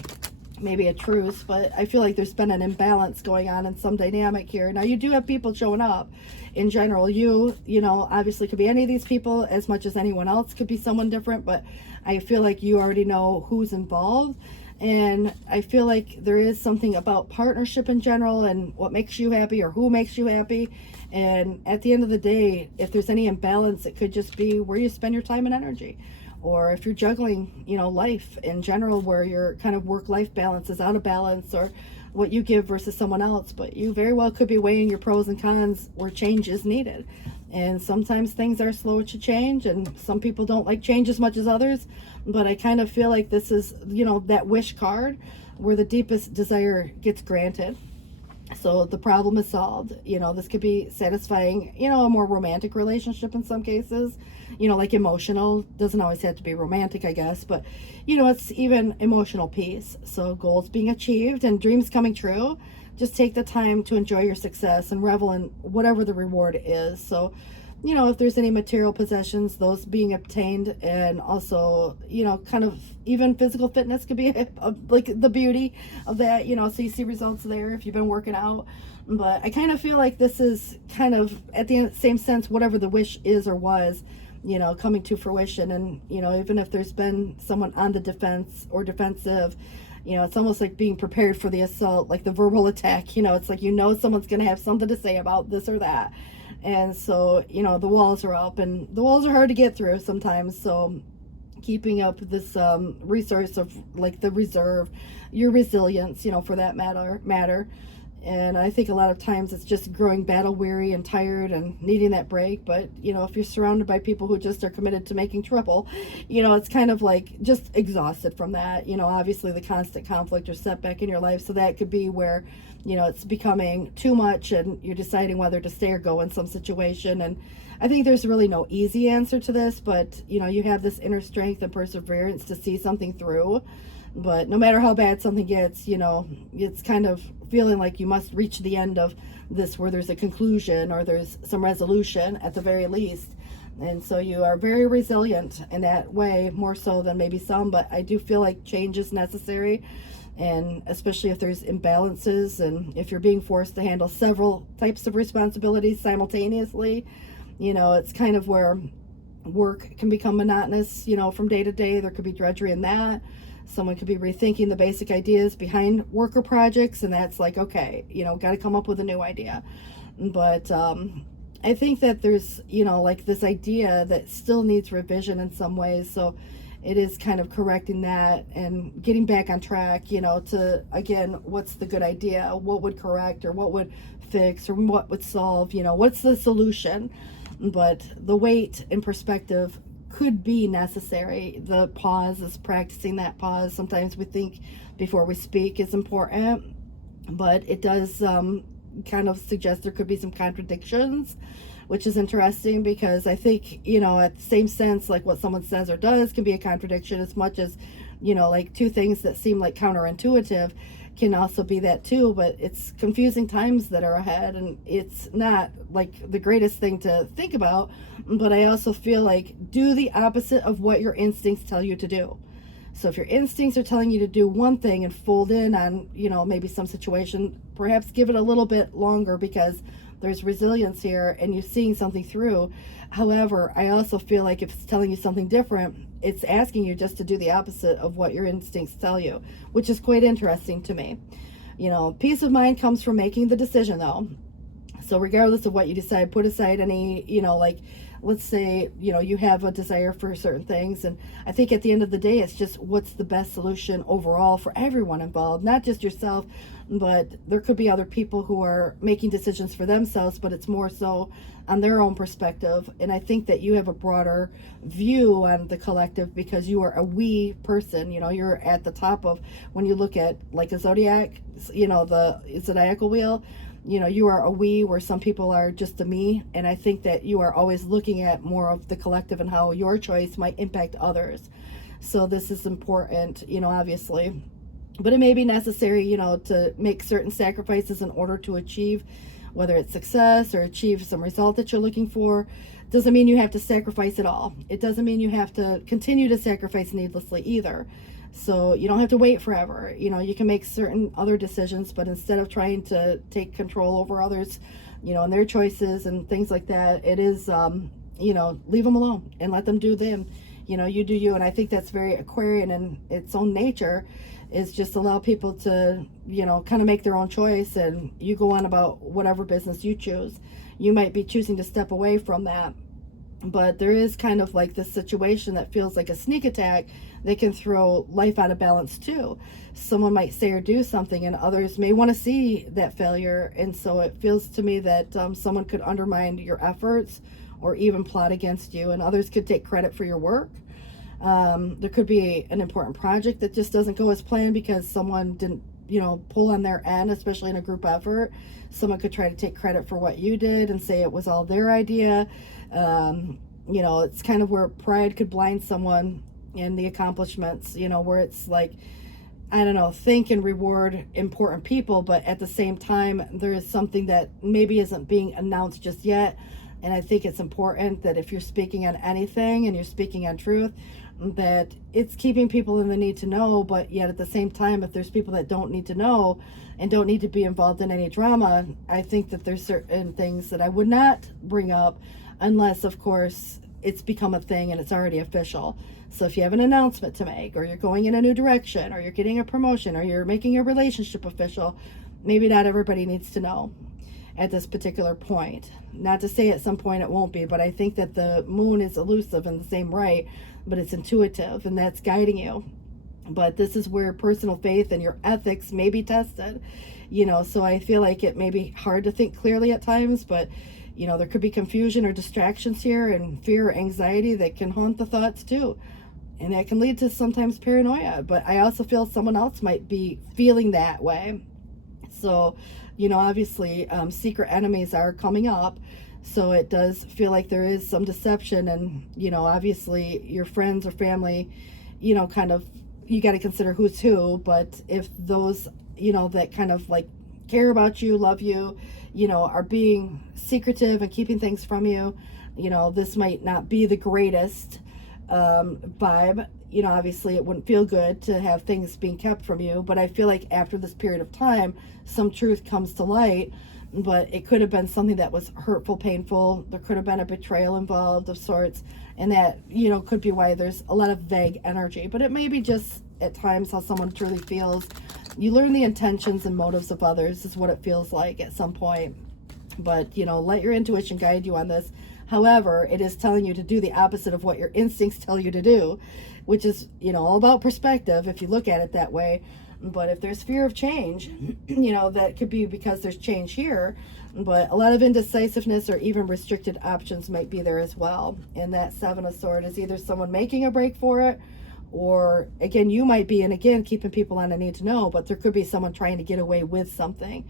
maybe a truce, but I feel like there's been an imbalance going on in some dynamic here. Now, you do have people showing up in general. You know, obviously could be any of these people as much as anyone else could be someone different, but I feel like you already know who's involved. And I feel like there is something about partnership in general and what makes you happy or who makes you happy. And at the end of the day, if there's any imbalance, it could just be where you spend your time and energy. Or if you're juggling, you know, life in general, where your kind of work-life balance is out of balance, or what you give versus someone else. But you very well could be weighing your pros and cons where change is needed. And sometimes things are slow to change, and some people don't like change as much as others. But I kind of feel like this is, you know, that wish card where the deepest desire gets granted. So the problem is solved. You know, this could be satisfying, you know, a more romantic relationship in some cases, you know, like emotional. Doesn't always have to be romantic, I guess, but, you know, it's even emotional peace. So goals being achieved and dreams coming true. Just take the time to enjoy your success and revel in whatever the reward is. So, you know, if there's any material possessions, those being obtained, and also, you know, kind of even physical fitness could be like the beauty of that, you know, so you see results there if you've been working out. But I kind of feel like this is kind of, at the same sense, whatever the wish is or was, you know, coming to fruition. And, you know, even if there's been someone on the defense or defensive, you know, it's almost like being prepared for the assault, like the verbal attack. You know, it's like, you know, someone's going to have something to say about this or that. And so, you know, the walls are up, and the walls are hard to get through sometimes. So keeping up this resource of like the reserve, your resilience, you know, for that matter. And I think a lot of times it's just growing battle weary and tired and needing that break. But, you know, if you're surrounded by people who just are committed to making trouble, you know, it's kind of like just exhausted from that. You know, obviously the constant conflict or setback in your life. So that could be where, you know, it's becoming too much and you're deciding whether to stay or go in some situation. And I think there's really no easy answer to this, but, you know, you have this inner strength and perseverance to see something through. But no matter how bad something gets, you know, it's kind of feeling like you must reach the end of this where there's a conclusion or there's some resolution at the very least. And so you are very resilient in that way, more so than maybe some, but I do feel like change is necessary. And especially if there's imbalances and if you're being forced to handle several types of responsibilities simultaneously, you know, it's kind of where work can become monotonous, you know, from day to day. There could be drudgery in that. Someone could be rethinking the basic ideas behind worker projects, and that's like, okay, you know, got to come up with a new idea. But I think that there's, you know, like this idea that still needs revision in some ways. So it is kind of correcting that and getting back on track, you know, to, again, what's the good idea? What would correct, or what would fix, or what would solve, you know, what's the solution? But the weight and perspective could be necessary. The pause is practicing that pause. Sometimes we think before we speak is important, but it does kind of suggest there could be some contradictions, which is interesting, because I think, you know, at the same sense, like what someone says or does can be a contradiction, as much as, you know, like two things that seem like counterintuitive can also be that too. But it's confusing times that are ahead, and it's not like the greatest thing to think about. But I also feel like do the opposite of what your instincts tell you to do. So if your instincts are telling you to do one thing and fold in on, you know, maybe some situation, perhaps give it a little bit longer, because there's resilience here and you're seeing something through. However, I also feel like if it's telling you something different, it's asking you just to do the opposite of what your instincts tell you, which is quite interesting to me. You know, peace of mind comes from making the decision, though. So regardless of what you decide, put aside any, you know, like, let's say, you know, you have a desire for certain things. And I think at the end of the day, it's just what's the best solution overall for everyone involved, not just yourself, but there could be other people who are making decisions for themselves, but it's more so on their own perspective. And I think that you have a broader view on the collective, because you are a we person. You know, you're at the top of, when you look at like a zodiac, you know, the zodiacal wheel, you know, you are a we, where some people are just a me. And I think that you are always looking at more of the collective and how your choice might impact others. So this is important, you know, obviously, but it may be necessary, you know, to make certain sacrifices in order to achieve, whether it's success or achieve some result that you're looking for. Doesn't mean you have to sacrifice it all. It doesn't mean you have to continue to sacrifice needlessly either. So you don't have to wait forever. You know, you can make certain other decisions, but instead of trying to take control over others, you know, and their choices and things like that, it is, you know, leave them alone and let them do them. You know, you do you. And I think that's very Aquarian in its own nature, is just allow people to, you know, kind of make their own choice, and you go on about whatever business you choose. You might be choosing to step away from that, but there is kind of like this situation that feels like a sneak attack that can throw life out of balance too. Someone might say or do something, and others may want to see that failure, and so it feels to me that someone could undermine your efforts or even plot against you, and others could take credit for your work. There could be an important project that just doesn't go as planned because someone didn't, you know, pull on their end, especially in a group effort. Someone could try to take credit for what you did and say it was all their idea. You know, it's kind of where pride could blind someone in the accomplishments, you know, where it's like, I don't know, thank and reward important people, but at the same time, there is something that maybe isn't being announced just yet. And I think it's important that if you're speaking on anything and you're speaking on truth, that it's keeping people in the need to know, but yet at the same time, if there's people that don't need to know and don't need to be involved in any drama, I think that there's certain things that I would not bring up unless, of course, it's become a thing and it's already official. So if you have an announcement to make, or you're going in a new direction, or you're getting a promotion, or you're making a relationship official, maybe not everybody needs to know at this particular point. Not to say at some point it won't be, but I think that the moon is elusive in the same right, but it's intuitive, and that's guiding you. But this is where personal faith and your ethics may be tested, you know, so I feel like it may be hard to think clearly at times, but you know, there could be confusion or distractions here, and fear or anxiety that can haunt the thoughts too. And that can lead to sometimes paranoia. But I also feel someone else might be feeling that way. So, you know, obviously secret enemies are coming up. So it does feel like there is some deception. And, you know, obviously your friends or family, you know, kind of you got to consider who's who. But if those, that kind of like care about you, love you, are being secretive and keeping things from you, this might not be the greatest vibe. Obviously it wouldn't feel good to have things being kept from you, but I feel like after this period of time, some truth comes to light. But it could have been something that was hurtful, painful. There could have been a betrayal involved of sorts, and that, could be why there's a lot of vague energy. But it may be just at times how someone truly feels. You learn the intentions and motives of others is what it feels like at some point. But, let your intuition guide you on this. However, it is telling you to do the opposite of what your instincts tell you to do, which is, all about perspective if you look at it that way. But if there's fear of change, that could be because there's change here. But a lot of indecisiveness or even restricted options might be there as well. And that Seven of Swords is either someone making a break for it, or again, you might be, and again, keeping people on a need to know, but there could be someone trying to get away with something.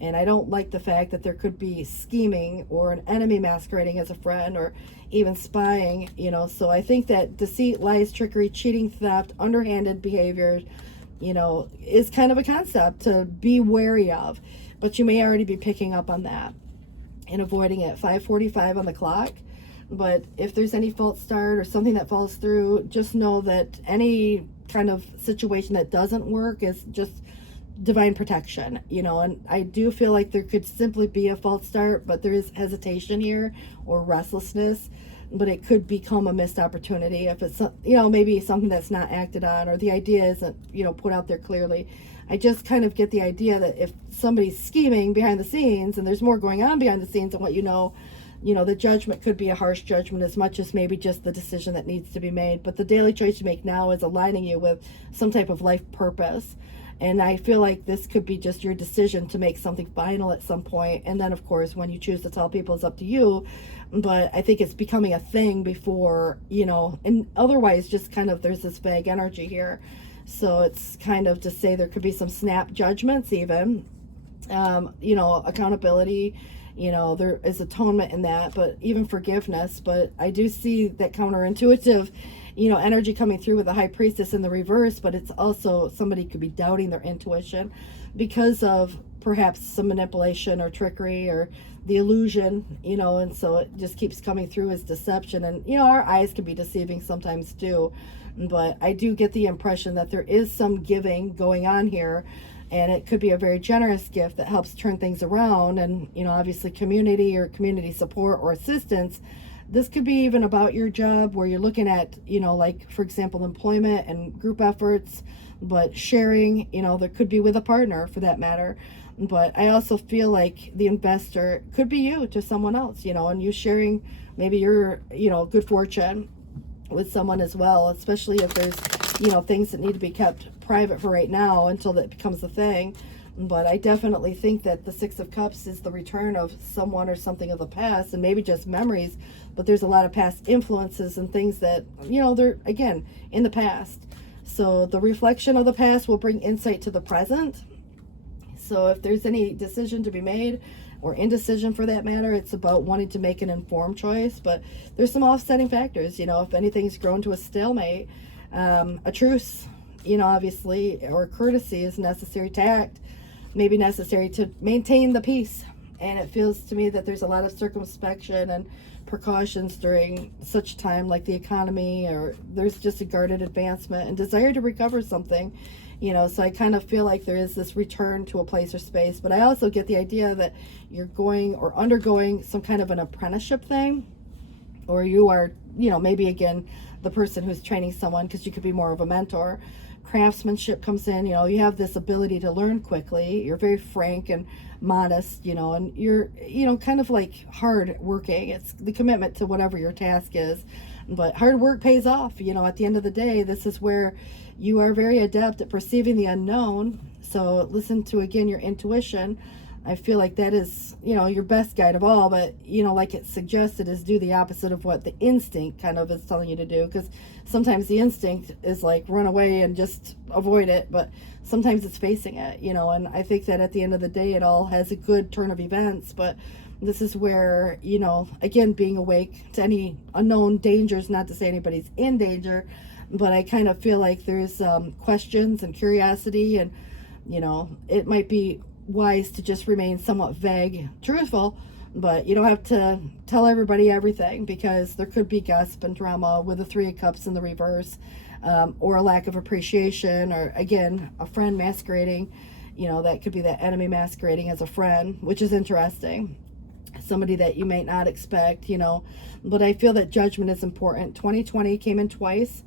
And I don't like the fact that there could be scheming or an enemy masquerading as a friend or even spying, So I think that deceit, lies, trickery, cheating, theft, underhanded behavior, is kind of a concept to be wary of. But you may already be picking up on that and avoiding it. 5:45 on the clock. But if there's any false start or something that falls through, just know that any kind of situation that doesn't work is just divine protection, and I do feel like there could simply be a false start, but there is hesitation here or restlessness, but it could become a missed opportunity if it's, maybe something that's not acted on, or the idea isn't, put out there clearly. I just kind of get the idea that if somebody's scheming behind the scenes and there's more going on behind the scenes than what the judgment could be a harsh judgment as much as maybe just the decision that needs to be made. But the daily choice you make now is aligning you with some type of life purpose. And I feel like this could be just your decision to make something final at some point. And then, of course, when you choose to tell people, it's up to you. But I think it's becoming a thing before, and otherwise just kind of there's this vague energy here. So it's kind of to say there could be some snap judgments even, accountability, there is atonement in that, but even forgiveness. But I do see that counterintuitive energy coming through with the High Priestess in the reverse, but it's also somebody could be doubting their intuition because of perhaps some manipulation or trickery or the illusion, and so it just keeps coming through as deception. And, our eyes can be deceiving sometimes too, but I do get the impression that there is some giving going on here, and it could be a very generous gift that helps turn things around. And, obviously community or community support or assistance. This could be even about your job where you're looking at, like, for example, employment and group efforts, but sharing, there could be with a partner for that matter. But I also feel like the investor could be you to someone else, and you sharing maybe your, good fortune with someone as well, especially if there's, things that need to be kept private for right now until that becomes a thing. But I definitely think that the Six of Cups is the return of someone or something of the past, and maybe just memories, but there's a lot of past influences and things that, they're, again, in the past. So the reflection of the past will bring insight to the present. So if there's any decision to be made, or indecision for that matter, it's about wanting to make an informed choice. But there's some offsetting factors, if anything's grown to a stalemate, a truce, obviously, or courtesy is necessary, tact may be necessary to maintain the peace. And it feels to me that there's a lot of circumspection and precautions during such time, like the economy, or there's just a guarded advancement and desire to recover something, so I kind of feel like there is this return to a place or space. But I also get the idea that you're going or undergoing some kind of an apprenticeship thing, or you are, maybe again, the person who's training someone, because you could be more of a mentor. Craftsmanship comes in, you have this ability to learn quickly. You're very frank and modest, and you're, kind of like hard working. It's the commitment to whatever your task is, but hard work pays off. At the end of the day, this is where you are very adept at perceiving the unknown. So listen to, again, your intuition. I feel like that is, your best guide of all, but, like it suggested, is do the opposite of what the instinct kind of is telling you to do. Because sometimes the instinct is like run away and just avoid it, but sometimes it's facing it, and I think that at the end of the day, it all has a good turn of events. But This is where, you know, again, being awake to any unknown dangers, not to say anybody's in danger, but I kind of feel like there's questions and curiosity, and, you know, it might be wise to just remain somewhat vague, truthful, but you don't have to tell everybody everything, because there could be gossip and drama with the Three of Cups in the reverse, or a lack of appreciation, or again, a friend masquerading. You know, that could be that enemy masquerading as a friend, which is interesting. Somebody that you may not expect, you know. But I feel that judgment is important. 2020 came in twice.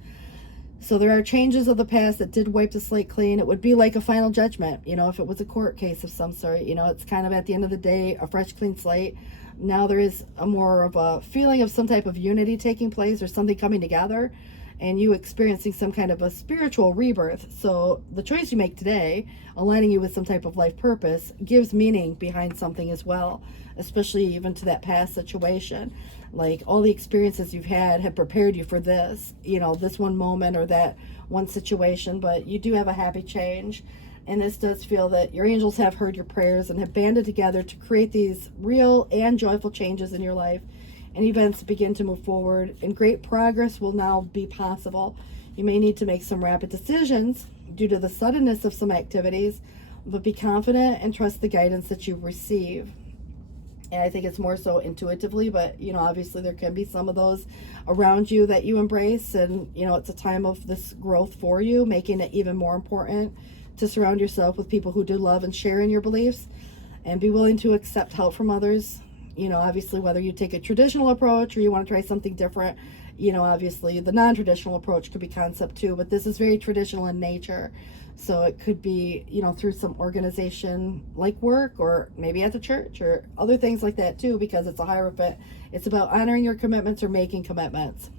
So there are changes of the past that did wipe the slate clean. It would be like a final judgment, you know, if it was a court case of some sort. You know, it's kind of at the end of the day, a fresh, clean slate. Now there is a more of a feeling of some type of unity taking place, or something coming together, and you experiencing some kind of a spiritual rebirth. So the choice you make today, aligning you with some type of life purpose, gives meaning behind something as well, especially even to that past situation. Like, all the experiences you've had have prepared you for this, you know, this one moment or that one situation. But you do have a happy change, and this does feel that your angels have heard your prayers and have banded together to create these real and joyful changes in your life, and events begin to move forward, and great progress will now be possible. You may need to make some rapid decisions due to the suddenness of some activities, but be confident and trust the guidance that you receive. And I think it's more so intuitively, but, you know, obviously there can be some of those around you that you embrace, and, you know, it's a time of this growth for you, making it even more important to surround yourself with people who do love and share in your beliefs, and be willing to accept help from others. You know, obviously, whether you take a traditional approach or you want to try something different, you know, obviously the non-traditional approach could be concept too, but this is very traditional in nature. So it could be, you know, through some organization like work, or maybe at the church, or other things like that too, because it's a Hierophant. It's about honoring your commitments or making commitments.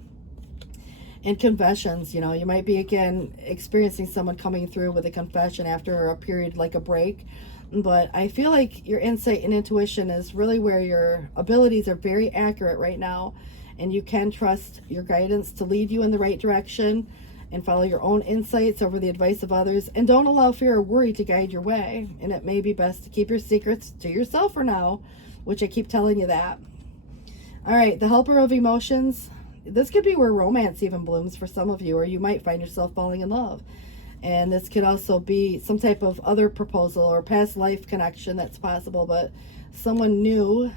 And confessions, you know, you might be again experiencing someone coming through with a confession after a period like a break. But I feel like your insight and intuition is really where your abilities are very accurate right now, and you can trust your guidance to lead you in the right direction, and follow your own insights over the advice of others, and don't allow fear or worry to guide your way. And it may be best to keep your secrets to yourself for now, which I keep telling you that. All right, the Helper of Emotions. This could be where romance even blooms for some of you, or you might find yourself falling in love. And this could also be some type of other proposal or past life connection that's possible, but someone new,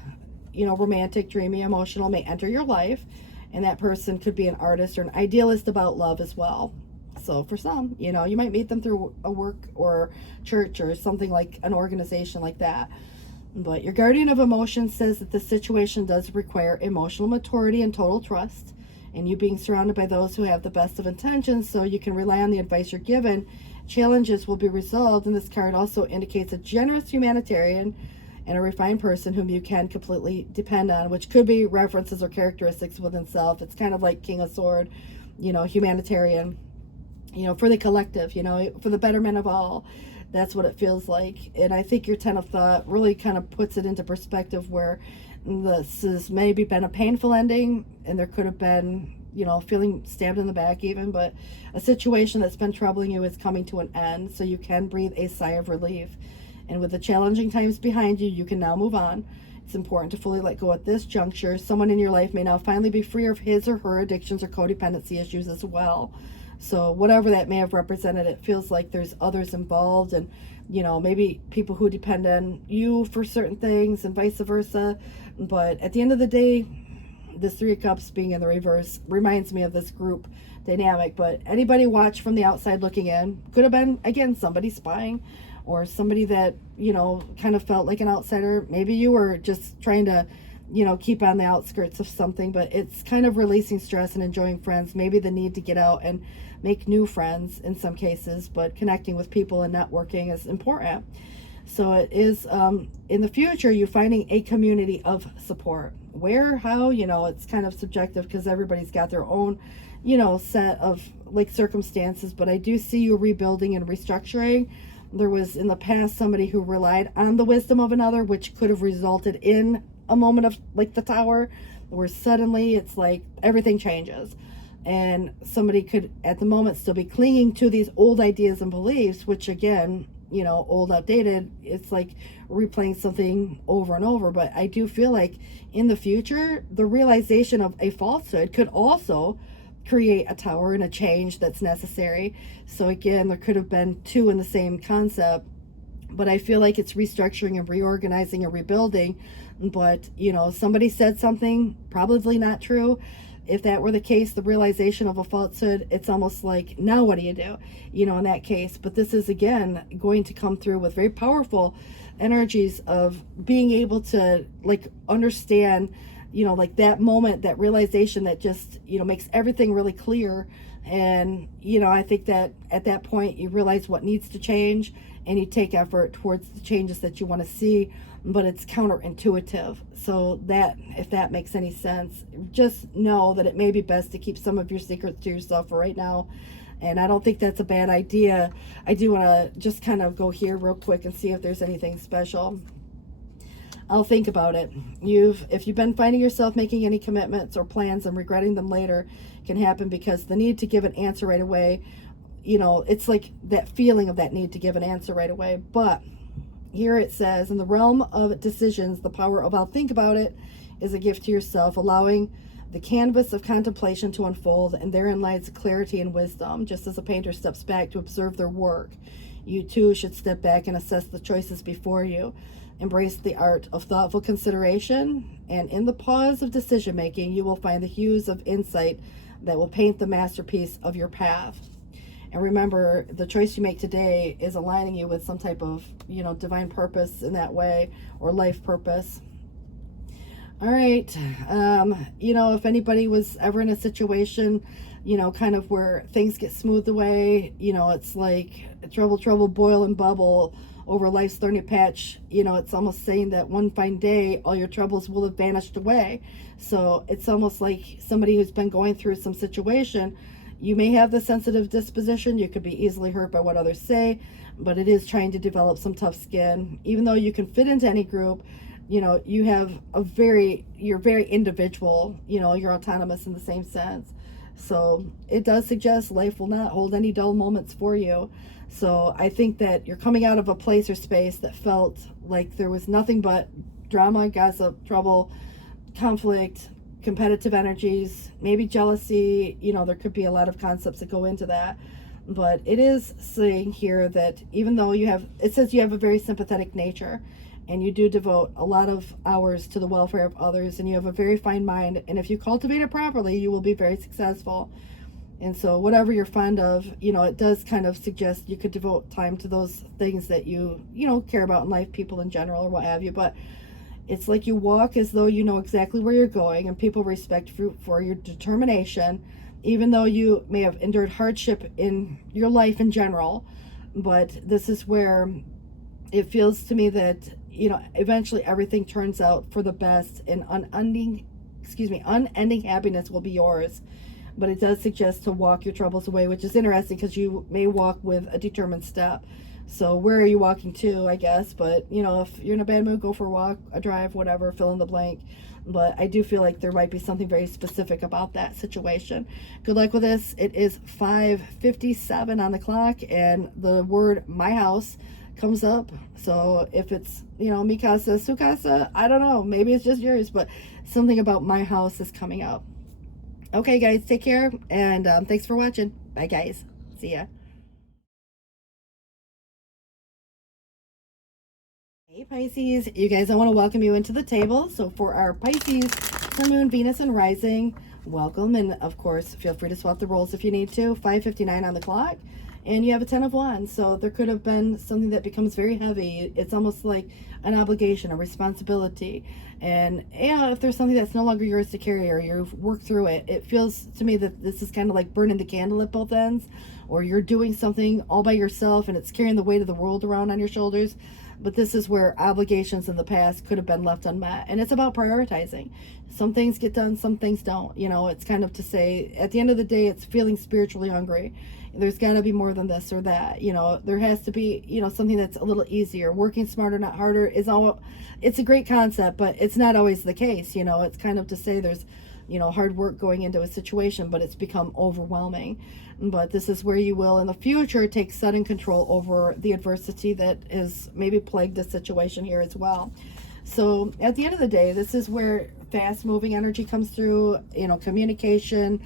you know, romantic, dreamy, emotional, may enter your life, and that person could be an artist or an idealist about love as well. So for some, you know, you might meet them through a work or church or something like an organization like that. But your guardian of emotions says that this situation does require emotional maturity and total trust, and you being surrounded by those who have the best of intentions, so you can rely on the advice you're given. Challenges will be resolved, and this card also indicates a generous humanitarian and a refined person whom you can completely depend on, which could be references or characteristics within self. It's kind of like King of Sword, you know, humanitarian, you know, for the collective, you know, for the betterment of all. That's what it feels like. And I think your Ten of Thought really kind of puts it into perspective, where this has maybe been a painful ending, and there could have been, you know, feeling stabbed in the back even, but a situation that's been troubling you is coming to an end, so you can breathe a sigh of relief. And with the challenging times behind you, you can now move on. It's important to fully let go at this juncture. Someone in your life may now finally be free of his or her addictions or codependency issues as well. So whatever that may have represented, it feels like there's others involved, and, you know, maybe people who depend on you for certain things and vice versa. But at the end of the day, this Three of Cups being in the reverse reminds me of this group dynamic. But anybody watch from the outside looking in, could have been, again, somebody spying, or somebody that, you know, kind of felt like an outsider. Maybe you were just trying to, you know, keep on the outskirts of something, but it's kind of releasing stress and enjoying friends. Maybe the need to get out and make new friends in some cases, but connecting with people and networking is important. So it is, in the future, you're finding a community of support. Where, how, you know, it's kind of subjective, because everybody's got their own, you know, set of like circumstances. But I do see you rebuilding and restructuring. There was in the past somebody who relied on the wisdom of another, which could have resulted in a moment of like the Tower, where suddenly it's like everything changes, and somebody could at the moment still be clinging to these old ideas and beliefs, which again, you know, old, outdated. It's like replaying something over and over. But I do feel like in the future, the realization of a falsehood could also create a tower and a change that's necessary. So again, there could have been two in the same concept, but I feel like it's restructuring and reorganizing and rebuilding. But, you know, somebody said something probably not true. If that were the case, the realization of a falsehood, it's almost like, now what do you do, you know, in that case? But this is, again, going to come through with very powerful energies of being able to, like, understand, you know, like that moment, that realization that just, you know, makes everything really clear. And, you know, I think that at that point you realize what needs to change and you take effort towards the changes that you want to see, but it's counterintuitive. So that, if that makes any sense, just know that it may be best to keep some of your secrets to yourself for right now. And I don't think that's a bad idea. I do want to just kind of go here real quick and see if there's anything special. I'll think about it. If you've been finding yourself making any commitments or plans and regretting them later, can happen because the need to give an answer right away, you know, it's like that feeling of that need to give an answer right away. But here it says, in the realm of decisions, the power of I'll think about it is a gift to yourself, allowing the canvas of contemplation to unfold, and therein lies clarity and wisdom. Just as a painter steps back to observe their work, you too should step back and assess the choices before you. Embrace the art of thoughtful consideration, and in the pause of decision making, you will find the hues of insight that will paint the masterpiece of your path. And remember, the choice you make today is aligning you with some type of, you know, divine purpose in that way, or life purpose. All right. You know, if anybody was ever in a situation, you know, kind of where things get smoothed away, you know, it's like trouble, trouble, boil and bubble over life's thorny patch. You know, it's almost saying that one fine day, all your troubles will have vanished away. So it's almost like somebody who's been going through some situation. You may have the sensitive disposition. You could be easily hurt by what others say, but it is trying to develop some tough skin. Even though you can fit into any group, you know, you're very individual, you know, you're autonomous in the same sense. So it does suggest life will not hold any dull moments for you. So I think that you're coming out of a place or space that felt like there was nothing but drama, gossip, trouble, conflict, competitive energies, maybe jealousy. You know, there could be a lot of concepts that go into that. But it is saying here that even though it says you have a very sympathetic nature, and you do devote a lot of hours to the welfare of others, and you have a very fine mind, and if you cultivate it properly, you will be very successful. And so whatever you're fond of, you know, it does kind of suggest you could devote time to those things that you know, care about in life, people in general, or what have you. But it's like you walk as though you know exactly where you're going, and people respect you for your determination, even though you may have endured hardship in your life in general. But this is where it feels to me that, you know, eventually everything turns out for the best, and unending happiness will be yours. But it does suggest to walk your troubles away, which is interesting because you may walk with a determined step. So where are you walking to, I guess? But, you know, if you're in a bad mood, go for a walk, a drive, whatever, fill in the blank. But I do feel like there might be something very specific about that situation. Good luck with this. It is 5:57 on the clock, and the word my house comes up. So if it's, you know, mi casa, su casa, I don't know, maybe it's just yours, but something about my house is coming up. Okay, guys, take care, and thanks for watching. Bye, guys. See ya. Hey, Pisces, you guys, I want to welcome you into the table. So for our Pisces, Sun, Moon, Venus, and Rising, welcome. And of course, feel free to swap the roles if you need to. 5:59 on the clock. And you have a 10 of Wands, so there could have been something that becomes very heavy. It's almost like an obligation, a responsibility. And yeah, if there's something that's no longer yours to carry, or you've worked through it, it feels to me that this is kind of like burning the candle at both ends, or you're doing something all by yourself and it's carrying the weight of the world around on your shoulders. But this is where obligations in the past could have been left unmet. And it's about prioritizing. Some things get done, some things don't. You know, it's kind of to say, at the end of the day, it's feeling spiritually hungry. There's got to be more than this or that. You know, there has to be, you know, something that's a little easier. Working smarter, not harder it's a great concept, but it's not always the case. You know, it's kind of to say there's hard work going into a situation, but it's become overwhelming. But this is where you will in the future take sudden control over the adversity that has maybe plagued the situation here as well. So at the end of the day, this is where fast moving energy comes through, communication,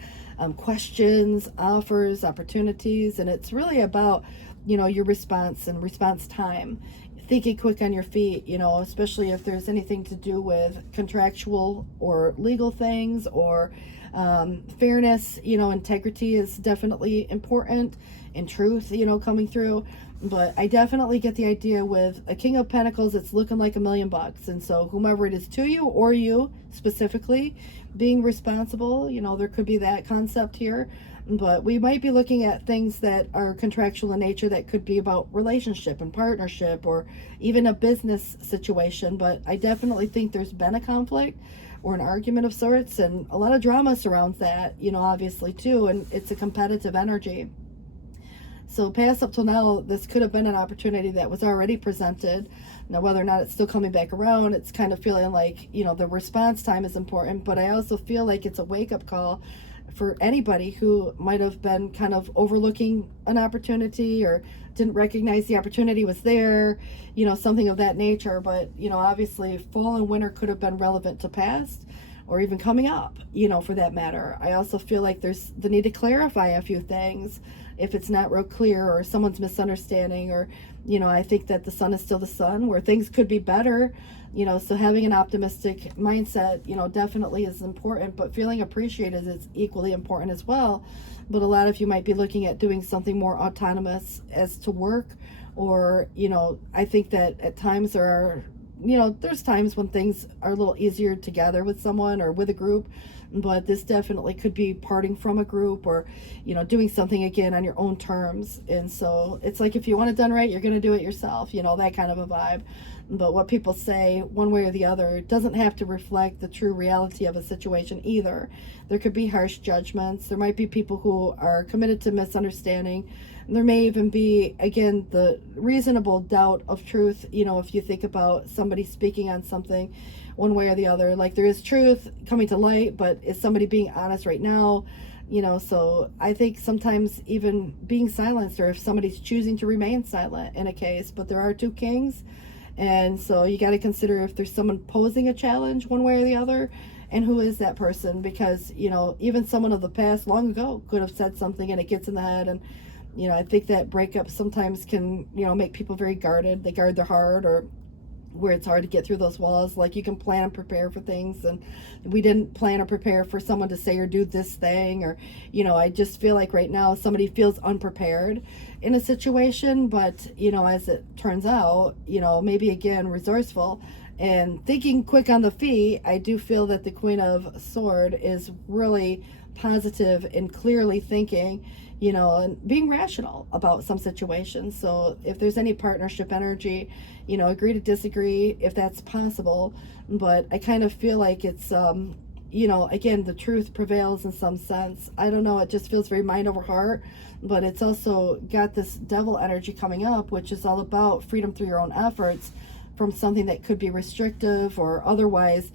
questions, offers, opportunities, and it's really about, your response and response time. Thinking quick on your feet, especially if there's anything to do with contractual or legal things or fairness, integrity is definitely important, and truth, coming through. But I definitely get the idea with a King of Pentacles, it's looking like $1,000,000. And so whomever it is to you or you specifically being responsible, there could be that concept here. But we might be looking at things that are contractual in nature that could be about relationship and partnership or even a business situation. But I definitely think there's been a conflict or an argument of sorts, and a lot of drama surrounds that, obviously too, and it's a competitive energy. So past up till now, this could have been an opportunity that was already presented. Now, whether or not it's still coming back around, it's kind of feeling like, the response time is important, but I also feel like it's a wake-up call for anybody who might have been kind of overlooking an opportunity or didn't recognize the opportunity was there, something of that nature. But, obviously fall and winter could have been relevant to past or even coming up, for that matter. I also feel like there's the need to clarify a few things if it's not real clear or someone's misunderstanding, or, I think that the sun is still the sun where things could be better, so having an optimistic mindset, definitely is important, but feeling appreciated is equally important as well. But a lot of you might be looking at doing something more autonomous as to work, or, I think that at times there are, there's times when things are a little easier to gather with someone or with a group, but this definitely could be parting from a group or, doing something again on your own terms. And so it's like, if you want it done right, you're going to do it yourself, that kind of a vibe. But what people say one way or the other doesn't have to reflect the true reality of a situation either. There could be harsh judgments. There might be people who are committed to misunderstanding. There may even be, again, the reasonable doubt of truth, if you think about somebody speaking on something one way or the other. Like, there is truth coming to light, but is somebody being honest right now? So I think sometimes even being silenced, or if somebody's choosing to remain silent in a case. But there are two kings, and so you got to consider if there's someone posing a challenge one way or the other, and who is that person? Because, even someone of the past long ago could have said something and it gets in the head. And, I think that breakup sometimes can, make people very guarded. They guard their heart, or where it's hard to get through those walls. Like, you can plan and prepare for things, and we didn't plan or prepare for someone to say or do this thing, or, I just feel like right now somebody feels unprepared in a situation, but, as it turns out, maybe again, resourceful and thinking quick on the feet. I do feel that the Queen of Swords is really positive and clearly thinking, and being rational about some situations. So if there's any partnership energy, agree to disagree if that's possible. But I kind of feel like it's, again, the truth prevails in some sense. I don't know, it just feels very mind over heart. But it's also got this devil energy coming up, which is all about freedom through your own efforts from something that could be restrictive or otherwise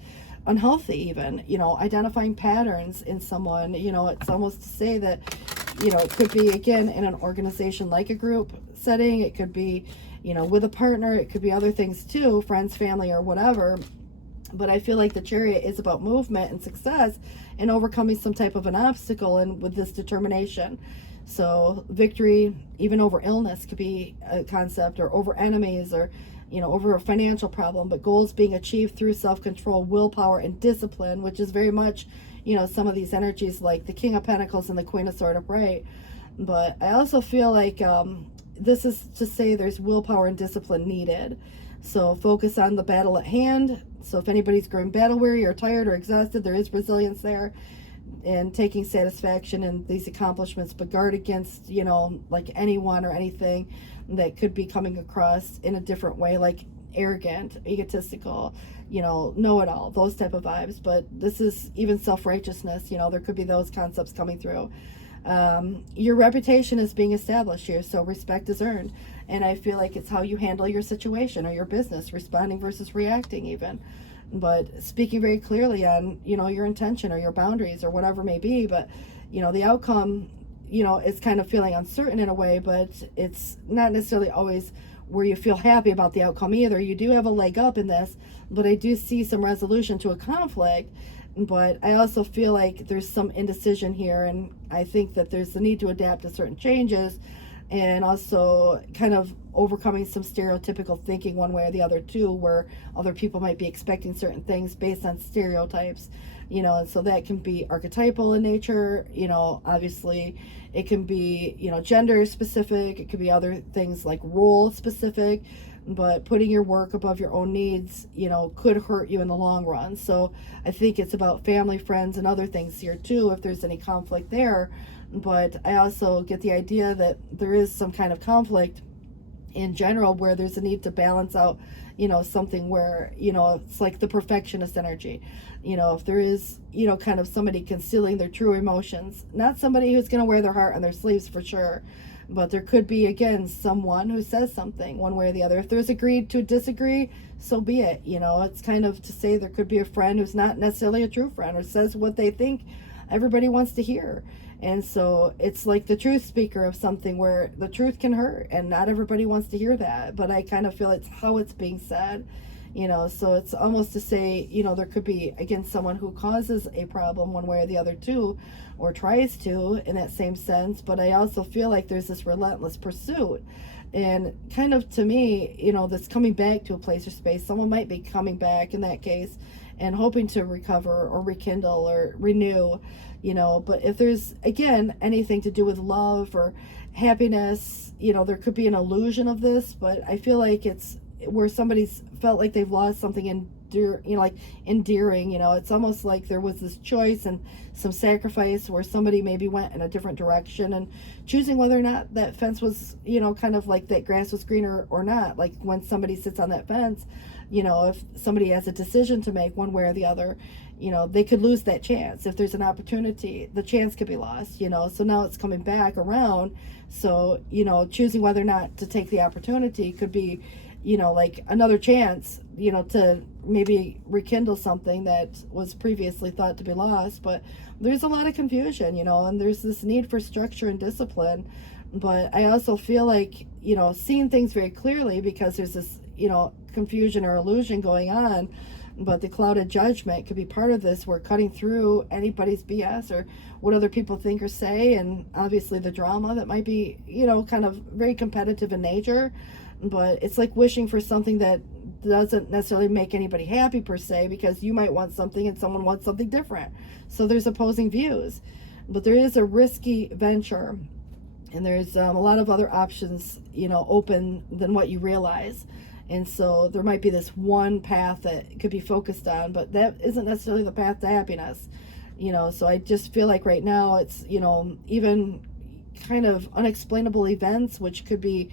unhealthy even, identifying patterns in someone. It's almost to say that, it could be, again, in an organization like a group setting. It could be, with a partner. It could be other things too, friends, family, or whatever. But I feel like the Chariot is about movement and success and overcoming some type of an obstacle, and with this determination. So victory, even over illness, could be a concept, or over enemies, or, over a financial problem, but goals being achieved through self-control, willpower, and discipline, which is very much, some of these energies like the King of Pentacles and the Queen of Swords upright. But I also feel like this is to say there's willpower and discipline needed. So focus on the battle at hand. So if anybody's growing battle weary or tired or exhausted, there is resilience there, and taking satisfaction in these accomplishments, but guard against, like anyone or anything that could be coming across in a different way, like arrogant, egotistical, know-it-all, those type of vibes. But this is even self-righteousness, there could be those concepts coming through. Your reputation is being established here, so respect is earned. And I feel like it's how you handle your situation or your business, responding versus reacting even. but speaking very clearly on, you know, your intention or your boundaries or whatever may be. But, you know, the outcome, you know, is kind of feeling uncertain in a way, but it's not necessarily always where you feel happy about the outcome either. You do have a leg up in this, but I do see some resolution to a conflict. But I also feel like there's some indecision here, and I think that there's the need to adapt to certain changes, and also kind of overcoming some stereotypical thinking one way or the other too, where other people might be expecting certain things based on stereotypes, you know. And so that can be archetypal in nature, you know. Obviously it can be, you know, gender specific, it could be other things like role specific, but putting your work above your own needs, you know, could hurt you in the long run. So I think it's about family, friends, and other things here too, if there's any conflict there. But I also get the idea that there is some kind of conflict in general where there's a need to balance out, you know, something where, you know, it's like the perfectionist energy. You know, if there is, you know, kind of somebody concealing their true emotions, not somebody who's going to wear their heart on their sleeves for sure, but there could be, again, someone who says something one way or the other. If there's agreed to disagree, so be it. You know, it's kind of to say there could be a friend who's not necessarily a true friend, or says what they think everybody wants to hear. And so it's like the truth speaker of something where the truth can hurt, and not everybody wants to hear that. But I kind of feel it's how it's being said, you know. So it's almost to say, you know, there could be, again, someone who causes a problem one way or the other too, or tries to, in that same sense. But I also feel like there's this relentless pursuit, and kind of, to me, you know, this coming back to a place or space. Someone might be coming back in that case and hoping to recover or rekindle or renew, you know. But if there's, again, anything to do with love or happiness, you know, there could be an illusion of this. But I feel like it's where somebody's felt like they've lost something endearing, you know. It's almost like there was this choice and some sacrifice where somebody maybe went in a different direction, and choosing whether or not that fence was, you know, kind of like that grass was greener or not. Like when somebody sits on that fence, you know, if somebody has a decision to make one way or the other, you know, they could lose that chance. If there's an opportunity, the chance could be lost, you know. So now it's coming back around. So, you know, choosing whether or not to take the opportunity could be, you know, like another chance, you know, to maybe rekindle something that was previously thought to be lost. But there's a lot of confusion, you know, and there's this need for structure and discipline. But I also feel like, you know, seeing things very clearly, because there's this, you know, confusion or illusion going on. But the clouded judgment could be part of this. We're cutting through anybody's BS or what other people think or say, and obviously the drama that might be, you know, kind of very competitive in nature. But it's like wishing for something that doesn't necessarily make anybody happy per se, because you might want something and someone wants something different. So there's opposing views. But there is a risky venture, and there's a lot of other options, you know, open than what you realize. And so there might be this one path that could be focused on, but that isn't necessarily the path to happiness, you know. So I just feel like right now it's, you know, even kind of unexplainable events, which could be,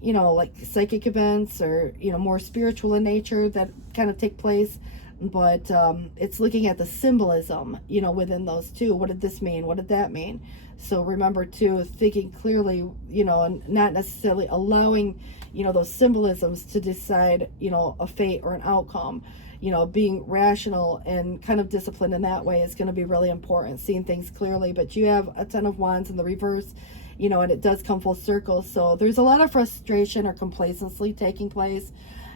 you know, like psychic events or, you know, more spiritual in nature that kind of take place. But it's looking at the symbolism, you know, within those two. What did this mean? What did that mean? So remember too, thinking clearly, you know, and not necessarily allowing, you know, those symbolisms to decide, you know, a fate or an outcome. You know, being rational and kind of disciplined in that way is going to be really important, seeing things clearly. But you have a Ten of Wands in the reverse, you know, and it does come full circle. So there's a lot of frustration or complacency taking place.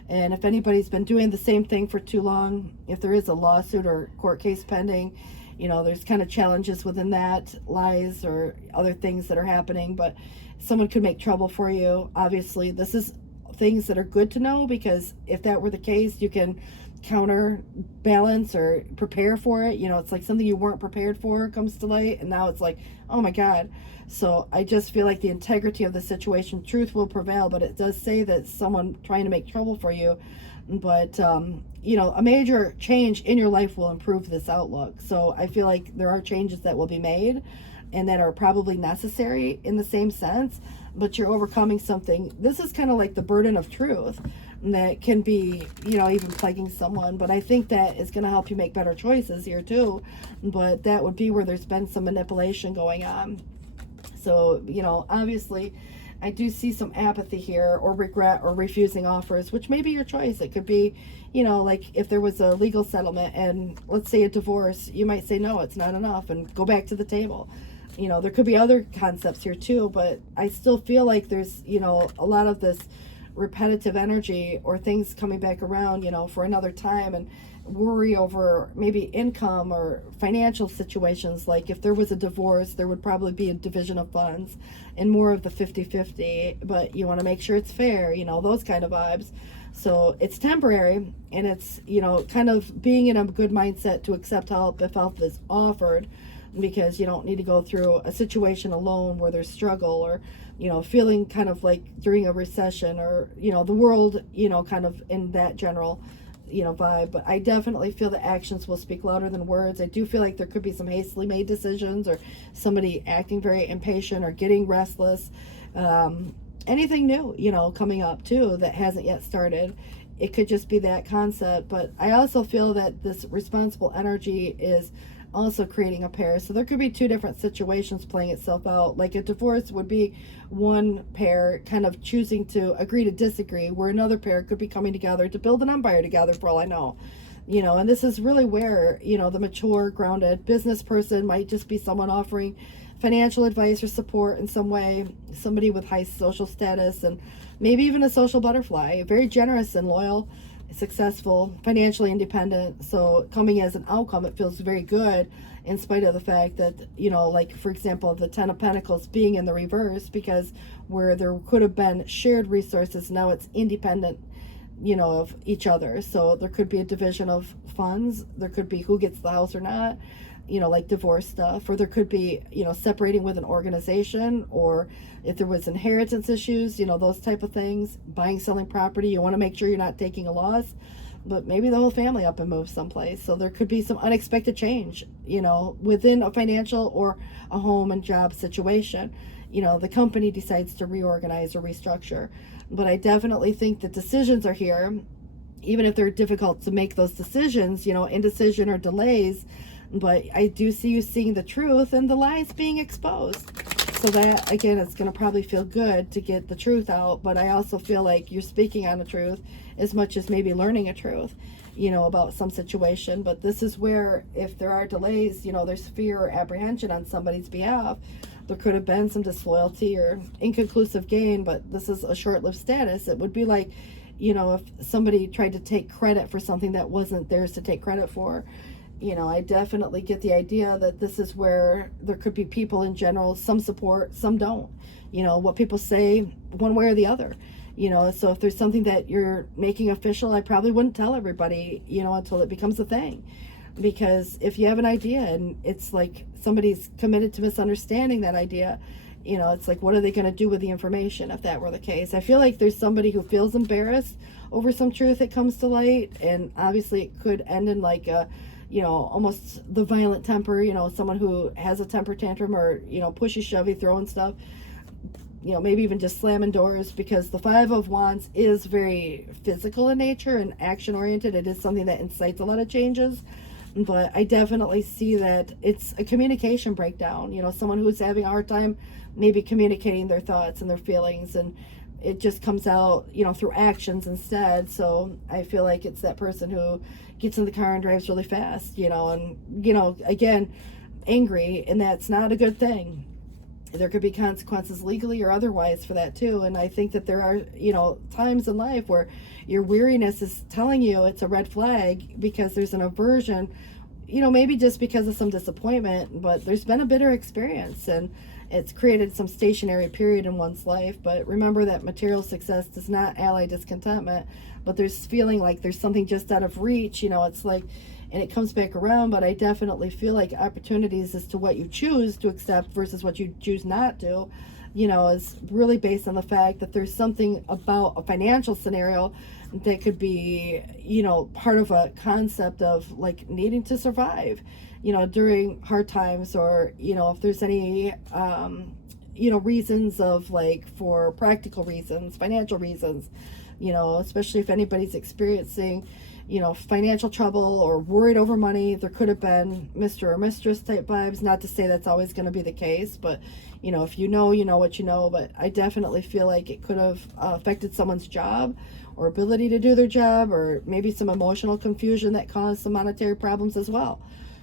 And if anybody's been doing the same thing for too long, if there is a lawsuit or court case pending, you know, there's kind of challenges within that, lies or other things that are happening. But someone could make trouble for you. Obviously, this is things that are good to know, because if that were the case, you can counterbalance or prepare for it. You know, it's like something you weren't prepared for comes to light, and now it's like, oh my God. So I just feel like the integrity of the situation, truth will prevail. But it does say that someone trying to make trouble for you. But you know, a major change in your life will improve this outlook. So I feel like there are changes that will be made and that are probably necessary in the same sense, but you're overcoming something. This is kind of like the burden of truth that can be, you know, even plaguing someone. But I think that is going to help you make better choices here too. But that would be where there's been some manipulation going on. So, you know, obviously, I do see some apathy here, or regret, or refusing offers, which may be your choice. It could be, you know, like if there was a legal settlement and let's say a divorce, you might say, no, it's not enough, and go back to the table. You know, there could be other concepts here too, but I still feel like there's, you know, a lot of this repetitive energy or things coming back around, you know, for another time, and worry over maybe income or financial situations. Like if there was a divorce, there would probably be a division of funds and more of the 50-50, but you want to make sure it's fair, you know, those kind of vibes. So it's temporary, and it's, you know, kind of being in a good mindset to accept help if help is offered, because you don't need to go through a situation alone where there's struggle, or, you know, feeling kind of like during a recession, or, you know, the world, you know, kind of in that general, you know, vibe. But I definitely feel that actions will speak louder than words. I do feel like there could be some hastily made decisions, or somebody acting very impatient or getting restless. Anything new, you know, coming up too that hasn't yet started. It could just be that concept. But I also feel that this responsible energy is also creating a pair. So there could be two different situations playing itself out. Like a divorce would be one pair kind of choosing to agree to disagree, where another pair could be coming together to build an empire together, for all I know. You know, and this is really where, you know, the mature, grounded business person might just be someone offering financial advice or support in some way, somebody with high social status, and maybe even a social butterfly, very generous and loyal, successful, financially independent. So coming as an outcome, it feels very good, in spite of the fact that, you know, like for example, the 10 of Pentacles being in the reverse, because where there could have been shared resources, now it's independent, you know, of each other. So there could be a division of funds, there could be who gets the house or not, you know, like divorce stuff, or there could be, you know, separating with an organization, or if there was inheritance issues, you know, those type of things. Buying, selling property, you want to make sure you're not taking a loss, but maybe the whole family up and move someplace. So there could be some unexpected change, you know, within a financial or a home and job situation. You know, the company decides to reorganize or restructure. But I definitely think that decisions are here, even if they're difficult to make those decisions, you know, indecision or delays. But I do see you seeing the truth and the lies being exposed. So that, again, it's going to probably feel good to get the truth out. But I also feel like you're speaking on the truth as much as maybe learning a truth, you know, about some situation. But this is where, if there are delays, you know, there's fear or apprehension on somebody's behalf. There could have been some disloyalty or inconclusive gain, but this is a short-lived status. It would be like, you know, if somebody tried to take credit for something that wasn't theirs to take credit for. You know, I definitely get the idea that this is where there could be people in general, some support, some don't. You know, what people say one way or the other. You know, so if there's something that you're making official, I probably wouldn't tell everybody, you know, until it becomes a thing. Because if you have an idea and it's like somebody's committed to misunderstanding that idea, you know, it's like, what are they going to do with the information if that were the case? I feel like there's somebody who feels embarrassed over some truth that comes to light, and obviously it could end in like a, you know, almost the violent temper, you know, someone who has a temper tantrum, or, you know, pushy, shovey, throwing stuff, you know, maybe even just slamming doors, because the Five of Wands is very physical in nature and action oriented. It is something that incites a lot of changes. But I definitely see that it's a communication breakdown, you know, someone who's having a hard time maybe communicating their thoughts and their feelings, and it just comes out, you know, through actions instead. So I feel like it's that person who gets in the car and drives really fast, you know, and, you know, again, angry, and that's not a good thing. There could be consequences legally or otherwise for that too. And I think that there are, you know, times in life where your weariness is telling you it's a red flag, because there's an aversion, you know, maybe just because of some disappointment, but there's been a bitter experience and it's created some stationary period in one's life. But remember that material success does not ally discontentment, but there's feeling like there's something just out of reach, you know, it's like, and it comes back around. But I definitely feel like opportunities as to what you choose to accept versus what you choose not to, you know, is really based on the fact that there's something about a financial scenario that could be, you know, part of a concept of like needing to survive, you know, during hard times, or, you know, if there's any, you know, reasons of like for practical reasons, financial reasons, you know, especially if anybody's experiencing you know, financial trouble or worried over money. There could have been Mr. or Mistress type vibes. Not to say that's always going to be the case, but you know, if you know what you know. But I definitely feel like it could have affected someone's job or ability to do their job, or maybe some emotional confusion that caused some monetary problems as well.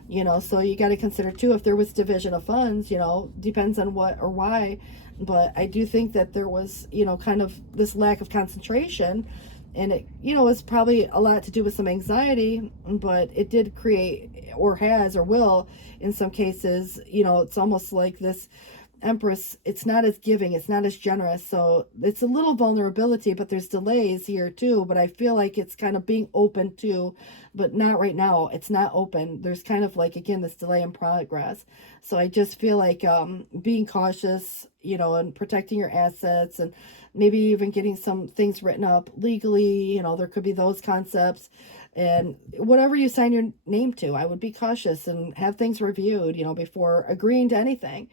You know, so you got to consider too, if there was division of funds, you know, depends on what or why. But I do think that there was, you know, kind of this lack of concentration, and it, you know, was probably a lot to do with some anxiety, but it did create, or has, or will in some cases, you know, it's almost like this Empress, it's not as giving, it's not as generous, so it's a little vulnerability, but there's delays here too. But I feel like it's kind of being open to, but not right now. It's not open. There's kind of like, again, this delay in progress. So I just feel like being cautious, you know, and protecting your assets, and maybe even getting some things written up legally. You know, there could be those concepts. And whatever you sign your name to, I would be cautious and have things reviewed, you know, before agreeing to anything.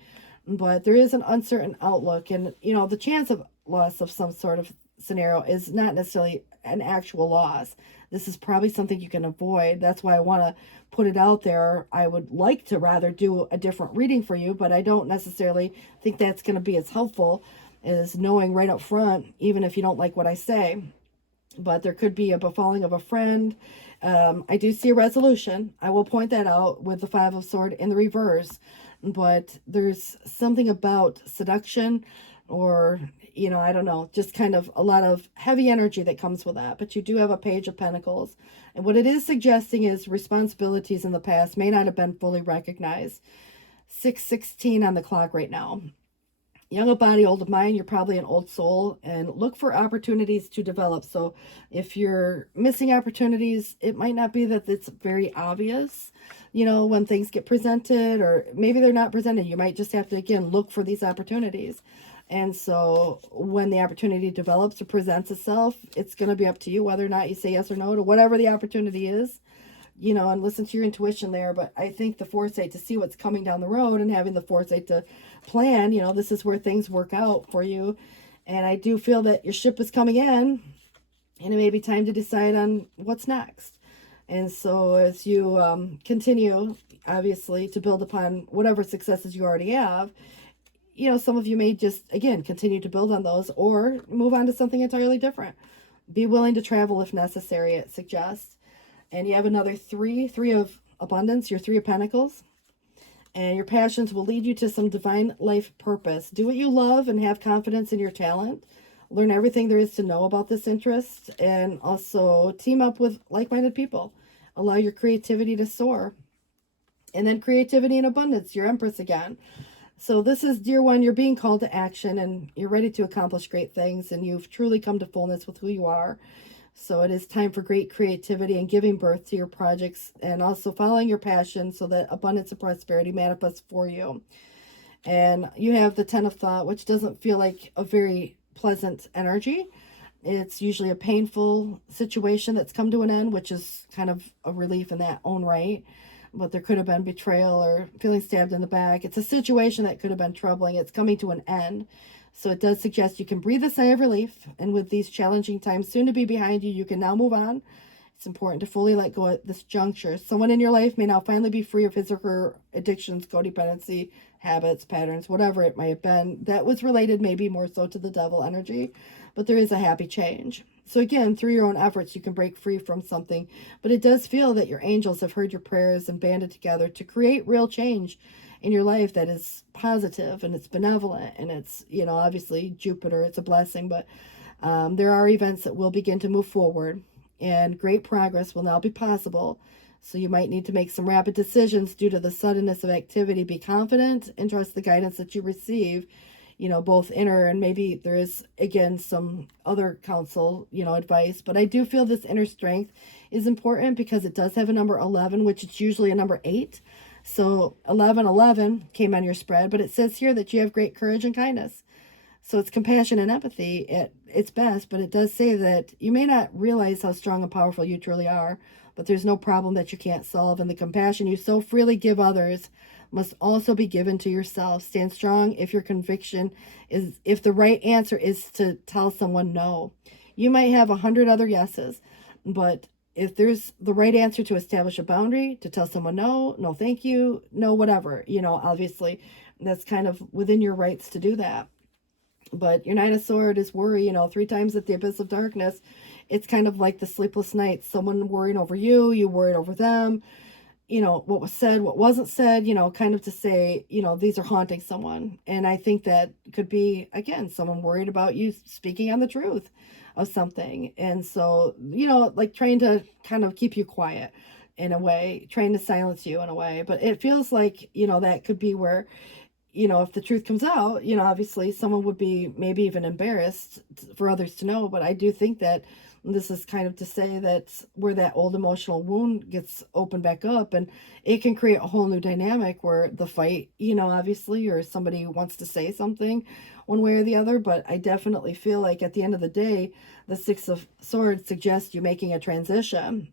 But there is an uncertain outlook, and you know, the chance of loss of some sort of scenario is not necessarily an actual loss. This is probably something you can avoid. That's why I want to put it out there. I would like to rather do a different reading for you, but I don't necessarily think that's going to be as helpful as knowing right up front, even if you don't like what I say. But there could be a befalling of a friend. I do see a resolution. I will point that out with the Five of Swords in the reverse. But there's something about seduction, or, you know, I don't know, just kind of a lot of heavy energy that comes with that. But you do have a Page of Pentacles. And what it is suggesting is responsibilities in the past may not have been fully recognized. 6:16 on the clock right now. Young of body, old of mind, you're probably an old soul, and look for opportunities to develop. So if you're missing opportunities, it might not be that it's very obvious, you know, when things get presented, or maybe they're not presented. You might just have to, again, look for these opportunities. And so when the opportunity develops or presents itself, it's going to be up to you whether or not you say yes or no to whatever the opportunity is, you know, and listen to your intuition there. But I think the foresight to see what's coming down the road, and having the foresight to plan, you know, this is where things work out for you. And I do feel that your ship is coming in, and it may be time to decide on what's next. And so as you continue, obviously, to build upon whatever successes you already have, you know, some of you may just, again, continue to build on those, or move on to something entirely different. Be willing to travel if necessary, it suggests. And you have another three of abundance, your Three of Pentacles. And your passions will lead you to some divine life purpose. Do what you love and have confidence in your talent. Learn everything there is to know about this interest. And also team up with like-minded people. Allow your creativity to soar. And then creativity and abundance, your Empress again. So this is, dear one, you're being called to action, and you're ready to accomplish great things. And you've truly come to fullness with who you are. So it is time for great creativity and giving birth to your projects, and also following your passion so that abundance and prosperity manifests for you. And you have the Ten of Thought, which doesn't feel like a very pleasant energy. It's usually a painful situation that's come to an end, which is kind of a relief in that own right. But there could have been betrayal or feeling stabbed in the back. It's a situation that could have been troubling. It's coming to an end. So it does suggest you can breathe a sigh of relief. And with these challenging times soon to be behind you, you can now move on. It's important to fully let go at this juncture. Someone in your life may now finally be free of his or her addictions, codependency, habits, patterns, whatever it might have been. That was related maybe more so to the devil energy. But there is a happy change. So again, through your own efforts, you can break free from something. But it does feel that your angels have heard your prayers and banded together to create real change in your life that is positive, and it's benevolent, and it's, you know, obviously Jupiter, it's a blessing. But there are events that will begin to move forward, and great progress will now be possible. So you might need to make some rapid decisions due to the suddenness of activity. Be confident and trust the guidance that you receive, you know, both inner, and maybe there is, again, some other counsel, you know, advice. But I do feel this inner strength is important because it does have a number 11, which is usually a number 8. So 1111 came on your spread, but it says here that you have great courage and kindness. So it's compassion and empathy at its best, but it does say that you may not realize how strong and powerful you truly are, but there's no problem that you can't solve. And the compassion you so freely give others must also be given to yourself. Stand strong if your conviction is, if the right answer is to tell someone no. You might have 100 other yeses, but if there's the right answer to establish a boundary, to tell someone no, no thank you, no whatever, you know, obviously that's kind of within your rights to do that. But your Knight of Swords is worry, you know, 3 times at the abyss of darkness. It's kind of like the sleepless nights, someone worrying over you, you worried over them, you know, what was said, what wasn't said, you know, kind of to say, you know, these are haunting someone. And I think that could be, again, someone worried about you speaking on the truth of something. And so, you know, like trying to kind of keep you quiet in a way, trying to silence you in a way. But it feels like, you know, that could be where, you know, if the truth comes out, you know, obviously someone would be maybe even embarrassed for others to know. But I do think that this is kind of to say that where that old emotional wound gets opened back up, and it can create a whole new dynamic where the fight, you know, obviously, or somebody wants to say something one way or the other. But I definitely feel like at the end of the day, the Six of Swords suggests you making a transition.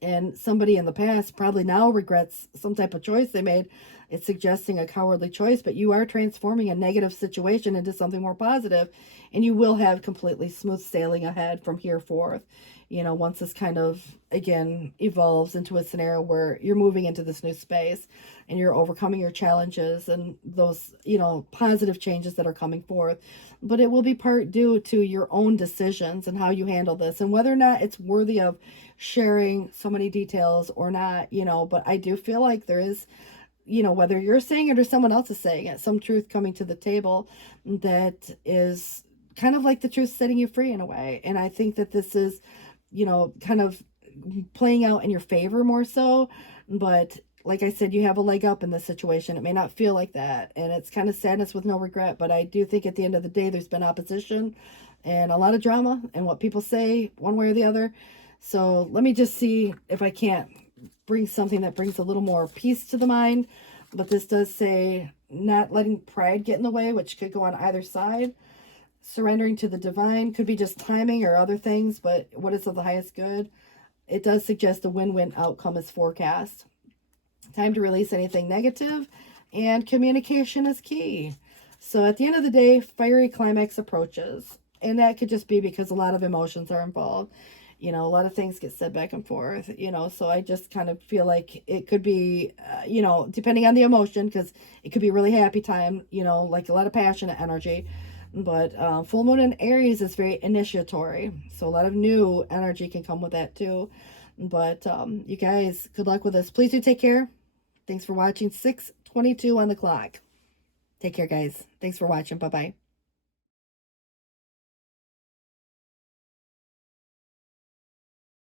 And somebody in the past probably now regrets some type of choice they made. It's suggesting a cowardly choice, but you are transforming a negative situation into something more positive, and you will have completely smooth sailing ahead from here forth. You know, once this kind of, again, evolves into a scenario where you're moving into this new space and you're overcoming your challenges and those, you know, positive changes that are coming forth. But it will be part due to your own decisions and how you handle this and whether or not it's worthy of sharing so many details or not, you know. But I do feel like there is, you know, whether you're saying it or someone else is saying it, some truth coming to the table that is kind of like the truth setting you free in a way. And I think that this is, you know, kind of playing out in your favor more so. But like I said, you have a leg up in this situation. It may not feel like that, and it's kind of sadness with no regret. But I do think at the end of the day, there's been opposition and a lot of drama and what people say one way or the other. So let me just see if I can't bring something that brings a little more peace to the mind. But this does say not letting pride get in the way, which could go on either side. Surrendering to the divine could be just timing or other things, but what is of the highest good? It does suggest a win-win outcome is forecast. Time to release anything negative, and communication is key. So at the end of the day, fiery climax approaches, and that could just be because a lot of emotions are involved. You know, a lot of things get said back and forth, you know, so I just kind of feel like it could be, you know, depending on the emotion, because it could be a really happy time, you know, like a lot of passionate energy. But full moon in Aries is very initiatory, so a lot of new energy can come with that too. But you guys, good luck with this. Please do take care. Thanks for watching. 6:22 on the clock. Take care, guys. Thanks for watching. Bye-bye.